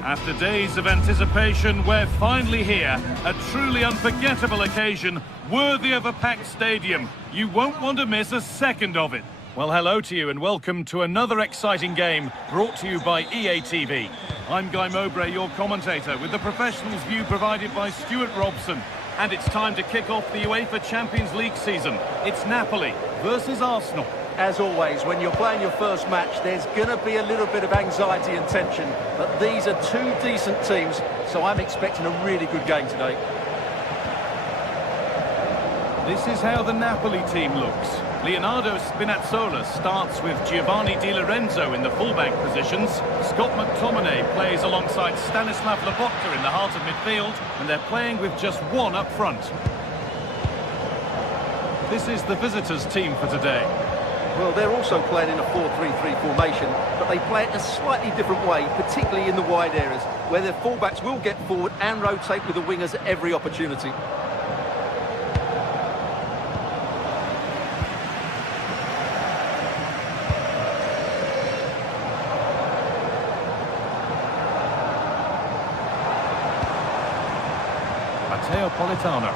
After days of anticipation, we're finally here. A truly unforgettable occasion, worthy of a packed stadium. You won't want to miss a second of it. Well, hello to you and welcome to another exciting game brought to you by EA TV. I'm Guy Mowbray, your commentator, with the professionals' view provided by Stuart Robson. And it's time to kick off the UEFA Champions League season. It's Napoli versus Arsenal. As always, when you're playing your first match, there's going to be a little bit of anxiety and tension. But these are two decent teams, so I'm expecting a really good game today. This is how the Napoli team looks. Leonardo Spinazzola starts with Giovanni Di Lorenzo in the fullback positions. Scott McTominay plays alongside Stanislav Lobotka in the heart of midfield, and they're playing with just one up front. This is the visitors' team for today. Well, they're also playing in a 4-3-3 formation, but they play it in a slightly different way, particularly in the wide areas, where their fullbacks will get forward and rotate with the wingers at every opportunity. Politano.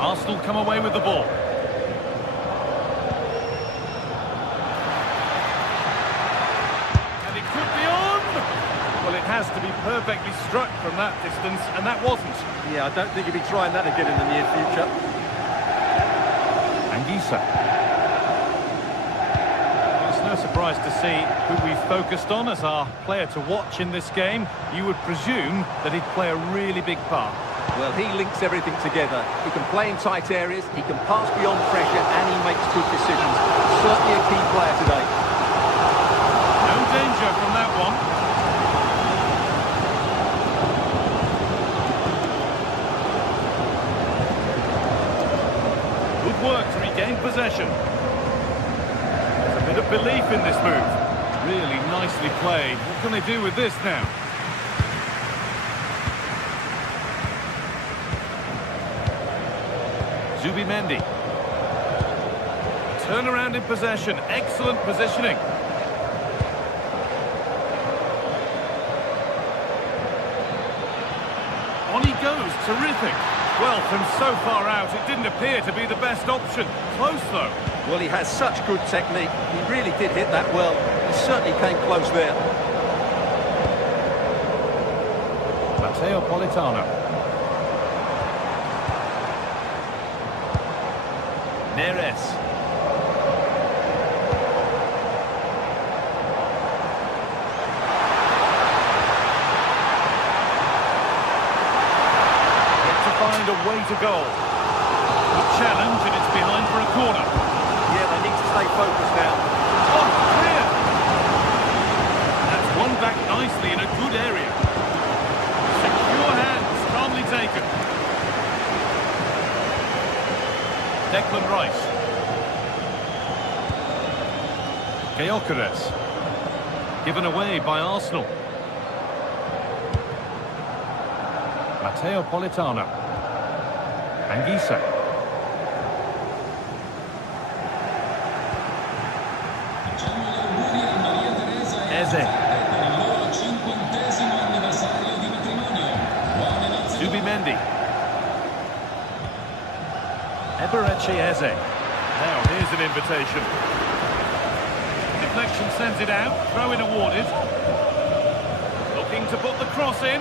Arsenal come away with the ball. And it could be on! Well, it has to be perfectly struck from that distance, and that wasn't. Yeah, I don't think he'll be trying that again in the near future. Anguissa. No surprise to see who we focused on as our player to watch in this game. You would presume that he'd play a really big part. Well, he links everything together. He can play in tight areas, he can pass beyond pressure, and he makes good decisions. Certainly a key player today. No danger from that one. Good work to regain possession. Bit of belief in this move. Really nicely played. What can they do with this now? Zubimendi. Turn around in possession. Excellent positioning. On he goes. Terrific. Well, from so far out, it didn't appear to be the best option. Close, though. Well, he has such good technique. He really did hit that well. He certainly came close there. Matteo Politano. Neres. Yet to find a way to goal. Good challenge, and it's behind for a corner. Yeah, they need to stay focused now. Oh, clear! That's won back nicely in a good area. Secure hands, calmly taken. Declan Rice. Gyökeres. Given away by Arsenal. Matteo Politano. Anguissa. Eze. Zubimendi. Eberechi Eze. Now here's an invitation. Deflection sends it out. Throw-in awarded. Looking to put the cross in.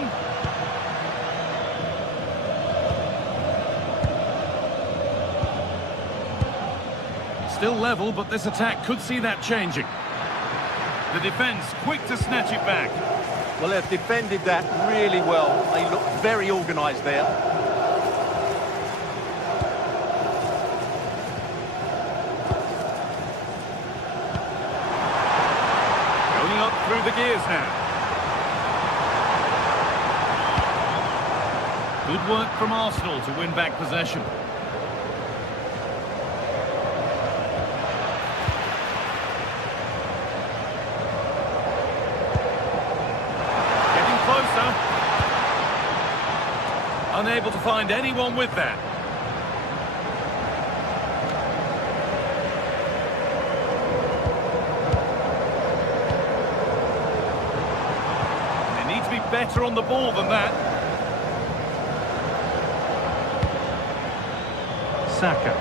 Still level, but this attack could see that changing. The defence quick to snatch it back. Well, they've defended that really well. They look very organised there. Going up through the gears now. Good work from Arsenal to win back possession. Unable to find anyone with that. better on the ball than that. Saka.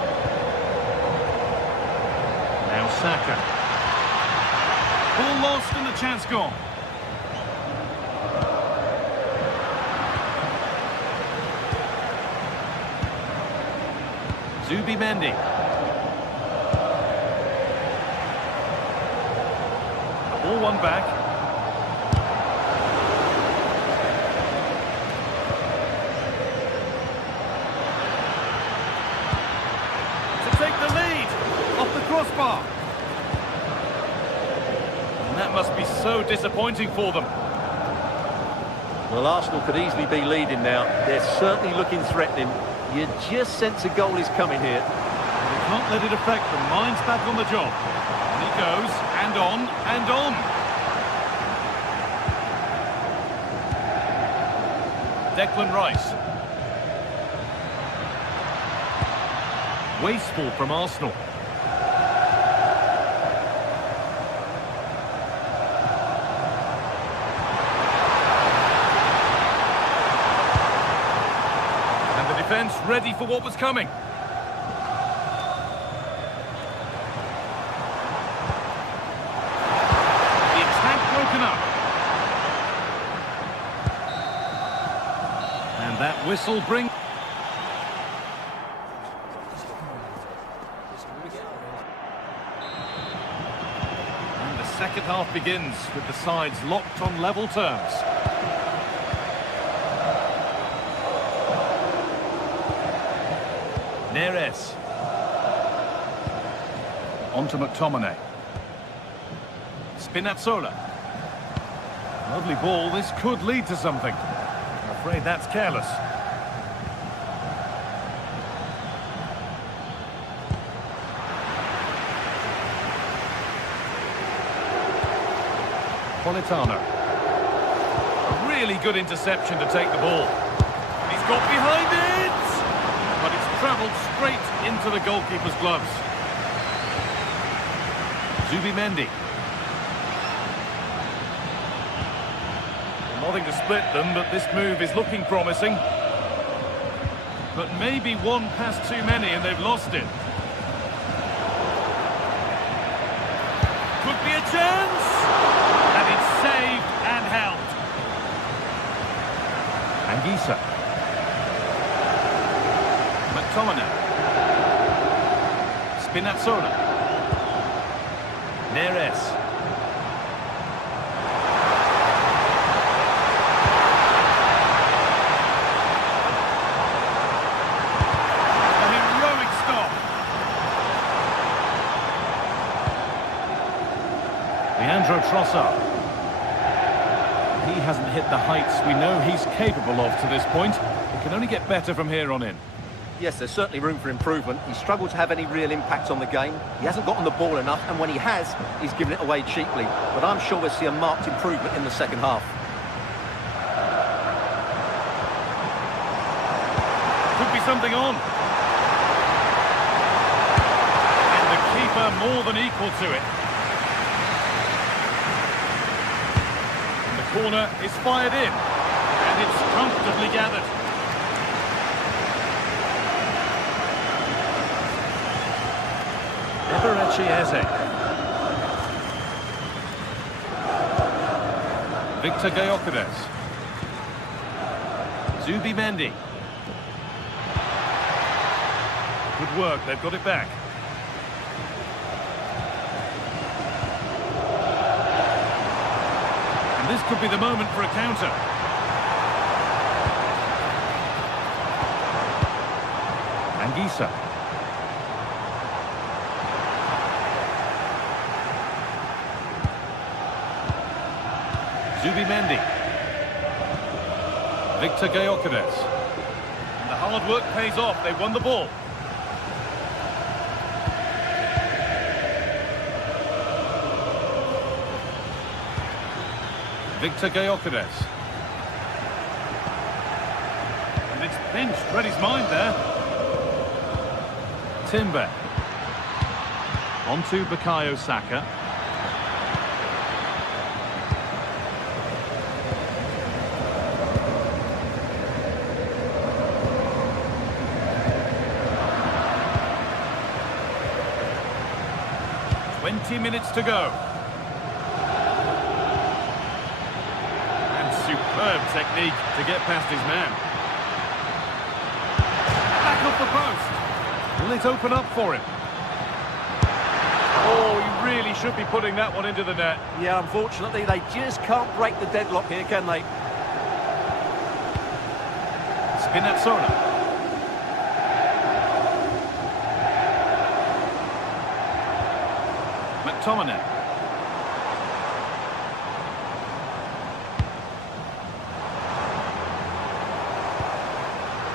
Now Saka. Ball lost and the chance gone. Zubimendi. The ball won back. To take the lead off the crossbar. And that must be so disappointing for them. Well, Arsenal could easily be leading now. They're certainly looking threatening. You just sense a goal is coming here. They can't let it affect them. Mind's back on the job. And he goes, and on, and on. Declan Rice. Wasteful from Arsenal. Defence ready for what was coming. The attack broken up. And that whistle brings... And the second half begins with the sides locked on level terms. Neres. On to McTominay. Spinazzola. Lovely ball. This could lead to something. I'm afraid that's careless. Politano. A really good interception to take the ball. He's got behind it! But it's travelled straight into the goalkeeper's gloves. Zubimendi. Nothing to split them, but this move is looking promising. But maybe one pass too many and they've lost it. Could be a chance! And it's saved and held. Anguissa. McTominay. Spinazzola. Neres. A heroic stop. Leandro Trossard. He hasn't hit the heights we know he's capable of to this point. It can only get better from here on in. Yes, there's certainly room for improvement. He's struggled to have any real impact on the game. He hasn't gotten the ball enough, and when he has, he's given it away cheaply. But I'm sure we'll see a marked improvement in the second half. Could be something on. And the keeper more than equal to it. And the corner is fired in. And it's comfortably gathered. Victor Gyökeres. Zubimendi. Good work, they've got it back. And this could be the moment for a counter. Anguissa. Zubimendi. Victor Gyökeres. And the hard work pays off. They won the ball. Victor Gyökeres. And it's pinched. Read his mind there. Timber. On to Bukayo Saka. 20 minutes to go. And superb technique to get past his man. Back off the post. Will it open up for him? Oh, he really should be putting that one into the net. Yeah, unfortunately, they just can't break the deadlock here, can they? Spinazzola. McTominay.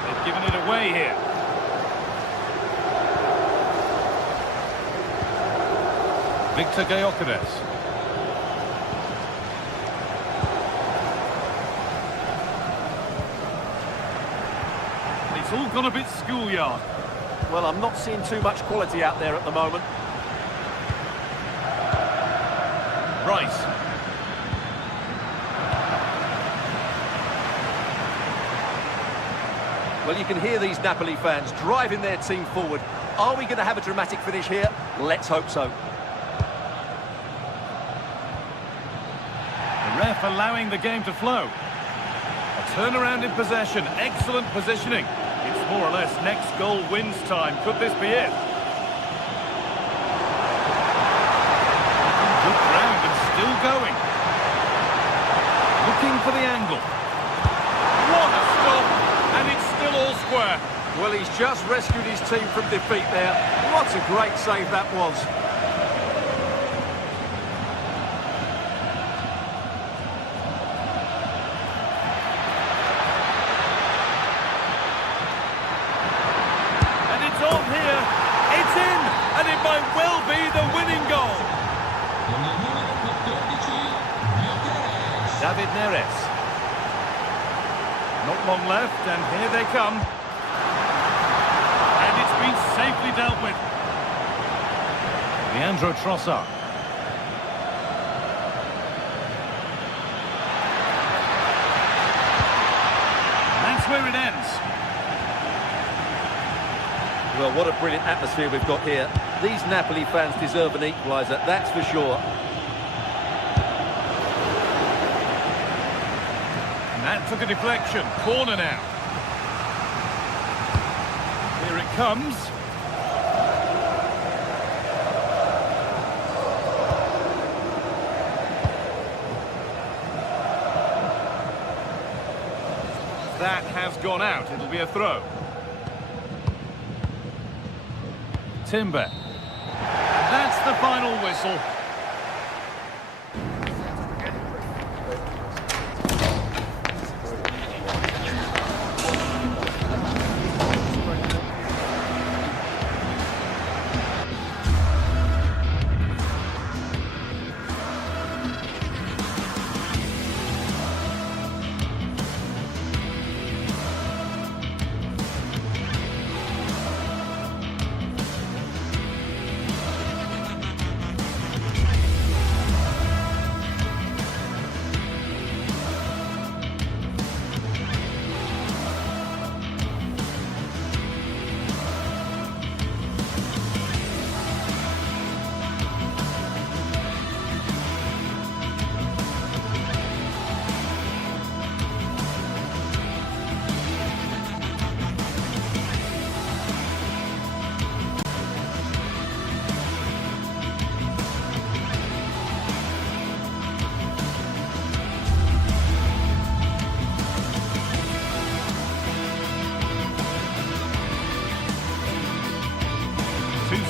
They've given it away here. Victor Gyökeres. It's all gone a bit schoolyard. Well, I'm not seeing too much quality out there at the moment. Rice. Well, you can hear these Napoli fans driving their team forward. Are we going to have a dramatic finish here? Let's hope so. The ref allowing the game to flow. A turnaround in possession. Excellent positioning. It's more or less next goal wins time. Could this be it? Good ground and still going. Looking for the angle. What a stop! And it's still all square. Well, he's just rescued his team from defeat there. What a great save that was. And it's on here. It's in. And it might well be the winning goal. David Neres. Not long left, and here they come. And it's been safely dealt with. Leandro Trossard. That's where it ends. Well, what a brilliant atmosphere we've got here. These Napoli fans deserve an equaliser, that's for sure. And that took a deflection. Corner now. Here it comes. That has gone out. It'll be a throw. Timber. That's the final whistle.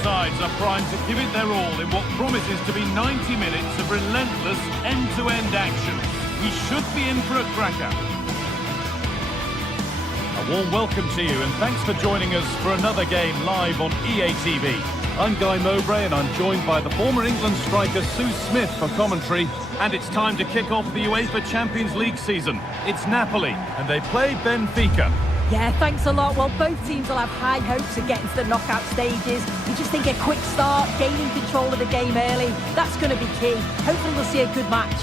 Sides are primed to give it their all in what promises to be 90 minutes of relentless end-to-end action. We should be in for a cracker. A warm welcome to you and thanks for joining us for another game live on EA TV. I'm Guy Mowbray and I'm joined by the former England striker Sue Smith for commentary. And it's time to kick off the UEFA Champions League season. It's Napoli and they play Benfica. Yeah, thanks a lot. Well, both teams will have high hopes of getting to the knockout stages. You just think a quick start, gaining control of the game early, that's going to be key. Hopefully we'll see a good match.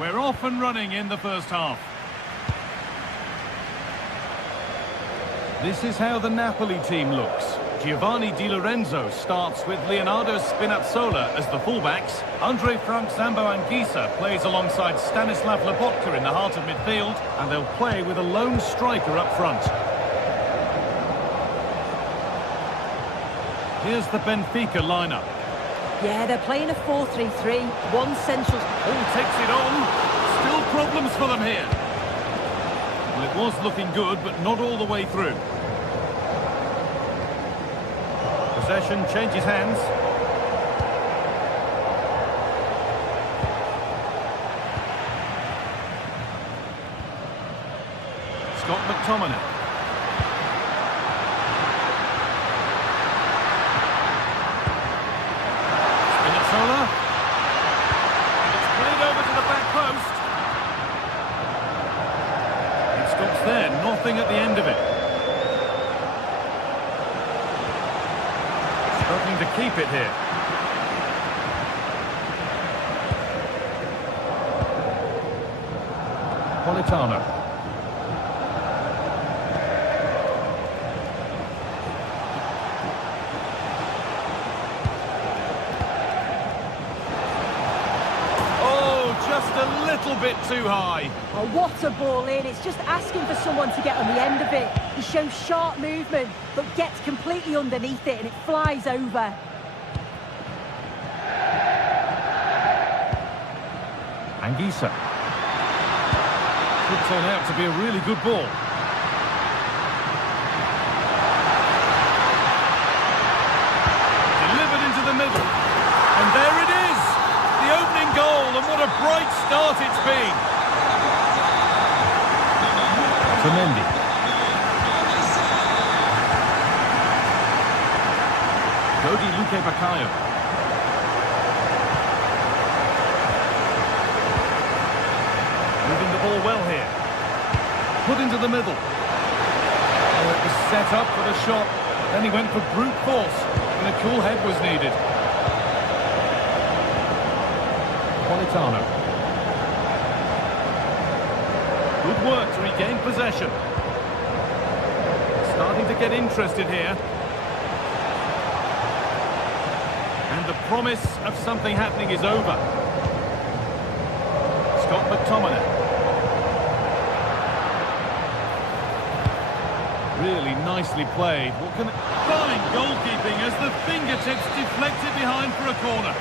We're off and running in the first half. This is how the Napoli team looks. Giovanni Di Lorenzo starts with Leonardo Spinazzola as the fullbacks. Andre Frank Zambo Anguissa plays alongside Stanislav Lobotka in the heart of midfield, and they'll play with a lone striker up front. Here's the Benfica lineup. Yeah, they're playing a 4-3-3. One central... Oh, takes it on. Still problems for them here. Well, it was looking good, but not all the way through. Possession changes hands. Scott McTominay. Spinazzola. It's played over to the back post. It stops there, nothing at the end of it. Struggling to keep it here. Politano. Oh, just a little bit too high. Oh, what a ball in. It's just asking for someone to get on the end of it. He shows sharp movement, but gets completely underneath it and it flies over. Anguissa. Could turn out to be a really good ball. Delivered into the middle. And there it is! The opening goal, and what a bright start it's been. Mendy. Cody Luque Baccaio. Moving the ball well here. Put into the middle. Oh, it was set up for the shot. Then he went for brute force, and a cool head was needed. Politano. Good work to regain possession. Starting to get interested here. And the promise of something happening is over. Scott McTominay. Really nicely played. What can... Fine goalkeeping as the fingertips deflected behind for a corner.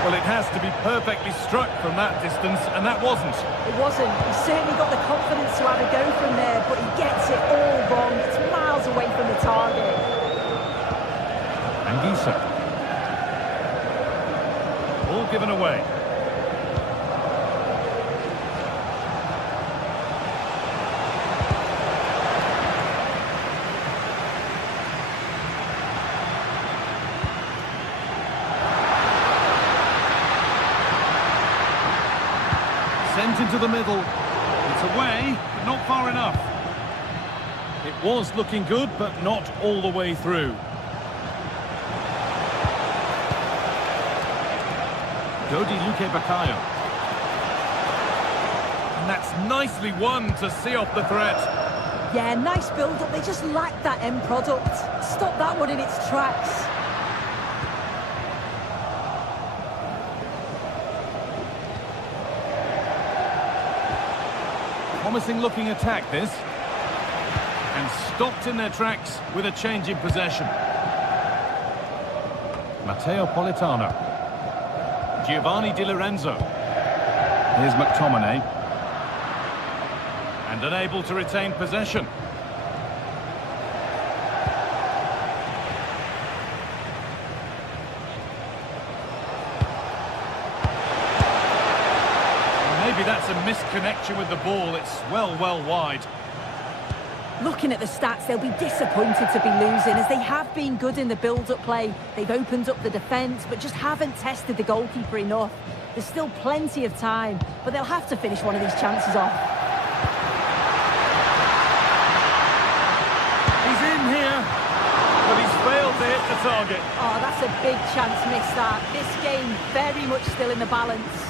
Well, it has to be perfectly struck from that distance, and that wasn't. It wasn't. He certainly got the confidence to have a go from there, but he gets it all wrong. It's miles away from the target. Anguissa. Ball given away. Sent into the middle. It's away, but not far enough. It was looking good, but not all the way through. Cody Luque Baccaio. And that's nicely won to see off the threat. Yeah, nice build-up. They just lack that end product. Stop that one in its tracks. Promising looking attack this, and stopped in their tracks with a change in possession. Matteo Politano. Giovanni Di Lorenzo. Here's McTominay. And unable to retain possession. Maybe that's a misconnection with the ball. It's well wide. Looking at the stats, they'll be disappointed to be losing, as they have been good in the build-up play. They've opened up the defence, but just haven't tested the goalkeeper enough. There's still plenty of time, but they'll have to finish one of these chances off. He's in here, but he's failed to hit the target. Oh, that's a big chance missed that. This game very much still in the balance.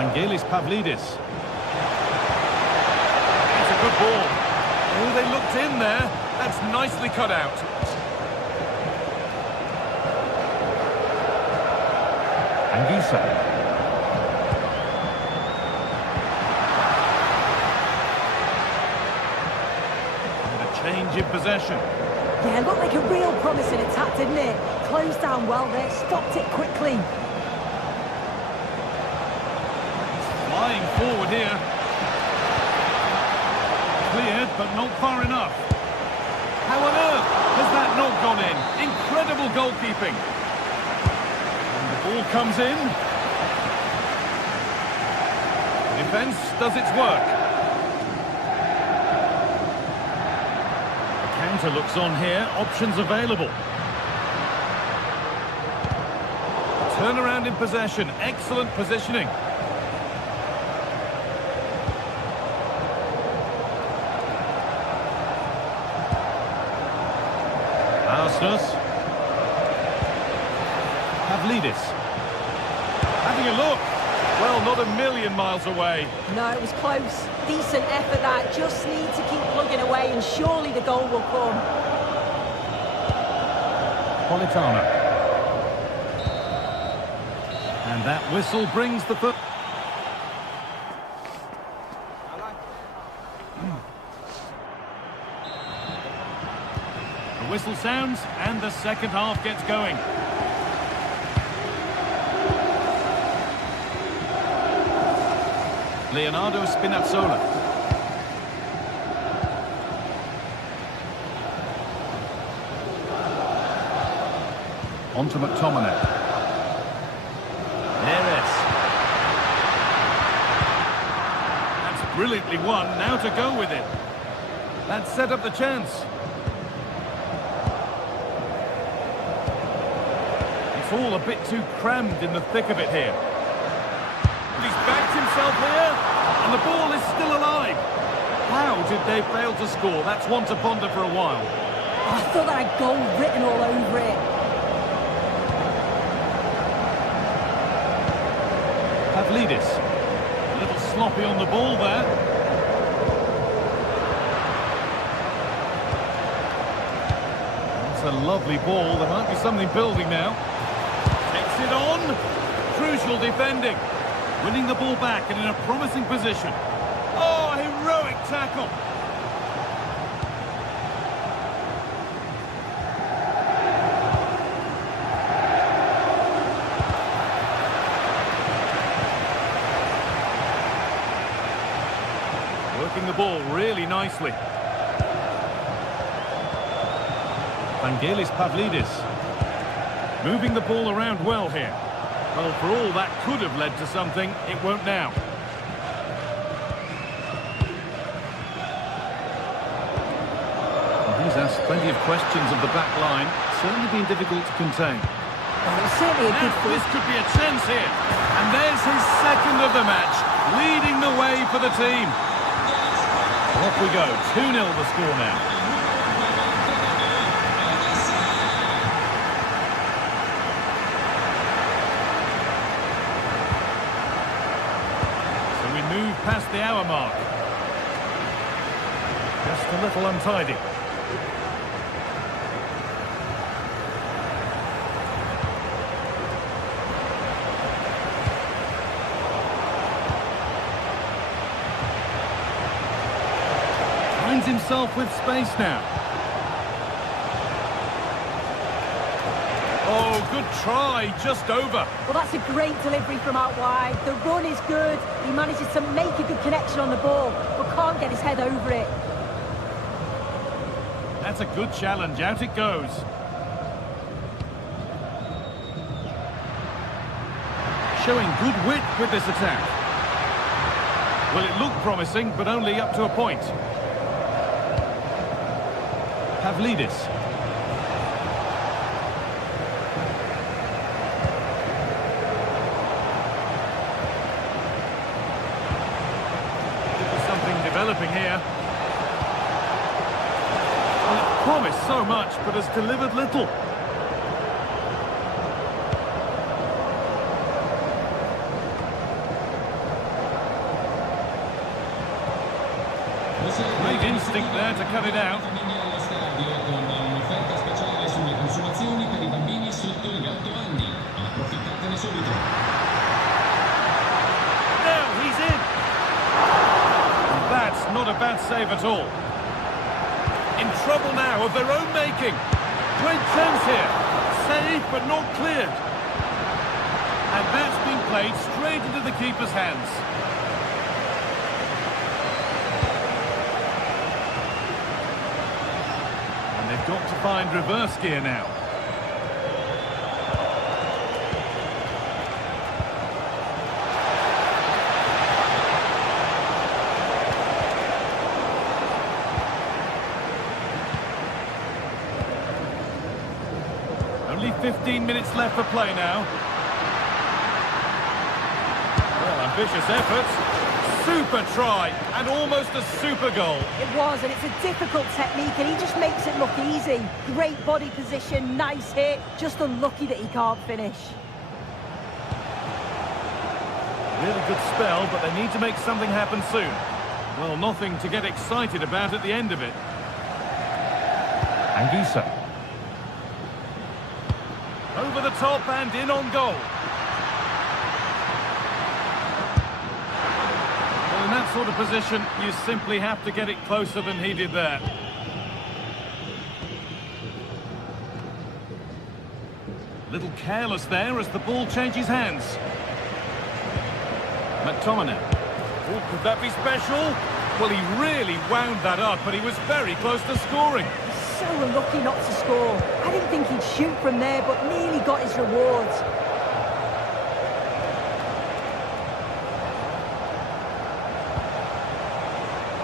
Pavlidis. It's a good ball. Oh, they looked in there. That's nicely cut out. Anguissa. And a change in possession. Yeah, looked like a real promising attack, didn't it? Closed down well there, stopped it quickly. Flying forward here. Cleared, but not far enough. How on earth has that not gone in? Incredible goalkeeping. And the ball comes in. Defence does its work. The counter looks on here. Options available. Turnaround in possession. Excellent positioning. Pavlidis. Having a look. Well, not a million miles away. No, it was close. Decent effort that. Just need to keep plugging away and surely the goal will come. Politano. And that whistle brings the foot. The whistle sounds and the second half gets going. Leonardo Spinazzola. On to McTominay. Neres. That's brilliantly won. Now to go with it. That set up the chance. It's all a bit too crammed in the thick of it here. He's backed himself here, and the ball is still alive. How did they fail to score? That's one to ponder for a while. I thought that had goal written all over it. Pavlidis. A little sloppy on the ball there. That's a lovely ball. There might be something building now. Takes it on. Crucial defending. Winning the ball back and in a promising position. Oh, heroic tackle. Working the ball really nicely. Pavlidis. Moving the ball around well here. Well, for all that could have led to something, it won't now. Well, he's asked plenty of questions of the back line. Certainly been difficult to contain. Well, it was certainly a good Now, this could be a chance here. And there's his second of the match, leading the way for the team. Off we go, 2-0 the score now. Move past the hour mark. Just a little untidy. Finds himself with space now. Oh, good try, just over. Well, that's a great delivery from out wide. The run is good. He manages to make a good connection on the ball, but can't get his head over it. That's a good challenge. Out it goes. Showing good wit with this attack. Well, it looked promising, but only up to a point. Pavlidis. Developing here. Well, it promised so much, but has delivered little. instinct there to cut it out. Famiglia allo stadio con un'offerta speciale sulle consumazioni per i bambini sotto gli 8 anni. Approfittatene subito. No, he's in. That's not a bad save at all. In trouble now of their own making. Great chance here. Saved but not cleared. And that's been played straight into the keeper's hands. And they've got to find reverse gear now. Only 15 minutes left for play now. Well, ambitious efforts. Super try and almost a super goal. It was, and it's a difficult technique, and he just makes it look easy. Great body position, nice hit, just unlucky that he can't finish. Really good spell, but they need to make something happen soon. Well, nothing to get excited about at the end of it. Anguissa. Over the top and in on goal. Well, in that sort of position, you simply have to get it closer than he did there. A little careless there as the ball changes hands. McTominay. Oh, could that be special? Well, he really wound that up, but he was very close to scoring. So unlucky not to score. I didn't think he'd shoot from there, but nearly got his rewards.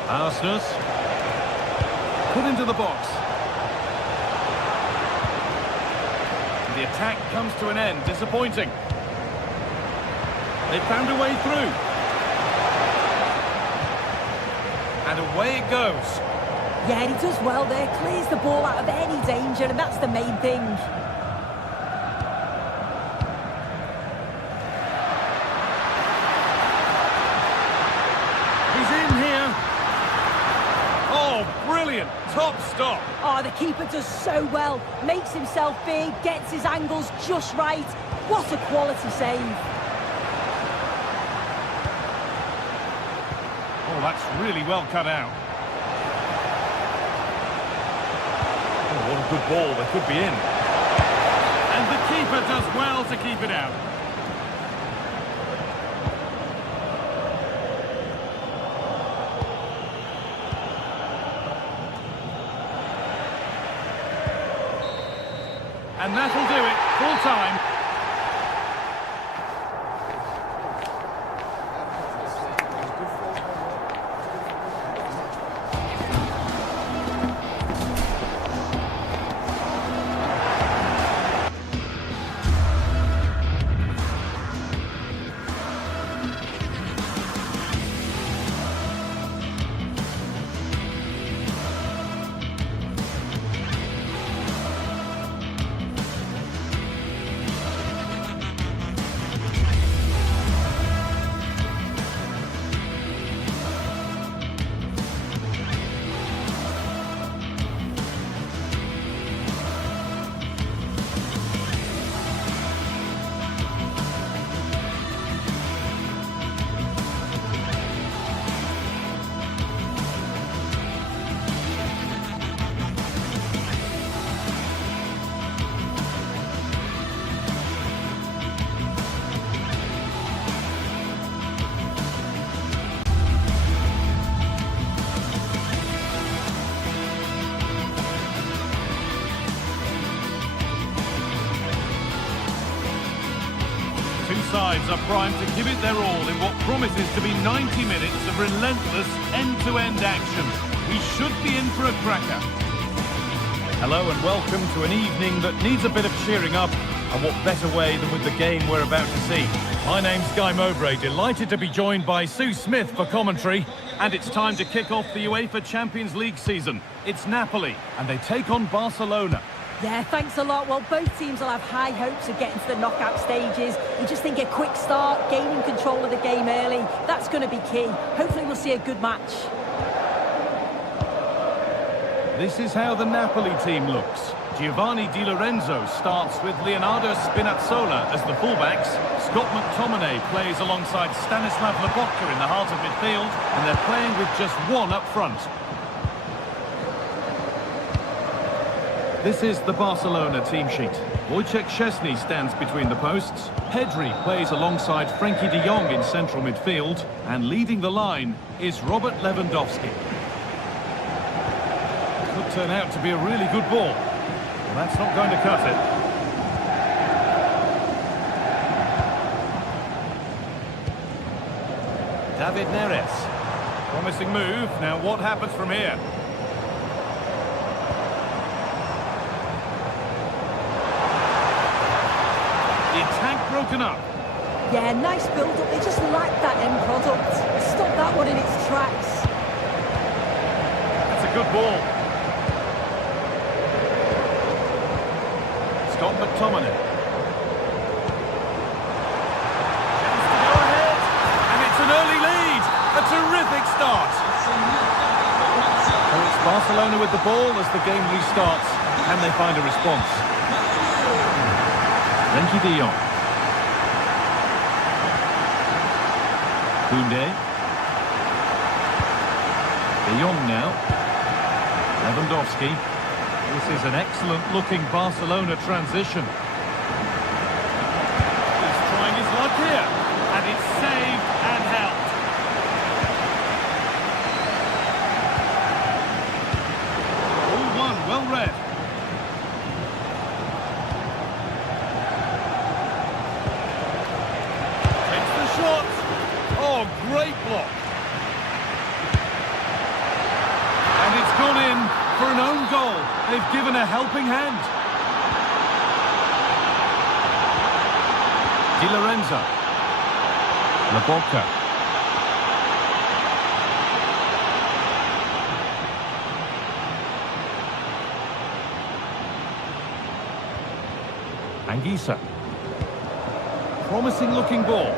Arsenal put into the box. The attack comes to an end. Disappointing. They found a way through. And away it goes. Yeah, and he does well there. Clears the ball out of any danger, and that's the main thing. He's in here. Oh, brilliant. Top stop. Oh, the keeper does so well. Makes himself big, gets his angles just right. What a quality save. Oh, that's really well cut out. Oh, what a good ball. They could be in. And the keeper does well to keep it out. And that'll do it. Full time. Sides are primed to give it their all in what promises to be 90 minutes of relentless end-to-end action. We should be in for a cracker. Hello and welcome to an evening that needs a bit of cheering up, and what better way than with the game we're about to see. My name's Guy Mowbray, delighted to be joined by Sue Smith for commentary, and it's time to kick off the UEFA Champions League season. It's Napoli, and they take on Barcelona. Yeah, thanks a lot. Well, both teams will have high hopes of getting to the knockout stages. You just think a quick start, gaining control of the game early, that's going to be key. Hopefully we'll see a good match. This is how the Napoli team looks. Giovanni Di Lorenzo starts with Leonardo Spinazzola as the fullbacks. Scott McTominay plays alongside Stanislav Lobotka in the heart of midfield, and they're playing with just one up front. This is the Barcelona team sheet. Wojciech Szczesny stands between the posts. Pedri plays alongside Frenkie de Jong in central midfield. And leading the line is Robert Lewandowski. Could turn out to be a really good ball. Well, that's not going to cut it. David Neres. Promising move. Now what happens from here? Broken up. Yeah, nice build-up. They just lack that end product. Stop that one in its tracks. That's a good ball. Scott McTominay. Chance to go ahead. And it's an early lead. A terrific start. So it's Barcelona with the ball as the game restarts. And they find a response. Frenkie de Jong. Koundé. De Jong now. Lewandowski. This is an excellent-looking Barcelona transition. He's trying his luck here. And it's saved and helped. All one, well read. Takes the shot. Oh, great block. And it's gone in for an own goal. They've given a helping hand. Di Lorenzo. Lobotka. Anguissa. Promising looking ball.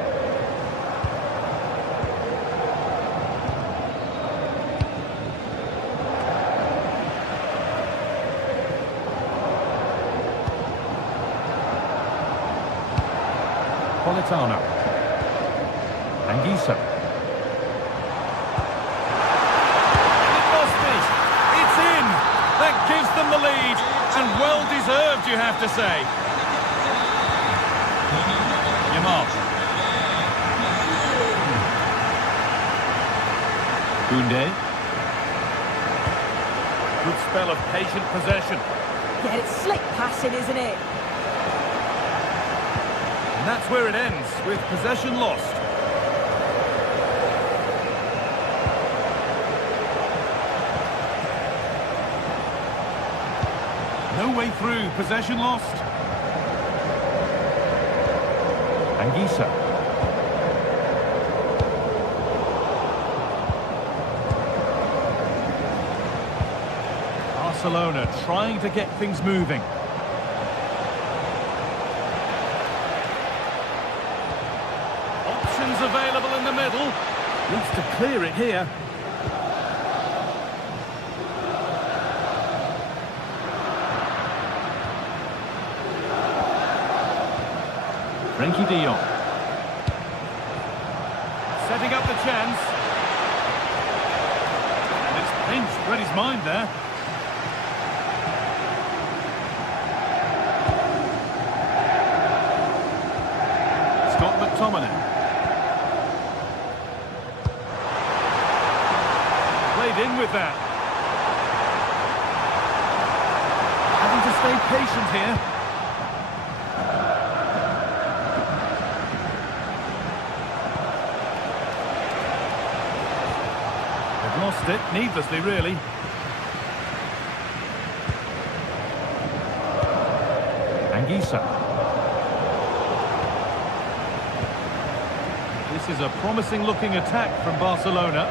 Politano. Anguissa. It must be. It's in. That gives them the lead. And well deserved, you have to say. Yamal. Koundé. Good spell of patient possession. Yeah, it's slick passing, isn't it? And that's where it ends, with possession lost. No way through, possession lost. Anguissa. Barcelona trying to get things moving. Options available in the middle. Needs to clear it here. Frenkie de Jong. Setting up the chance. And it's pinched, read his mind there. Scott McTominay. Played in with that. Having to stay patient here. They've lost it, needlessly really. Anguissa. This is a promising looking attack from Barcelona.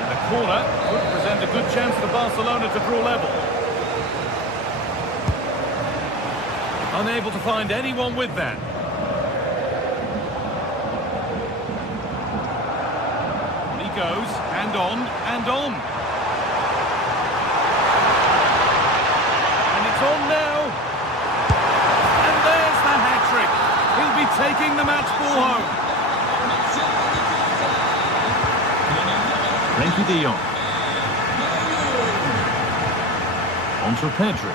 And a corner could present a good chance for Barcelona to draw level. Unable to find anyone with that. goes, and on, and on. And it's on now. And there's the hat-trick. He'll be taking the match ball home. Frenkie de Jong. On to Pedri.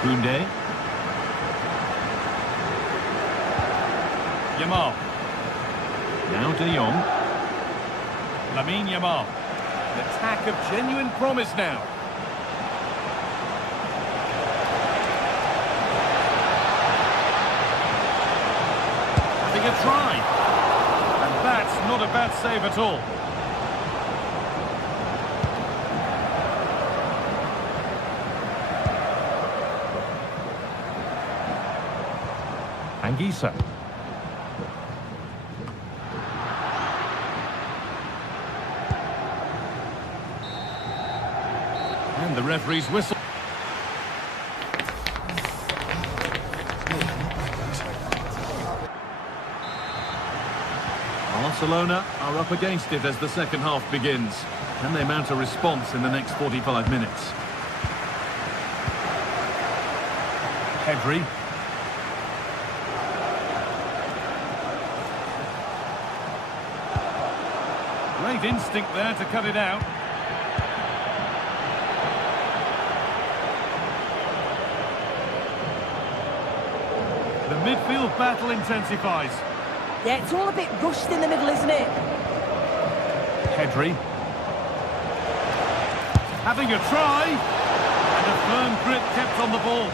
Koundé. Yamal. Now de Jong. Lamine Yamal. An attack of genuine promise now. Having a try. And that's not a bad save at all. Anguissa. And the referee's whistle. Barcelona are up against it as the second half begins. Can they mount a response in the next 45 minutes? Pedri. Great instinct there to cut it out. The midfield battle intensifies. Yeah, it's all a bit rushed in the middle, isn't it? Pedri. Having a try. And a firm grip kept on the ball.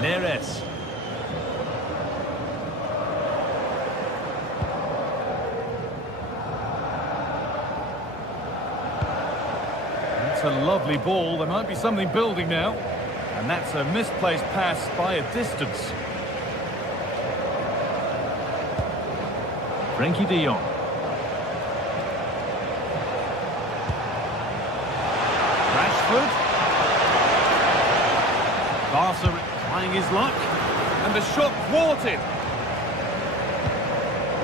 Neres. It's a lovely ball. There might be something building now. And that's a misplaced pass by a distance. Frenkie de Jong. Rashford. Barca trying his luck. And the shot thwarted.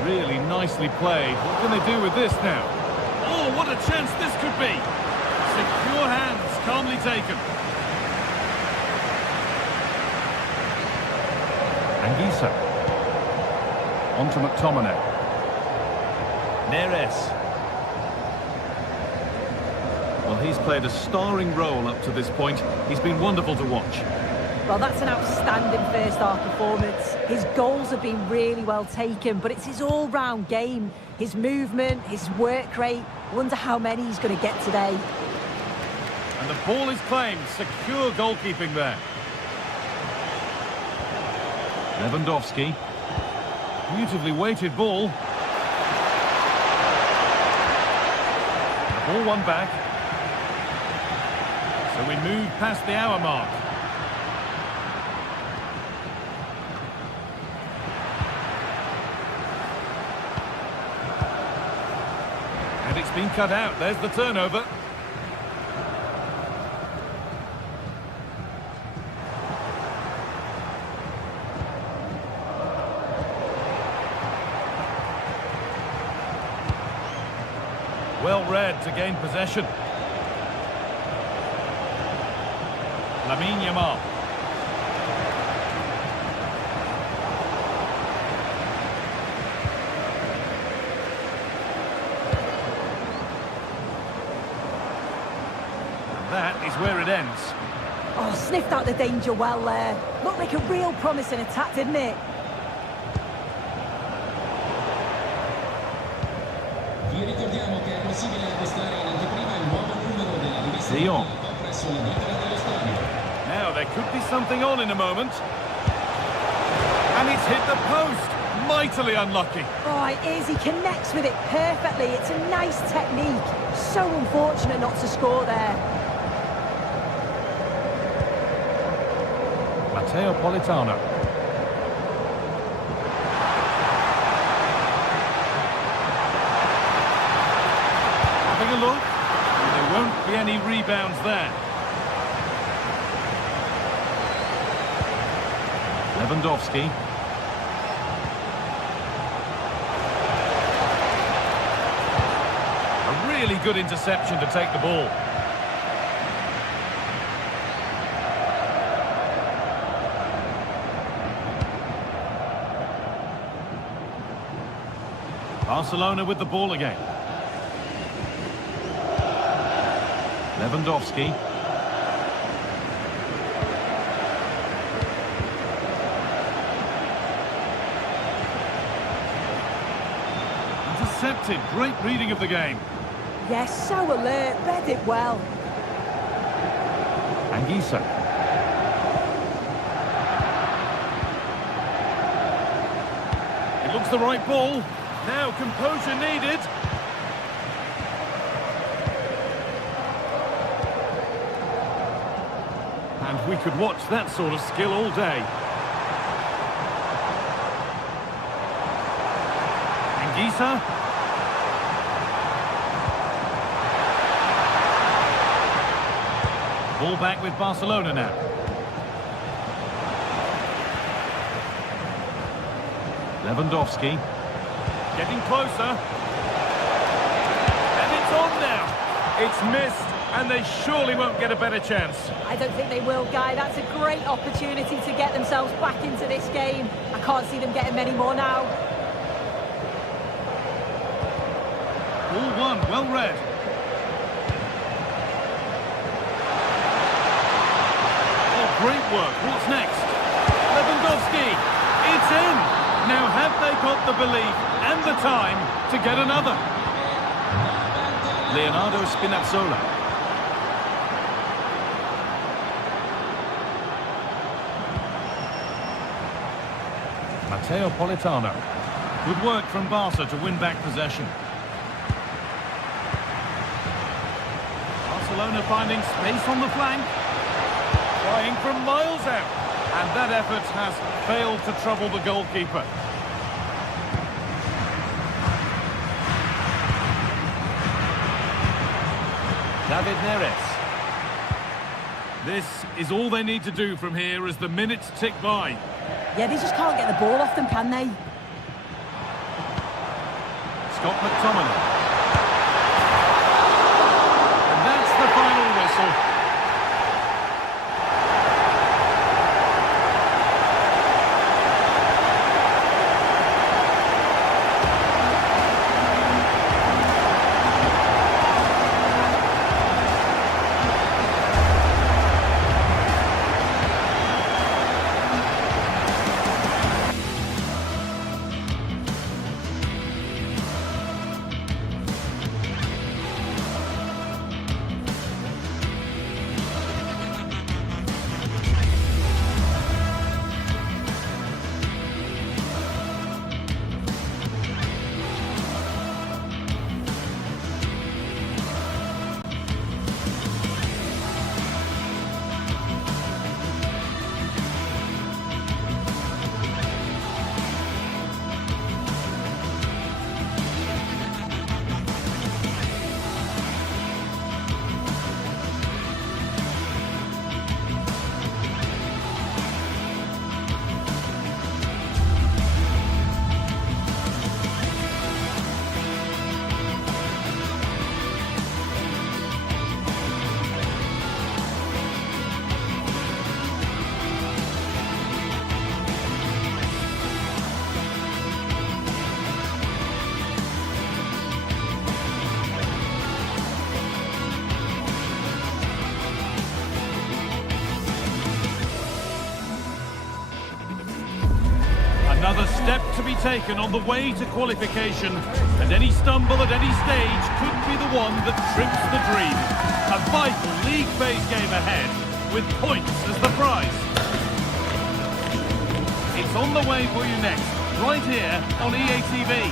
Really nicely played. What can they do with this now? Oh, what a chance this could be. Secure hands, calmly taken. Anguissa. On to McTominay. Neres. Well, he's played a starring role up to this point. He's been wonderful to watch. Well, that's an outstanding first-half performance. His goals have been really well taken, but it's his all-round game. His movement, his work rate. Wonder how many he's going to get today. And the ball is claimed. Secure goalkeeping there. Lewandowski. Beautifully weighted ball. The ball won back. So we move past the hour mark. And it's been cut out. There's the turnover. Well read to gain possession. Lamine Yamal. And that is where it ends. Oh, sniffed out the danger well there. Looked like a real promising attack, didn't it? Vi ricordiamo che è possibile acquistare in anteprima il nuovo numero della rivista De Jong. presso l'entrata dello stadio. Now there could be something on in a moment. And it's hit the post. Mightily unlucky. Right, is he connects with it perfectly. It's a nice technique. So unfortunate not to score there. Matteo Politano. Having a look. There won't be any rebounds there. Lewandowski. A really good interception to take the ball. Barcelona with the ball again. Lewandowski. Intercepted. Great reading of the game. Yes, so alert. Read it well. Anguissa. It looks the right ball. Now composure needed. And we could watch that sort of skill all day. Anguissa. Ball back with Barcelona now. Lewandowski. Getting closer. And it's on now. It's missed, and they surely won't get a better chance. I don't think they will, Guy. That's a great opportunity to get themselves back into this game. I can't see them getting many more now. Ball one, well read. Oh, great work. What's next? Lewandowski. It's in. Now, have they got the belief and the time to get another? Leonardo Spinazzola. Matteo Politano. Good work from Barca to win back possession. Barcelona finding space on the flank. Trying from miles out. And that effort has failed to trouble the goalkeeper. David Neres. This is all they need to do from here as the minutes tick by. Yeah, they just can't get the ball off them, can they? Scott McTominay. And that's the final whistle. Another step to be taken on the way to qualification, and any stumble at any stage could be the one that trips the dream. A vital league phase game ahead, with points as the prize. It's on the way for you next, right here on EA TV.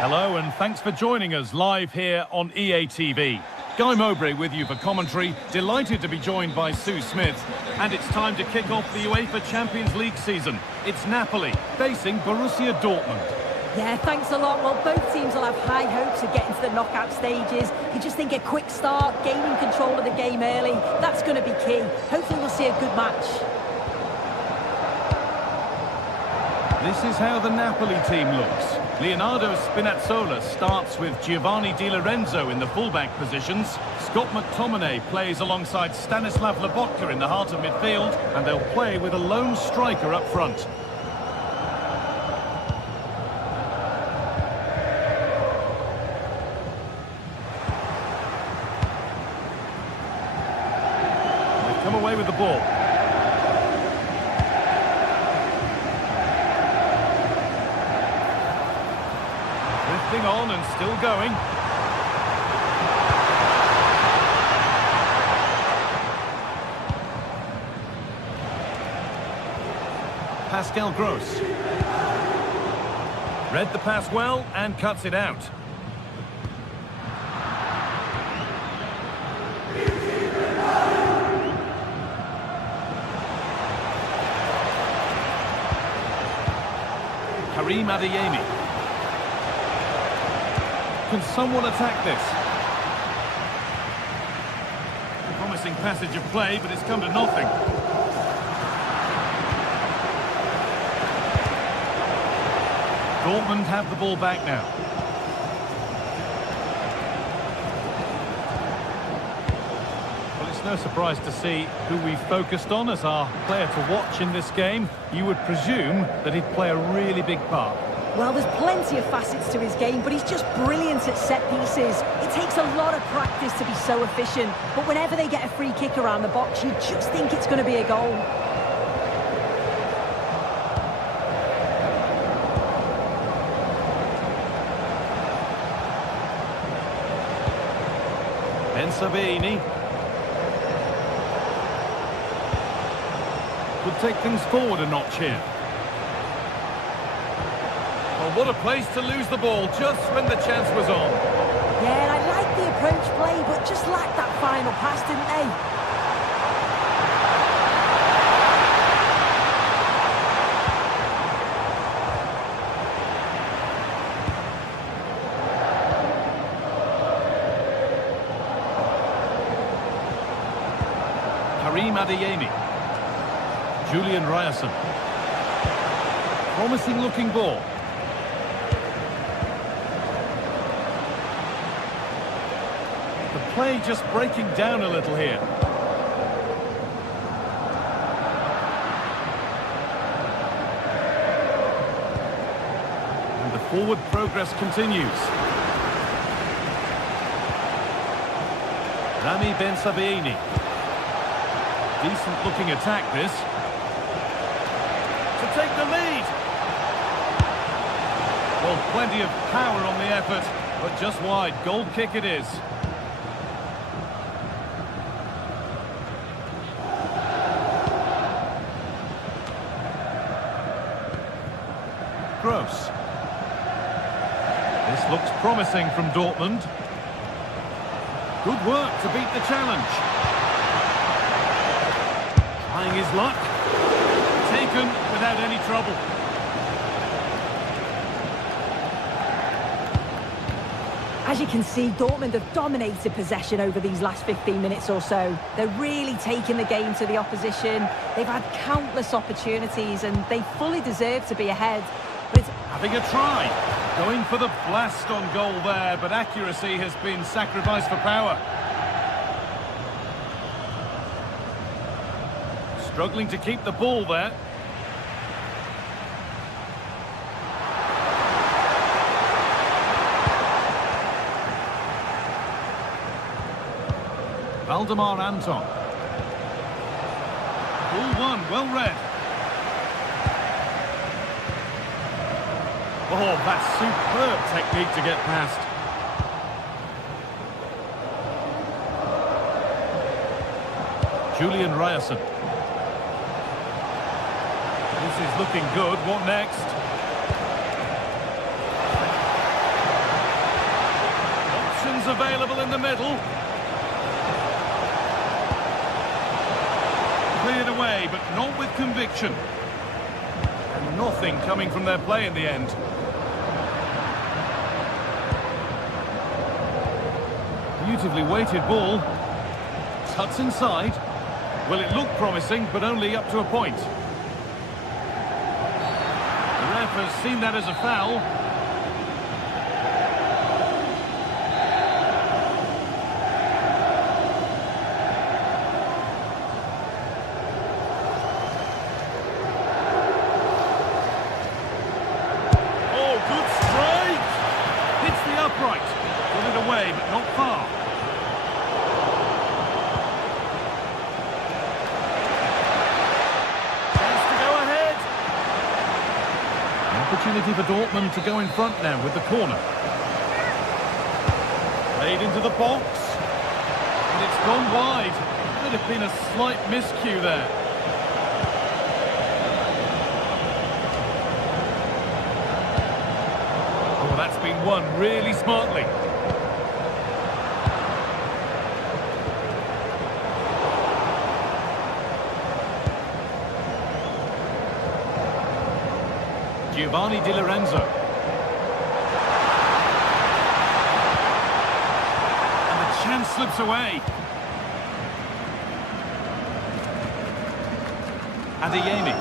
Hello and thanks for joining us live here on EA TV. Guy Mowbray with you for commentary, delighted to be joined by Sue Smith. And it's time to kick off the UEFA Champions League season. It's Napoli facing Borussia Dortmund. Yeah, thanks a lot. Well, both teams will have high hopes of getting to the knockout stages. You just think a quick start, gaining control of the game early, that's going to be key. Hopefully we'll see a good match. This is how the Napoli team looks. Leonardo Spinazzola starts with Giovanni Di Lorenzo in the fullback positions. Scott McTominay plays alongside Stanislav Lobotka in the heart of midfield, and they'll play with a lone striker up front. They've come away with the ball. On and still going. Pascal Gross. Read the pass well and cuts it out. Karim Adeyemi. Can someone attack this? Promising passage of play, but it's come to nothing. Dortmund have the ball back now. Well, it's no surprise to see who we focused on as our player to watch in this game. You would presume that he'd play a really big part. Well, there's plenty of facets to his game, but he's just brilliant at set pieces. It takes a lot of practice to be so efficient, but whenever they get a free kick around the box, you just think it's going to be a goal. Sabini could take things forward a notch here. Well, what a place to lose the ball just when the chance was on. Yeah, I like the approach play, but just lacked that final pass, didn't they? Karim Adeyemi. Julian Ryerson. Promising looking ball. The play just breaking down a little here. And the forward progress continues. Rami Ben Sabini. Decent looking attack this. To take the lead. Well, plenty of power on the effort, but just wide. Goal kick it is. Gross. This looks promising from Dortmund. Good work to beat the challenge. Trying his luck. Taken without any trouble. As you can see, Dortmund have dominated possession over these last 15 minutes or so. They're really taking the game to the opposition. They've had countless opportunities and they fully deserve to be ahead. But it's having a try. Going for the blast on goal there, but accuracy has been sacrificed for power. Struggling to keep the ball there. Valdemar Anton. Ball one, well read. Oh, that's superb technique to get past. Julian Ryerson. This is looking good. What next? Options available in the middle. Cleared away, but not with conviction. And nothing coming from their play in the end. Beautifully weighted ball. Cuts inside. Well, it looked promising, but only up to a point. The ref has seen that as a foul. Oh, good strike! Hits the upright. Got it away, but not far. Opportunity for Dortmund to go in front now with the corner. Played into the box. And it's gone wide. Could have been a slight miscue there. Oh, that's been won really smartly. Giovanni Di Lorenzo. And the chance slips away. Adeyemi.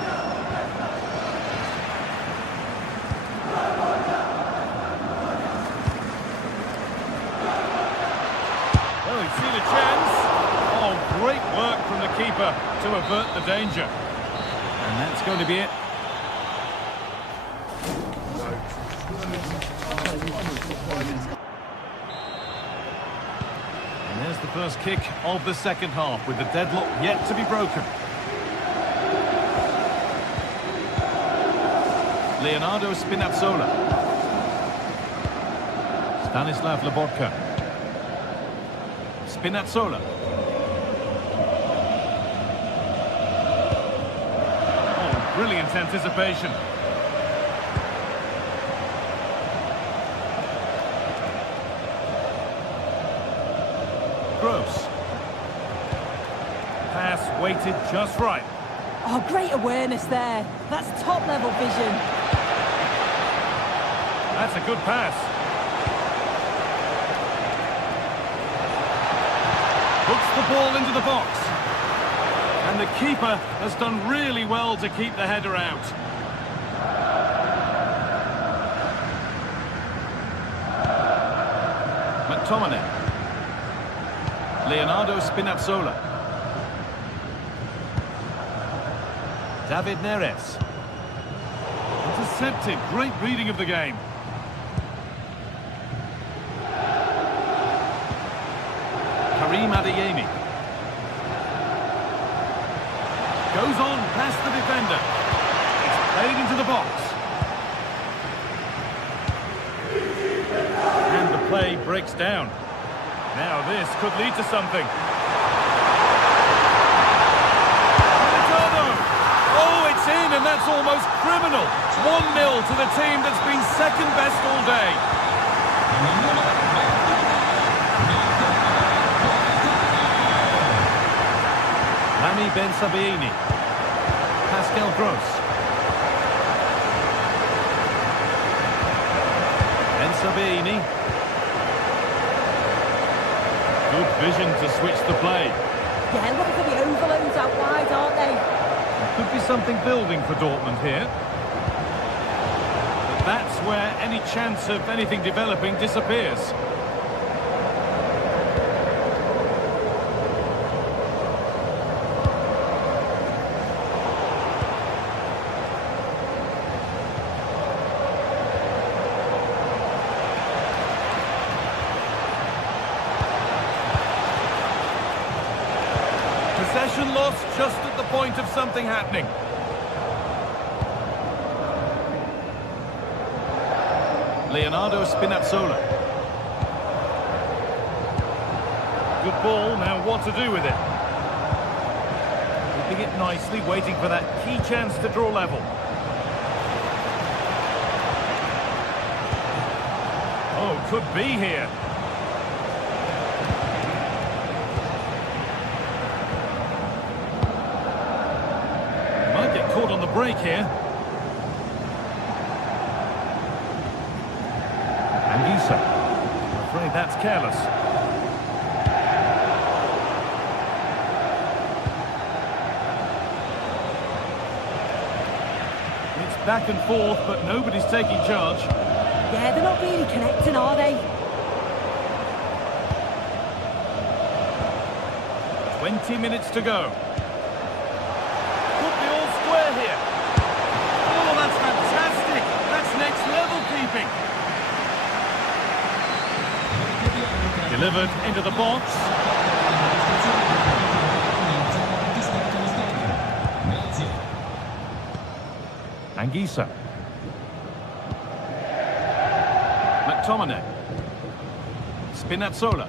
Well, he's seen a chance. Oh, great work from the keeper to avert the danger. And that's going to be it. And there's the first kick of the second half, with the deadlock yet to be broken. Leonardo Spinazzola. Stanislav Lobotka. Spinazzola. Oh, brilliant anticipation. Gross. Pass weighted just right. Oh, great awareness there. That's top-level vision. That's a good pass. Puts the ball into the box. And the keeper has done really well to keep the header out. McTominay. Leonardo Spinazzola. David Neres. Intercepted. Great reading of the game. Karim Adeyemi. Goes on past the defender. It's played into the box. And the play breaks down. Now this could lead to something. Oh, it's in, and that's almost criminal. 1-0 to the team that's been second best all day. Rami Ben Sabiini. Pascal Gross. Ben Sabiini. Good vision to switch the play. Yeah, look for the overloads out wide, aren't they? There could be something building for Dortmund here. But that's where any chance of anything developing disappears. Possession lost just at the point of something happening. Leonardo Spinazzola. Good ball, now what to do with it? Keeping it nicely, waiting for that key chance to draw level. Oh, could be here. Caught on the break here. Anguissa. I'm afraid that's careless. back and forth, but nobody's taking charge. Yeah, they're not really connecting, are they? 20 minutes to go. Could be all square here. Oh, that's fantastic. That's next level keeping. Delivered into the box. Anguissa. McTominay. Spinazzola.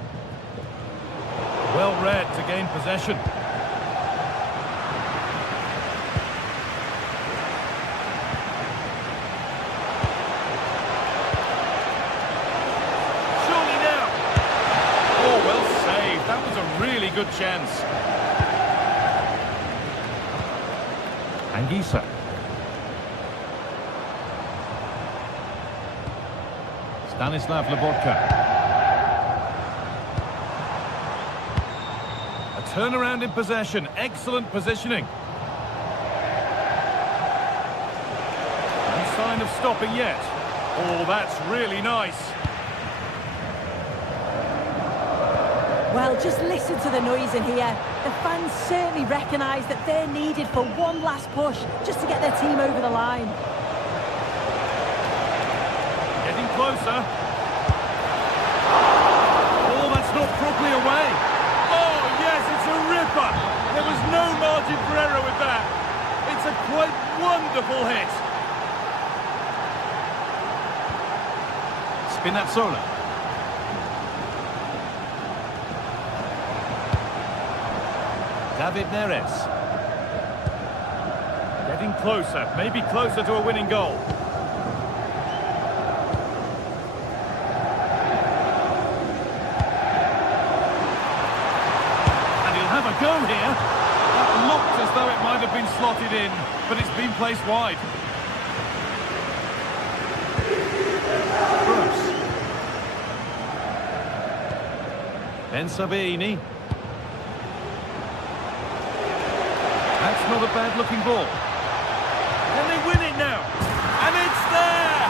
Well read to gain possession. Surely now. Oh, well saved. That was a really good chance. Anguissa. Stanislav Lobotka. A turnaround in possession. Excellent positioning. No sign of stopping yet. Oh, that's really nice. Well, just listen to the noise in here. The fans certainly recognise that they're needed for one last push just to get their team over the line. Getting closer. Oh, that's not properly away. Oh, yes, it's a ripper. There was no margin for error with that. It's a quite wonderful hit. Spinazzola. David Neres. Getting closer, maybe closer to a winning goal. And he'll have a go here. That looked as though it might have been slotted in, but it's been placed wide. Gross. Ben Sabini. That's not a bad-looking ball. Can they win it now? And it's there!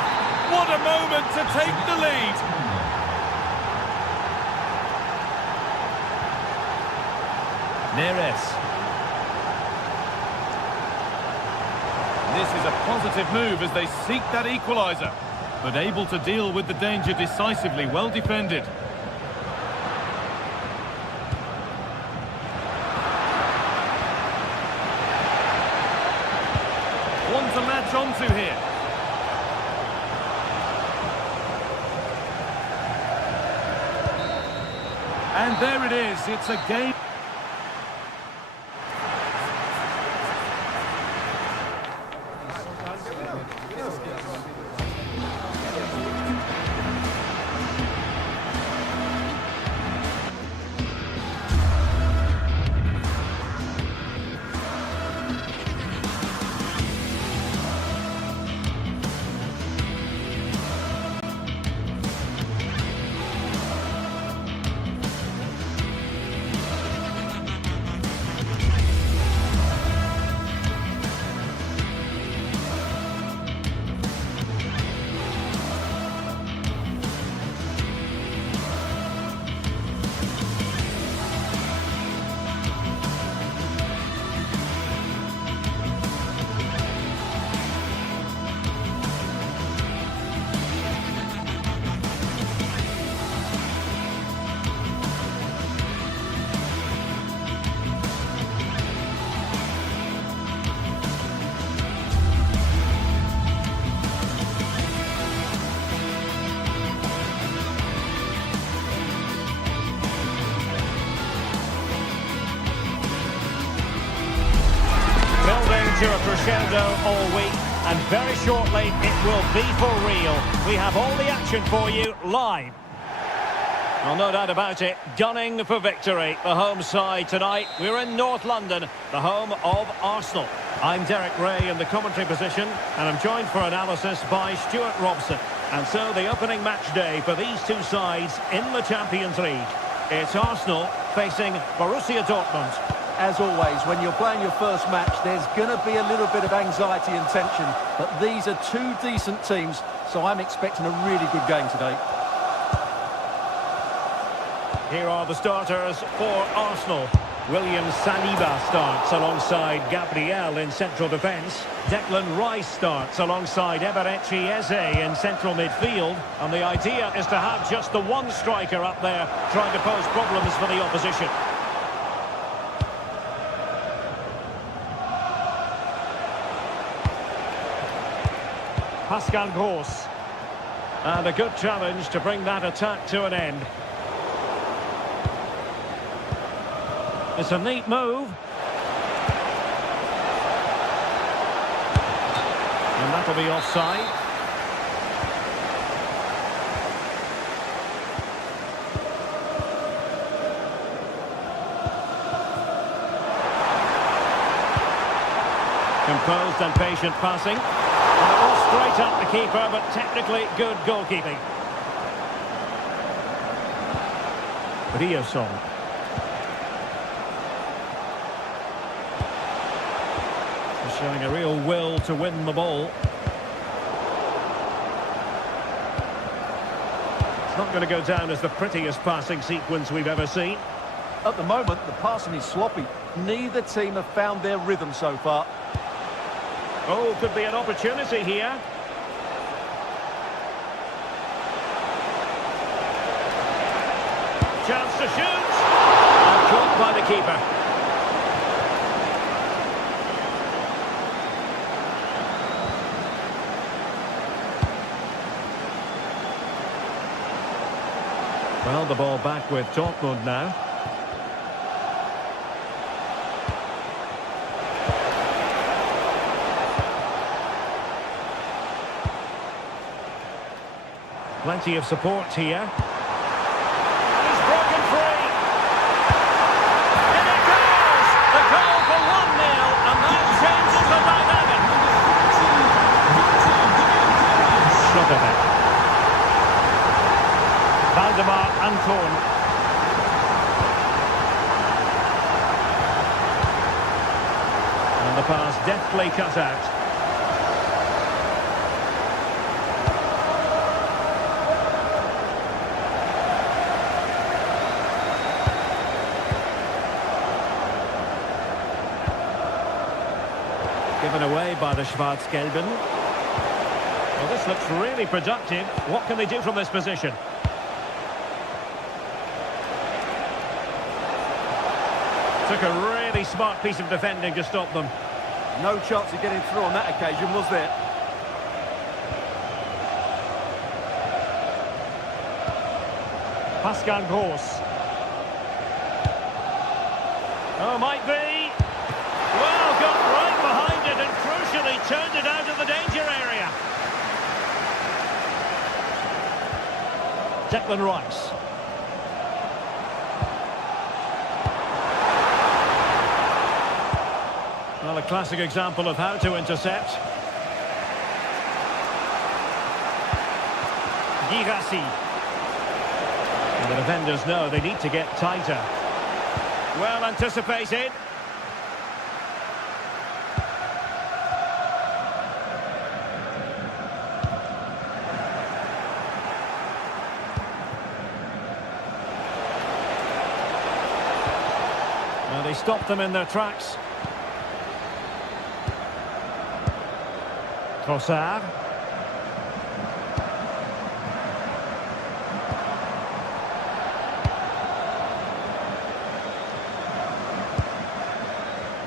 What a moment to take the lead! Neres. This is a positive move as they seek that equaliser, but able to deal with the danger decisively, well defended. One to latch onto here. And there it is, it's a game. To a crescendo all week, and very shortly it will be for real. We have all the action for you live. Well, no doubt about it, gunning for victory. The home side tonight. We're in North London, the home of Arsenal. I'm Derek Ray in the commentary position, and I'm joined for analysis by Stuart Robson. And so the opening match day for these two sides in the Champions League. It's Arsenal facing Borussia Dortmund. As always, when you're playing your first match, there's going to be a little bit of anxiety and tension. But these are two decent teams, so I'm expecting a really good game today. Here are the starters for Arsenal. William Saliba starts alongside Gabriel in central defence. Declan Rice starts alongside Eberechi Eze in central midfield. And the idea is to have just the one striker up there trying to pose problems for the opposition. Pascal Gross. And a good challenge to bring that attack to an end. It's a neat move. And that'll be offside. Composed and patient passing. And it was straight up the keeper, but technically good goalkeeping. Riosson. Showing a real will to win the ball. It's not going to go down as the prettiest passing sequence we've ever seen. At the moment, the passing is sloppy. Neither team have found their rhythm so far. Oh, could be an opportunity here. Chance to shoot. And caught by the keeper. Well, the ball back with Dortmund now. Plenty of support here. He's broken free. And it goes! The goal for 1-0, and that changes the dynamic. Schlotterbeck. Valdemar Anton. And the pass deftly cut out. Given away by the Schwarz-Gelben. Well, this looks really productive. What can they do from this position? Took a really smart piece of defending to stop them. No chance of getting through on that occasion, was there? Pascal Gross. Oh, might be. Well, got right behind it and crucially turned it out of the danger area. Declan Rice. Well, a classic example of how to intercept. Girassi. And the defenders know they need to get tighter. Well anticipated. Well, they stopped them in their tracks. Trossard.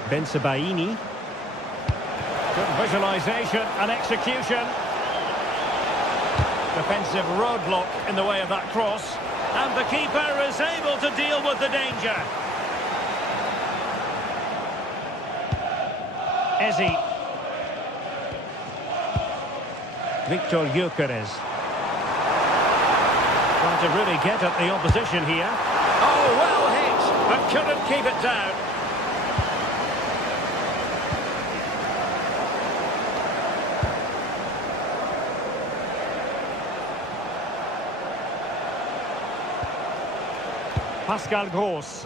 Bensebaini. Good visualisation and execution. Defensive roadblock in the way of that cross. And the keeper is able to deal with the danger. Eze. Victor Gyökeres. Trying to really get at the opposition here. Oh, well hit, but couldn't keep it down. Pascal Gross.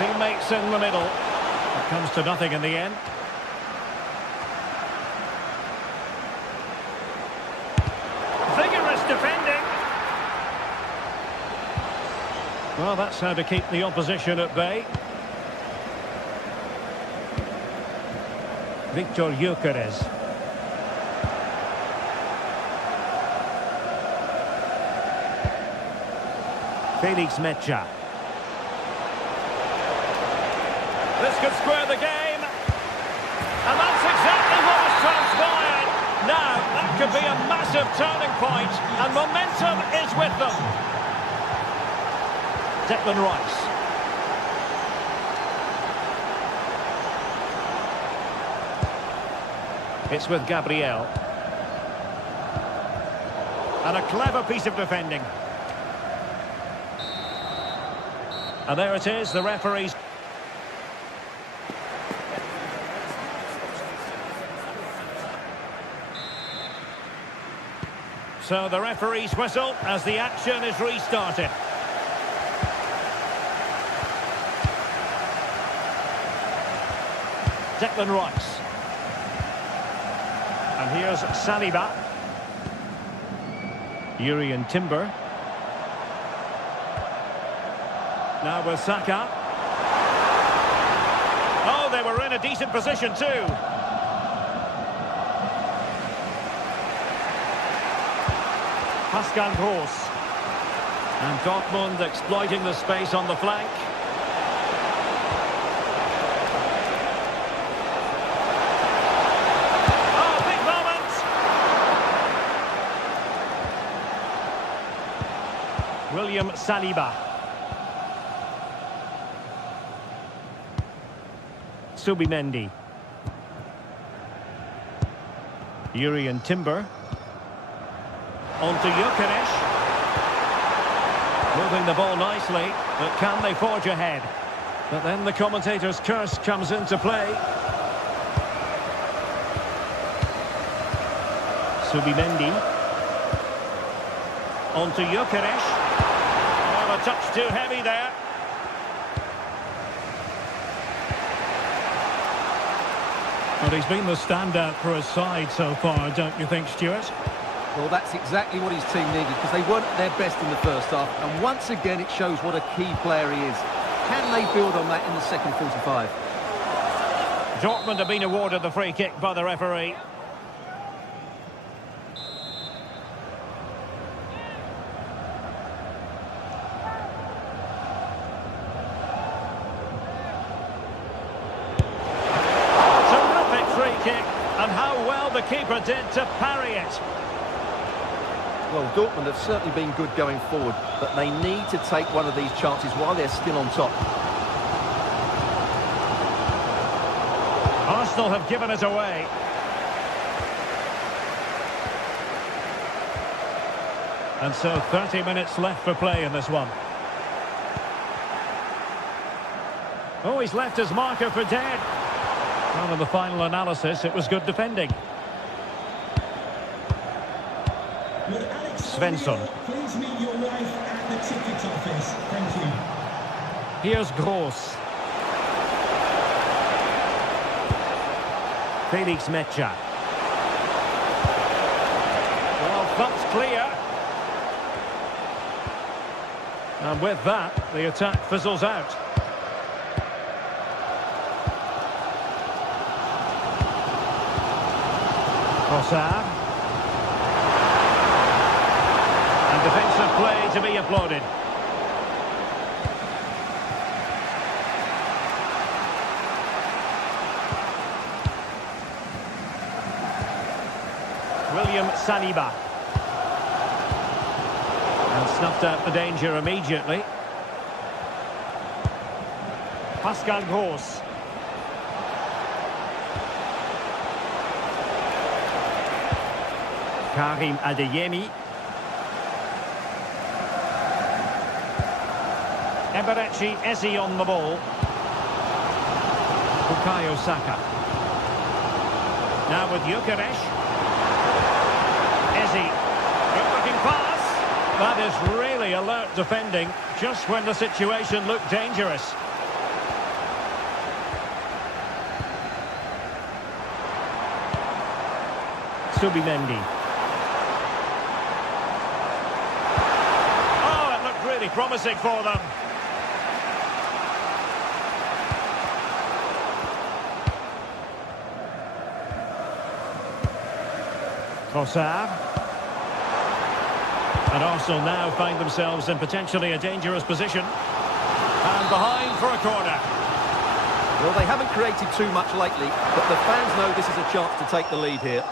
Teammates in the middle. It comes to nothing in the end. Vigorous defending. Well, that's how to keep the opposition at bay. Victor Gyökeres. Felix Mecha. This could square the game. And that's exactly what has transpired. Now, that could be a massive turning point, and momentum is with them. Declan Rice. It's with Gabriel. And a clever piece of defending. And there it is, the referee's... So the referee's whistle as the action is restarted. Declan Rice. And here's Saliba. Jurrien Timber. Now with Saka. Oh, they were in a decent position too. Pascal Gross. And Dortmund exploiting the space on the flank. Oh, big moment! William Saliba. Subimendi. Jurrien Timber. On to Gyökeres. Moving the ball nicely, but can they forge ahead? But then the commentator's curse comes into play. Subimendi. On to Gyökeres. Oh, a touch too heavy there. Well, he's been the standout for his side so far, don't you think, Stuart? Well, that's exactly what his team needed, because they weren't at their best in the first half. And once again, it shows what a key player he is. Can they build on that in the second 45? Dortmund have been awarded the free kick by the referee. Terrific free kick, and how well the keeper did to parry it. Well, Dortmund have certainly been good going forward, but they need to take one of these chances while they're still on top. Arsenal have given it away. And so 30 minutes left for play in this one. Oh, he's left his marker for dead. Well, in the final analysis, it was good defending. Svensson. Please meet your wife at the ticket office. Thank you. Here's Gross. Felix Mecha. Well, that's clear. And with that, the attack fizzles out. Trossard. Defensive play to be applauded. William Saliba. And snuffed out the danger immediately. Pascal Gross. Karim Adeyemi. Eberechi Eze on the ball. Bukayo Saka. Now with Gyökeres. Eze. Good-looking pass. That is really alert defending, just when the situation looked dangerous. Subimendi. Oh, it looked really promising for them. Trossard. And Arsenal now find themselves in potentially a dangerous position. And behind for a corner. Well, they haven't created too much lately, but the fans know this is a chance to take the lead here.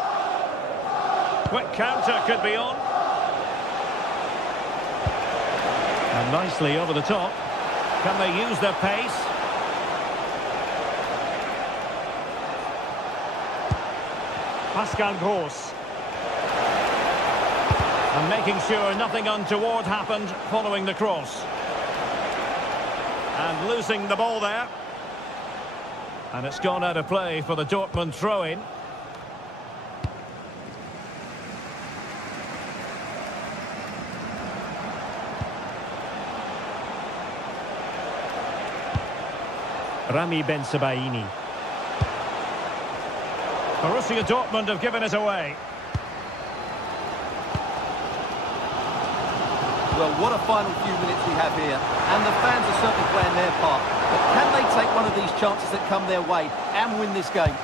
Quick counter could be on. And nicely over the top. Can they use their pace? Pascal Gross. And making sure nothing untoward happened following the cross. And losing the ball there. And it's gone out of play for the Dortmund throw-in. Rami Ben-Sebaini. Borussia Dortmund have given it away. Well, what a final few minutes we have here. And the fans are certainly playing their part. But can they take one of these chances that come their way and win this game?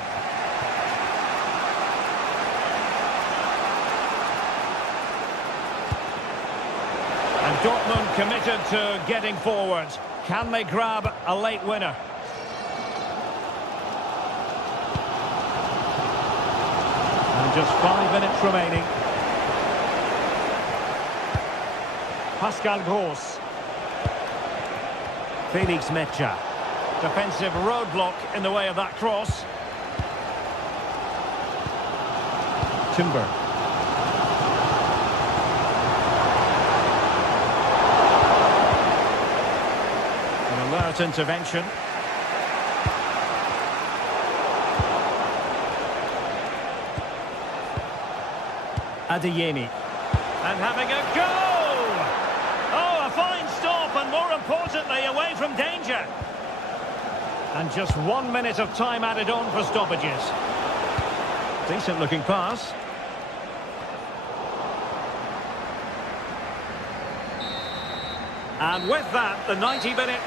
And Dortmund committed to getting forward. Can they grab a late winner? And just 5 minutes remaining. Pascal Gross. Felix Mecha. Defensive roadblock in the way of that cross. Timber. An alert intervention. Adeyemi. And having a go! Oh, a fine stop, and more importantly, away from danger. And just 1 minute of time added on for stoppages. Decent looking pass. And with that, the 90-minute...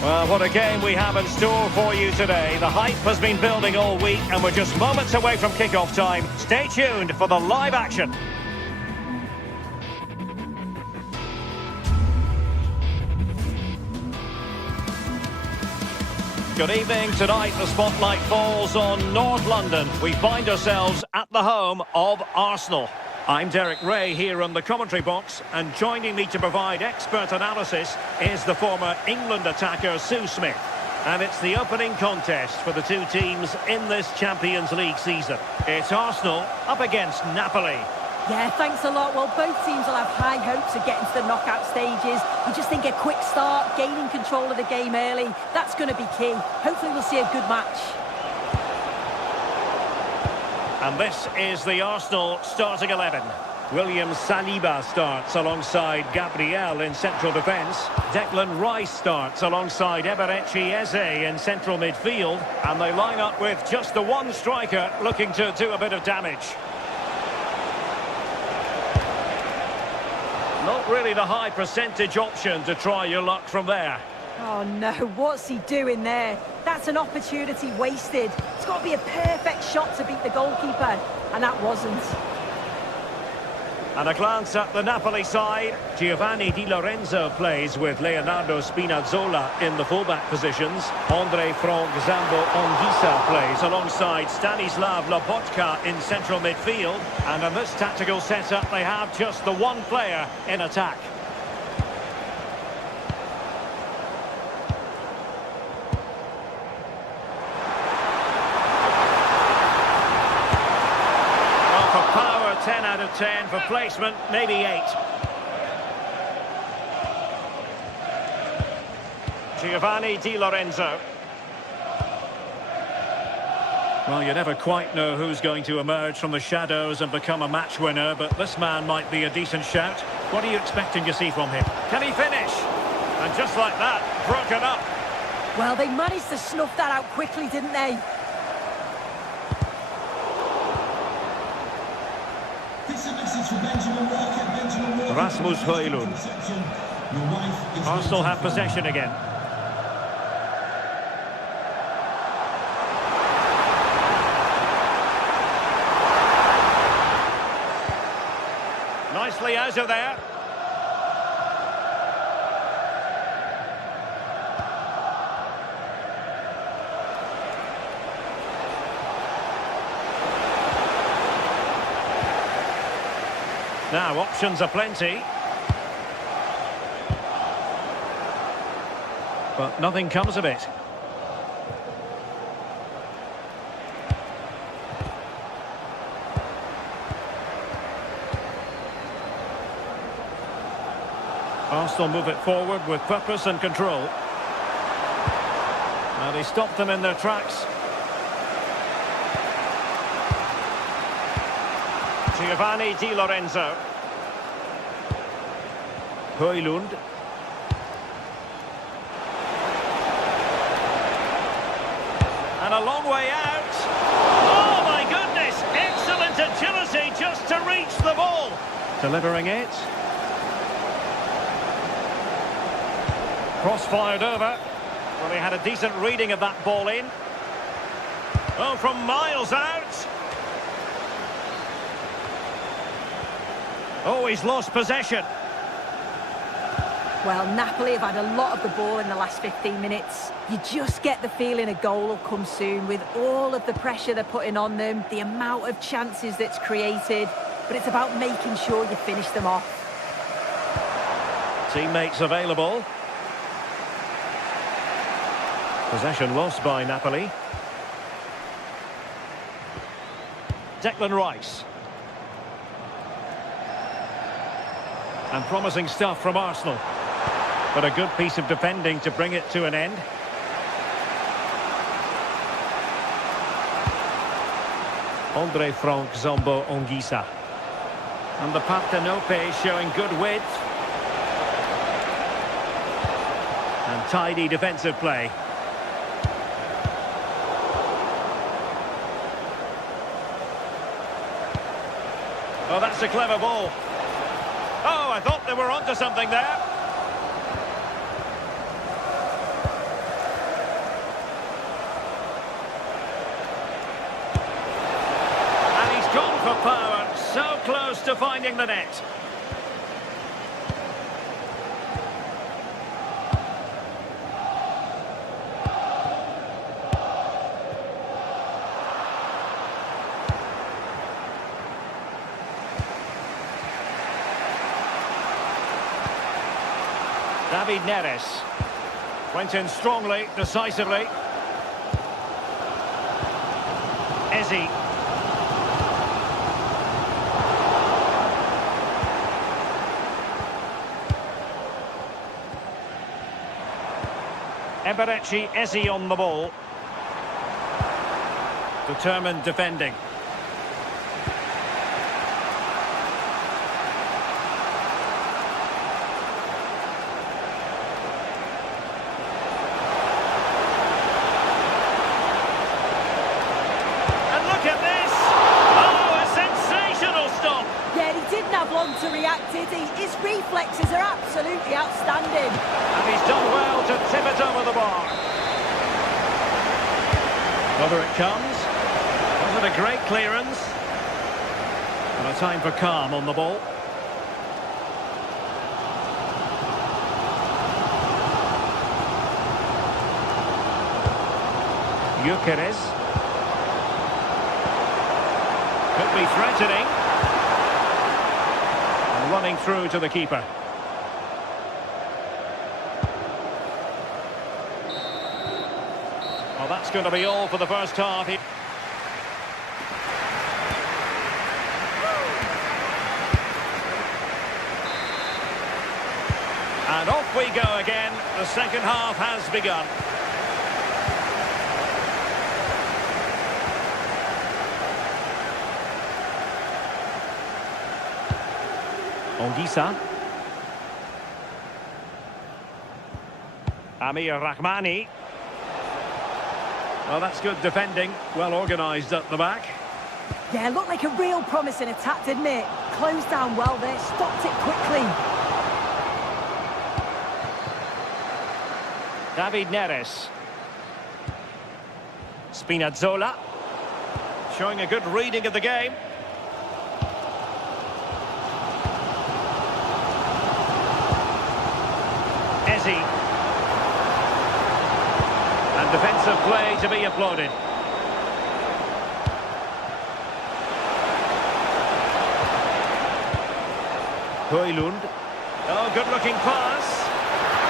Well, what a game we have in store for you today. The hype has been building all week and we're just moments away from kick-off time. Stay tuned for the live action. Good evening. Tonight the spotlight falls on North London. We find ourselves at the home of Arsenal. I'm Derek Ray here on the commentary box, and joining me to provide expert analysis is the former England attacker Sue Smith. And it's the opening contest for the two teams in this Champions League season. It's Arsenal up against Napoli. Yeah, thanks a lot. Well, both teams will have high hopes of getting to the knockout stages. We just think a quick start, gaining control of the game early, that's going to be key. Hopefully we'll see a good match. And this is the Arsenal starting 11. William Saliba starts alongside Gabriel in central defence. Declan Rice starts alongside Eberechi Eze in central midfield. And they line up with just the one striker looking to do a bit of damage. Not really the high percentage option to try your luck from there. Oh no, what's he doing there? That's an opportunity wasted. It's got to be a perfect shot to beat the goalkeeper, and that wasn't. And a glance at the Napoli side. Giovanni Di Lorenzo plays with Leonardo Spinazzola in the fullback positions. Andre Frank Zambo Anguissa plays alongside Stanislav Lobotka in central midfield. And in this tactical setup, they have just the one player in attack. Well, for power, 10 out of 10. For placement, maybe 8. Giovanni Di Lorenzo. Well, you never quite know who's going to emerge from the shadows and become a match winner, but this man might be a decent shout. What are you expecting to see from him? Can he finish? And just like that, broken up. Well, they managed to snuff that out quickly, didn't they? Rasmus Højlund. Arsenal have possession again. Nicely out of there. Now, options are plenty. But nothing comes of it. Arsenal move it forward with purpose and control. Now they stop them in their tracks. Giovanni Di Lorenzo. Højlund. And a long way out. Oh my goodness! Excellent agility just to reach the ball. Delivering it. Cross-fired over. Well, he had a decent reading of that ball in. Oh, from miles out. Oh, he's lost possession. Well, Napoli have had a lot of the ball in the last 15 minutes. You just get the feeling a goal will come soon with all of the pressure they're putting on them, the amount of chances that's created, but it's about making sure you finish them off. Teammates available. Possession lost by Napoli. Declan Rice. And promising stuff from Arsenal. But a good piece of defending to bring it to an end. Andre Frank Zambo Anguissa. And the Partenope showing good width. And tidy defensive play. Oh, that's a clever ball. Oh, I thought they were onto something there. And he's gone for power, so close to finding the net. David Neres went in strongly, decisively. Eze. Eberechi Eze on the ball. Determined defending. far. Over it comes. Wasn't a great clearance. And a time for calm on the ball. Gyökeres. Could be threatening. And running through to the keeper. Well, that's going to be all for the first half. And off we go again. The second half has begun. Ongisa. Amir Rahmani. Well, that's good defending. Well organised at the back. Yeah, looked like a real promising attack, didn't it? Closed down well there, stopped it quickly. David Neres. Spinazzola. Showing a good reading of the game. Ezi. And defensive play to be applauded. Højlund. Oh, good-looking pass.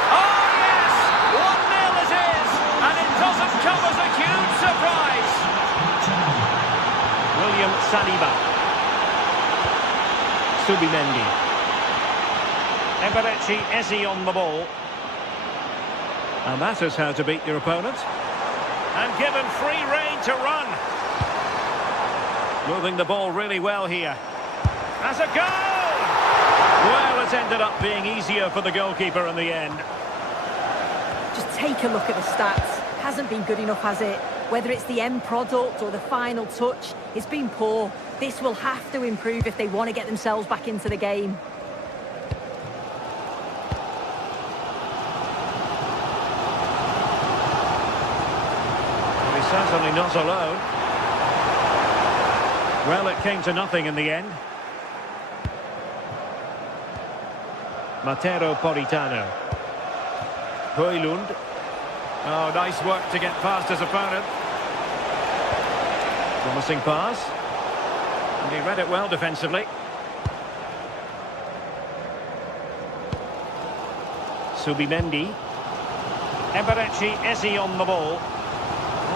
Oh, yes! 1-0 it is! And it doesn't come as a huge surprise. William Saliba. Subimendi. Eberechi Ezi on the ball. And that is how to beat your opponent. And given free rein to run. Moving the ball really well here. As a goal! Well, it's ended up being easier for the goalkeeper in the end. Just take a look at the stats. Hasn't been good enough, has it? Whether it's the end product or the final touch, it's been poor. This will have to improve if they want to get themselves back into the game. Certainly not alone. Well, it came to nothing in the end. Matero Politano. Højlund. Oh, nice work to get past his opponent. Promising pass. And he read it well defensively. Subimendi. Eberechi Ezi on the ball.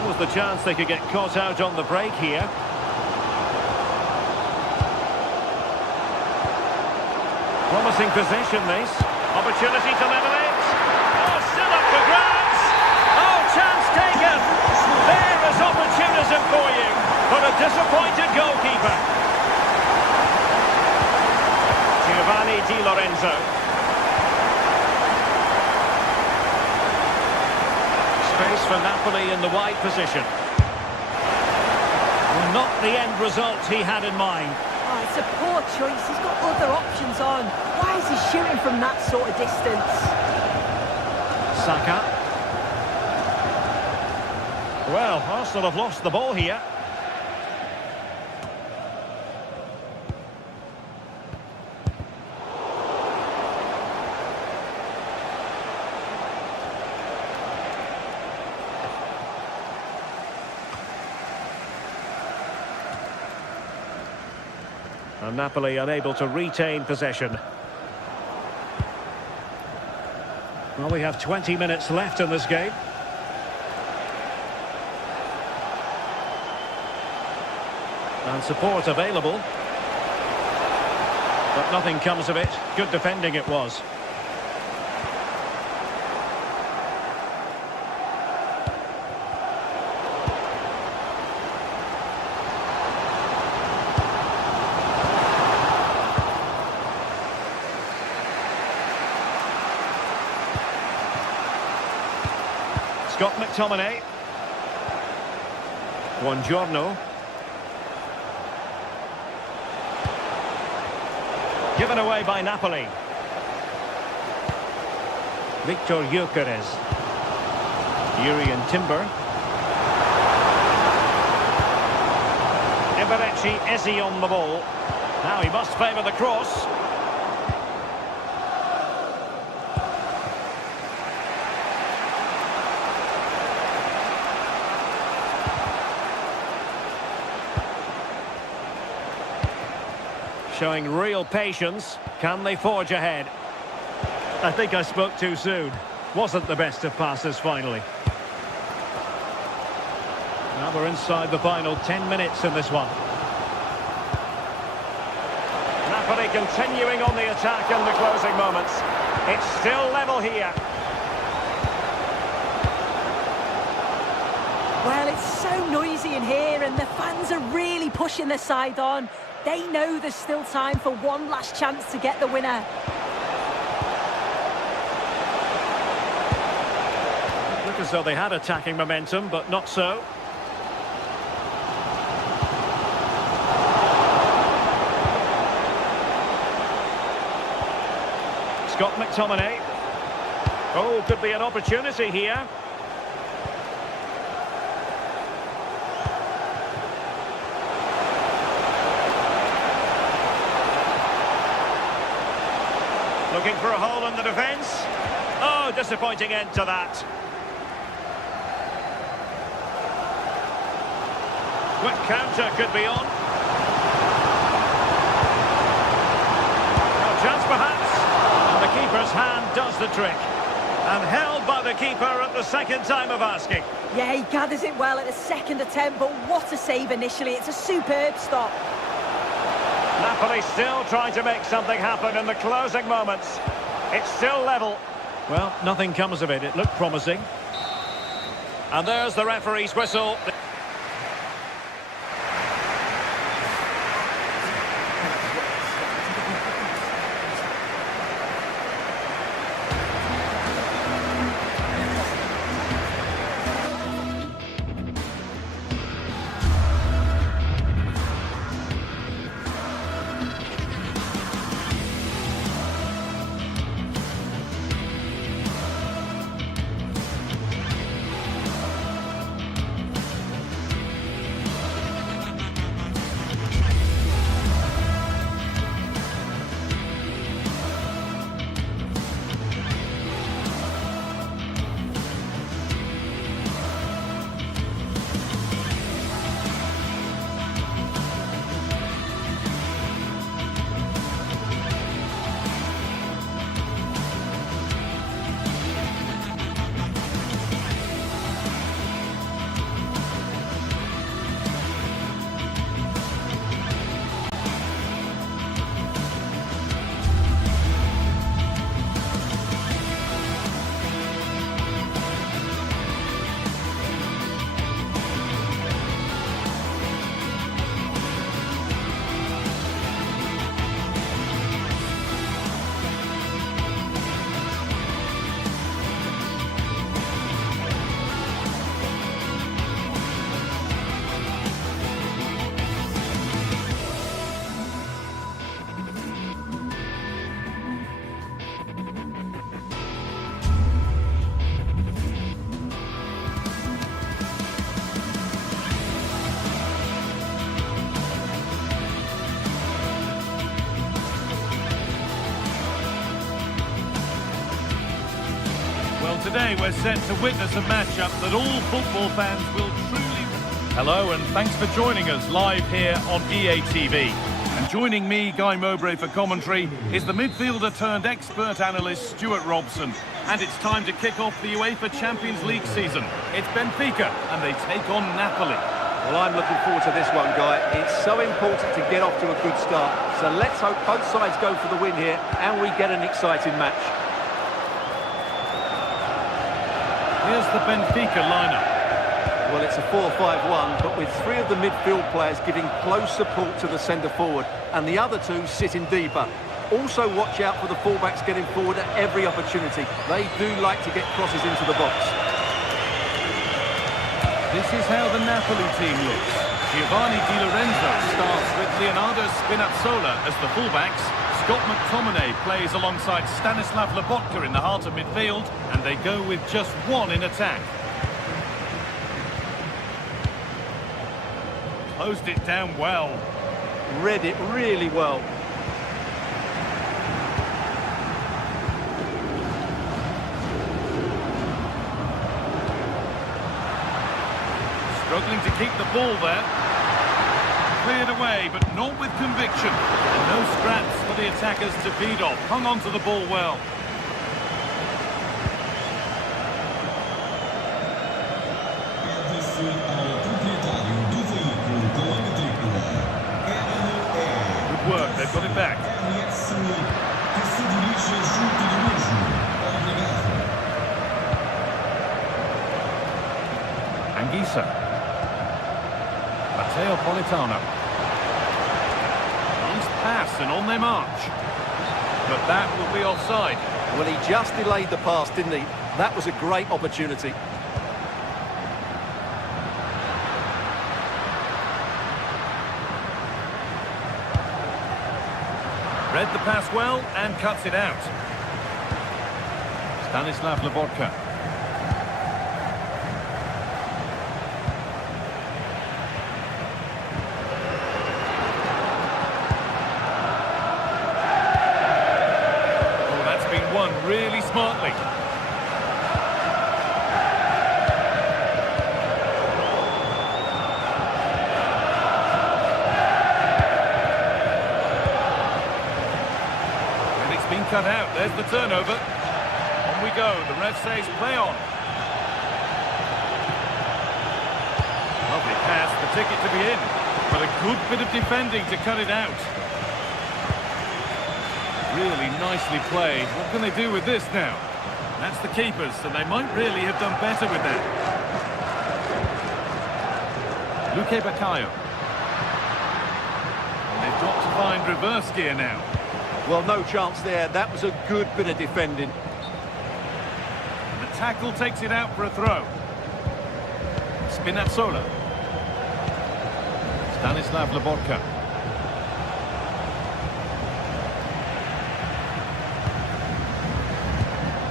Was the chance they could get caught out on the break here. Promising possession, this. Opportunity to level it. Oh, still up for grabs. Oh, chance taken. There is opportunism for you, but a disappointed goalkeeper. Giovanni Di Lorenzo. Space for Napoli in the wide position. Well, not the end result he had in mind. Oh, it's a poor choice. He's got other options on. Why is he shooting from that sort of distance? Saka. Well, Arsenal have lost the ball here. And Napoli unable to retain possession. Well, we have 20 minutes left in this game. And support available. But nothing comes of it. Good defending it was. Scott McTominay. Buongiorno. Given away by Napoli. Victor Gyökeres. and Timber. Eberechi Eze on the ball. Now he must favour the cross. Showing real patience. Can they forge ahead? I think I spoke too soon. Wasn't the best of passes finally. Now we're inside the final 10 minutes in this one. Napoli continuing on the attack in the closing moments. It's still level here. Well, it's so noisy in here and the fans are really pushing their side on. They know there's still time for one last chance to get the winner. Look as though they had attacking momentum, but not so. Scott McTominay. Oh, could be an opportunity here. Looking for a hole in the defence. Oh, disappointing end to that. Quick counter could be on. A chance perhaps. And the keeper's hand does the trick. And held by the keeper at the second time of asking. Yeah, he gathers it well at the second attempt, but what a save initially. It's a superb stop. Napoli still trying to make something happen in the closing moments. It's still level. Well, nothing comes of it. It looked promising. And there's the referee's whistle. Today we're set to witness a matchup that all football fans will truly... Hello and thanks for joining us live here on EA TV. And joining me, Guy Mowbray, for commentary is the midfielder turned expert analyst Stuart Robson. And it's time to kick off the UEFA Champions League season. It's Benfica and they take on Napoli. Well, I'm looking forward to this one, Guy. It's so important to get off to a good start. So let's hope both sides go for the win here and we get an exciting match. Here's the Benfica lineup. Well, it's a 4-5-1, but with three of the midfield players giving close support to the centre-forward, and the other two sitting deeper. Also watch out for the fullbacks getting forward at every opportunity. They do like to get crosses into the box. This is how the Napoli team looks. Giovanni Di Lorenzo starts with Leonardo Spinazzola as the fullbacks. Scott McTominay plays alongside Stanislav Lobotka in the heart of midfield, and they go with just one in attack. Closed it down well. Read it really well. Struggling to keep the ball there. Cleared away, but not with conviction. And no scraps for the attackers to feed off. Hung on to the ball well. Good work, they've got it back. Anguissa. Matteo Politano. Nice pass and on their march. But that will be offside. Well, he just delayed the pass, didn't he? That was a great opportunity. Read the pass well and cuts it out. Stanislav Lobotka. Oh, that's been won really smartly. Been cut out. There's the turnover. On we go. The ref says play on. Lovely pass, the ticket to be in. But a good bit of defending to cut it out. Really nicely played. What can they do with this now? That's the keepers, so they might really have done better with that. Luque Baccaio. And they've got to find reverse gear now. Well, no chance there. That was a good bit of defending. And the tackle takes it out for a throw. Spinazzola. Stanislav Lobotka.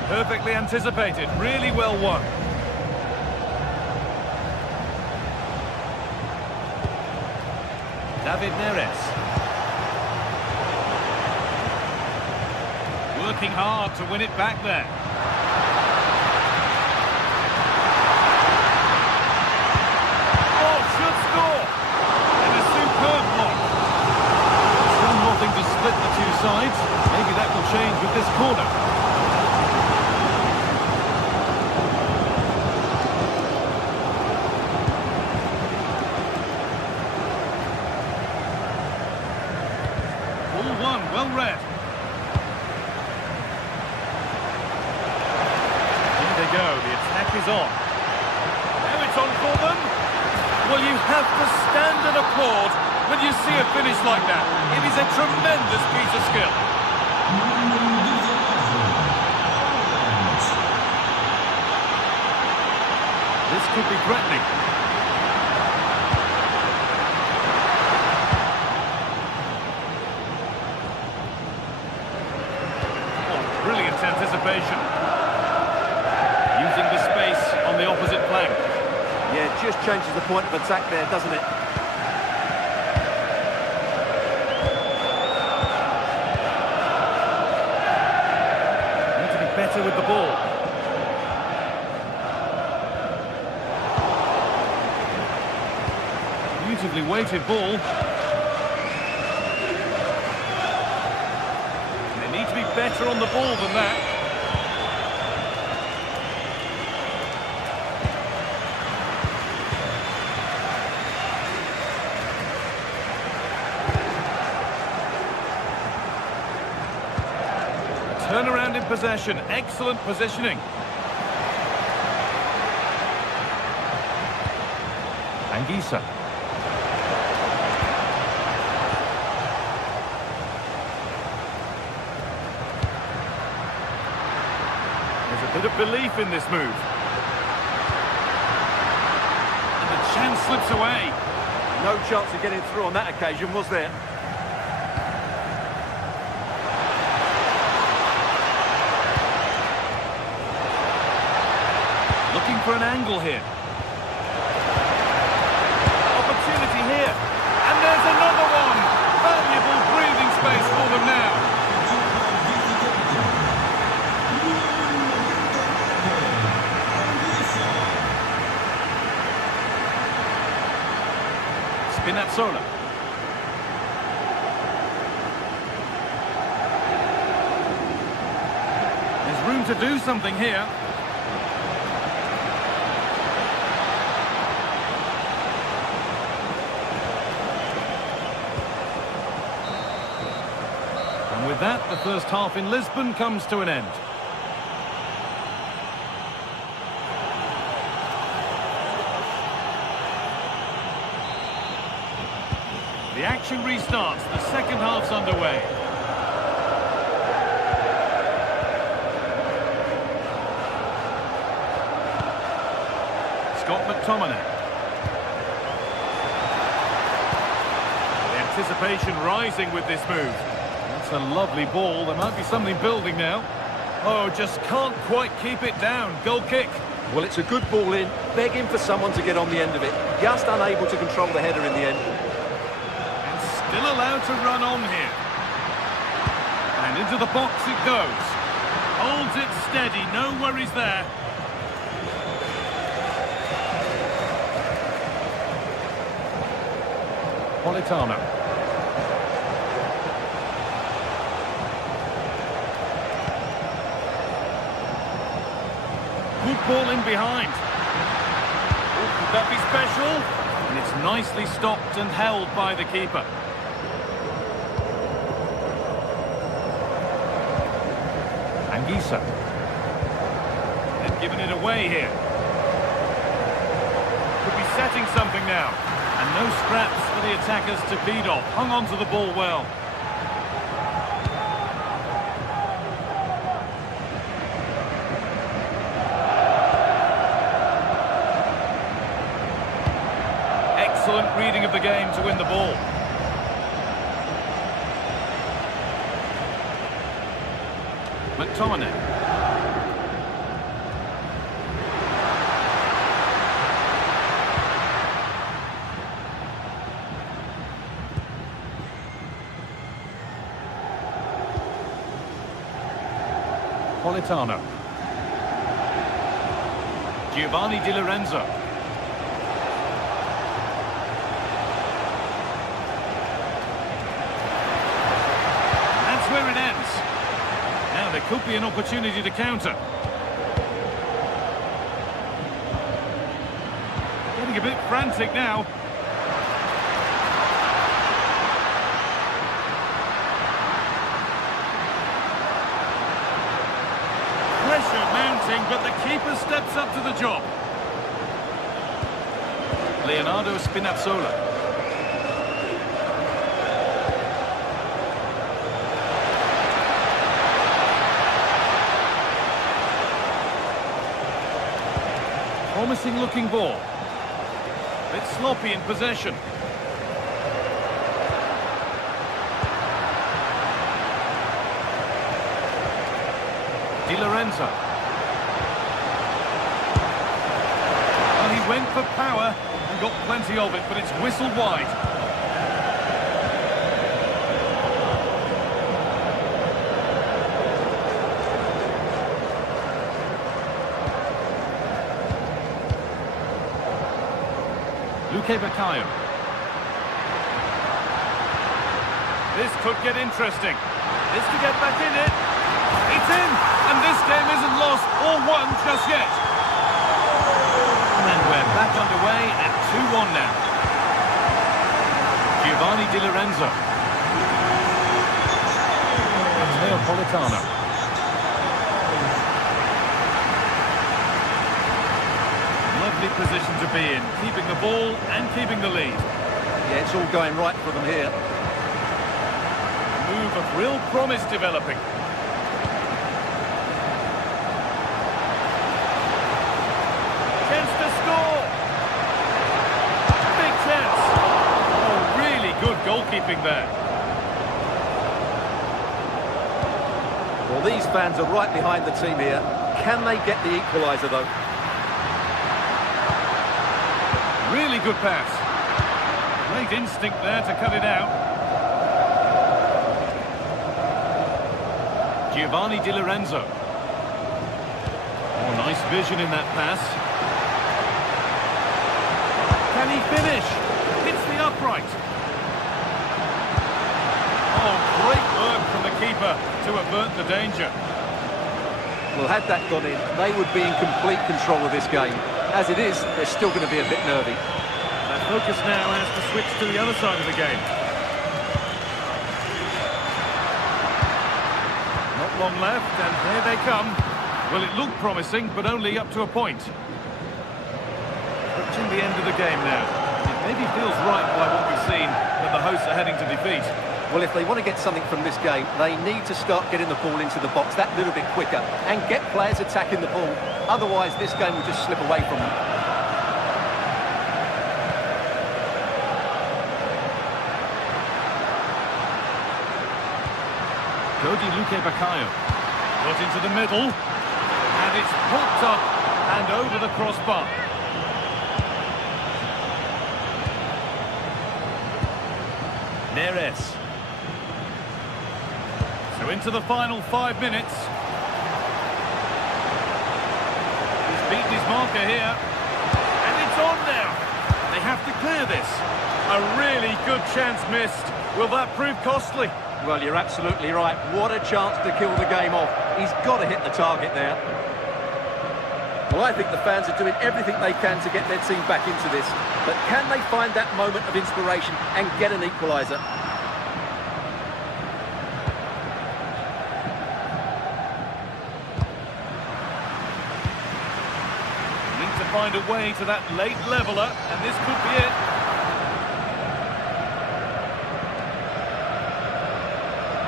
Perfectly anticipated. Really well won. David Neres. Working hard to win it back there. Oh, should score! And a superb block. Still nothing to split the two sides. Maybe that will change with this corner. All one, well read. Go. The attack is on. Now it's on for them. Well, you have to stand and applaud when you see a finish like that. It is a tremendous piece of skill. This could be threatening. Oh, brilliant anticipation. Using the space on the opposite flank. Yeah, it just changes the point of attack there, doesn't it? Need to be better with the ball. Beautifully weighted ball. They need to be better on the ball than that. Turnaround in possession, excellent positioning. Anguissa. There's a bit of belief in this move. And the chance slips away. No chance of getting through on that occasion, was there? Looking for an angle here. Opportunity here. Spinazzola. There's room to do something here. And with that, the first half in Lisbon comes to an end. The action restarts. The second half's underway. Scott McTominay. The anticipation rising with this move. That's a lovely ball. There might be something building now. Oh, just can't quite keep it down. Goal kick. Well, it's a good ball in, begging for someone to get on the end of it. Just unable to control the header in the end. Still allowed to run on here. And into the box it goes. Holds it steady, no worries there. Politano. Good ball in behind. Oh, could that be special? And it's nicely stopped and held by the keeper. Anguissa. They've given it away here. Could be setting something now. And no scraps for the attackers to feed off. Hung on to the ball well. Excellent reading of the game to win the ball. McTominay. Politano. Giovanni Di Lorenzo. That's where it ends. Now there could be an opportunity to counter. Getting a bit frantic now. Pressure mounting, but the keeper steps up to the job. Leonardo Spinazzola. Promising looking ball. Bit sloppy in possession. Di Lorenzo. Well, he went for power and got plenty of it, but it's whistled wide. Luque Baccaio. This could get interesting. This to get back in it. It's in, and this game isn't lost or won just yet. And we're back underway at 2-1 now. Giovanni Di Lorenzo. Matteo Politano. Lovely position to be in, keeping the ball and keeping the lead. Yeah, it's all going right for them here. A move of real promise developing. Chance to score! Big chance! Oh, really good goalkeeping there. Well, these fans are right behind the team here. Can they get the equaliser, though? Really good pass. Great instinct there to cut it out. Giovanni Di Lorenzo. Oh, nice vision in that pass. Can he finish? Hits the upper upright. Oh, great work from the keeper to avert the danger. Well, had that gone in, they would be in complete control of this game. As it is, they're still going to be a bit nervy. Their focus now has to switch to the other side of the game. Not long left, and here they come. Well, it looked promising, but only up to a point. Approaching the end of the game now. It maybe feels right by what we've seen that the hosts are heading to defeat. Well, if they want to get something from this game, they need to start getting the ball into the box that little bit quicker and get players attacking the ball. Otherwise, this game will just slip away from them. Cody Luque Baccaio. Got into the middle. And it's popped up and over the crossbar. Neres. So into the final 5 minutes. He's beaten his marker here. And it's on now. They have to clear this. A really good chance missed. Will that prove costly? Well, you're absolutely right. What a chance to kill the game off. He's got to hit the target there. Well, I think the fans are doing everything they can to get their team back into this. But can they find that moment of inspiration and get an equaliser? Need to find a way to that late leveller, and this could be it.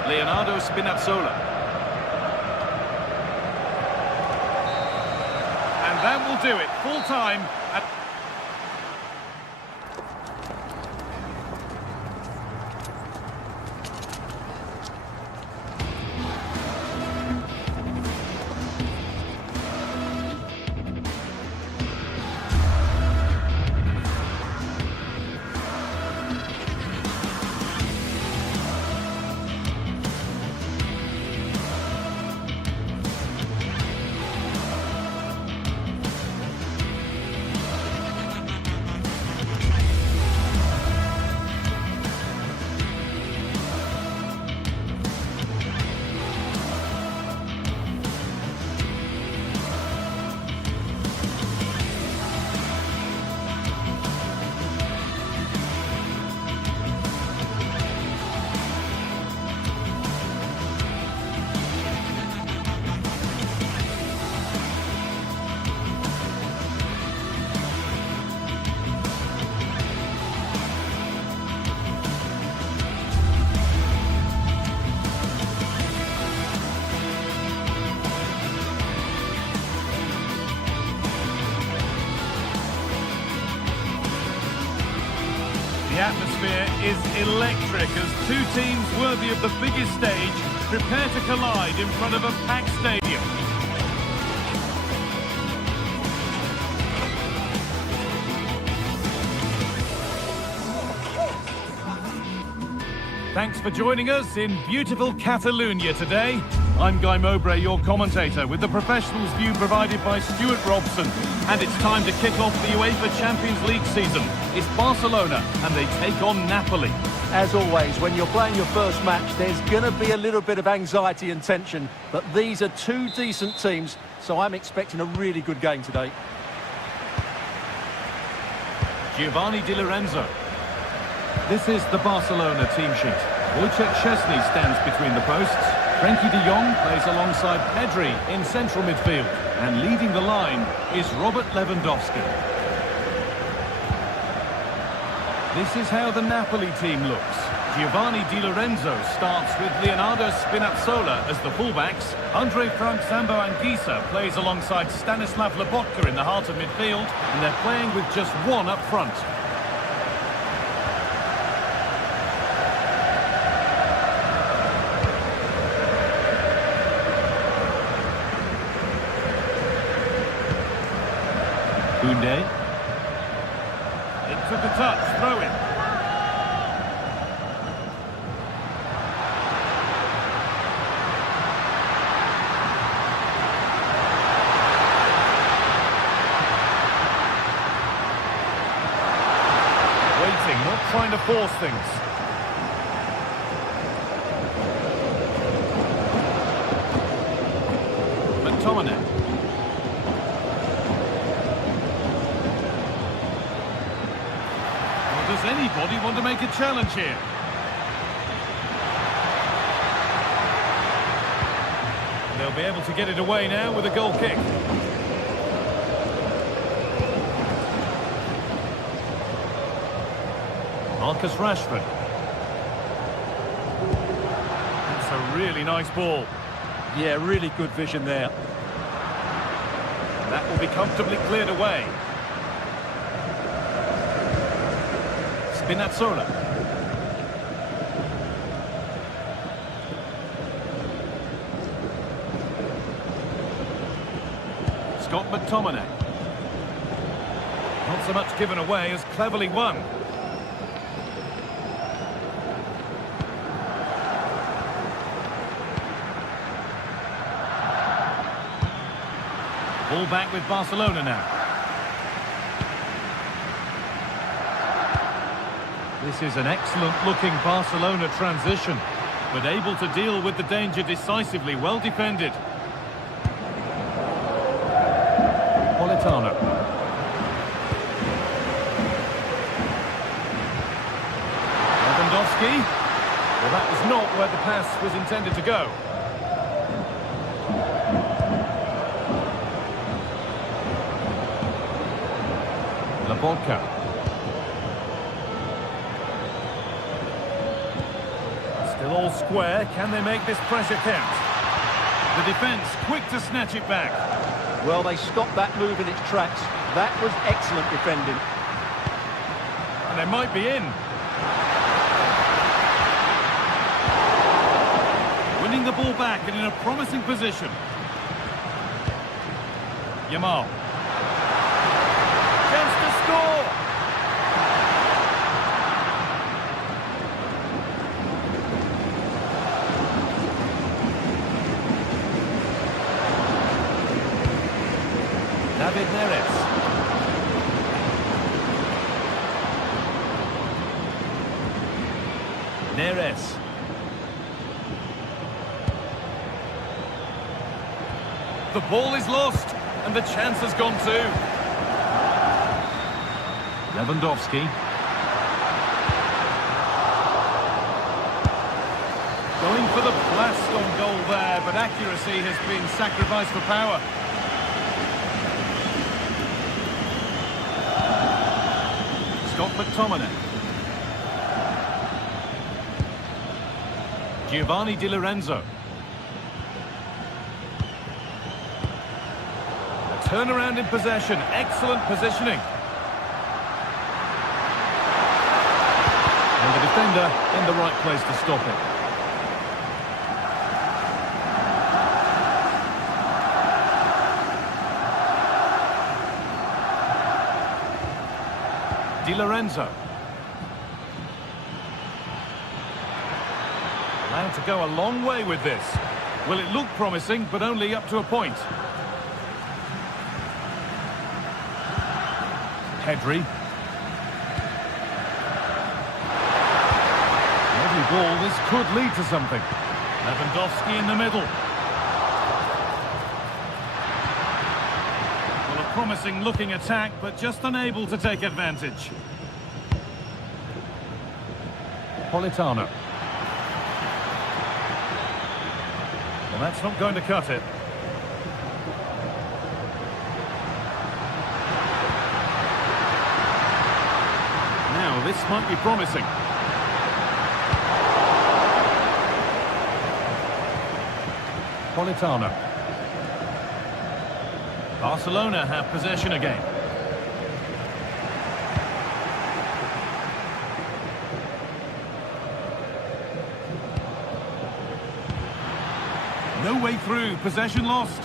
Leonardo Spinazzola. And that will do it. Full time. The atmosphere is electric as two teams worthy of the biggest stage prepare to collide in front of a packed stadium. Thanks for joining us in beautiful Catalonia today. I'm Guy Mowbray, your commentator, with the professionals' view provided by Stuart Robson. And it's time to kick off the UEFA Champions League season. It's Barcelona, and they take on Napoli. As always, when you're playing your first match, there's going to be a little bit of anxiety and tension. But these are two decent teams, so I'm expecting a really good game today. Giovanni Di Lorenzo. This is the Barcelona team sheet. Wojciech Szczesny stands between the posts. Frenkie de Jong plays alongside Pedri in central midfield. And leading the line is Robert Lewandowski. This is how the Napoli team looks. Giovanni Di Lorenzo starts with Leonardo Spinazzola as the fullbacks. Andre Frank Zambo Anguissa plays alongside Stanislav Lobotka in the heart of midfield. And they're playing with just one up front. Koundé. It took a touch, throw in. Waiting, not trying to force things. McTominay. Well, does anybody want to make a challenge here? They'll be able to get it away now with a goal kick. Marcus Rashford. That's a really nice ball. Yeah, really good vision there. That will be comfortably cleared away. Spinazzola. Scott McTominay. Not so much given away as cleverly won. Ball back with Barcelona now. This is an excellent-looking Barcelona transition, but able to deal with the danger decisively, well defended. Politano. Lewandowski. Well, that was not where the pass was intended to go. Laporta. Still all square. Can they make this pressure count? The defence quick to snatch it back. Well, they stopped that move in its tracks. That was excellent defending. And they might be in. Winning the ball back and in a promising position. Yamal. Chance to score. David Neres. Neres. The ball is lost, and the chance has gone too. Lewandowski. Going for the blast on goal there, but accuracy has been sacrificed for power. Scott McTominay. Giovanni Di Lorenzo. A turnaround in possession, excellent positioning. And the defender in the right place to stop it. Di Lorenzo. Allowed to go a long way with this. Well, it looked promising, but only up to a point. Pedri. Lovely ball, this could lead to something. Lewandowski in the middle. Well, a promising looking attack, but just unable to take advantage. Politano. Well, that's not going to cut it. Now, this might be promising. Politano. Barcelona have possession again. No way through, possession lost.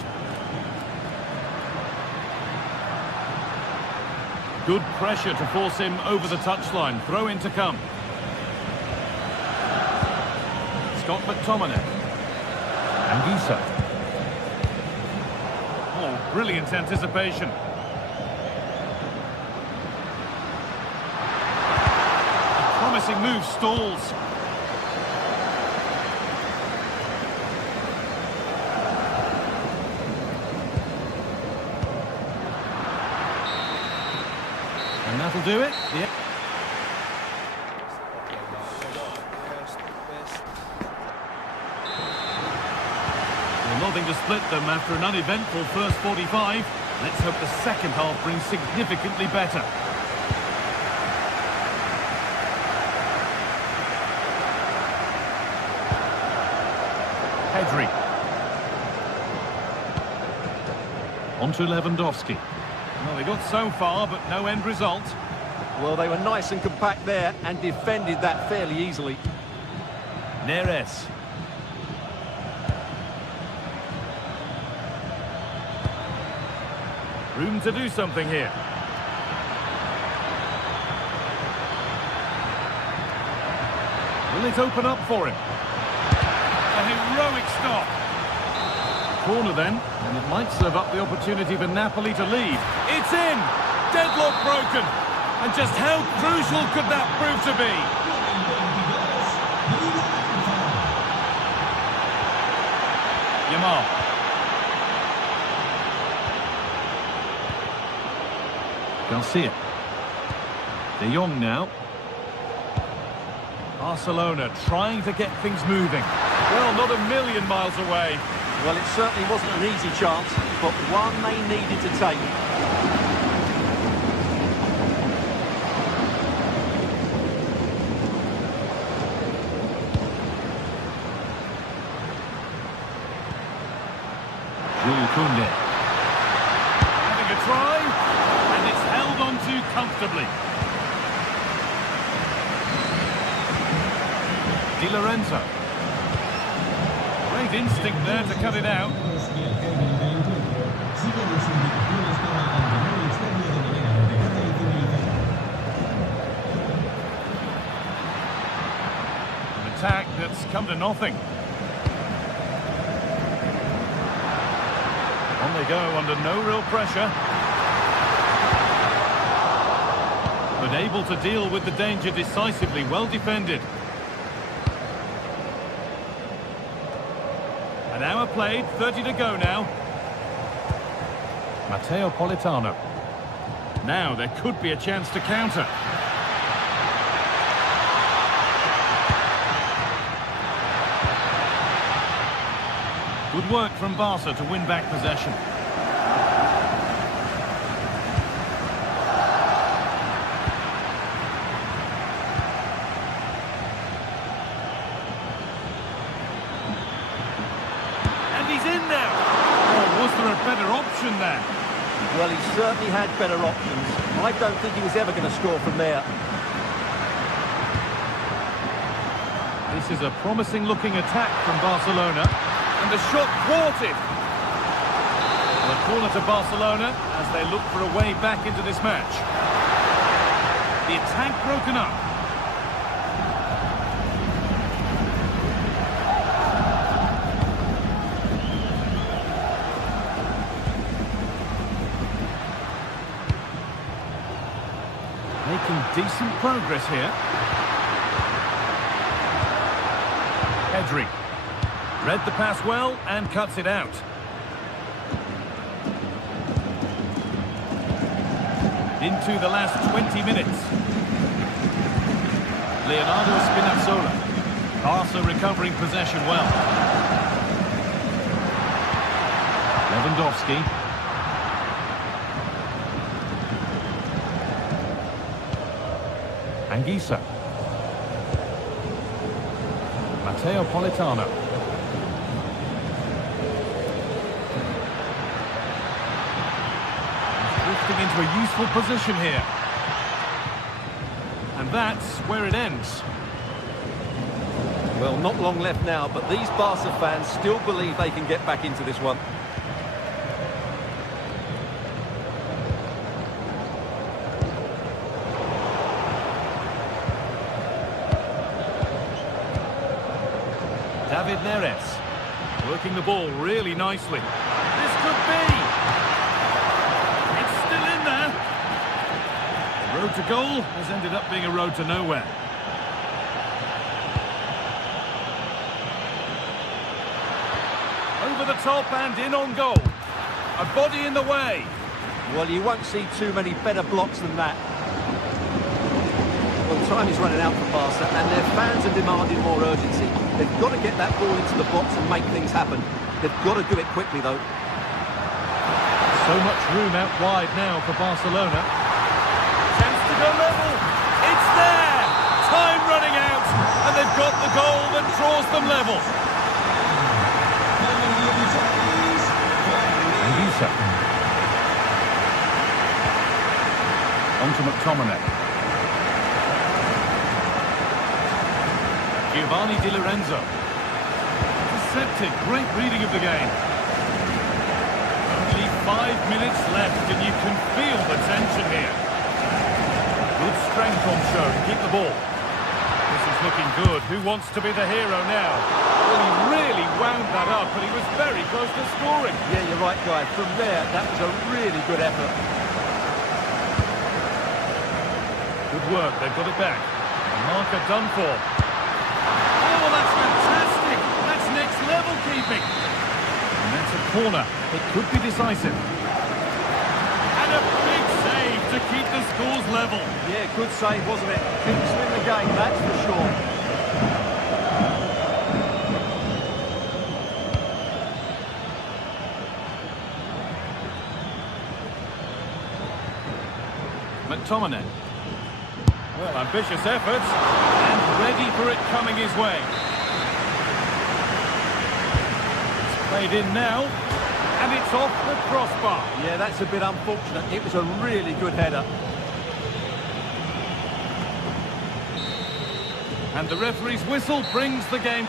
Good pressure to force him over the touchline. Throw in to come. Scott McTominay. Anguissa. Oh, brilliant anticipation. A promising move stalls. And that'll do it. Yeah. Well, nothing to split them after an uneventful first 45. Let's hope the second half brings significantly better. Pedri. On to Lewandowski. Well, they got so far, but no end result. Well, they were nice and compact there and defended that fairly easily. Neres. Room to do something here. Will it open up for him? A heroic stop. Corner then, and it might serve up the opportunity for Napoli to lead. It's in! Deadlock broken! And just how crucial could that prove to be? Yamal. Garcia. De Jong now. Barcelona trying to get things moving. Well, not a million miles away. Well, it certainly wasn't an easy chance, but one they needed to take. Koundé. Having a try, and it's held on to comfortably. Di Lorenzo. Great instinct there to cut it out. An attack that's come to nothing. On they go under no real pressure. But able to deal with the danger decisively, well defended. An hour played, 30 to go now. Matteo Politano. Now there could be a chance to counter. Good work from Barca to win back possession. And he's in now. Oh, was there a better option there? Well, he certainly had better options. I don't think he was ever going to score from there. This is a promising looking attack from Barcelona. And the shot thwarted. The corner to Barcelona as they look for a way back into this match. The attack broken up. Making decent progress here. Pedri. Read the pass well and cuts it out. Into the last 20 minutes. Leonardo Spinazzola. Barca recovering possession well. Lewandowski. Anguissa. Matteo Politano. Into a useful position here. And that's where it ends. Well, not long left now, but these Barca fans still believe they can get back into this one. David Neres working the ball really nicely. This could be. The road to goal has ended up being a road to nowhere. the top and in on goal. A body in the way. Well, you won't see too many better blocks than that. Well, time is running out for Barca, and their fans are demanding more urgency. They've got to get that ball into the box and make things happen. They've got to do it quickly, though. So much room out wide now for Barcelona. Chance to go level. It's there. Time running out, and they've got the goal that draws them level. On to McTominay. Giovanni Di Lorenzo. Deceptive, great reading of the game. Only 5 minutes left and you can feel the tension here. Good strength on show to keep the ball. This is looking good. Who wants to be the hero now? Well, he really wound that up, but he was very close to scoring. Yeah, you're right, Guy. From there, that was a really good effort. Good work, they've got it back. Marker done for. Oh, that's fantastic! That's next level keeping. And that's a corner. It could be decisive. And a big save to keep the scores level. Yeah, good save, wasn't it? Keeps them in the game, that's for sure. McTominay. Well, ambitious efforts, and ready for it coming his way. It's played in now, and it's off the crossbar. Yeah, that's a bit unfortunate. It was a really good header. And the referee's whistle brings the game.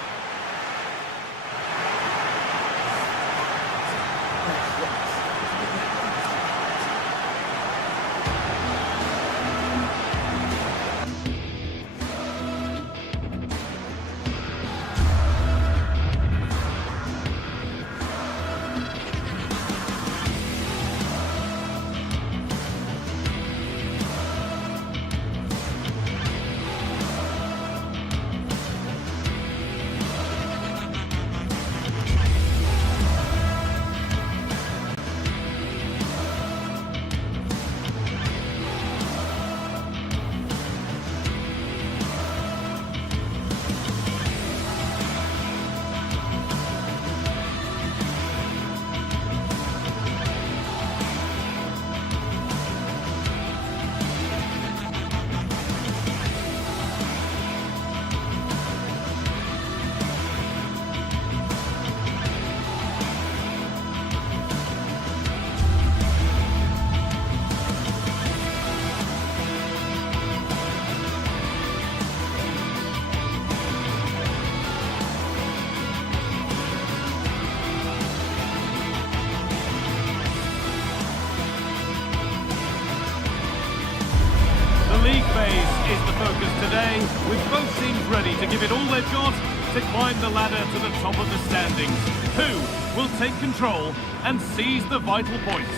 League phase is the focus today, with both teams ready to give it all they've got to climb the ladder to the top of the standings. Who will take control and seize the vital points?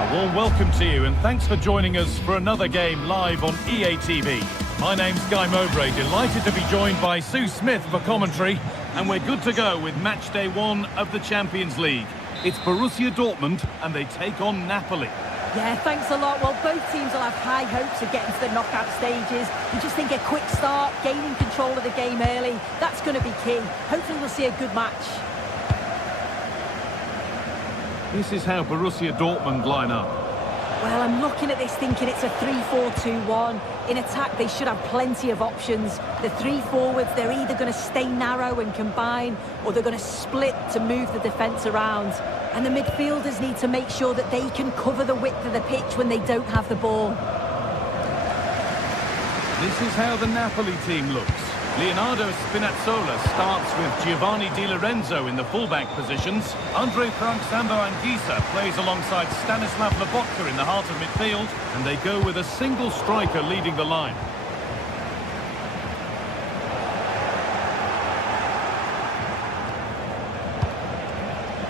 A warm welcome to you, and thanks for joining us for another game live on EA TV. My name's Guy Mowbray, delighted to be joined by Sue Smith for commentary, and we're good to go with match day 1 of the Champions League. It's Borussia Dortmund, and they take on Napoli. Yeah, thanks a lot. Well, both teams will have high hopes of getting to the knockout stages. You just think a quick start, gaining control of the game early, that's going to be key. Hopefully we'll see a good match. This is how Borussia Dortmund line up. Well, I'm looking at this thinking it's a 3-4-2-1. In attack, they should have plenty of options. The three forwards, they're either going to stay narrow and combine, or they're going to split to move the defence around. And the midfielders need to make sure that they can cover the width of the pitch when they don't have the ball. This is how the Napoli team looks. Leonardo Spinazzola starts with Giovanni Di Lorenzo in the fullback positions. Andre Frank Sambo Anguissa plays alongside Stanislav Lobotka in the heart of midfield. And they go with a single striker leading the line.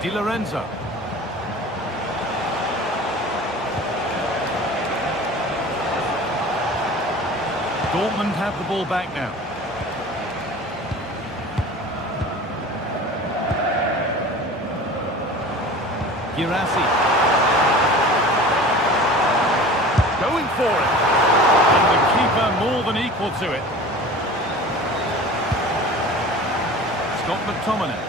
Di Lorenzo. Dortmund have the ball back now. Girassi. Going for it. And the keeper more than equal to it. Scott McTominay.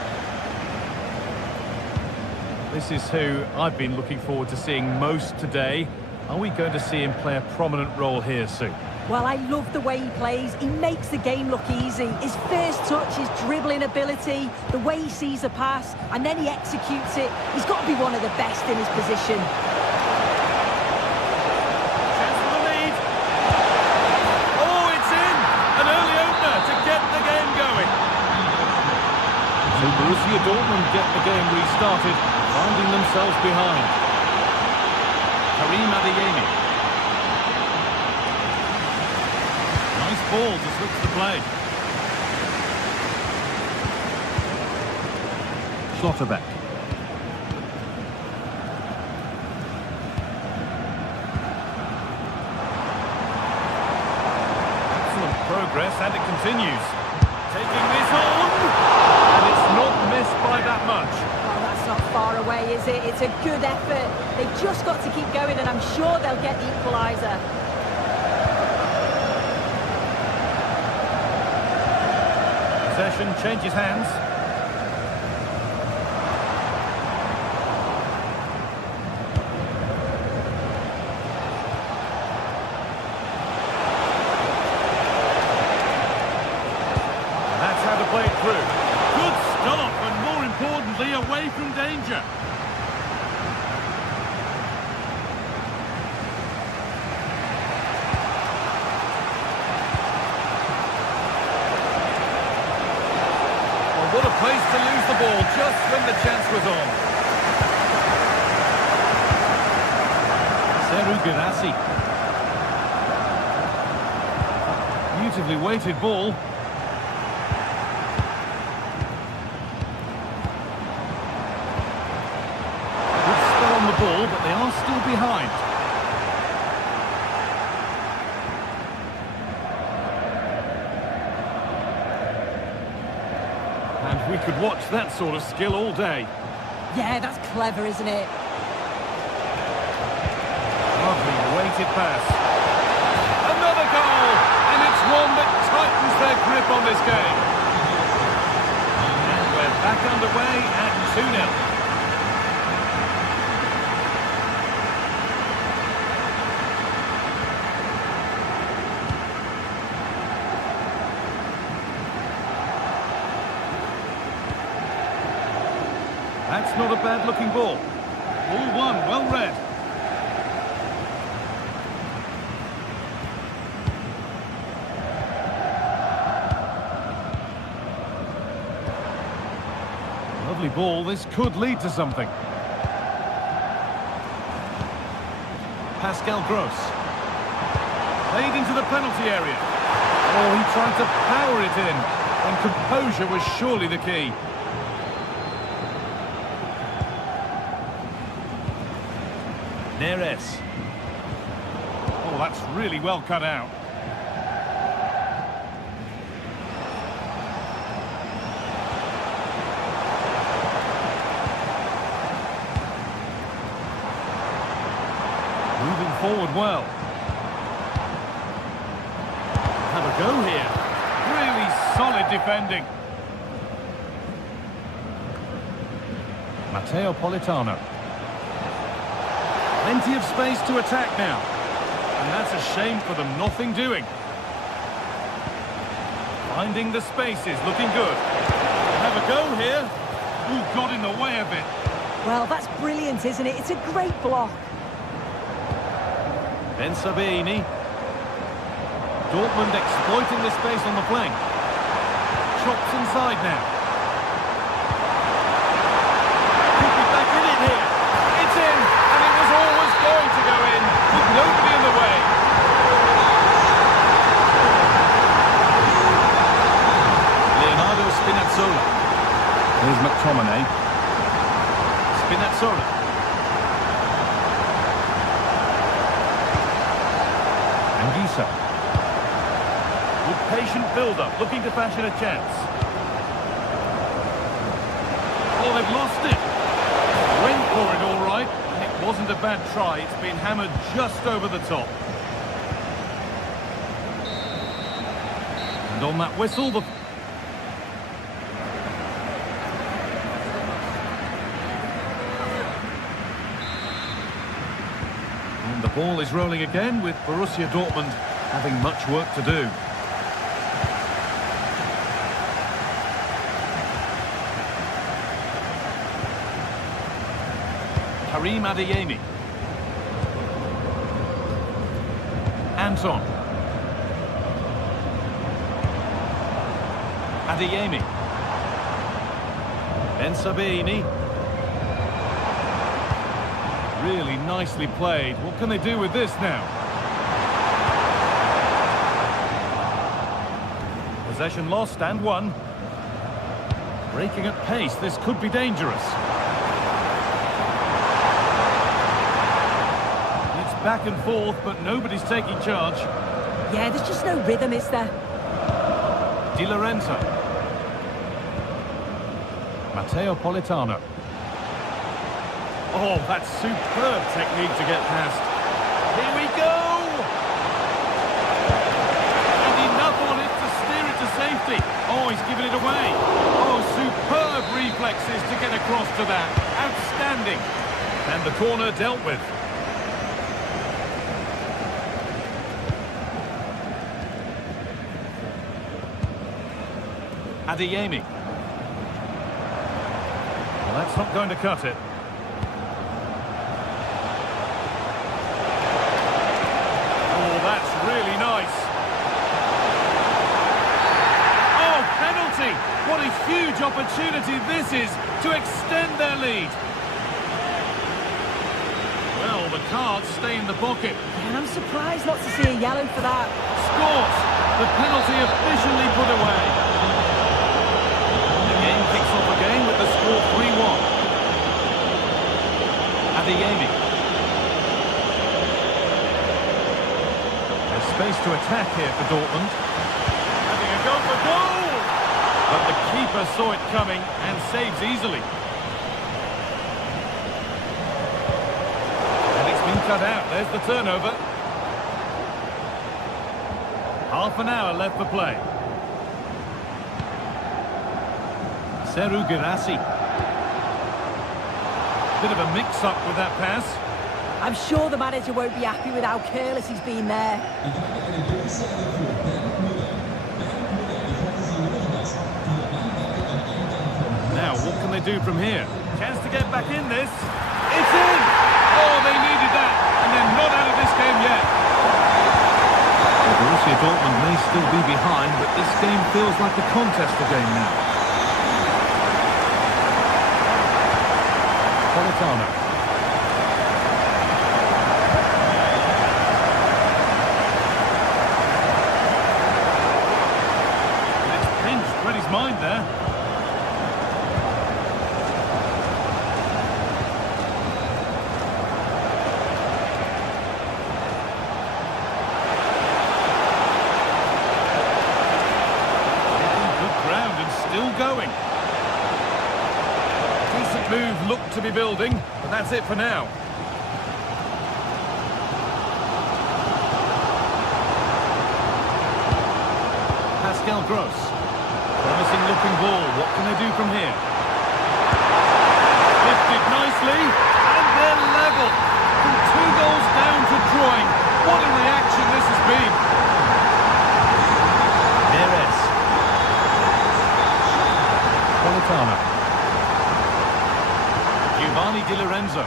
This is who I've been looking forward to seeing most today. Are we going to see him play a prominent role here soon? Well, I love the way he plays. He makes the game look easy. His first touch, his dribbling ability, the way he sees a pass, and then he executes it. He's got to be one of the best in his position. Chance for the lead. Oh, it's in! An early opener to get the game going. So Borussia Dortmund get the game restarted, finding themselves behind. Karim Adeyemi. Nice ball to switch the play. Schlotterbeck. Excellent progress, and it continues. Taking this on, and it's not missed by that much. Well, that's not far away, is it? It's a good effort. They've just got to keep going, and I'm sure they'll get the equaliser. Possession changes hands. That's how to play it through. Good stop, and more importantly, away from danger. What a place to lose the ball just when the chance was on. Seru Girassi. Beautifully weighted ball. Good spell on the ball, but they are still behind. And we could watch that sort of skill all day. Yeah, that's clever, isn't it? Lovely weighted pass. Another goal! And it's one that tightens their grip on this game. And we're back underway at 2-0. That's not a bad-looking ball. Ball one, well read. Lovely ball. This could lead to something. Pascal Gross. Played into the penalty area. Oh, he tried to power it in. And composure was surely the key. Neres. Oh, that's really well cut out. Moving forward well. Have a go here. Really solid defending. Matteo Politano. Plenty of space to attack now. And that's a shame for them, nothing doing. Finding the spaces, looking good. Have a go here. Ooh, got in the way of it. Well, that's brilliant, isn't it? It's a great block. Ben Sabini. Dortmund exploiting the space on the flank. Chops inside now. Could be back in it here. It's in, and it was always going to go in, with nobody in the way. Leonardo Spinazzola. Here's McTominay. Spinazzola. Anguissa. Good patient build-up, looking to fashion a chance. Oh, they've lost it. Went for it all wasn't a bad try. It's been hammered just over the top. And on that whistle, the... And the ball is rolling again with Borussia Dortmund having much work to do. Karim Adeyemi. Anton. Adeyemi. Ben Sabini. Really nicely played. What can they do with this now? Possession lost and won. Breaking at pace, this could be dangerous. Back and forth, but nobody's taking charge. Yeah, there's just no rhythm, is there? Di Lorenzo. Matteo Politano. Oh, that's superb technique to get past. Here we go! And enough on it to steer it to safety. Oh, he's given it away. Oh, superb reflexes to get across to that. Outstanding. And the corner dealt with. Adeyemi. Well, that's not going to cut it. Oh, that's really nice. Oh, penalty! What a huge opportunity this is to extend their lead. Well, the cards stay in the pocket. And I'm surprised not to see a yellow for that. Scores! The penalty officially put away. Kicks off again with the score 3-1. Adeyemi. There's space to attack here for Dortmund. Having a go for goal! But the keeper saw it coming and saves easily. And it's been cut out. There's the turnover. Half an hour left for play. Seru Girassi. Bit of a mix-up with that pass. I'm sure the manager won't be happy with how careless he's been there. Now, what can they do from here? Chance to get back in this. It's in! Oh, they needed that, and they're not out of this game yet. Well, Borussia Dortmund may still be behind, but this game feels like a contest again now. Politano. And it's pinched, read his mind there. Good ground and still going. Move looked to be building, but that's it for now. Pascal Gross. Promising looking ball. What can they do from here? Lifted nicely, and they're level. From 2 goals down to drawing. What a reaction this has been. Neres. Politano. Di Lorenzo.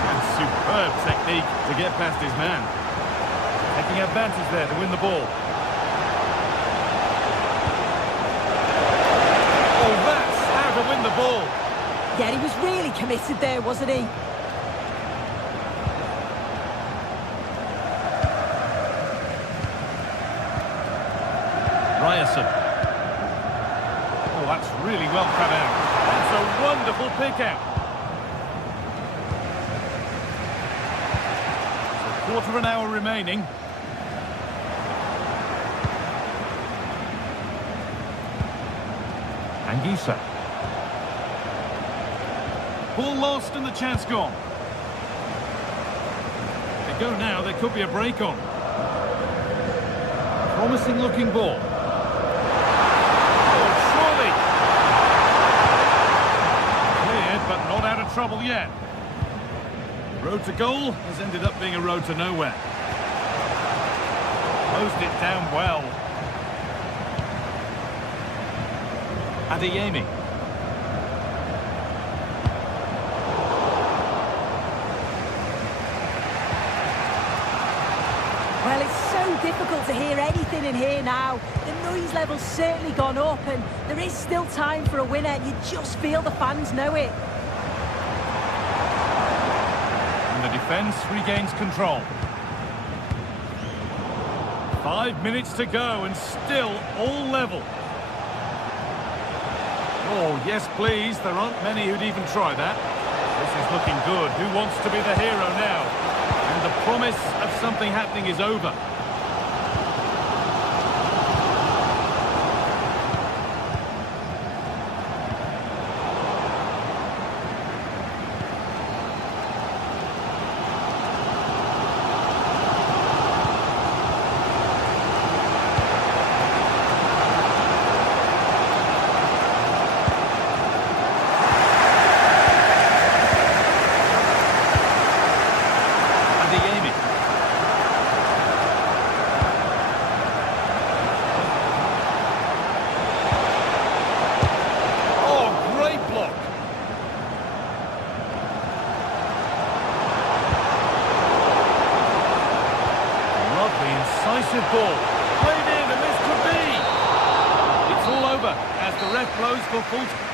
And superb technique to get past his man. Taking advantage there to win the ball. Oh, that's how to win the ball. Yeah, he was really committed there, wasn't he? Ryerson. Oh, that's really well cut out. That's a wonderful pick out. So quarter of an hour remaining. Anguissa. Ball lost and the chance gone. They go now, there could be a break on. Promising looking ball. Oh, surely! Cleared, but not out of trouble yet. Road to goal has ended up being a road to nowhere. Closed it down well. Adeyemi. Well, it's so difficult to hear anything in here now. The noise level's certainly gone up and there is still time for a winner. You just feel the fans know it. And the defence regains control. 5 minutes to go and still all level. Oh, yes, please. There aren't many who'd even try that. This is looking good. Who wants to be the hero now? And the promise of something happening is over. Decisive ball. Played in, and this could be. It's all over as the ref blows for full time.